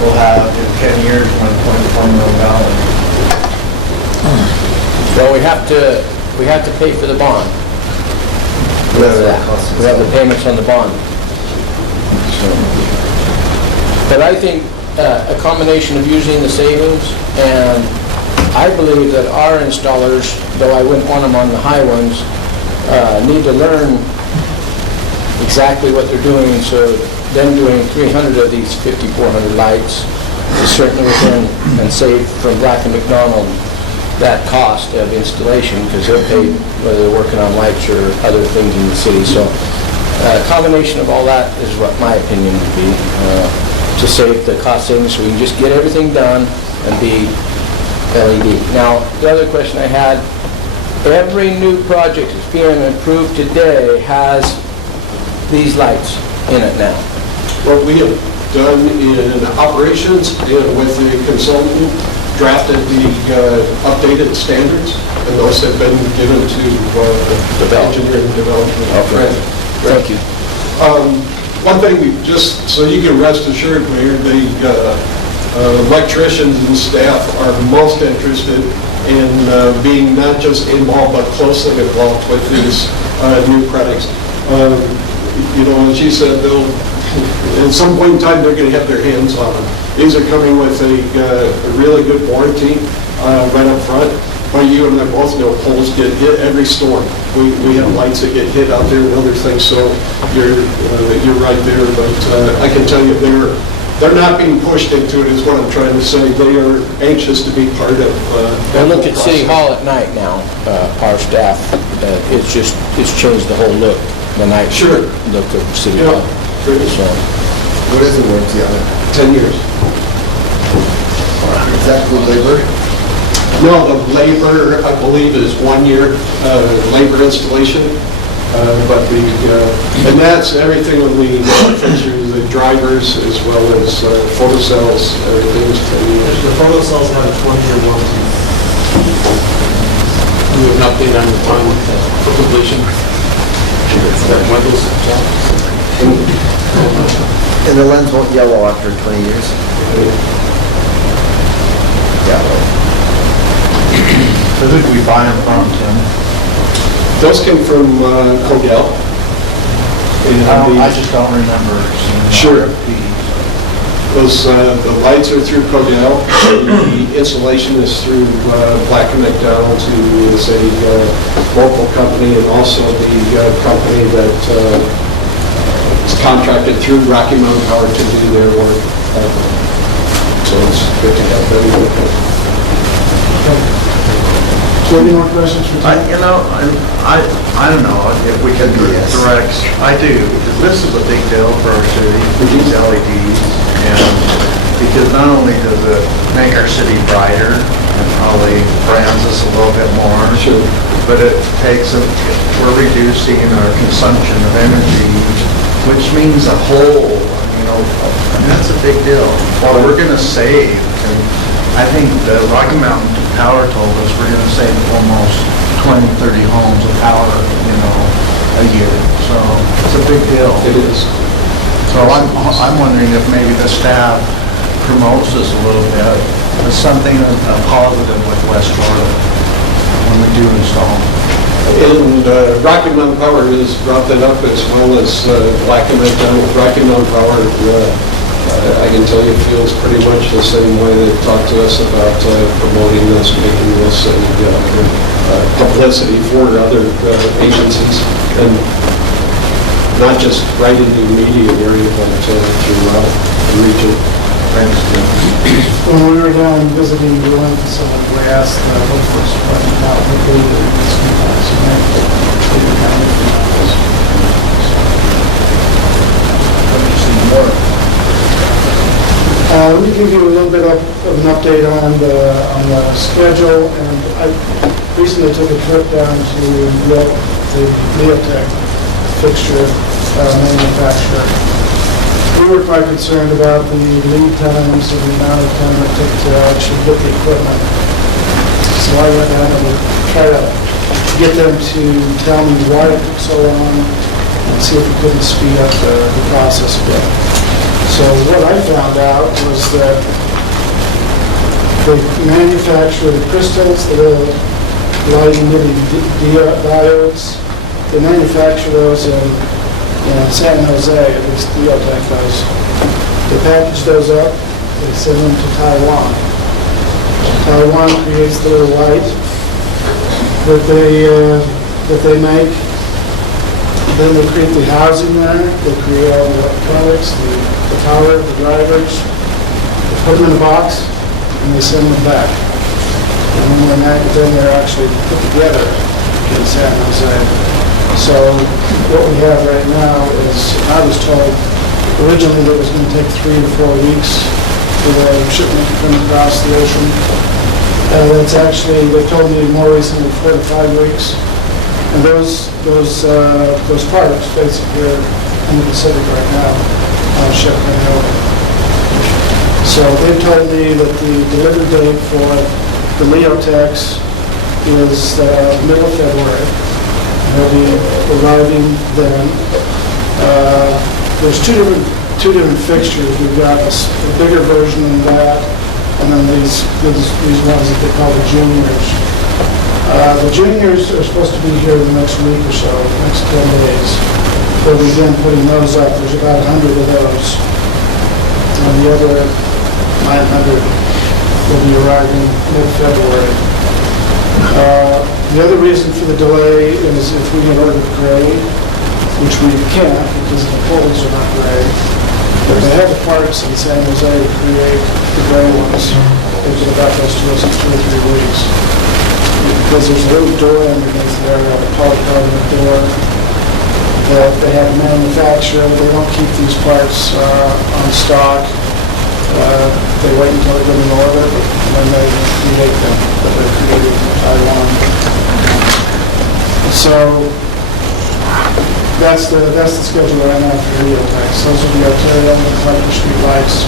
we'll have in 10 years $1.4 million. Well, we have to pay for the bond. We have the payments on the bond. But I think a combination of using the savings, and I believe that our installers, though I wouldn't want them on the high ones, need to learn exactly what they're doing, so them doing 300 of these 5,400 lights is certainly within, and save from Black & McDonald that cost of installation, because they're paid whether they're working on lights or other things in the city. So a combination of all that is what my opinion would be, to save the cost savings, so we can just get everything done and be LED. Now, the other question I had, every new project that's being approved today has these lights in it now. Well, done in operations and with the consultant, drafted the updated standards, and those have been given to the engineering development. Okay. Thank you. One thing, just so you can rest assured, Mayor, the electricians and staff are most interested in being not just involved, but closely involved with these new products. You know, as you said, they'll, at some point in time, they're going to have their hands on them. These are coming with a really good warranty right up front. But you and I both know poles get hit every storm. We have lights that get hit out there and other things, so you're right there. But I can tell you they're not being pushed into it is what I'm trying to say. They are anxious to be part of I look at City Hall at night now, our staff, it's changed the whole look, the night look of City Hall. So, What is the warranty on it? 10 years. Is that with labor? No, the labor, I believe, is 1 year labor installation. But and that's everything on the fixtures, the drivers, as well as photocells, everything is 10 years. The photocells have a 20-year warranty. We have an update on the time for completion. And the lens won't yellow after 20 years? Yeah. So who do we buy them from, Tim? Those came from Codell. I just don't remember seeing Sure. RFPs. Those, the lights are through Codell, the installation is through Black & McDonald, who is a local company, and also the company that is contracted through Rocky Mountain Power to do their work. So it's good to have them with us. So any more questions for Tim? You know, I don't know if we can direct, I do, because this is a big deal for our city, these LEDs, and because not only does it make our city brighter, and probably brands us a little bit more, but it takes, we're reducing our consumption of energy, which means a whole, you know, and that's a big deal. Well, we're gonna save, and I think the Rocky Mountain Power told us we're gonna save almost 20, 30 homes of power, you know, a year. So it's a big deal. It is. So I'm wondering if maybe the staff promotes this a little bit as something positive with West Florida when we do install. And Rocky Mountain Power has brought that up, as well as Black & McDonald. Rocky Mountain Power, I can tell you, feels pretty much the same way. They've talked to us about promoting this, making this publicity for other agencies, and not just right in the immediate area, but throughout the region. Thanks, Tim. When we were down visiting the one facility, we asked the workforce department about what they do in this compliance, and they didn't have anything on this. More. We can give you a little bit of an update on the schedule, and I recently took a trip down to the Leotech fixture manufacturer. We were quite concerned about the lead times and the amount of time it took to actually get the equipment. So I went down and tried to get them to tell me why it took so long and see if we couldn't speed up the process a bit. So what I found out was that they manufacture the crystals, the little light-emitting diodes. They manufacture those in San Jose, at least Leotech does. They package those up, they send them to Taiwan. Taiwan creates the little light that they make. Then they create the housing there, they create all the electronics, the power, the drivers, they put them in a box, and they send them back. And then they're actually put together in San Jose. So what we have right now is, I was told originally that it was going to take 3 to 4 weeks for the shipment to come across the ocean. That's actually, they told me more recently, 4 to 5 weeks. And those products basically are in the Pacific right now, shipping over. So they told me that the delivery date for the Leotex is middle of February. They'll be arriving then. There's two different fixtures. We've got a bigger version than that, and then these ones that they call the juniors. The juniors are supposed to be here the next week or so, next 10 days. We'll begin putting those up. There's about 100 of those. And the other 900 will be arriving mid-February. The other reason for the delay is if we get ordered gray, which we can't because the poles are not gray. But they have the parts in San Jose to create the gray ones. They get about those to us in 2 or 3 weeks. Because there's a little door underneath there, a polycarbonate door, that they have to manufacture. They don't keep these parts on stock. They wait until they get in order, and then they create them, but they're created in Taiwan. So that's the schedule right now for Leotex. Those will be arterial and collector street lights.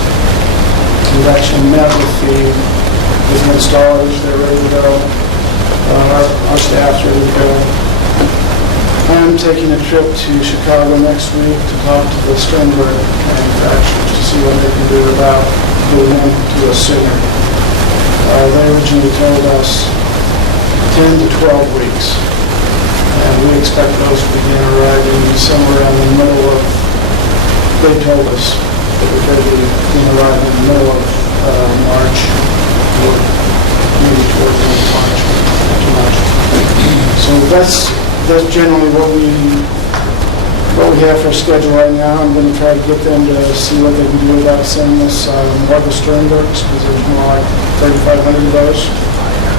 We've actually met with the installers. They're ready to go. Our staff's ready to go. I'm taking a trip to Chicago next week to talk to the Sternberg manufacturers to see what they can do about moving them to us sooner. They originally told us 10 to 12 weeks, and we expect those to begin arriving somewhere in the middle of, they told us that we're going to begin arriving in the middle of March, or maybe towards the end of March, not too much. So that's generally what we have for our schedule right now. I'm going to try to get them to see what they can do about sending us more of the Sternbergs, because there's more like 3,500 of those.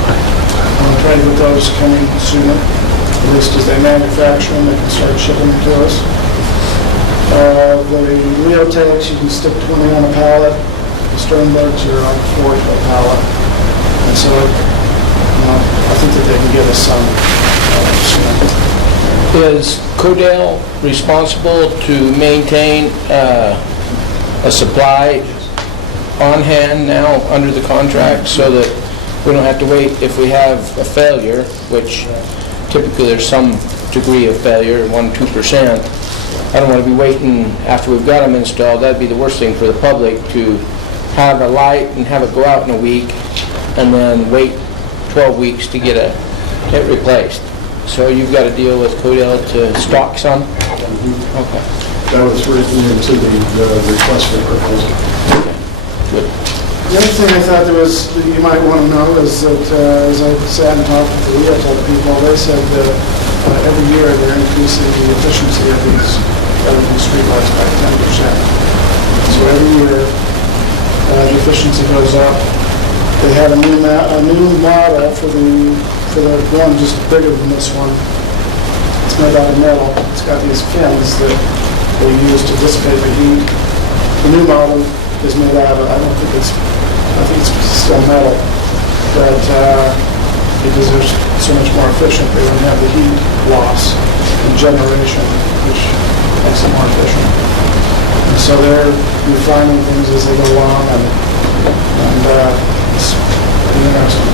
I'm going to try to get those coming sooner, at least as they manufacture them, they can start shipping them to us. The Leotex, you can stick 20 on a pallet. The Sternbergs are on 4 to a pallet. And so, I think that they can get us some soon. Is Codell responsible to maintain a supply on hand now under the contract so that we don't have to wait if we have a failure, which typically there's some degree of failure, 1-2%. I don't want to be waiting after we've got them installed. That'd be the worst thing for the public, to have a light and have it go out in a week and then wait 12 weeks to get it replaced. So you've got to deal with Codell to stock some? Okay. That was written into the request for proposal. Good. The other thing I thought that you might want to know is that as I sat and talked with the Leotex people, they said that every year they're increasing the efficiency of these LED streetlights by 10%. So every year the efficiency goes up. They have a new model for the one just bigger than this one. It's made out of metal. It's got these fins that they use to dissipate the heat. The new model is made out of, I think it's still metal, but because they're so much more efficient, they don't have the heat loss and generation, which makes it more efficient. And so they're refining things as they go along, and it's pretty interesting.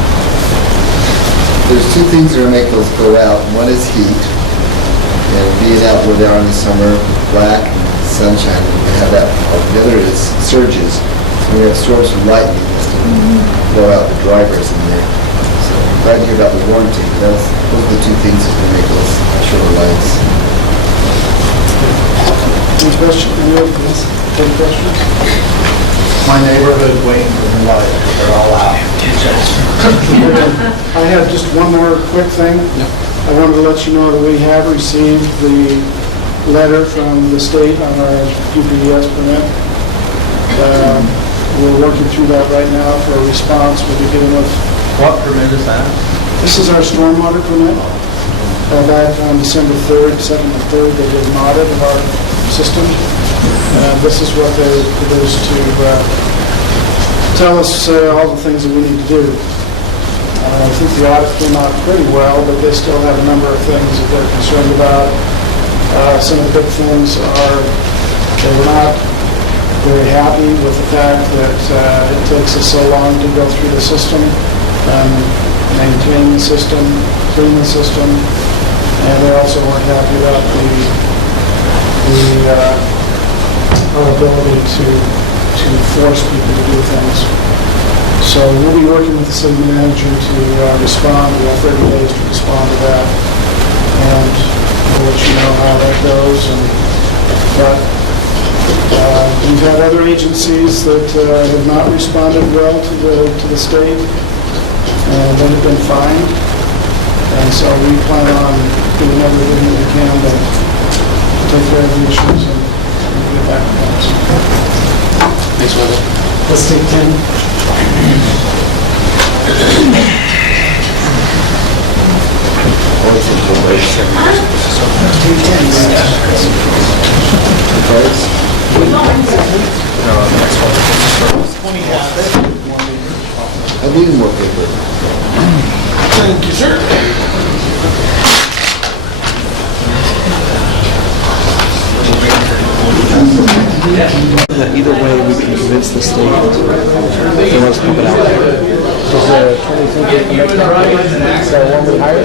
There's two things that are going to make those go out. One is heat, and being out where they are in the summer, black and sunshine, we have that. The other is surges. So we have storms from lightning that blow out the drivers in there. So I'm glad to hear about the warranty. Those are the two things that will make those shorter lights. Any questions? Any questions? My neighborhood waiting for the light, they're all out. I have just one more quick thing. I wanted to let you know that we have received the letter from the state on our UPS permit. We're working through that right now for a response. We'll be getting with... What permit is that? This is our stormwater permit. Back on December 3rd, 2nd and 3rd, they did an audit of our system. This is what they produced to tell us all the things that we need to do. I think the audit came out pretty well, but they still have a number of things that they're concerned about. Some of the big things are they were not very happy with the fact that it takes us so long to go through the system, maintain the system, clean the system, and they also weren't happy about our ability to force people to do things. So we'll be working with the city manager to respond. We have 30 days to respond to that, and we'll let you know how that goes. But we've had other agencies that have not responded well to the state, and they have been fined. And so we plan on doing everything we can to take care of the issues and get back to council. Thanks, Wes. Let's take 10. I need more paper. Thank you, sir. Either way, we can convince the state they want us to pump it out there. Is there a 20-think we can make that one we hired?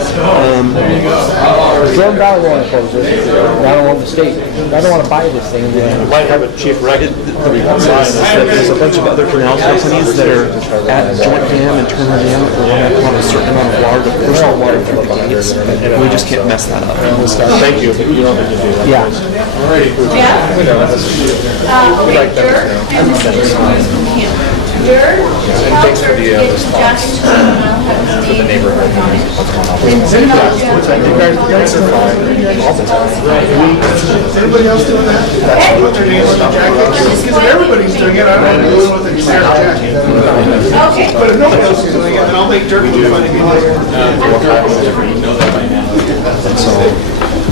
Jordan Valley won't oppose this. I don't want the state. I don't want to buy this thing. We might have a chief rec. There's a bunch of other canal companies that are at Joint Dam and Turner Dam that will run upon a certain amount of water to push the water through the gates. We just can't mess that up. Thank you. You don't think you do that. Yeah. All right. Okay, Dirk, thanks for the response to the neighborhood. Anybody else doing that? Put their name on the jacket? Because if everybody's doing it, I don't know what the exact jacket. Okay. But if nobody else is doing it, then I'll make Dirk do funny people.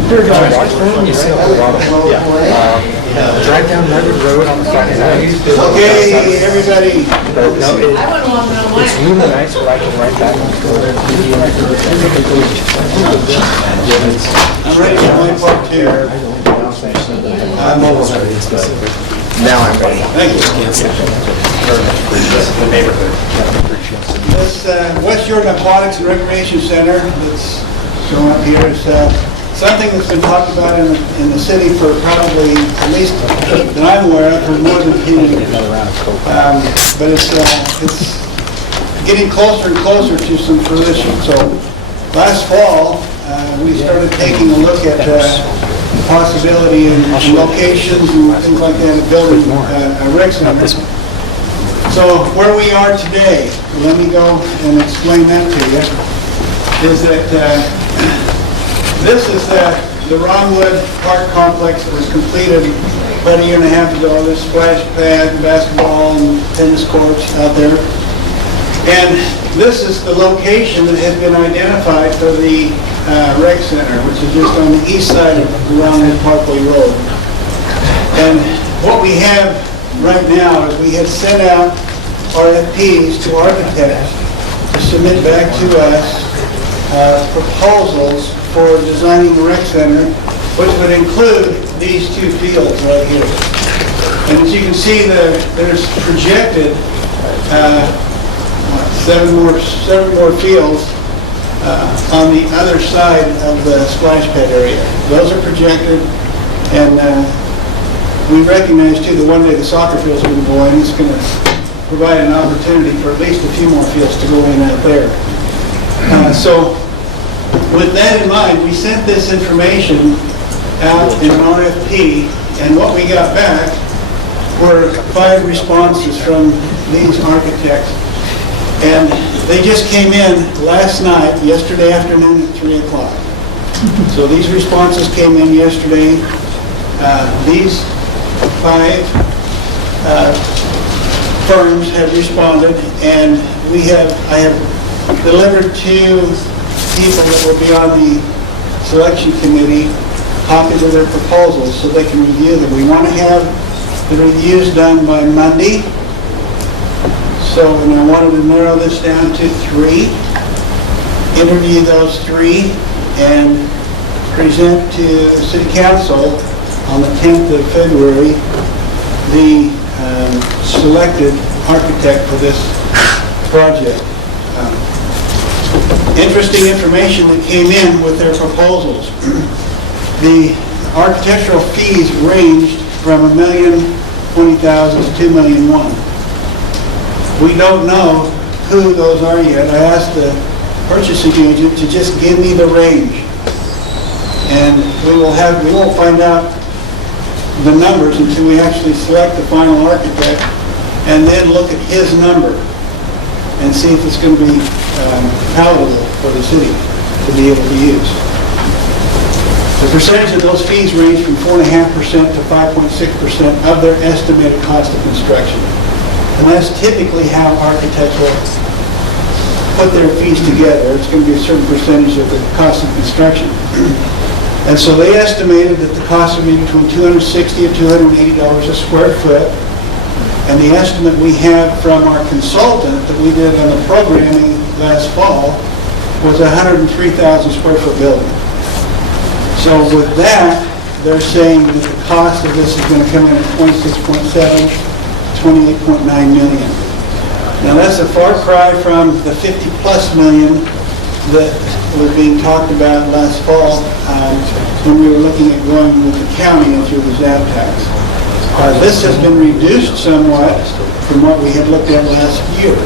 Here we go. You see a whole lot of drive down Redwood Road on the Friday night. Okay, everybody. No, it's really nice where I can write back and go there. I'm ready for my part two. I'm almost ready. Now I'm ready. Thank you. The neighborhood. This West Jordan Aquatics and Recreation Center that's shown up here is something that's been talked about in the city for probably, at least that I'm aware of, for more than 10 years. But it's getting closer and closer to some fruition. So last fall, we started taking a look at possibility and locations and things like that of building a rec center. So where we are today, let me go and explain that to you, is that this is the Ronwood Park Complex that was completed about a year and a half ago. There's splash pad, basketball, and tennis courts out there. And this is the location that has been identified for the rec center, which is just on the east side of Ronwood Parkway Road. And what we have right now is we have sent out RFPs to architects to submit back to us proposals for designing the rec center, which would include these two fields right here. And as you can see, there's projected 7 more fields on the other side of the splash pad area. Those are projected, and we recognize too that one day the soccer fields are going to go in. It's going to provide an opportunity for at least a few more fields to go in out there. So with that in mind, we sent this information out in an RFP, and what we got back were 5 responses from these architects. And they just came in last night, yesterday afternoon at 3 o'clock. So these responses came in yesterday. These 5 firms have responded, and I have delivered to people that will be on the selection committee copies of their proposals so they can review them. We want to have the reviews done by Monday. So and I wanted to narrow this down to 3, interview those 3, and present to the City Council on the 10th of February the selected architect for this project. Interesting information that came in with their proposals. The architectural fees ranged from $1,020,000 to $2,001,000. We don't know who those are yet. I asked the purchasing agent to just give me the range. And we won't find out the numbers until we actually select the final architect and then look at his number and see if it's going to be palatable for the city to be able to use. The percentage of those fees range from 4.5% to 5.6% of their estimated cost of construction. And that's typically how architects will put their fees together. It's going to be a certain percentage of the cost of construction. And so they estimated that the cost would be between $260 and $280 a square foot. And the estimate we have from our consultant that we did on the programming last fall was a 103,000 square foot building. So with that, they're saying that the cost of this is going to come in at 26.7, 28.9 million. Now that's a far cry from the 50+ million that was being talked about last fall when we were looking at going with the county and through the ZAP tax. This has been reduced somewhat from what we had looked at last year.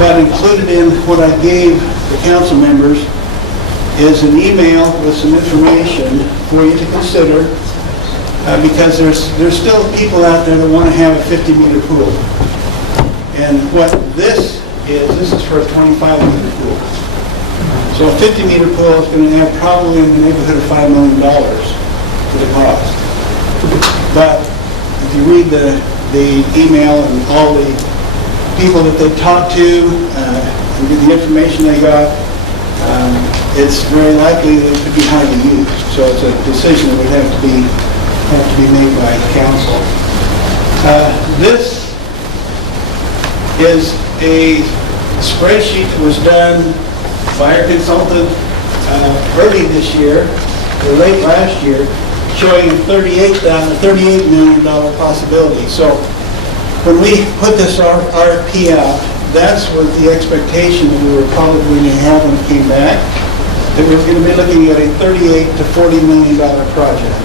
But included in what I gave the council members is an email with some information for you to consider because there's still people out there that want to have a 50-meter pool. And what this is for a 25-meter pool. So a 50-meter pool is going to have probably in the neighborhood of $5 million to the cost. But if you read the email and all the people that they talked to and the information they got, it's very likely that it could be highly used. So it's a decision that would have to be made by the council. This is a spreadsheet that was done by our consultant early this year, or late last year, showing a $38 million possibility. So when we put this RFP out, that's what the expectation that we were probably going to have when it came back, that we were going to be looking at a $38 to $40 million project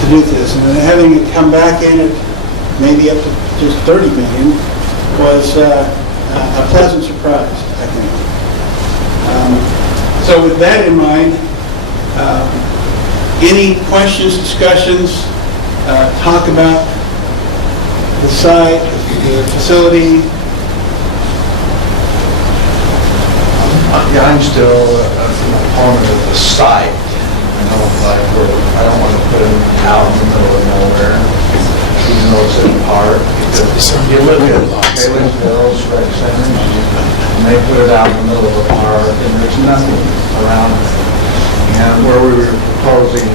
to do this. And then having it come back in at maybe up to just 30 million was a pleasant surprise, I think. So with that in mind, any questions, discussions, talk about the site, the facility? Yeah, I'm still an opponent of the site. I don't want to put it out in the middle of nowhere, even though it's in the park. Because you look at Kalen's Hills, Rec Center, and they put it out in the middle of the park, and there's nothing around it. And where we were proposing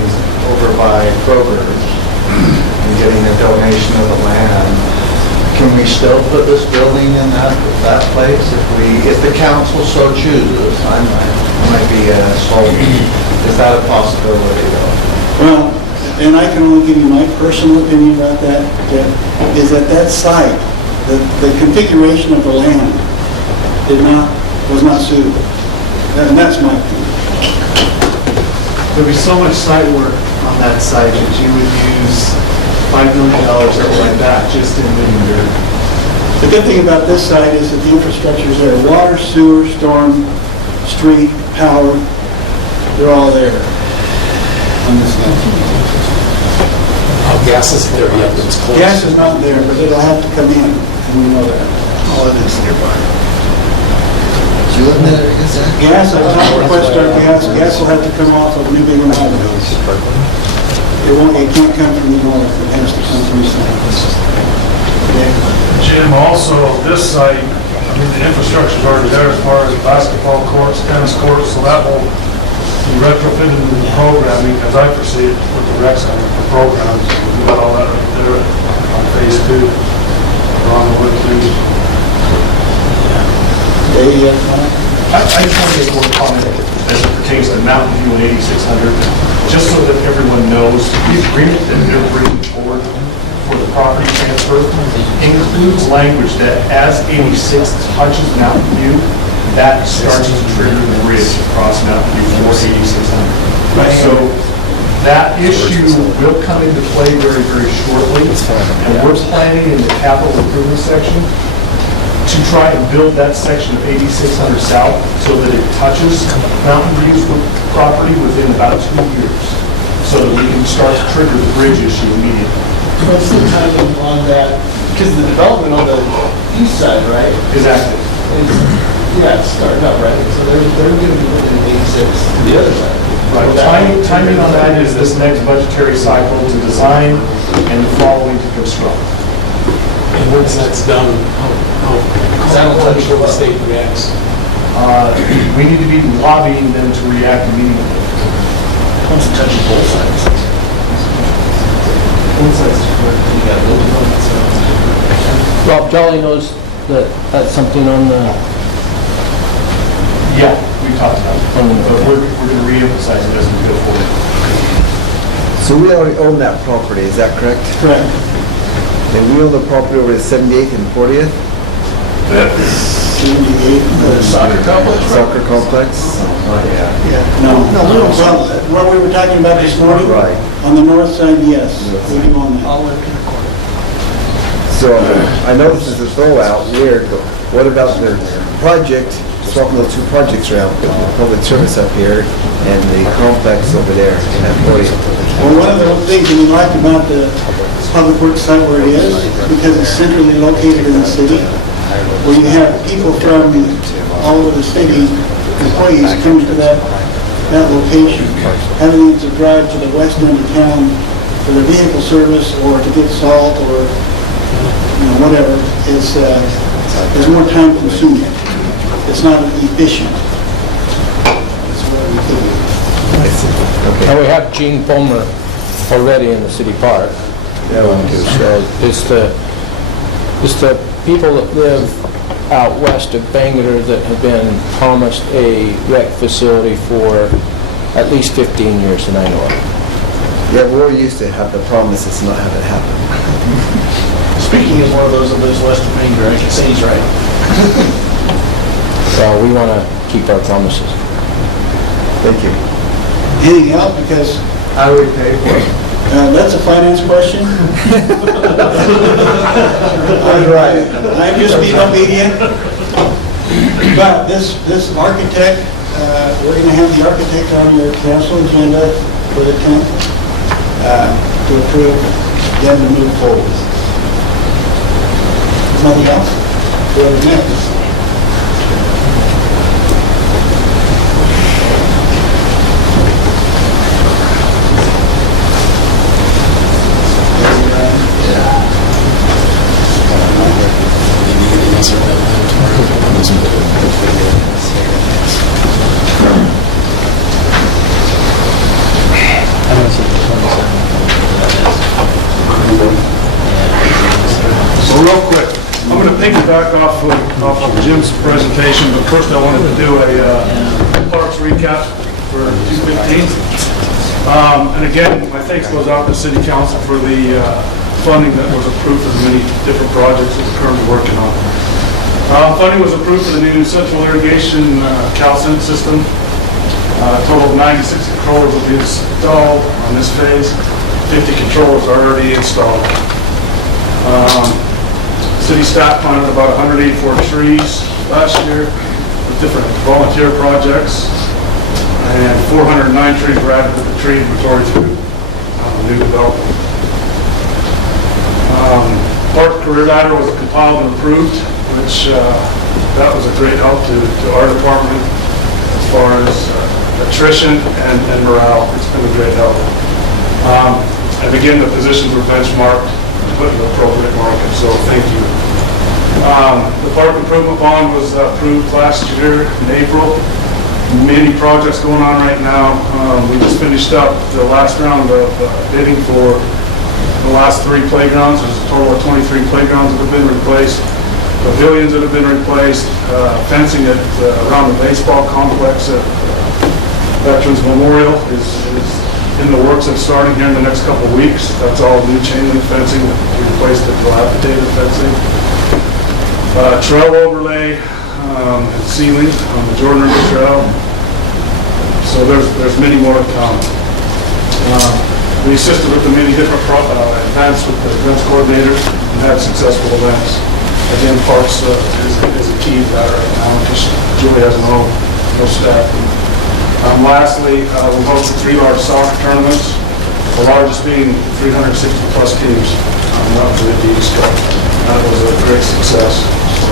over by Kroger's and getting a donation of the land, can we still put this building in that place if the council so chooses? I might be sold. Is that a possibility though? Well, and I can only give you my personal opinion about that, is that that site, the configuration of the land was not suitable. And that's my opinion. There'd be so much site work on that site that you would use $5 million or like that just in linear. The good thing about this site is that the infrastructure is there. Water, sewer, storm, street, power, they're all there on this site. Gas isn't there yet, but it's close. Gas is not there, but it'll have to come in, and we know that. All it is nearby. You looking at it, is that? Gas, on top of Questar gas will have to come off of New Bigham Avenue. It can't come from the north, it has to come from the south. Jim, also, this site, I mean, the infrastructure's already there as far as basketball courts, tennis courts, so that will be retrofitted into the programming, as I foresee it, with the rec center for programs. We've got all that right there on phase 2, on the wood trees. I just want to make one comment as it pertains to Mountain View and 8600, just so that everyone knows the agreement that they're bringing forward for the property transfer includes language that as 86 touches Mountain View, that starts to trigger the bridge across Mountain View for 8600. So that issue will come into play very, very shortly. And we're planning in the capital improvement section to try and build that section of 8600 South so that it touches Mountain View's property within about 2 years, so that we can start to trigger the bridge issue immediately. What's the timing on that? Because the development on the east side, right? Exactly. Yeah, it's starting up, right? So they're going to be looking at 86 to the other side. Right, timing on that is this next budgetary cycle to design and the following to construct. And once that's done, how will the state reacts? We need to be lobbying them to react immediately. Once it touches both sides. Both sides is correct. You got a little bit, so. Rob Jolly knows that that's something on the, Yeah, we talked about it, but we're going to reemphasize it as we go forward. So we already own that property, is that correct? Correct. And we own the property over at 78th and 40th? 78, The soccer complex? Soccer complex? yeah, no, we don't sell it. What we were talking about this morning? Right. On the north side, yes, we do own that. So I know this is a throwout, weird, but what about the project, swapping those two projects around, the public service up here and the complex over there in that 40th? Well, one of the things that we like about the public works site where it is, because it's centrally located in the city, where you have people from all over the city, employees come to that location, having to drive to the west end of town for their vehicle service or to get salt or, whatever, is more time consuming. It's not efficient. That's what we think. I see, okay. and we have Gene Fulmer already in the city park. Yeah, we do. So it's the people that live out west of Bangor that have been promised a rec facility for at least 15 years, and I know it. Yeah, we're used to have the promises not have it happen. Speaking as one of those that lives west of Bangor, I can say he's right. So we want to keep our promises. Thank you. Anything else? Because How do we pay for it? that's a finance question. That's right. I'm just being obedient. But this architect, we're going to have the architect on your council agenda for the 10th to approve them to move forward. Nothing else? Whoever's next. So real quick, I'm going to piggyback off of Jim's presentation, but first I wanted to do a parks recap for 2015. And again, my thanks goes out to the city council for the funding that was approved for the many different projects that we're currently working on. Funding was approved for the new central irrigation calcent system. A total of 96 controllers will be installed on this phase. 50 controllers are already installed. City staff planted about 184 trees last year with different volunteer projects, and 409 trees were added to the tree inventory through new development. Park career ladder was compiled and approved, which that was a great help to our department as far as attrition and morale. It's been a great help. And again, the positions were benchmarked and put in the appropriate market, so thank you. The park improvement bond was approved last year in April. Many projects going on right now. We just finished up the last round of bidding for the last 3 playgrounds. There's a total of 23 playgrounds that have been replaced, pavilions that have been replaced, fencing around the baseball complex at Veterans Memorial is in the works and starting here in the next couple of weeks. That's all new chain link fencing, we replaced the dilapidated fencing. Trail overlay and sealing on the Jordan River Trail. So there's many more to come. We assisted with the many different events with the events coordinators and had successful events. Again, parks is a key to that right now, because Julie has no staff. Lastly, we hosted 3 large soccer tournaments, the largest being 360 plus teams. That was at the East Coast. That was a great success. So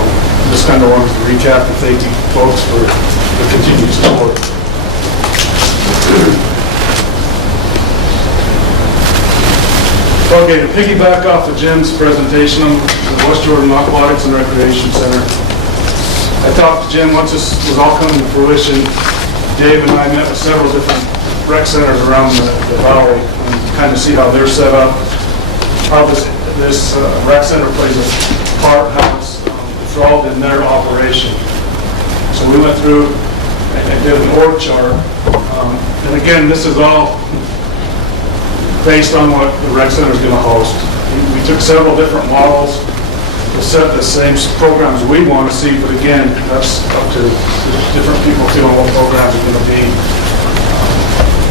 just kind of wanted to recap and thank you folks for the continued support. Okay, to piggyback off of Jim's presentation on the West Jordan Aquatics and Recreation Center, I talked to Jim once this was all coming to fruition. Dave and I met with several different rec centers around the valley and kind of see how they're set up, how this rec center plays a part, how it's enthralled in their operation. So we went through and did an org chart. And again, this is all based on what the rec center is going to host. We took several different models to set the same programs we want to see, but again, that's up to different people feeling what programs are going to be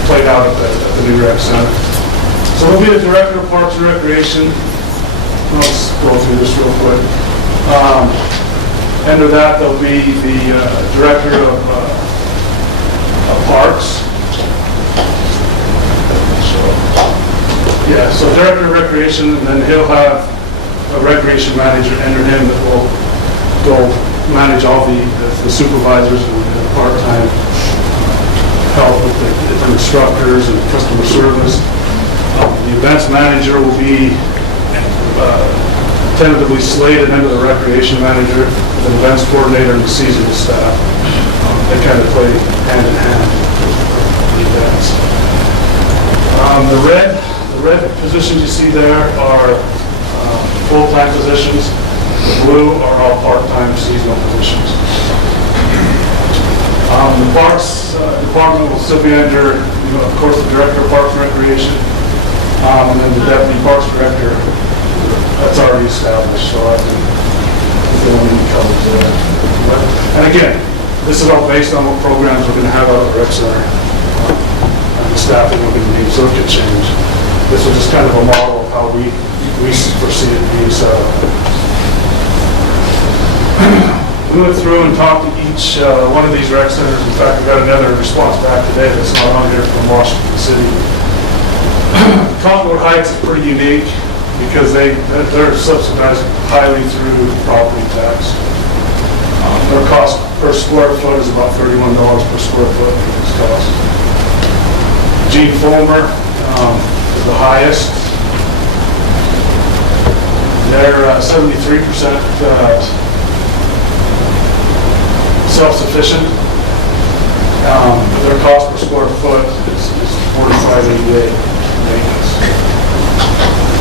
played out at the new rec center. So we'll be the Director of Parks and Recreation. Let's go through this real quick. Under that, there'll be the Director of Parks. Yeah, so Director of Recreation, and then he'll have a recreation manager under him that will go manage all the supervisors and part-time help with the different instructors and customer service. The events manager will be tentatively slated under the recreation manager, the events coordinator, and the seasonal staff. They kind of play hand in hand with the events. The red positions you see there are full-time positions. The blue are all part-time seasonal positions. The Parks Department will still be under, of course, the Director of Parks and Recreation, and then the Deputy Parks Director. That's already established, so I think the only covers there. And again, this is all based on what programs we're going to have out at the rec center and the staffing we're going to need, so it could change. This is just kind of a model of how we foresee it being set up. We went through and talked to each one of these rec centers. In fact, we got another response back today that's not on here from Washington City. Cottonwood Heights is pretty unique because they're subsidized highly through property tax. Their cost per square foot is about $31 per square foot for this cost. Gene Fulmer is the highest. They're 73% self-sufficient. Their cost per square foot is $45.88 maintenance.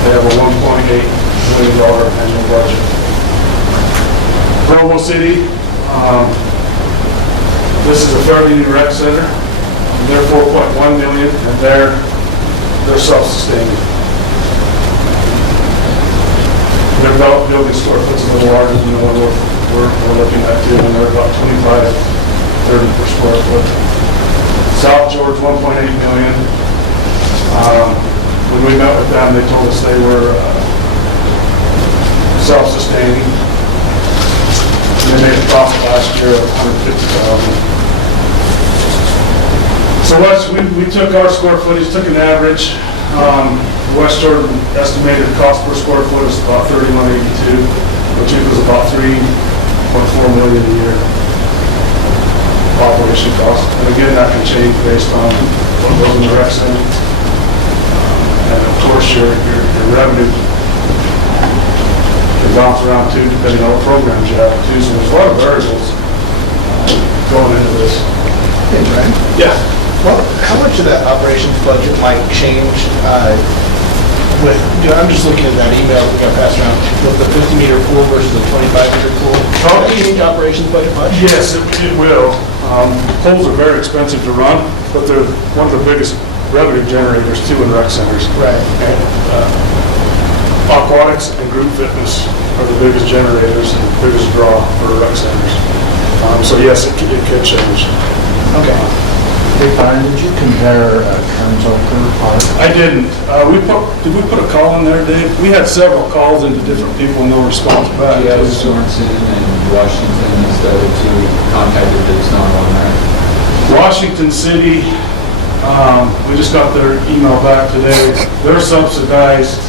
They have a $1.8 million annual budget. Provo City, this is a fairly new rec center. They're $4.1 million, and they're self-sustaining. Their building square foot's a little larger than the one we're looking at too, and they're about $25.30 per square foot. South George, $1.8 million. When we met with them, they told us they were self-sustaining. They made a profit last year of $150,000. So we took our square footage, took an average. West Jordan estimated cost per square foot is about $31.82, which equals about $3.4 million a year operation cost. And again, that can change based on what goes in the rec center. And of course, your revenue can bounce around too, depending on what programs you have too. So there's a lot of variables going into this. Hey, Brian? Yeah. Well, how much of that operations budget might change with, I'm just looking at that email that got passed around, with the 50-meter pool versus the 25-meter pool. Will that change operations budget much? Yes, it will. Pools are very expensive to run, but they're one of the biggest revenue generators too in rec centers. Right. And, aquatics and group fitness are the biggest generators and biggest draw for rec centers. So yes, it could change. Okay. Hey, Brian, did you compare Kernsville Park? I didn't. Did we put a call in there, Dave? We had several calls into different people, no response back. Yeah, Sorensen and Washington is the other two contacted, but it's not on there. Washington City, we just got their email back today. They're subsidized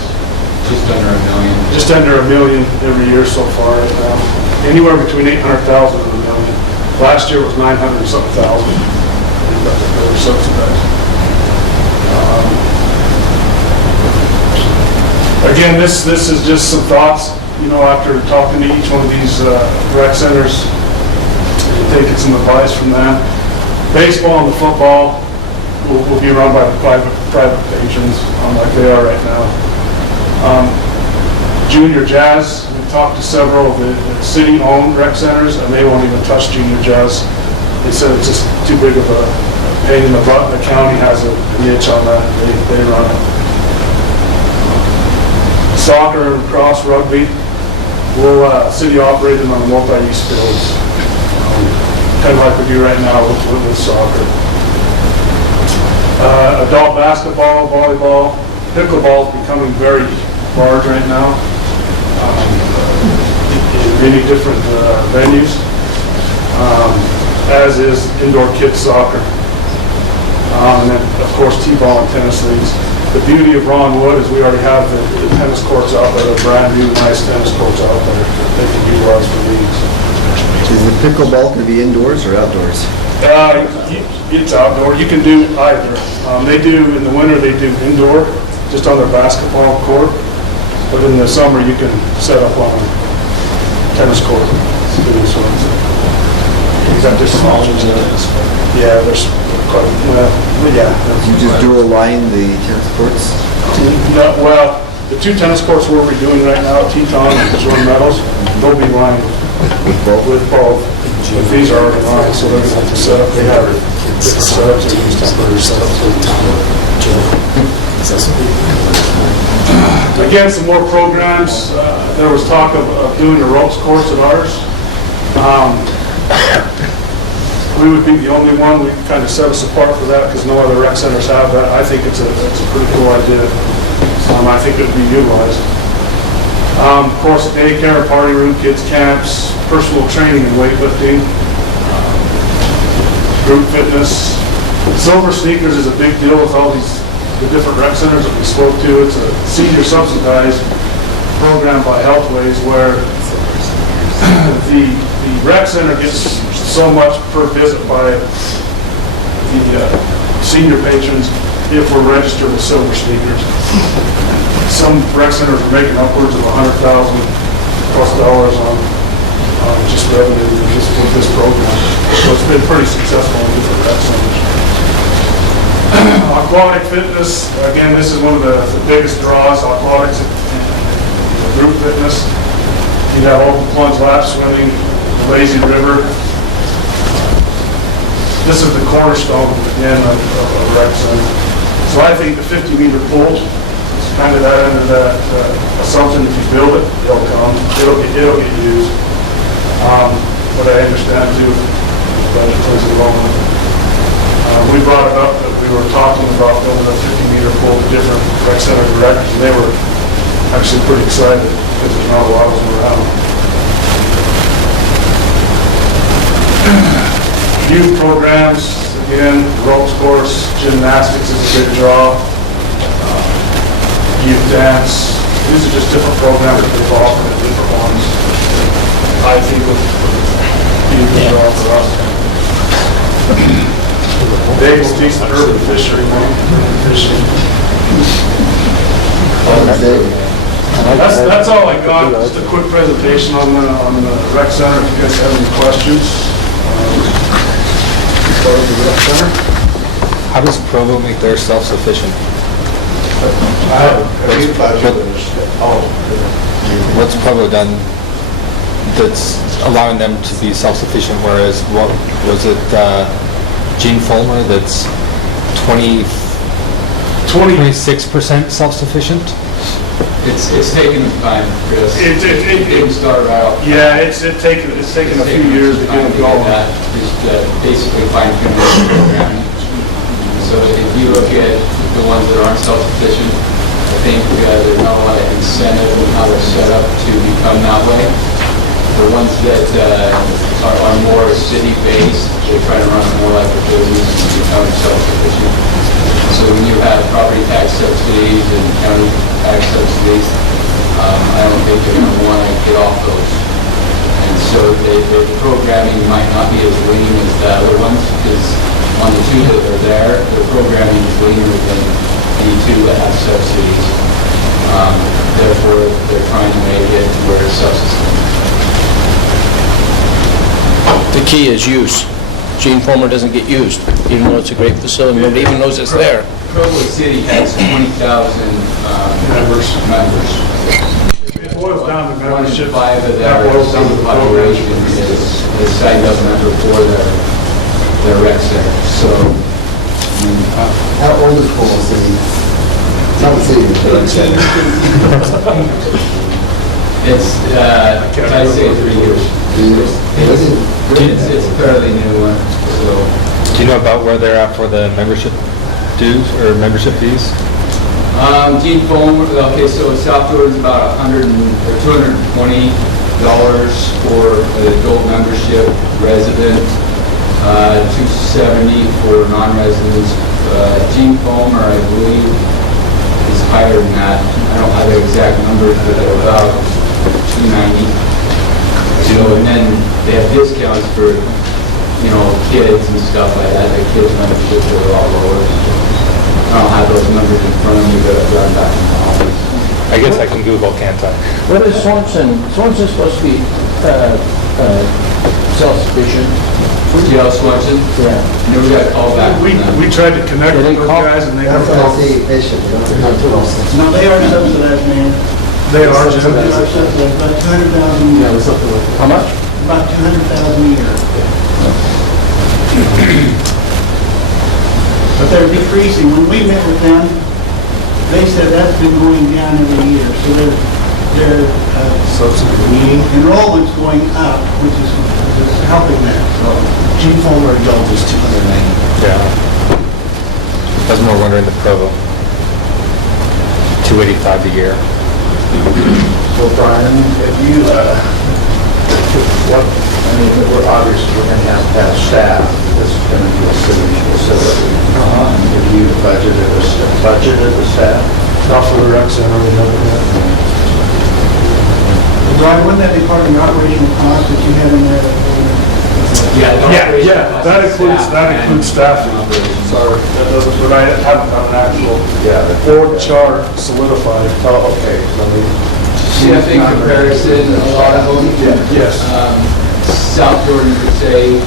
Just under $1 million. just under $1 million every year so far right now. Anywhere between 800,000 and $1 million. Last year was 900 and something thousand. They were subsidized. Again, this is just some thoughts, you know, after talking to each one of these rec centers, taking some advice from them. Baseball and the football will be run by private patrons, like they are right now. Junior jazz, we've talked to several of the city-owned rec centers, and they won't even touch junior jazz. They said it's just too big of a pain in the butt. The county has a niche on that, and they run it. Soccer and cross rugby, we'll city operated on multi-use fields, kind of like we do right now with soccer. Adult basketball, volleyball, pickleball is becoming very large right now. In many different venues, as is indoor kids soccer. And then, of course, t-ball and tennis leagues. The beauty of Ron Wood is we already have the tennis courts out there, the brand new nice tennis courts out there that they can utilize for leagues. Is the pickleball going to be indoors or outdoors? It's outdoor. You can do either. They do, in the winter, they do indoor, just on their basketball court. But in the summer, you can set up on a tennis court. There's small tennis. Yeah, there's quite, yeah. You just dual line the tennis courts? No, well, the two tennis courts we're redoing right now, Teton and Jordan Meadows, they'll be lined with both. But these are already lined, so they're going to have to set up. They have different setups and use temporary setups. Again, some more programs. There was talk of doing a ropes course at ours. We would be the only one. We kind of set us apart for that because no other rec centers have that. I think it's a pretty cool idea. I think it would be utilized. Of course, daycare, party room, kids camps, personal training and weightlifting, group fitness. Silver Sneakers is a big deal with all the different rec centers that we spoke to. It's a senior subsidized program by Healthways where the rec center gets so much per visit by the senior patrons if we're registered with Silver Sneakers. Some rec centers are making upwards of $100,000+ on just revenue just with this program. So it's been pretty successful in different rec centers. Aquatic fitness, again, this is one of the biggest draws, aquatics and group fitness. You have open plunge lap swimming, lazy river. This is the cornerstone, again, of a rec center. So I think the 50-meter pool is kind of that end of that assumption. If you build it, it'll come, it'll get used. But I understand too, budget plays a role in it. We brought it up that we were talking about building a 50-meter pool to different rec center directors, and they were actually pretty excited because there's not a lot of them around. Youth programs, again, ropes course, gymnastics is a big draw. Youth dance, these are just different programs that they've offered at different ones. I think would be a good draw for us. Davis decent urban fishery, fishing. That's all I got. Just a quick presentation on the rec center. If you guys have any questions. Start with the rec center. How does Provo make theirs self-sufficient? What's Provo done that's allowing them to be self-sufficient, whereas, what was it, Gene Fulmer, that's 20 26% self-sufficient? It's taken time, Chris. It didn't start out. Yeah, it's taken a few years to get it going. Just basically fine-tuning the programming. So if you look at the ones that aren't self-sufficient, I think there's not a lot of incentive in how they're set up to become that way. The ones that are more city-based, they try to run more like a business and become self-sufficient. So when you have property tax subsidies and county tax subsidies, I don't think you're going to want to get off those. And so the programming might not be as lean as the other ones, because on the two that are there, the programming is leaner than the two that have subsidies. Therefore, they're trying to make it to where it's self-sustaining. The key is use. Gene Fulmer doesn't get used, even though it's a great facility, nobody even knows it's there. Provo City has 20,000 members. It boils down to membership. 1 in 5 of their single population is signed up member for their rec center. So, How old is Provo City? Not the city. it's, I'd say 3 years. It's a fairly new one, so. Do you know about where they're at for the membership dues or membership fees? Gene Fulmer, okay, so South Jordan's about $220 for the adult membership, resident, $270 for non-residents. Gene Fulmer, I believe, is higher than that. I don't have the exact numbers, but they're about $290. So, and then they have discounts for, kids and stuff like that. The kids' memberships are a lot lower. I don't have those numbers in front of me, but I've run back in the office. I guess I can Google, can't I? What is Swanson? Swanson's supposed to be self-sufficient. GL Swanson? Yeah. Never got a call back from them. We tried to connect with those guys and they That's never what I called. see, patient. No, they are subsidized, man. They are They Jim. are subsidized, about 200,000 a year. How much? About 200,000 a year. But they're decreasing. When we met with them, they said that's been going down every year. So their enrollment's going up, which is helping that. So Gene Fulmer adult is 290. Yeah. I was more wondering the Provo. $285 a year. So Brian, if you, we're obviously, we're going to have staff, this is going to be a city facility. If you budgeted the staff? Not for the rec center, we know that. Brian, wasn't that department operational cost that you had in there? Yeah, that includes staffing. Sorry, that doesn't, but I haven't got an actual org chart solidified. Oh, okay. CFA comparison, a lot of them. Yes. South Jordan would say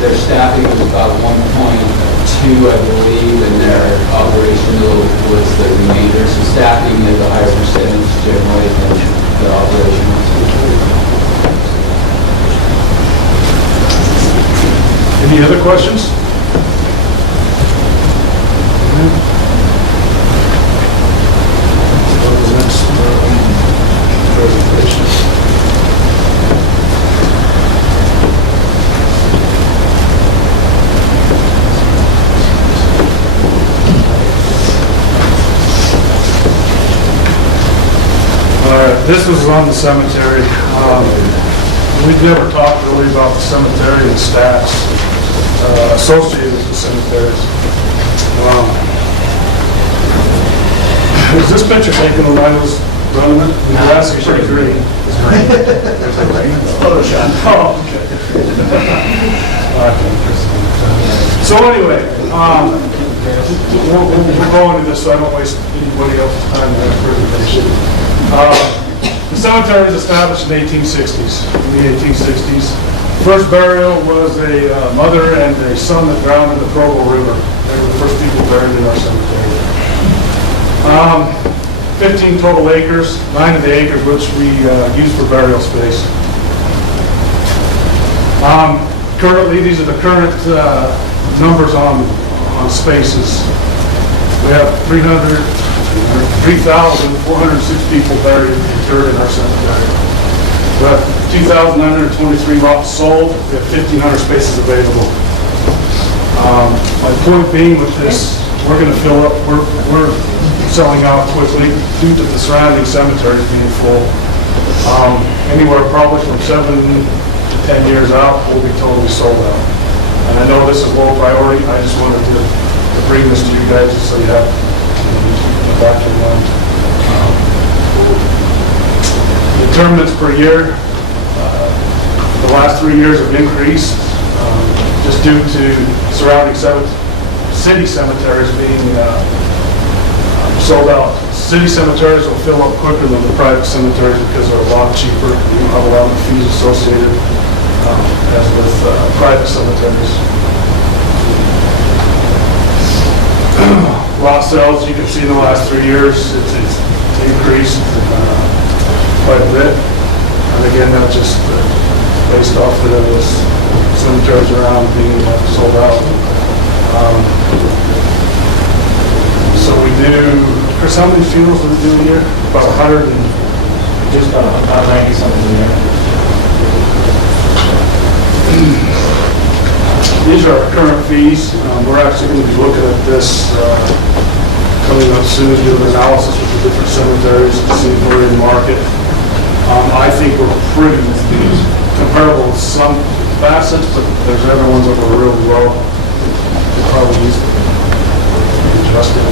their staffing was about 1.2, I believe, and their operational was the remainder. So staffing is a higher percentage generally than the operational. Any other questions? This was on the cemetery. We've never talked really about the cemetery and staffs associated with the cemeteries. Was this picture taken when I was running it? The grass is pretty green. Photoshop. Oh, okay. So anyway, we'll go into this so I don't waste anybody else's time in that presentation. The cemetery was established in the 1860s. First burial was a mother and a son that drowned in the Provo River. They were the first people buried in our cemetery. 15 total acres, 9 of the acres which we use for burial space. Currently, these are the current numbers on spaces. We have 3,406 people buried and interred in our cemetery. We have 2,923 lots sold, we have 1,500 spaces available. My point being with this, we're gonna fill up, we're selling out quickly due to the surrounding cemeteries being full. Anywhere probably from 7 to 10 years out, we'll be totally sold out. And I know this is low priority, I just wanted to bring this to you guys just so you have the back of your mind. The interments per year, the last 3 years have increased, just due to surrounding city cemeteries being sold out. City cemeteries will fill up quicker than the private cemeteries because they're a lot cheaper. You don't have a lot of fees associated as with private cemeteries. Lot sales, you can see in the last 3 years, it's increased quite a bit. And again, that's just based off of the cemeteries around being sold out. So we do, Chris, how many funerals do we do a year? About 100 and... Just about 90 something a year. These are our current fees. We're actually going to be looking at this coming up soon, do an analysis with the different cemeteries to see if we're in the market. I think we're pretty comparable with some facets, but there's other ones that were really low. Probably needs to be adjusted.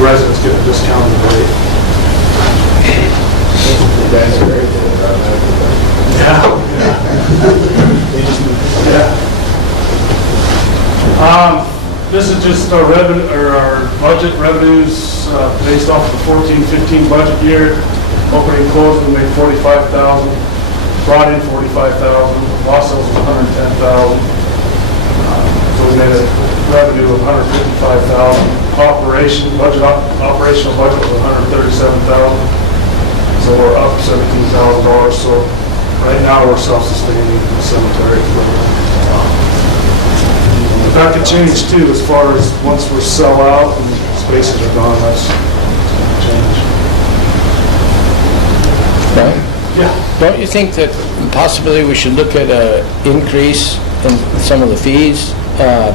Residents get a discounted rate. You guys are very good about that. Yeah. This is just our revenue, or our budget revenues based off the 14-15 budget year. Opening and closing, we made $45,000. Brought in $45,000. Lost sales was $110,000. So we made a revenue of $155,000. Operational budget was $137,000. So we're up $17,000. So right now we're self-sustaining in the cemetery. That could change too, as far as once we sell out and spaces are gone, that's change. Right? Yeah. Don't you think that possibly we should look at an increase in some of the fees?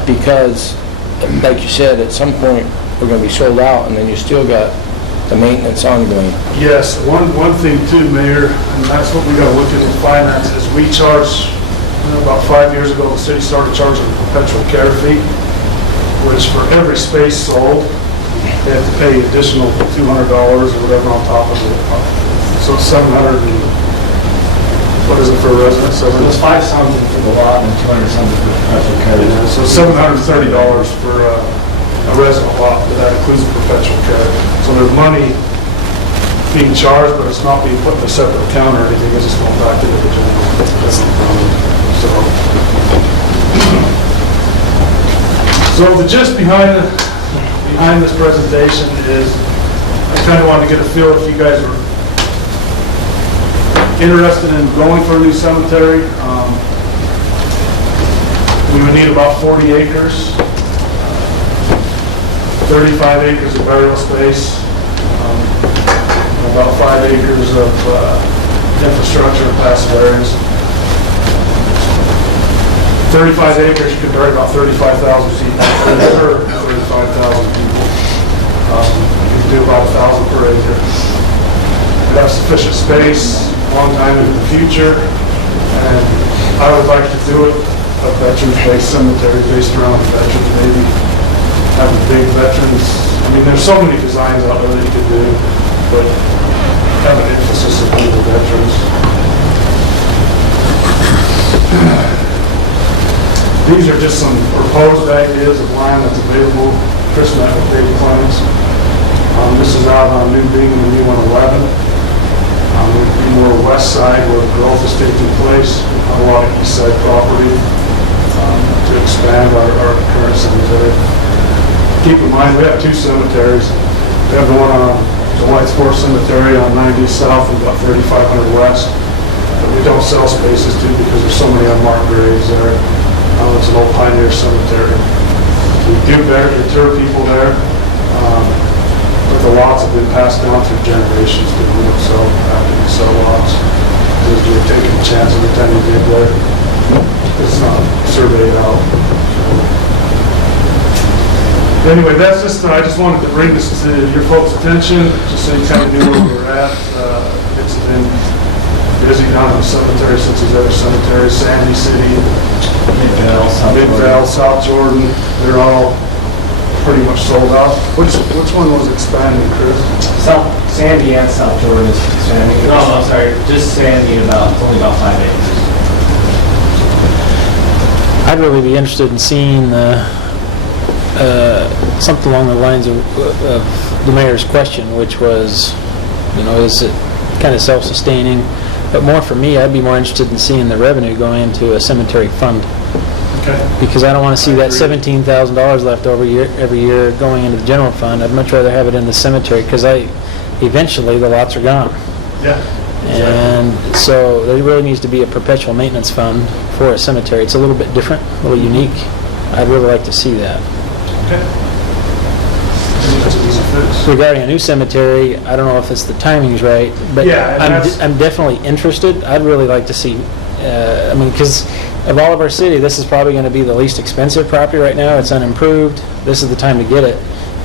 Because, like you said, at some point, we're going to be sold out, and then you still got the maintenance ongoing. Yes, one thing too, Mayor, and that's what we got to look at in finance, is we charge, about 5 years ago, the city started charging a perpetual care fee, which for every space sold, they have to pay additional $200 or whatever on top of it. So it's 700 and, what is it for a resident? It's 5 something for the lot and 200 something for the perpetual care. Yeah, so $730 for a resident lot, but that includes the perpetual care. So there's money being charged, but it's not being put in a separate account or anything, it's just going back into the general. That's the problem. So the gist behind this presentation is, I kind of wanted to get a feel if you guys are interested in going for a new cemetery. We would need about 40 acres, 35 acres of burial space, about 5 acres of infrastructure and passive areas. 35 acres, you could bury about 35,000 people, or 35,000 people. You could do about 1,000 per acre. You have sufficient space, long time into the future, and I would like to do it a veterans-based cemetery based around veterans, maybe have a big veterans. I mean, there's so many designs out there that you could do, but have an emphasis on the veterans. These are just some proposed ideas of land that's available. Chris met with Dave Clemens. This is out on New Bingham and New 111. We'd be more west side where growth is taking place, a lot of east side property to expand our current cemetery. Keep in mind, we have 2 cemeteries. We have the one on the White Forest Cemetery on 90 South and about 3,500 West. But we don't sell spaces to because there's so many unmarked graves there. It's an old pioneer cemetery. We do better to deter people there. But the lots have been passed down through generations, people would sell after they sell lots. Because you're taking a chance every time you dig there. It's not surveyed out. Anyway, that's just, I just wanted to bring this to your folks' attention, just so you kind of knew where we're at. It's been busy down in the cemetery since there's other cemeteries, Sandy City, Midvale, South Jordan, they're all pretty much sold out. Which one was expanding, Chris? Sandy and South Jordan is expanding. No, I'm sorry, just Sandy, only about 5 acres. I'd really be interested in seeing something along the lines of the mayor's question, which was, is it kind of self-sustaining? But more for me, I'd be more interested in seeing the revenue going into a cemetery fund. Okay. Because I don't want to see that $17,000 left over every year going into the general fund. I'd much rather have it in the cemetery, because eventually the lots are gone. Yeah. And so there really needs to be a perpetual maintenance fund for a cemetery. It's a little bit different, a little unique. I'd really like to see that. Okay. That's an easy fix. Regarding a new cemetery, I don't know if it's the timing's right, but Yeah, and that's- I'm definitely interested. I'd really like to see, because of all of our city, this is probably going to be the least expensive property right now. It's unimproved. This is the time to get it,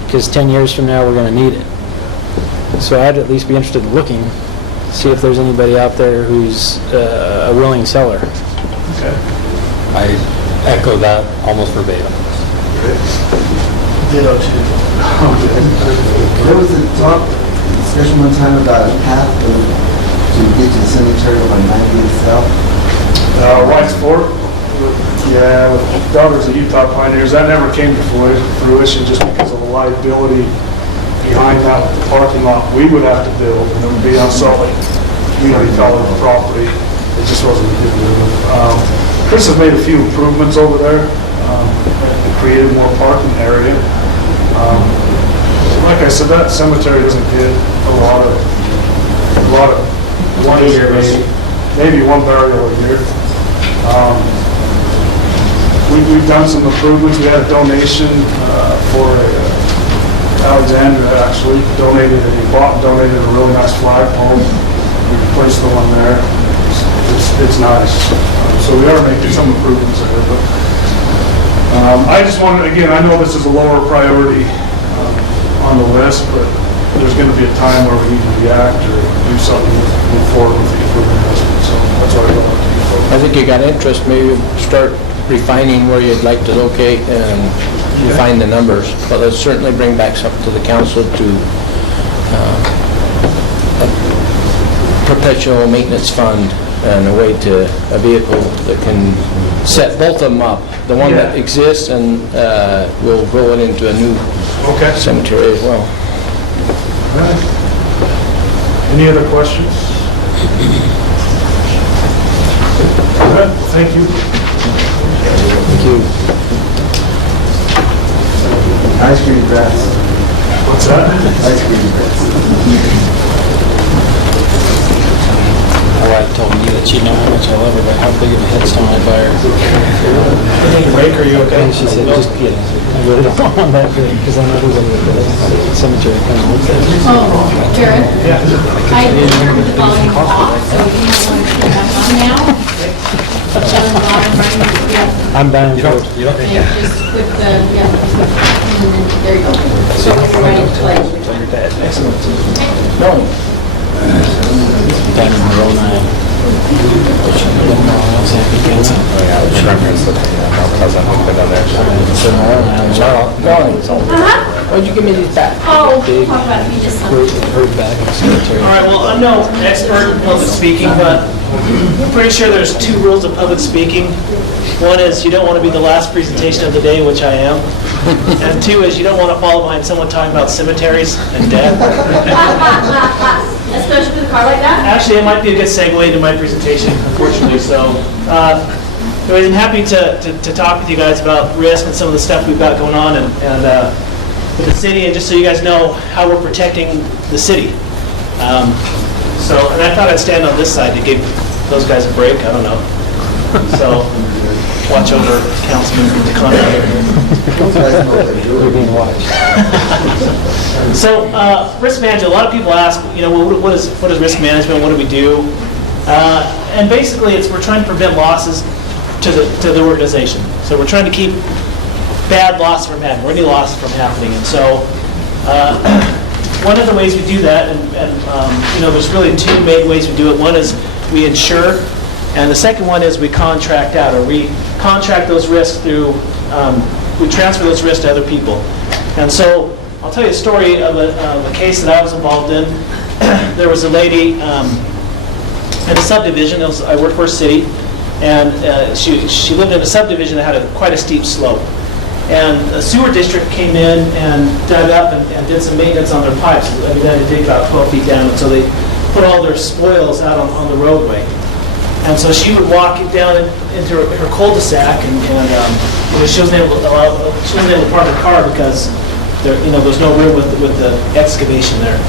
because 10 years from now, we're going to need it. So I'd at least be interested in looking, see if there's anybody out there who's a willing seller. Okay. I echo that almost verbatim. Ditto too. There was a talk, discussion one time about a path to get to the cemetery on 90th South. White's Fork, yeah, with Daughters of Utah Pioneers, that never came to fruition just because of the liability behind that parking lot we would have to build, and it would be on Salt Lake Community College property. It just wasn't a good move. Chris has made a few improvements over there, created more parking area. Like I said, that cemetery doesn't get a lot of one a year, maybe one burial a year. We've done some improvements. We had a donation for Alexandra actually donated a really nice flagpole. We replaced the one there. It's nice. So we are making some improvements there, but I just wanted, again, I know this is a lower priority on the list, but there's going to be a time where we need to react or do something, move forward with the improvement. So that's what I would like to do. I think you got interest, maybe start refining where you'd like to locate and refine the numbers. But let's certainly bring back something to the council to a perpetual maintenance fund and a way to, a vehicle that can set both of them up. The one that exists and we'll roll it into a new cemetery as well. All right. Any other questions? Good, thank you. Thank you. Ice cream grass. What's that? Ice cream grass. My wife told me that she'd know how much I love her, but how big of a headstone I'd buy her. Rick, are you okay? And she said, just kidding. I really don't want that big, because I know who's in the cemetery. Oh, Jared? Yeah. I turned the volume off, so you might want to turn that on now. I'm buying yours. And just put the, and then there you go. So you're ready to play. No. Diamond Roll 9. Why'd you give me these back? Oh, talk about it, you just. All right, well, I'm no expert in public speaking, but I'm pretty sure there's 2 rules of public speaking. One is you don't want to be the last presentation of the day, which I am. And 2 is you don't want to follow behind someone talking about cemeteries and death. Especially with a car like that? Actually, it might be a good segue to my presentation, unfortunately. So, anyways, I'm happy to talk with you guys about risk and some of the stuff we've got going on and with the city, and just so you guys know how we're protecting the city. And I thought I'd stand on this side to give those guys a break. I don't know. So, watch over Councilman DeConner. We're being watched. So, risk management, a lot of people ask, well, what is risk management, what do we do? And basically, we're trying to prevent losses to the organization. So we're trying to keep bad losses from happening, or any losses from happening. And so, one of the ways we do that, and there's really two main ways we do it. One is we insure, and the second one is we contract out, or we contract those risks through, we transfer those risks to other people. And so, I'll tell you a story of a case that I was involved in. There was a lady in a subdivision. I worked for a city, and she lived in a subdivision that had quite a steep slope. And a sewer district came in and dug up and did some maintenance on their pipes. I mean, they had to dig about 12 feet down, and so they put all their spoils out on the roadway. And so she would walk down into her cul-de-sac, and she wasn't able to park her car because there's no room with the excavation there.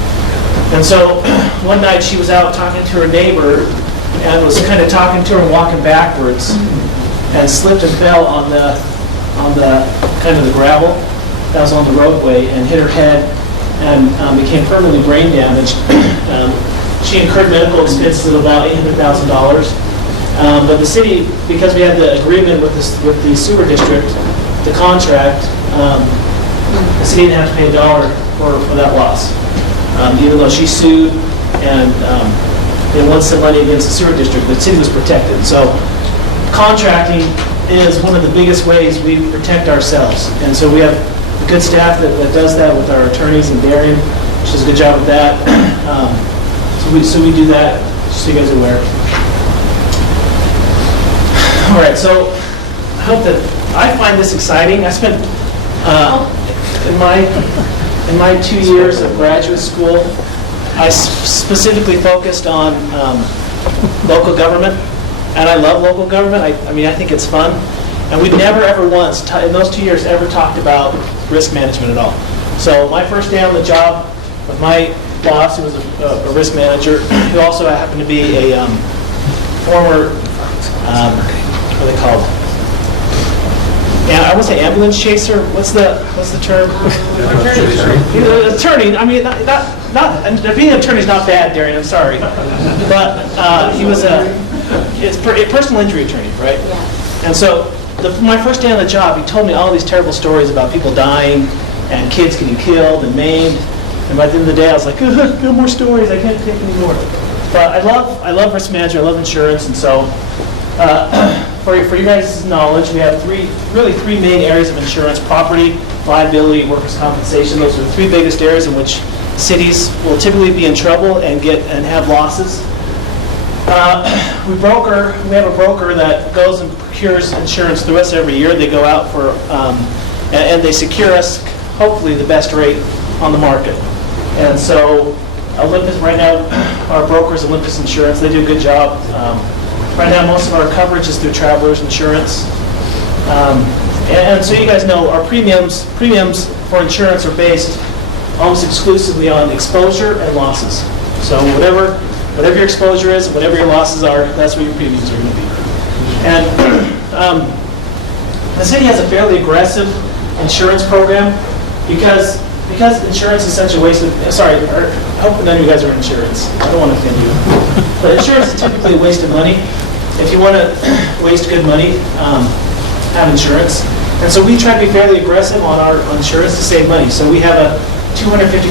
And so one night she was out talking to her neighbor and was kind of talking to her, walking backwards, and slipped and fell on the kind of the gravel that was on the roadway and hit her head and became permanently brain damaged. She incurred medical expenses of about $800,000. But the city, because we had the agreement with the sewer district, the contract, the city didn't have to pay $1 for that loss. Even though she sued and they won some money against the sewer district, the city was protected. So contracting is one of the biggest ways we protect ourselves. And so we have a good staff that does that with our attorneys and Darian. She does a good job with that. So we do that, just so you guys are aware. All right, so I hope that I find this exciting. I spent in my 2 years of graduate school, I specifically focused on local government, and I love local government. I think it's fun, and we never ever once in those 2 years ever talked about risk management at all. So my first day on the job with my boss, who was a risk manager, who also happened to be a former what are they called? Yeah, I would say ambulance chaser. What's the term? Attorney. I mean, not being an attorney is not bad, Darian. I'm sorry, but he was a personal injury attorney, right? Yeah. And so my first day on the job, he told me all these terrible stories about people dying and kids getting killed and maimed. And by the end of the day, I was like, no more stories. I can't take any more. But I love risk management. I love insurance, and so. For you guys' knowledge, we have three main areas of insurance: property, liability, workers' compensation. Those are the three biggest areas in which cities will typically be in trouble and have losses. We have a broker that goes and procures insurance through us every year. They go out for and they secure us, hopefully, the best rate on the market. And so Olympus right now, our broker is Olympus Insurance. They do a good job. Right now, most of our coverage is through Travelers Insurance. And so you guys know our premiums for insurance are based almost exclusively on exposure and losses. So whatever your exposure is, whatever your losses are, that's what your premiums are going to be. And the city has a fairly aggressive insurance program because insurance is such a waste of, sorry, I hope none of you guys are in insurance. I don't want to offend you. But insurance is typically a waste of money. If you want to waste good money, have insurance. And so we try to be fairly aggressive on our insurance to save money. So we have a $250,000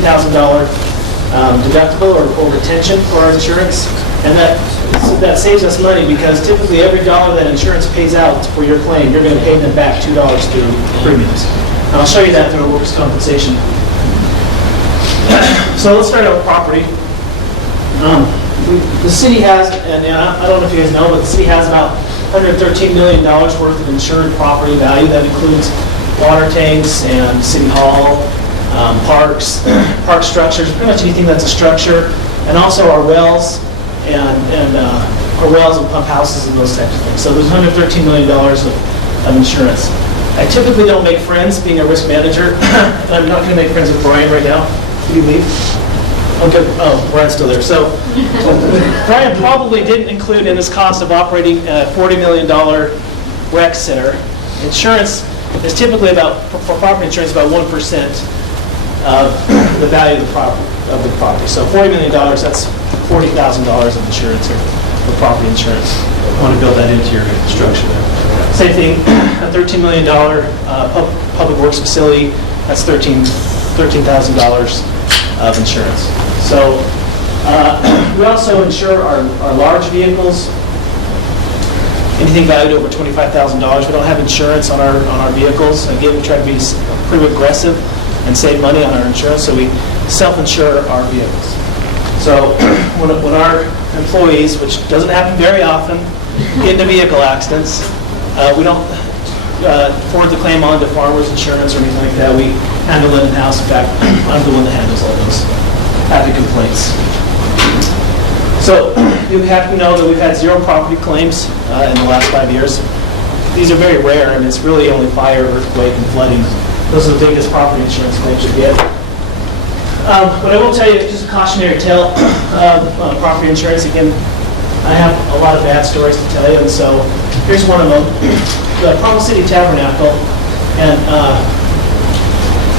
deductible or retention for our insurance. And that saves us money because typically every dollar that insurance pays out for your claim, you're going to pay them back $2 through premiums. And I'll show you that through workers' compensation. So let's start out with property. The city has, and I don't know if you guys know, but the city has about $113 million worth of insured property value. That includes water tanks and city hall, parks, park structures, pretty much anything that's a structure, and also our wells and our wells and pump houses and those types of things. So there's $113 million of insurance. I typically don't make friends being a risk manager. I'm not going to make friends with Brian right now. Did you leave? Okay. Oh, Brian's still there. So Brian probably didn't include in his cost of operating a $40 million rec center. Insurance is typically about, for property insurance, about 1% of the value of the property. So $40 million, that's $40,000 of insurance for property insurance. You want to build that into your structure there. Same thing, a $13 million public works facility, that's $13,000 of insurance. So we also insure our large vehicles, anything valued over $25,000. We don't have insurance on our vehicles. Again, we try to be pretty aggressive and save money on our insurance, so we self-insure our vehicles. So when our employees, which doesn't happen very often, get into vehicle accidents, we don't forward the claim on to farmers insurance or anything like that. We handle it in-house. In fact, I'm the one that handles all those happy complaints. So you have to know that we've had 0 property claims in the last 5 years. These are very rare. I mean, it's really only fire, earthquake, and flooding. Those are the biggest property insurance claims you get. But I will tell you, just a cautionary tale of property insurance. Again, I have a lot of bad stories to tell you, and so here's one of them. The Provo City Tabernacle, and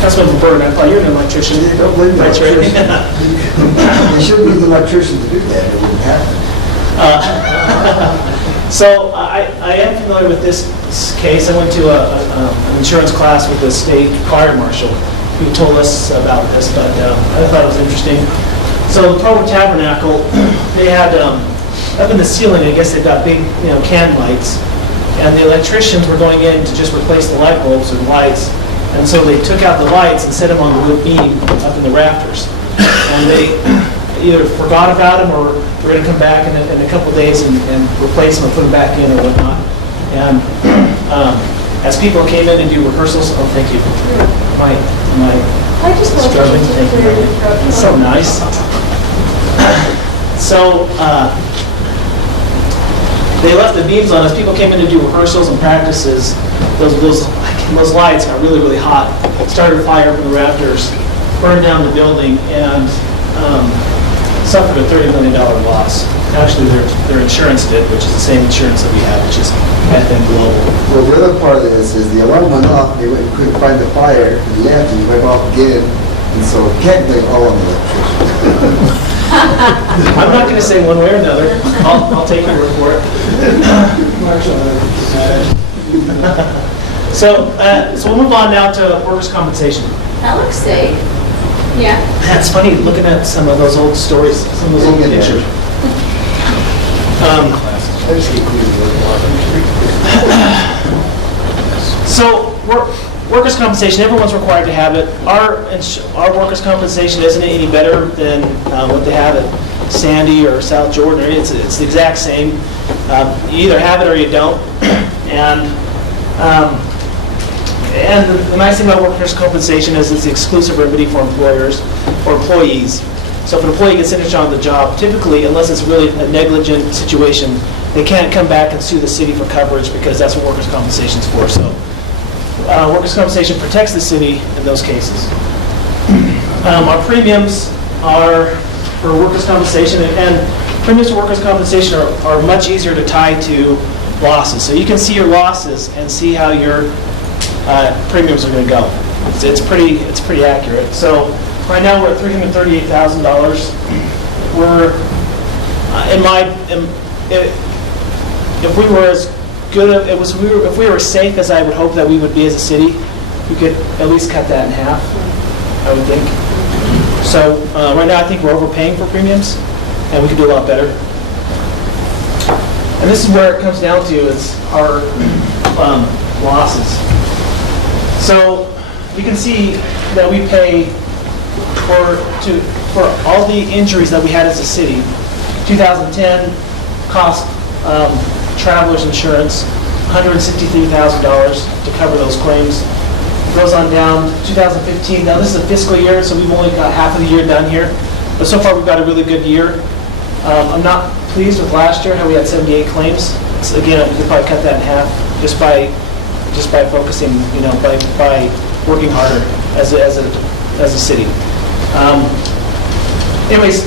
Councilman Burton, I thought you were an electrician. Don't blame the That's right. You shouldn't be the electrician to do that, it wouldn't happen. So I am familiar with this case. I went to an insurance class with the state fire marshal who told us about this, but I thought it was interesting. So the Provo Tabernacle, they had up in the ceiling, I guess they've got big, can lights, and the electricians were going in to just replace the light bulbs and lights, and so they took out the lights and set them on the wood beam up in the rafters, and they either forgot about them or were going to come back in a couple of days and replace them and put them back in or whatnot. And as people came in and do rehearsals, oh, thank you. My struggling. Thank you. It's so nice. So they left the beams on. As people came in to do rehearsals and practices, those lights got really, really hot. Started a fire up in the rafters, burned down the building, and suffered a $30 million loss. Actually, their insurance did, which is the same insurance that we have, which is FM Global. Well, the other part of this is the alarm went off, they couldn't find the fire, and left, and it went off again, and so it can't be all on the electrician. I'm not going to say one way or another. I'll take your word for it. So we'll move on now to workers' compensation. That looks safe. Yeah. That's funny, looking at some of those old stories, some of those old pictures. So workers' compensation, everyone's required to have it. Our workers' compensation isn't any better than what they have at Sandy or South Jordan. It's the exact same. You either have it or you don't. And the nice thing about workers' compensation is it's the exclusive remedy for employers or employees. So if an employee gets injured on the job, typically, unless it's really a negligent situation, they can't come back and sue the city for coverage because that's what workers' compensation is for. So workers' compensation protects the city in those cases. Our premiums are for workers' compensation, and premiums for workers' compensation are much easier to tie to losses. So you can see your losses and see how your premiums are going to go. It's pretty accurate. So right now we're at $338,000. We're if we were as good if we were safe as I would hope that we would be as a city, we could at least cut that in half, I would think. So right now I think we're overpaying for premiums, and we could do a lot better. And this is where it comes down to is our losses. So you can see that we pay for all the injuries that we had as a city. 2010 cost travelers insurance $163,000 to cover those claims. It goes on down 2015. Now this is a fiscal year, so we've only got half of the year done here. But so far we've got a really good year. I'm not pleased with last year how we had 78 claims. So again, we could probably cut that in half just by focusing, by working harder as a city. Anyways,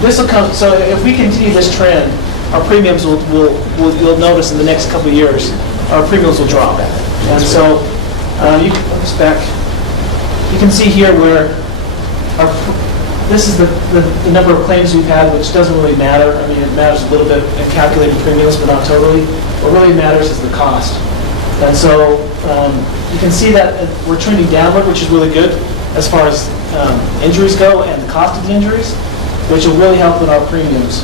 this will come. So if we continue this trend, our premiums you'll notice in the next couple of years, our premiums will drop. And so, you can, let's back, you can see here where this is the number of claims we've had, which doesn't really matter. I mean, it matters a little bit in calculating premiums, but not totally. What really matters is the cost. And so you can see that we're trending downward, which is really good as far as injuries go and the cost of the injuries, which will really help with our premiums.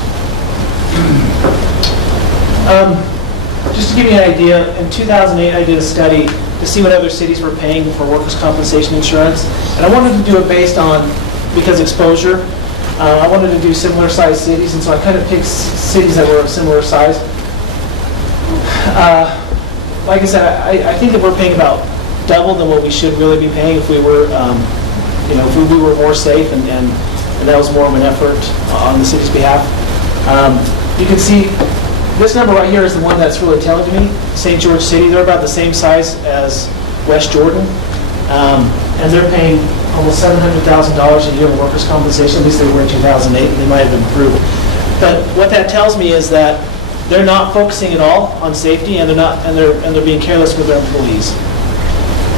Just to give you an idea, in 2008 I did a study to see what other cities were paying for workers' compensation insurance, and I wanted to do it based on, because exposure, I wanted to do similar sized cities, and so I kind of picked cities that were of similar size. Like I said, I think that we're paying about double than what we should really be paying if we were, if we were more safe and that was more of an effort on the city's behalf. You can see this number right here is the one that's really telling to me. St. George City, they're about the same size as West Jordan, and they're paying almost $700,000 a year in workers' compensation. At least they were in 2008. They might have improved. But what that tells me is that they're not focusing at all on safety, and they're being careless with their employees.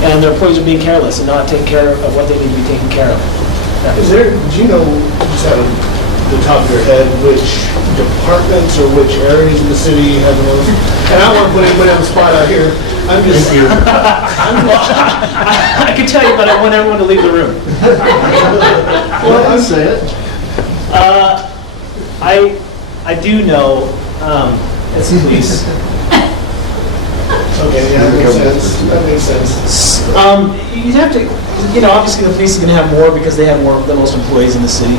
And their employees are being careless and not taking care of what they need to be taken care of. Is there, do you know, just out of the top of your head, which departments or which areas of the city have the most? And I don't want to put anybody on the spot out here. I'm just. I can tell you, but I want everyone to leave the room. Well, I'll say it. I do know it's the police. Okay, yeah, that makes sense. That makes sense. You'd have to, obviously the police are going to have more because they have the most employees in the city.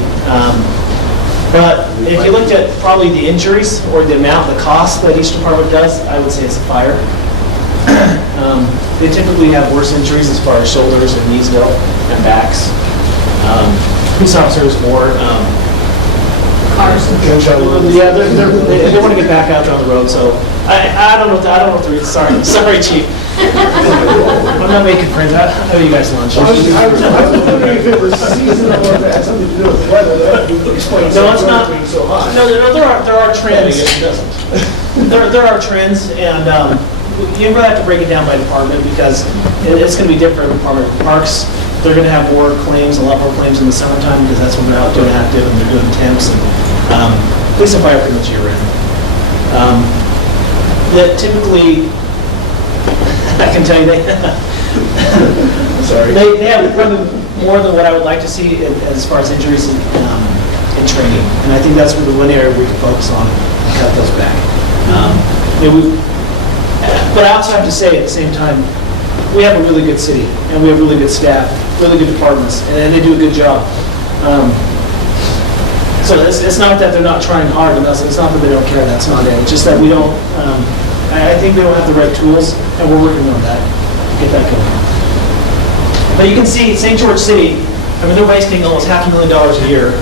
But if you looked at probably the injuries or the amount, the cost that each department does, I would say it's a fire. They typically have worse injuries as far as shoulders and knees go and backs. Police officers more. Cars. Yeah, they want to get back out there on the road, so I don't know what the reason. Sorry, Chief. I'm not making friends. I know you guys lunch. I was wondering if it was seasonal or if it had something to do with weather. That would explain No, it's not. being so hot. No, there are trends. There are trends, and you really have to break it down by department because it's going to be different department. Parks, they're going to have more claims, a lot more claims in the summertime because that's when they're out doing active and they're doing temps. And police and fire pretty much year-round. That typically, I can tell you they have probably more than what I would like to see as far as injuries in training, and I think that's the one area we can focus on and cut those back. But I also have to say at the same time, we have a really good city, and we have really good staff, really good departments, and they do a good job. So it's not that they're not trying hard on us, it's not that they don't care, that's not it. It's just that we don't, I think we don't have the right tools, and we're working on that, to get that going. But you can see St. George City, I mean, they're wasting almost $500,000 a year,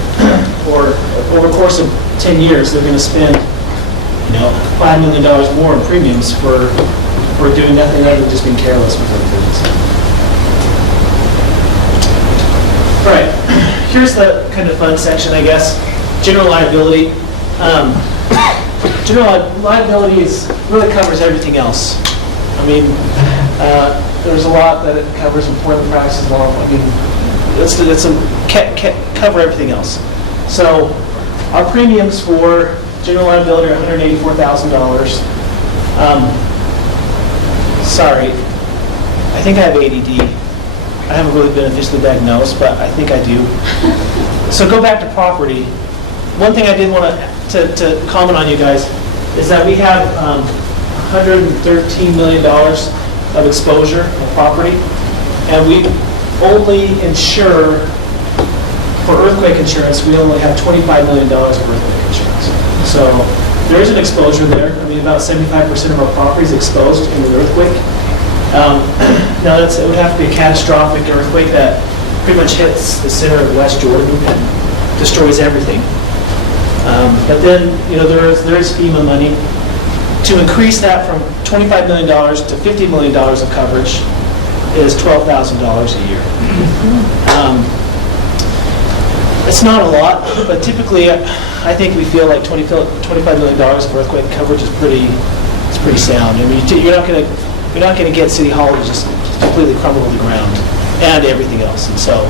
or over the course of 10 years, they're going to spend, $5 million more in premiums for doing nothing other than just being careless with their employees. All right, here's the kind of fun section, I guess. General liability. General liability really covers everything else. I mean, there's a lot that it covers, employment practices law. I mean, it's cover everything else. So our premiums for general liability are $184,000. Sorry, I think I have ADD. I haven't really been officially diagnosed, but I think I do. So go back to property. One thing I did want to comment on, you guys, is that we have $113 million of exposure of property, and we only insure, for earthquake insurance, we only have $25 million of earthquake insurance. So there is an exposure there. I mean, about 75% of our property is exposed in an earthquake. Now, it would have to be a catastrophic earthquake that pretty much hits the center of West Jordan and destroys everything. But then, there is FEMA money. To increase that from $25 million to $50 million of coverage is $12,000 a year. It's not a lot, but typically, I think we feel like $25 million of earthquake coverage is pretty sound. I mean, you're not gonna get City Hall to just completely crumble to the ground and everything else. And so,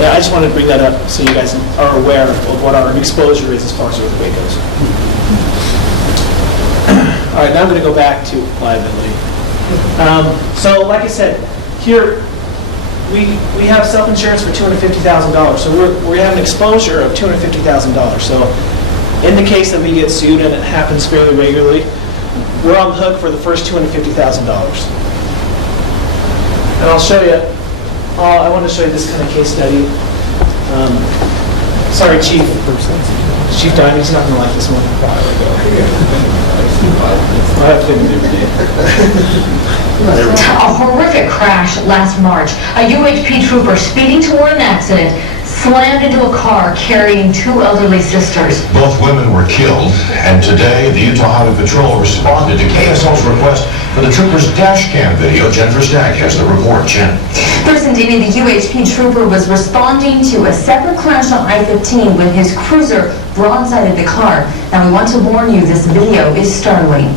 yeah, I just wanted to bring that up so you guys are aware of what our exposure is as far as earthquake goes. All right, now I'm going to go back to liability. So, like I said, here we have self-insurance for $250,000. So we have an exposure of $250,000. So, in the case that we get sued, and it happens fairly regularly, we're on the hook for the first $250,000. And I'll show you. I want to show you this kind of case study. Sorry, Chief. Chief Diamond's not going to like this one. I have to think of it every day. A horrific crash last March. A UHP trooper speeding toward an accident slammed into a car carrying two elderly sisters. Both women were killed, and today the Utah Highway Patrol responded to KSL's request for the trooper's dash cam video. Jennifer Stack has the report. Jen. Bruce and Dini, the UHP trooper was responding to a separate crash on I-15 when his cruiser broadsided the car. Now we want to warn you, this video is startling.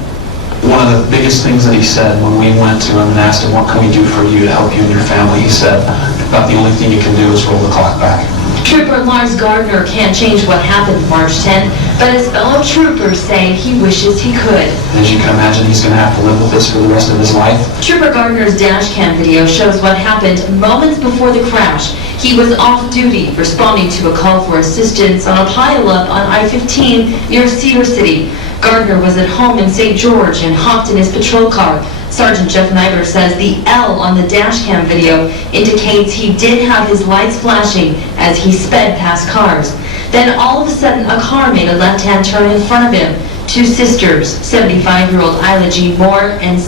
One of the biggest things that he said when we went to him and asked him, what can we do for you to help you and your family, he said, about the only thing you can do is roll the clock back. Trooper Lars Gardner can't change what happened March 10th, but his fellow troopers say he wishes he could. As you can imagine, he's going to have to live with this for the rest of his life. Trooper Gardner's dash cam video shows what happened moments before the crash. He was off duty, responding to a call for assistance on a pileup on I-15 near Cedar City. Gardner was at home in St. George and hopped in his patrol car. Sergeant Jeff Nyber says the L on the dash cam video indicates he did have his lights flashing as he sped past cars. Then all of a sudden a car made a left-hand turn in front of him. Two sisters, 75-year-old Isla G. Moore and